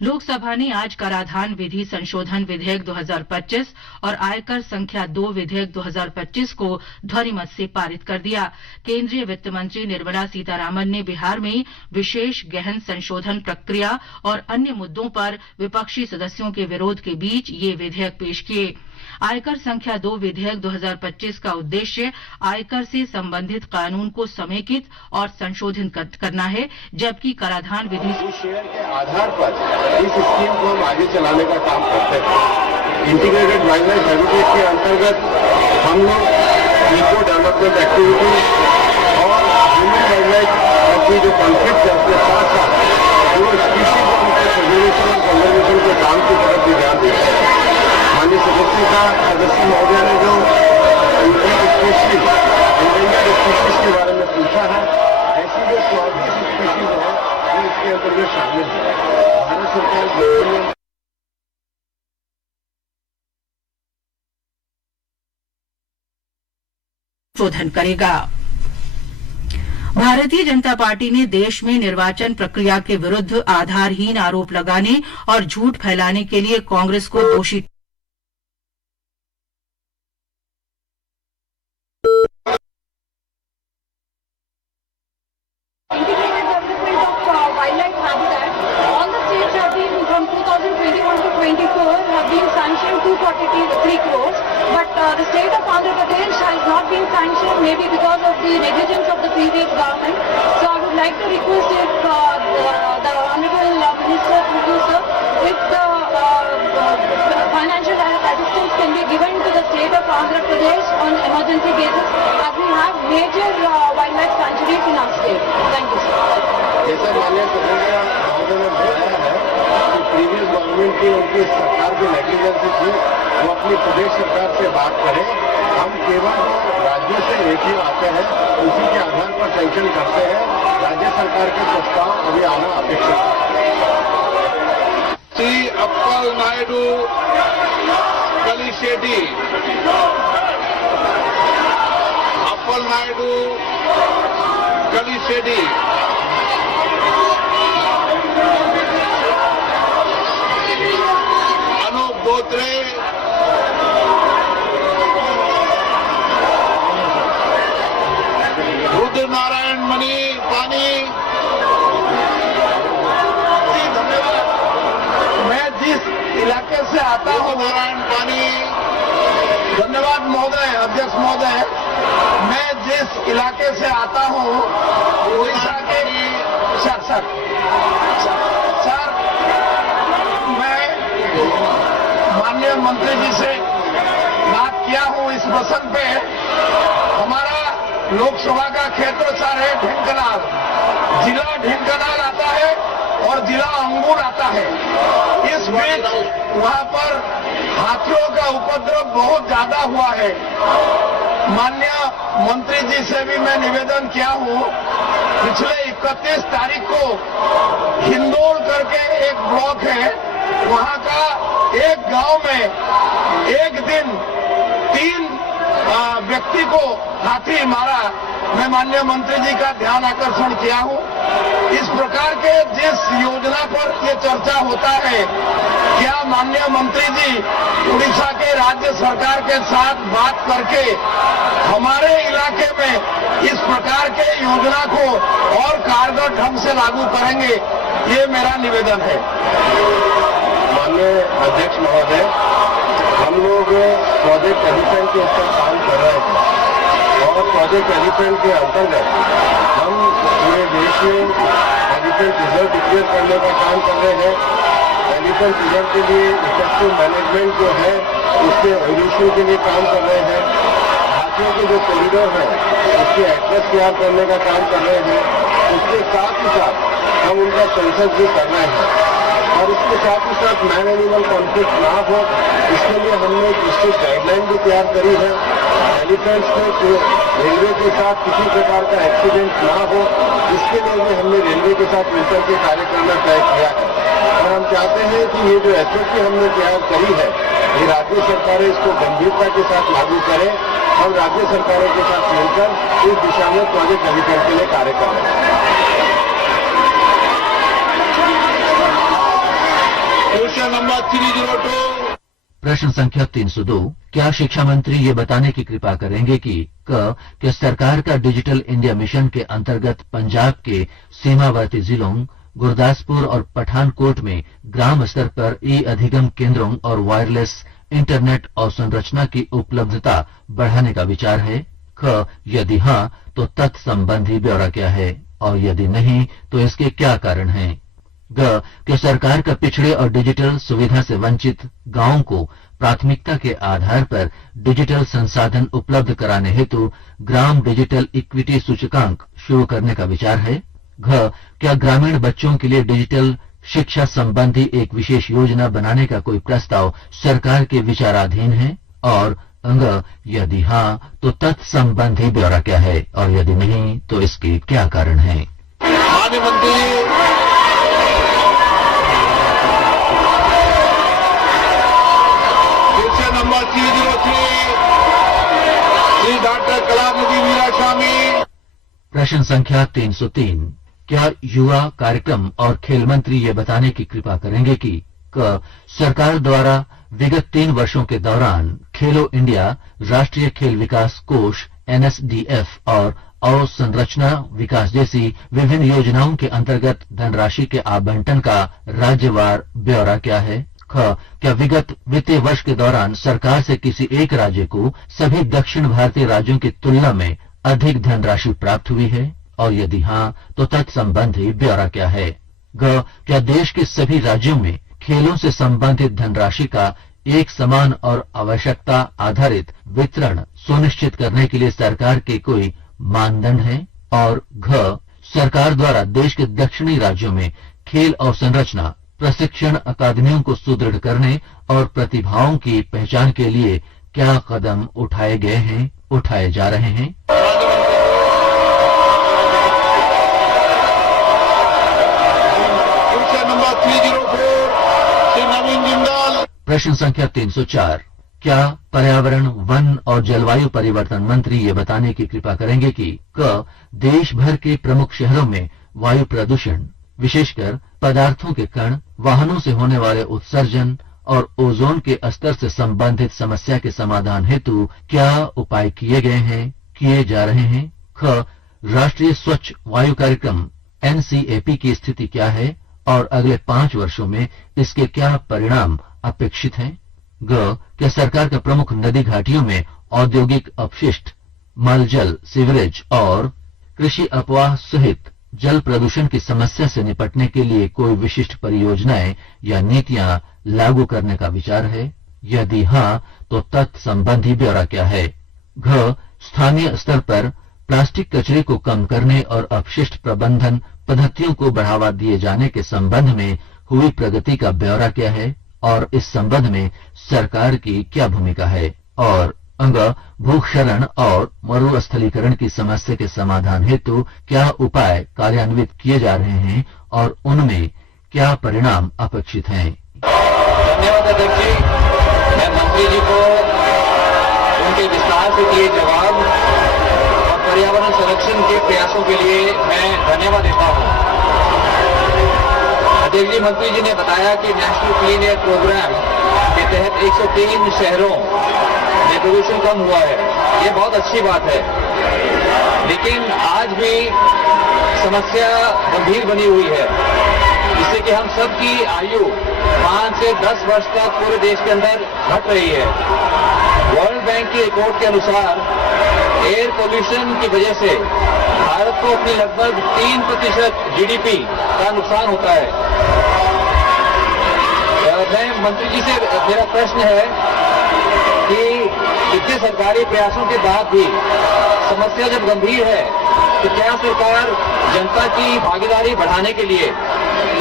लोकसभा ने आज कराधान विधि संशोधन विधेयक 2025 और आयकर संख्या 2 विधेयक 2025 को ध्वनिमत से पारित कर दिया। केंद्रीय वित्त मंत्री निर्मला सीतारामन ने बिहार में विशेष गहन संशोधन प्रक्रिया और अन्य मुद्दों पर विपक्षी सदस्यों के विरोध के बीच ये विधेयक पेश किए। आयकर संख्या 2 विधेयक 2025 का उद्देश्य आयकर से संबंधित कानून को समेकित और संशोधित करना है, जबकि कराधान विधि शेयर के आधार पर इस स्कीम को हम आगे चलाने का काम करते हैं। इंटीग्रेटेड वाइल्ड लाइफ हैबिटेट के अंतर्गत हम लोग इको डेवलपमेंट एक्टिविटी और ह्यूमन वाइल्ड लाइफ की जो कॉन्फ्लिक्ट है उसके साथ साथ जो स्पीशीज और उनके प्रिजर्वेशन और कंजर्वेशन के काम की तरफ भी ध्यान देते हैं। माननीय सदस्य महोदय ने जो इंडेंजर्ड स्पीशीज के बारे में पूछा है, ऐसी जो 24 स्पीशीज है सरकार संशोधन करेगा। भारतीय जनता पार्टी ने देश में निर्वाचन प्रक्रिया के विरुद्ध आधारहीन आरोप लगाने और झूठ फैलाने के लिए कांग्रेस को दोषी The state of Andhra Pradesh has not been sanctioned, maybe because of the negligence of the previous government. So I would like to request if the Honorable Minister, Producer, if the financial assistance can be given to the state of Andhra Pradesh on emergency basis, as we have major wildlife sanctuaries in our state. Thank you, sir. जैसा माननीय सदस्य ने बताया है कि previous government की उनकी सरकार की नेग्लिजेंस थी, वो अपनी प्रदेश सरकार से बात करें। हम केवल राज्यों से रेटिंग आते हैं, उसी के आधार पर सैंक्शन करते हैं। राज्य सरकार के प्रस्ताव अभी आना अपेक्षित है। श्री अप्पल नायडू कलिशेट्टी, अप्पल नायडू कलिशेट्टी, अनूप बोत्रे, रुद्र नारायण मणि पानी। मैं जिस इलाके से आता हूँ, नारायण पानी। धन्यवाद महोदय, अध्यक्ष महोदय। मैं जिस इलाके से आता हूँ, उड़ीसा के सर मैं माननीय मंत्री जी से बात किया हूँ इस प्रसंग पे। हमारा लोकसभा का क्षेत्र सर है ढेंकनाल, जिला ढेंकनाल आता है और जिला अंगूर आता है। इस बीच वहाँ पर हाथियों का उपद्रव बहुत ज्यादा हुआ है। माननीय मंत्री जी से भी मैं निवेदन किया हूँ, पिछले 31 तारीख को हिंदोल करके एक ब्लॉक है, वहाँ का एक गांव में एक दिन 3 व्यक्ति को हाथी मारा। मैं माननीय मंत्री जी का ध्यान आकर्षण किया हूँ। इस प्रकार के जिस योजना पर ये चर्चा होता है, क्या माननीय मंत्री जी उड़ीसा के राज्य सरकार के साथ बात करके हमारे इलाके में इस प्रकार के योजना को और कारगर ढंग से लागू करेंगे? ये मेरा निवेदन है। माननीय अध्यक्ष महोदय, हम लोग प्रोजेक्ट एलिफेंट के ऊपर काम कर रहे हैं और प्रोजेक्ट एलिफेंट के अंतर्गत हम पूरे देश में एलिफेंट रिजर्व डिक्लेयर करने का काम कर रहे हैं। एलिफेंट रिजर्व के लिए इफेक्टिव मैनेजमेंट जो है उसके एवोल्यूशन के लिए काम कर रहे हैं। हाथियों के जो कॉरिडोर है उसके एड्रेस तैयार करने का काम कर रहे हैं। उसके साथ ही साथ हम उनका सेंसस भी कर रहे हैं और इसके साथ ही साथ मैन एनिमल कॉन्फ्लिक्ट ना हो, इसके लिए हमने एक स्ट्रिक्ट गाइडलाइन भी तैयार करी है। एलिफेंट्स में रेलवे के साथ किसी प्रकार का एक्सीडेंट ना हो, इसके लिए भी हमने रेलवे के साथ मिलकर के कार्य करना तय किया है। और हम चाहते हैं कि ये जो एसओपी हमने तैयार करी है, ये राज्य सरकारें इसको गंभीरता के साथ लागू करें और राज्य सरकारों के साथ मिलकर इस दिशा में प्रोजेक्ट एलिफेंट के लिए कार्य कर रहे हैं। Question number 302। प्रश्न संख्या 302। क्या शिक्षा मंत्री ये बताने की कृपा करेंगे कि क्या सरकार का डिजिटल इंडिया मिशन के अंतर्गत पंजाब के सीमावर्ती जिलों गुरदासपुर और पठानकोट में ग्राम स्तर पर ई अधिगम केंद्रों और वायरलेस इंटरनेट अवसंरचना की उपलब्धता बढ़ाने का विचार है? यदि हाँ, तो तत्संबंधी ब्यौरा क्या है और यदि नहीं तो इसके क्या कारण हैं? कि सरकार का पिछड़े और डिजिटल सुविधा से वंचित गांवों को प्राथमिकता के आधार पर डिजिटल संसाधन उपलब्ध कराने हेतु ग्राम डिजिटल इक्विटी सूचकांक शुरू करने का विचार है? क्या ग्रामीण बच्चों के लिए डिजिटल शिक्षा संबंधी एक विशेष योजना बनाने का कोई प्रस्ताव सरकार के विचाराधीन है? और यदि हाँ, तो तत्संबंधी ब्यौरा क्या है और यदि नहीं तो इसके क्या कारण हैं? माननीय मंत्री प्रश्न संख्या 303, क्या युवा कार्यक्रम और खेल मंत्री ये बताने की कृपा करेंगे कि क सरकार द्वारा विगत 3 वर्षों के दौरान खेलो इंडिया, राष्ट्रीय खेल विकास कोष NSDF और अवसंरचना विकास जैसी विभिन्न योजनाओं के अंतर्गत धनराशि के आवंटन का राज्यवार ब्यौरा क्या है? ख क्या विगत वित्तीय वर्ष के दौरान सरकार से किसी एक राज्य को सभी दक्षिण भारतीय राज्यों की तुलना में अधिक धनराशि प्राप्त हुई है, और यदि हाँ तो तत्संबंधी ब्यौरा क्या है? ग क्या देश के सभी राज्यों में खेलों से संबंधित धनराशि का एक समान और आवश्यकता आधारित वितरण सुनिश्चित करने के लिए सरकार के कोई मानदंड है? और घ सरकार द्वारा देश के दक्षिणी राज्यों में खेल अवसंरचना प्रशिक्षण अकादमियों को सुदृढ़ करने और प्रतिभाओं की पहचान के लिए क्या कदम उठाए गए हैं, उठाए जा रहे हैं? प्रश्न संख्या 304, क्या पर्यावरण, वन और जलवायु परिवर्तन मंत्री ये बताने की कृपा करेंगे कि क देश भर के प्रमुख शहरों में वायु प्रदूषण, विशेषकर पदार्थों के कण, वाहनों से होने वाले उत्सर्जन और ओजोन के स्तर से संबंधित समस्या के समाधान हेतु क्या उपाय किए गए हैं, किए जा रहे हैं? ख राष्ट्रीय स्वच्छ वायु कार्यक्रम NCAP की स्थिति क्या है और अगले 5 वर्षों में इसके क्या परिणाम अपेक्षित हैं? ग क्या सरकार का प्रमुख नदी घाटियों में औद्योगिक अपशिष्ट, मलजल, सीवरेज और कृषि अपवाह सहित जल प्रदूषण की समस्या से निपटने के लिए कोई विशिष्ट परियोजनाएं या नीतियां लागू करने का विचार है? यदि हाँ तो तत्संबंधी ब्यौरा क्या है? घ स्थानीय स्तर पर प्लास्टिक कचरे को कम करने और अपशिष्ट प्रबंधन पद्धतियों को बढ़ावा दिए जाने के संबंध में हुई प्रगति का ब्यौरा क्या है और इस संबंध में सरकार की क्या भूमिका है? और अंग भूक्षरण और मरुस्थलीकरण की समस्या के समाधान हेतु क्या उपाय कार्यान्वित किए जा रहे हैं और उनमें क्या परिणाम अपेक्षित हैं? धन्यवाद अध्यक्ष जी। मैं मंत्री जी को उनके विस्तार से दिए जवाब और पर्यावरण संरक्षण के प्रयासों के लिए मैं धन्यवाद देता हूं। अध्यक्ष जी, मंत्री जी ने बताया कि नेशनल क्लीन एयर प्रोग्राम के तहत 103 शहरों में प्रदूषण कम हुआ है। ये बहुत अच्छी बात है, लेकिन आज भी समस्या गंभीर बनी हुई है, जिससे कि हम सबकी आयु 5 से 10 वर्ष तक पूरे देश के अंदर घट रही है। वर्ल्ड बैंक की रिपोर्ट के अनुसार एयर पोल्यूशन की वजह से भारत को अपनी लगभग 3% GDP का नुकसान होता है। मैं मंत्री जी से मेरा प्रश्न है कि इतने सरकारी प्रयासों के बाद भी समस्या जब गंभीर है तो क्या सरकार जनता की भागीदारी बढ़ाने के लिए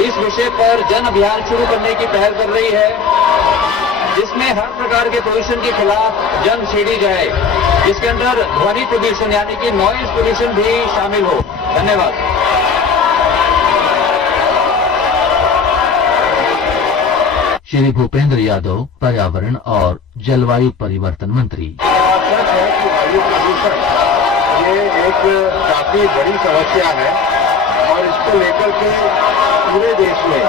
इस विषय पर जन अभियान शुरू करने की पहल कर रही है, जिसमें हर प्रकार के प्रदूषण के खिलाफ जंग छेड़ी जाए, जिसके अंदर ध्वनि प्रदूषण यानी कि नॉइज पोल्यूशन भी शामिल हो? धन्यवाद। श्री भूपेंद्र यादव, पर्यावरण और जलवायु परिवर्तन मंत्री। सच है कि वायु प्रदूषण ये एक काफी बड़ी समस्या है और इसको लेकर के पूरे देश में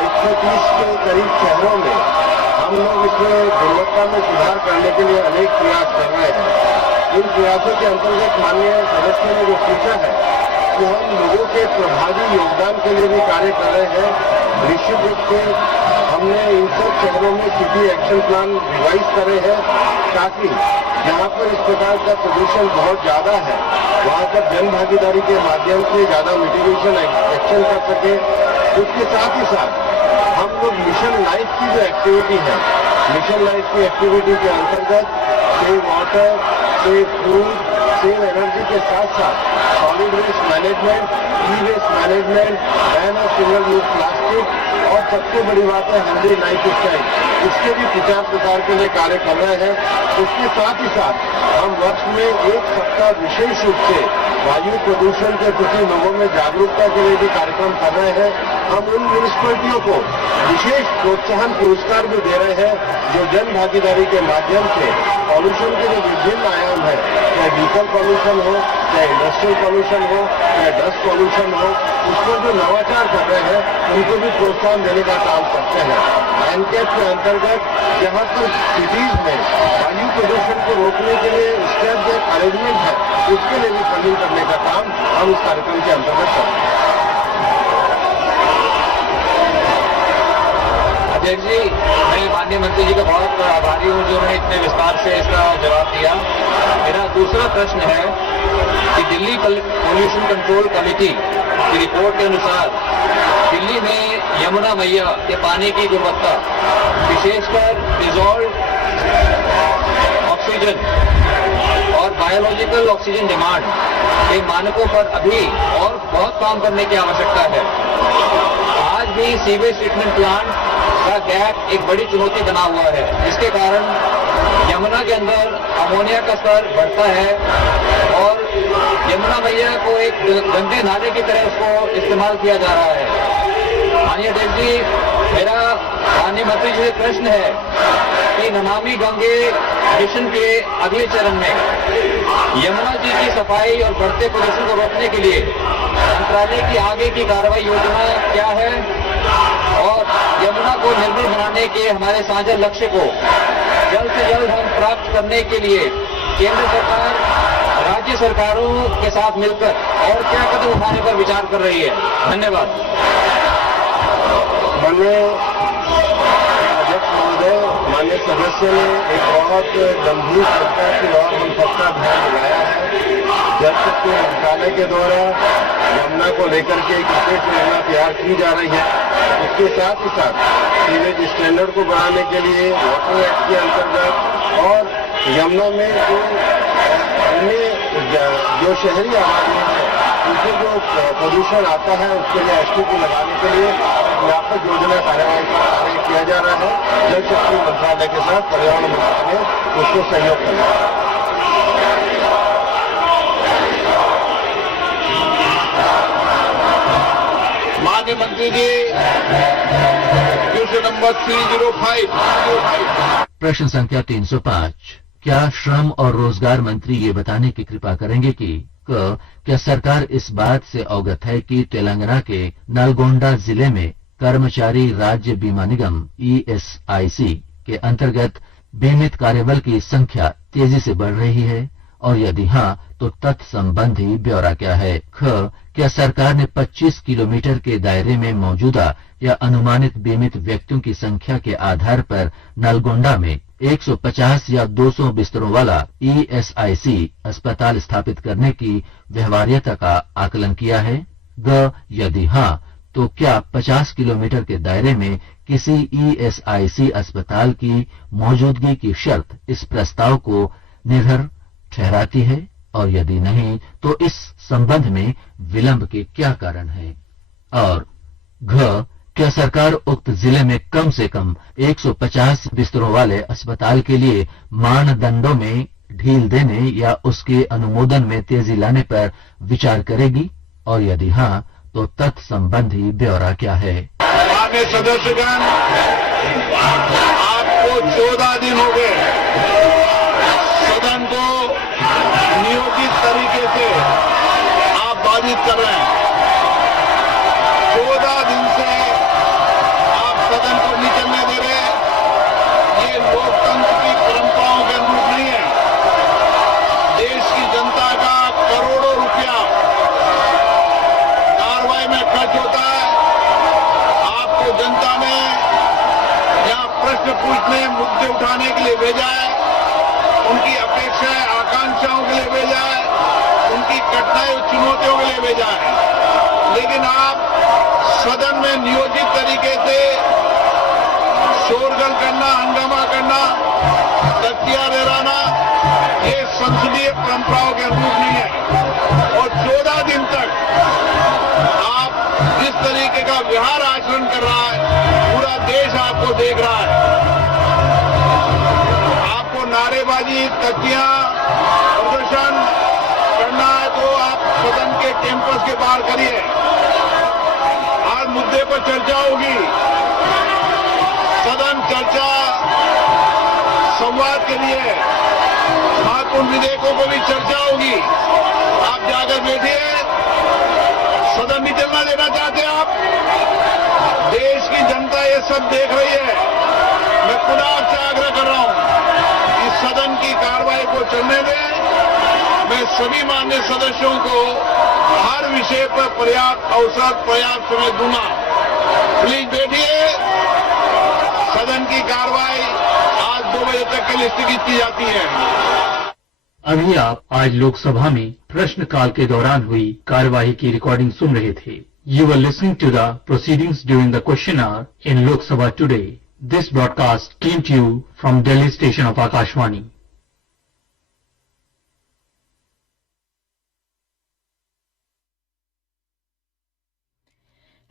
130 के करीब शहरों में हम लोग इसमें गुणवत्ता में सुधार करने के लिए अनेक प्रयास कर रहे हैं। इन प्रयासों के अंतर्गत माननीय सदस्य ने जो पूछा है कि हम लोगों के प्रभावी योगदान के लिए भी कार्य कर रहे हैं। निश्चित रूप से हमने इन सब शहरों में सिटी एक्शन प्लान रिवाइज करे हैं, ताकि जहाँ पर इस प्रकार का प्रदूषण बहुत ज्यादा है वहाँ पर जन भागीदारी के माध्यम से ज्यादा मिटिगेशन एक्शन कर सके। उसके साथ ही साथ हम लोग मिशन लाइफ की जो एक्टिविटी है, मिशन लाइफ की एक्टिविटी के अंतर्गत save water, save food, save energy के साथ साथ solid waste management, e waste management, ban of single use plastic और सबसे बड़ी बात है हेल्दी लाइफ स्टाइल, इसके भी प्रचार प्रसार के लिए कार्य कर रहे हैं। उसके साथ ही साथ हम वर्ष में 1 सप्ताह विशेष रूप से वायु प्रदूषण के प्रति लोगों में जागरूकता के लिए भी कार्यक्रम कर रहे हैं। हम उन म्यूनिसिपलिटियों को विशेष प्रोत्साहन पुरस्कार भी दे रहे हैं जो जन भागीदारी के माध्यम से पॉल्यूशन के जो विभिन्न आयाम है, चाहे व्हीकल पॉल्यूशन हो, चाहे इंडस्ट्रियल पॉल्यूशन हो, चाहे डस्ट पॉल्यूशन हो, उस पर जो नवाचार कर रहे हैं उनको भी प्रोत्साहन देने का काम करते हैं। एनकेप के अंतर्गत जहाँ पर सिटीज में वायु प्रदूषण को रोकने के लिए स्टेप बाय अरेंजमेंट है, उसके लिए भी फंडिंग करने का काम हम इस कार्यक्रम के अंतर्गत करते हैं। अध्यक्ष जी, मैं माननीय मंत्री जी का बहुत आभारी हूँ जो उन्होंने इतने विस्तार से इसका जवाब दिया। मेरा दूसरा प्रश्न है कि दिल्ली पोल्यूशन कंट्रोल कमेटी की रिपोर्ट के अनुसार दिल्ली में यमुना मैया के पानी की गुणवत्ता, विशेषकर डिजॉल्व ऑक्सीजन और बायोलॉजिकल ऑक्सीजन डिमांड के मानकों पर अभी और बहुत काम करने की आवश्यकता है। आज भी सीवेज ट्रीटमेंट प्लांट का गैप एक बड़ी चुनौती बना हुआ है, जिसके कारण यमुना के अंदर अमोनिया का स्तर बढ़ता है और यमुना मैया को एक गंदे नाले की तरह उसको इस्तेमाल किया जा रहा है। माननीय अध्यक्ष जी, मेरा माननीय मंत्री जी से प्रश्न है कि नमामि गंगे मिशन के अगले चरण में यमुना जी की सफाई और बढ़ते प्रदूषण को रोकने के लिए मंत्रालय की आगे की कार्रवाई योजना क्या है और यमुना को निर्मल बनाने के हमारे साझा लक्ष्य को जल्द से जल्द हम प्राप्त करने के लिए केंद्र सरकार राज्य सरकारों के साथ मिलकर और क्या कदम उठाने पर विचार कर रही है। धन्यवाद। माननीय अध्यक्ष महोदय, माननीय सदस्य ने एक बहुत गंभीर चर्चा की और हम सबका ध्यान दिलाया है। जल शक्ति मंत्रालय के द्वारा यमुना को लेकर के एक विशेष योजना तैयार की जा रही है। इसके साथ ही साथ सीवेज स्टैंडर्ड को बढ़ाने के लिए वाटर एक्ट के अंतर्गत और यमुना में जो शहरी आबादी है उनसे जो प्रदूषण आता है उसके लिए एसटीपी लगाने के लिए व्यापक योजना कार्य किया जा रहा है। जल शक्ति मंत्रालय के साथ पर्यावरण मंत्रालय उसको सहयोग कर रहा है। माननीय मंत्री जी, क्वेश्चन नंबर 305। प्रश्न संख्या 305। क्या श्रम और रोजगार मंत्री ये बताने की कृपा करेंगे कि क्या सरकार इस बात से अवगत है कि तेलंगाना के नलगोंडा जिले में कर्मचारी राज्य बीमा निगम ESIC के अंतर्गत बीमित कार्यबल की संख्या तेजी से बढ़ रही है और यदि हाँ तो तत्संबंधी ब्यौरा क्या है। क्या सरकार ने 25 किलोमीटर के दायरे में मौजूदा या अनुमानित बीमित व्यक्तियों की संख्या के आधार पर नलगोंडा में 150 या 200 बिस्तरों वाला ESIC अस्पताल स्थापित करने की व्यवहार्यता का आकलन किया है। यदि हाँ तो क्या 50 किलोमीटर के दायरे में किसी ESIC अस्पताल की मौजूदगी की शर्त इस प्रस्ताव को निर्भर ठहराती है और यदि नहीं तो इस संबंध में विलंब के क्या कारण है। और क्या सरकार उक्त जिले में कम से कम 150 बिस्तरों वाले अस्पताल के लिए मानदंडों में ढील देने या उसके अनुमोदन में तेजी लाने पर विचार करेगी और यदि हाँ तो तत्संबंधी ब्यौरा क्या है। माननीय सदस्यगण, आपको 14 दिन हो गए सदन को नियोजित तरीके से आप बाधित कर रहे हैं। 14 दिन से आप सदन को नहीं चलने दे रहे। ये लोकतंत्र की परंपराओं के अनुरूप नहीं है। देश की जनता का करोड़ों रुपया कार्रवाई में खर्च होता है। आपको जनता ने यहाँ प्रश्न पूछने, मुद्दे उठाने के लिए भेजा है, उनकी अपेक्षाएं, आकांक्षाओं के लिए भेजा है, उनकी कठिनाई और चुनौतियों के लिए भेजा है। लेकिन आप सदन में नियोजित तरीके से शोरगुल करना, हंगामा करना, तख्तियां लहराना, ये संसदीय परंपराओं के अनुरूप नहीं है। और 14 दिन तक आप जिस तरीके का व्यवहार आचरण कर रहा है, पूरा देश आपको देख रहा है। आपको नारेबाजी, तख्तियां, प्रदर्शन करना है तो आप सदन के कैंपस के बाहर करिए। आज मुद्दे पर चर्चा होगी। सदन चर्चा संवाद के लिए महत्वपूर्ण विधेयकों पर भी चर्चा होगी। आप जाकर बैठिए, सदन नहीं चलना देना चाहते आप? देश की जनता ये सब देख रही है। मैं पुनः आपसे आग्रह कर रहा हूं कि सदन की कार्रवाई को चलने दें। मैं सभी माननीय सदस्यों को हर विषय पर पर्याप्त अवसर, पर्याप्त समय दूंगा। प्लीज बैठिए। सदन की कार्रवाई आज 2 बजे तक के लिए स्थगित की जाती है। अभी आप आज लोकसभा में प्रश्नकाल के दौरान हुई कार्यवाही की रिकॉर्डिंग सुन रहे थे। You were listening to the proceedings during the question hour in Lok Sabha today. This broadcast came to you from Delhi station of AKASHVANI.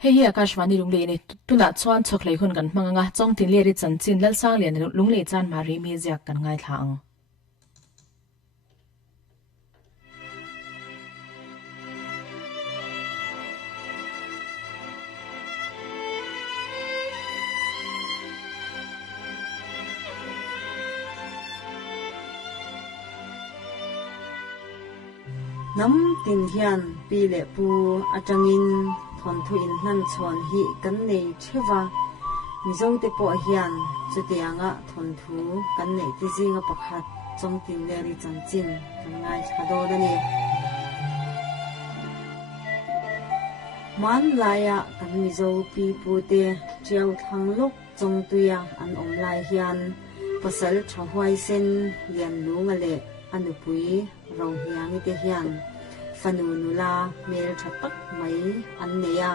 Hei AKASHVANI lunglei ni tuna chuan choklei hun kan hmanga chong tin le ri chanchin lal sang lian lunglei chan mari mi ziak kan ngai thlang. Nam tin hian pi le pu atangin thon thu in nan chon hi kan nei thewa mizo te po hian chutianga thon thu kan nei ti jinga pakhat chong tin le ri chanchin kan ngai thado dani man laya kan mizo pi pu te chiao thang lok chong tuya an om lai hian pasal thawai sen lian lunga le anupui rong hiang te hian fanunula mel thatak mai anneya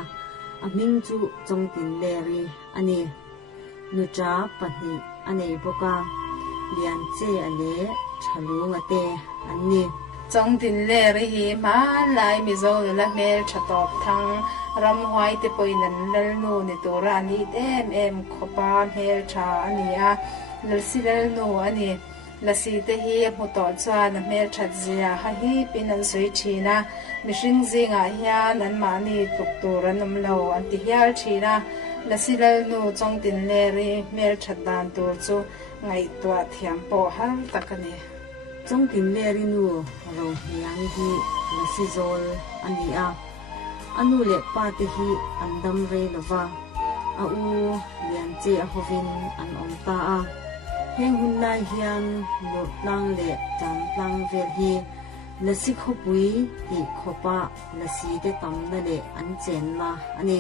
aming chu chongtin leri ani nucha pani anei boka lian che ale thalunga te anni chongtin leri hi ma lai mizo la mel thatop thang ram hwai te poinan lal nu ni tura ni em khopa mel tha ania lal silal nu ani lasi te hi motor chuan mel that zia ha hi pinan soi thina mihring zinga hian an mani tuktur anum lo an ti hial thina lasilal nu chongtin leri mel that dan tur chu ngai tua thiam po har takani chongtin leri nu ro hiang hi lasizol ania anu le pa te hi andam re lova a u lian che a hovin an omta a heng hun lai hian lot lang le tan lang vel hi lasi khopui ti khopa lasi te tam na le an chen la ani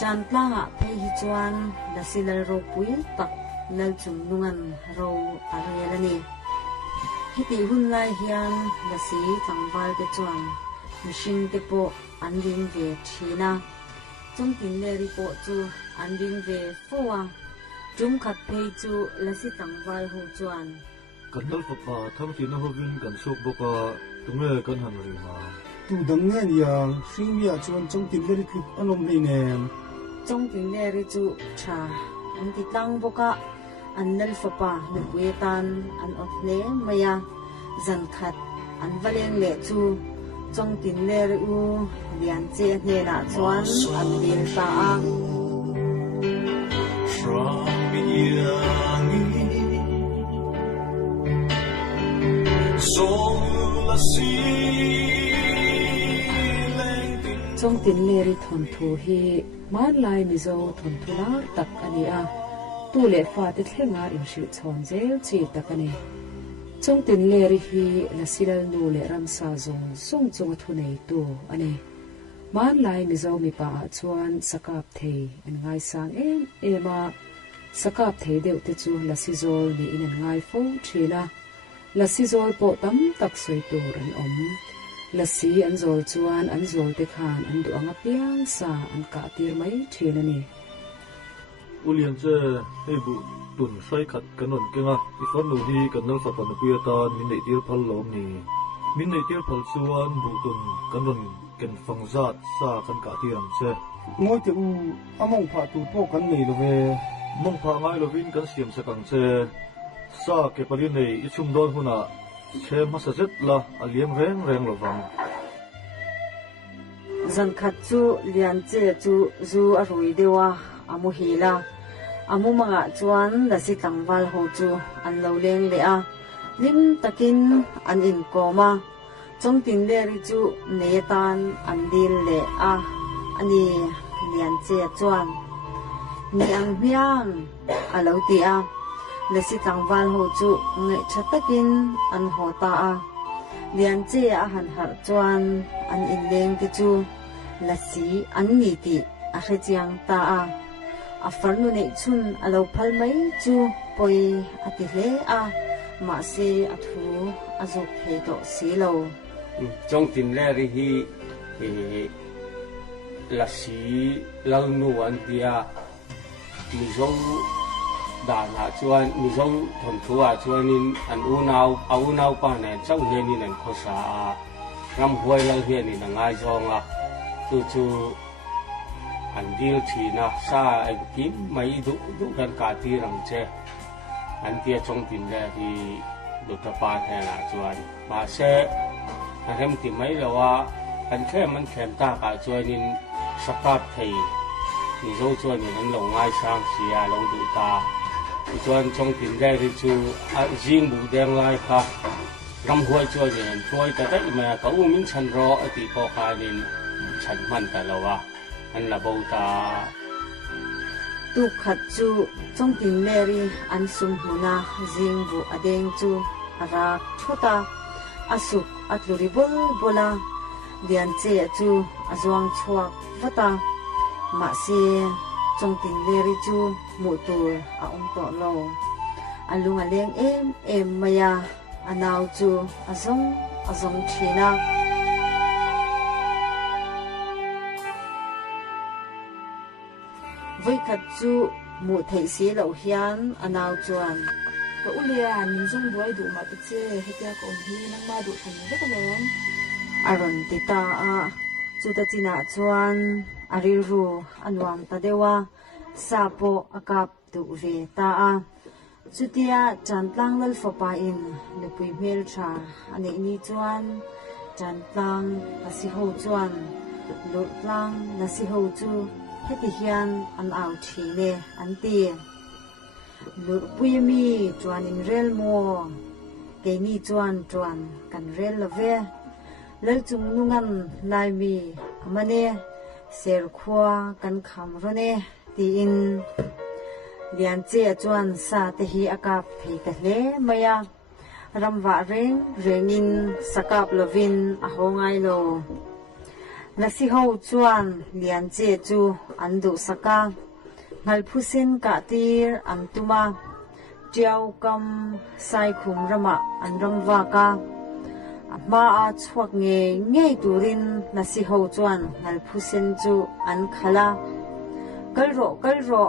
tan lang a phe hi chuan lasi lal ro pui tak lal chung lungan ro arel ani hiti hun lai hian lasi changwal te chuan mishing te po an ding ve thina chongtin le ri po chu an ding ve fowa chúng khát phê chu lasi tangwal ho chuan kan dal papa tham tin ho vin kan sok boka tunge kan han ri ma tu dang nge ya hrimia chuan chongtin le ri thuk anom nei ne chongtin le ri chu tha an ti tang boka an nal papa ne puetan an otle maya zan khat an valeng le chu chongtin le ri u lian che ne na chuan an bil ta a chongtin leri thon thu hi man lai mizo thon thu la tak ania tu le fa te thlenga in hri chhon zel chi takani chongtin leri hi lasilal nu le ramsa zong song chunga thu nei tu ani man lai mizo mi pa chuan sakap thei an ngai sang ema sakap thei deuh te chu lasizol ni in an ngai fo thina lasizol po tam tak soi tur an om lasi an zol chuan an zol te khan an du anga piang sa an ka tir mai thina ni ulian che hei bu tun sai khat kanon kenga ifan nu hi kanal fa pan pu ta min nei tir phal lom ni min nei tir phal chuan bu tun kanon ken fangjat sa kan ka tirang che ngoi te u among pha tu po kan nei lo ve mong pha ngai lovin kan siam sakang che sa ke pali nei ichum don huna che masajet la aliam reng lovang zan khat chu lian che chu zu a rui dewa amu hi la amu manga chuan la si tlangwal ho chu an lo leng le a lim takin an in koma chongtin le ri chu netan an dil le a ani lian che chuan ni ang hiang alo ti a le si tlangwal ho chu ngai thatakin an hota a lian che a han har chuan an in leng ti chu la si an ni ti a hrechiang ta a farnu nei chun alo phal mai chu poi ati hle a ma se athu azuk the to si lo trong tin le ri hi la si lau nu an dia mi zong da na chuan mi zong thon thua chuan in an u nau pa ne chau he ni nan khosa ram huai la hian ni na ngai zonga chu an dil thina sa ai kim mai du kan ka ti rang che an tia chong tin le hi du ta pa the na chuan ma se a hem ti mai lawa an khem man khem ta ka chuan in sakap thei ni zo chuan in an lo ngai sang sia lo du ta chuan chong tin le ri chu a jing bu deng lai kha ram huai chuan in an thoi ta dai ma ka u min chan ro a ti po kha nin chan man ta lawa an la bo ta tu khat chu chong tin le ri an sum huna jing bu adeng chu ara thota asuk atluri bol bola lian che chu azwang chuak vata ma se chong tin le ri chu mu tur a to lo alung aleng em maya anaw chu azong thina với khát chu mu thầy xí lậu hian anaw chuan ka ulia min zong boy du ma tse hetia ko hi nang ma du than de kalon aron tita a chu ta china chuan aril ru anwam ta dewa sapo akap tu ve ta a chutia chantlang lal fopa in lepui mel tha ane ni chuan chantlang asi ho chuan lutlang nasi ho chu heti hian an au thi le an ti lupui mi chuan in rel mo ke ni chuan kan rel love lal chung nungan lai mi amane ser khwa kan kham rone ti in lian che chuan sa te hi akap thei ka hle maya ramwa rengin sakap lovin a hongai lo nasi ho chuan lian che chu andu saka ngal phusen ka tir ang tuma tiau kam sai khum rama anram wa ka ma a chuak nge turin nasi ho chuan ngal phusen chu an khala kalro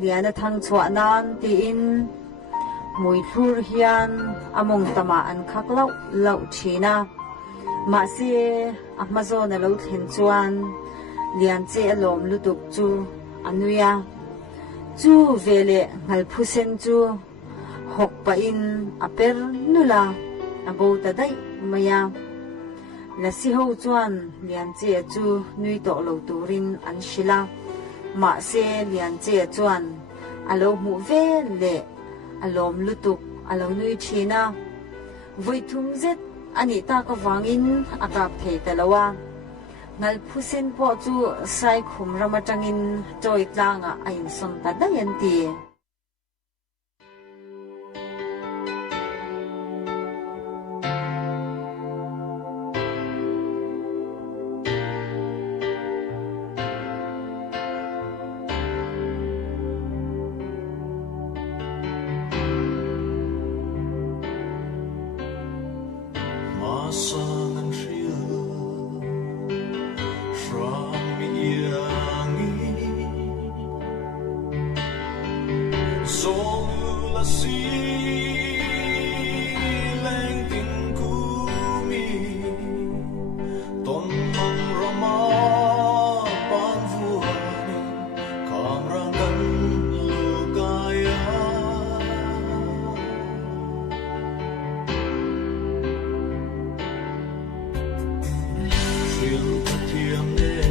lian thang chwa nan ti in mui thur hian among tama an khaklau lau thina ma se amazon alo thlen chuan lian che alom lutuk chu anuya chu vele ngal phusen chu hok pa in aper nula abo ta dai maya la si ho chuan lian che chu nui to lo turin an shila ma se lian che chuan alo mu vele alom lutuk alo nui thina voi thum zet ani ta ka wangin akap thei talawa ngal phusen po chu sai khum rama tangin choi tlanga ain som ta dayan ti Feel the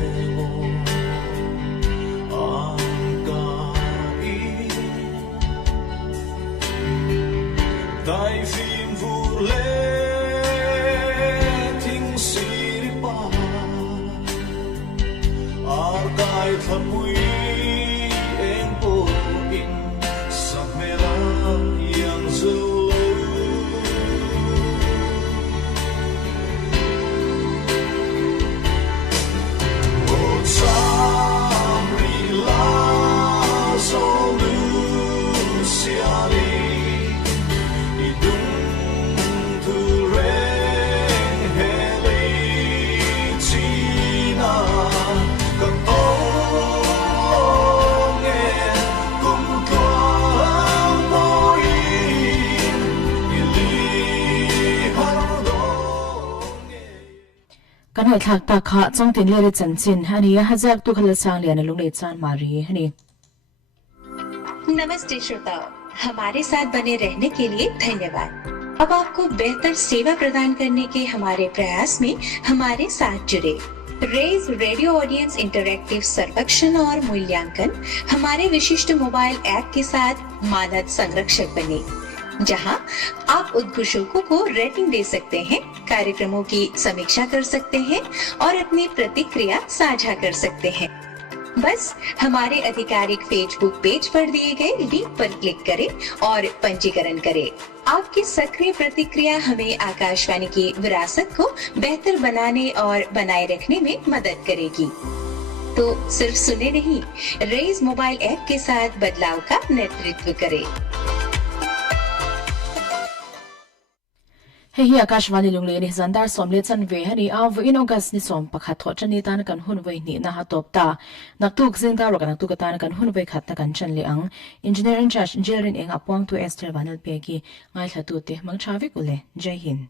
kan hai thak ta kha chongtin le ri chanchin hani hazak tu khala sang lian lunglei chan mari hani नमस्ते श्रोताओं, हमारे साथ बने रहने के लिए धन्यवाद। अब आपको बेहतर सेवा प्रदान करने के हमारे प्रयास में हमारे साथ जुड़े। रेज रेडियो ऑडियंस इंटरैक्टिव सर्वेक्षण और मूल्यांकन हमारे विशिष्ट मोबाइल ऐप के साथ मानद संरक्षक बने, जहां आप उद्घोषकों को रेटिंग दे सकते हैं, कार्यक्रमों की समीक्षा कर सकते हैं और अपनी प्रतिक्रिया साझा कर सकते हैं। बस हमारे आधिकारिक फेसबुक पेज पर दिए गए लिंक पर क्लिक करें और पंजीकरण करें। आपकी सक्रिय प्रतिक्रिया हमें आकाशवाणी की विरासत को बेहतर बनाने और बनाए रखने में मदद करेगी। तो सिर्फ सुने नहीं, रेज मोबाइल ऐप के साथ बदलाव का नेतृत्व करें। Hei hi Akashvani Lunglei ni zandar somle chan ve hani aw in August ni som pakhat tho chani tan kan hun wei ni na ha top ta naktuk zing da ro kan naktuk tan kan hun wei khat na kan chan le ang engineer in charge engineering eng apong tu Esther Vanel pegi ngai thatu te mang chavi kule jai hind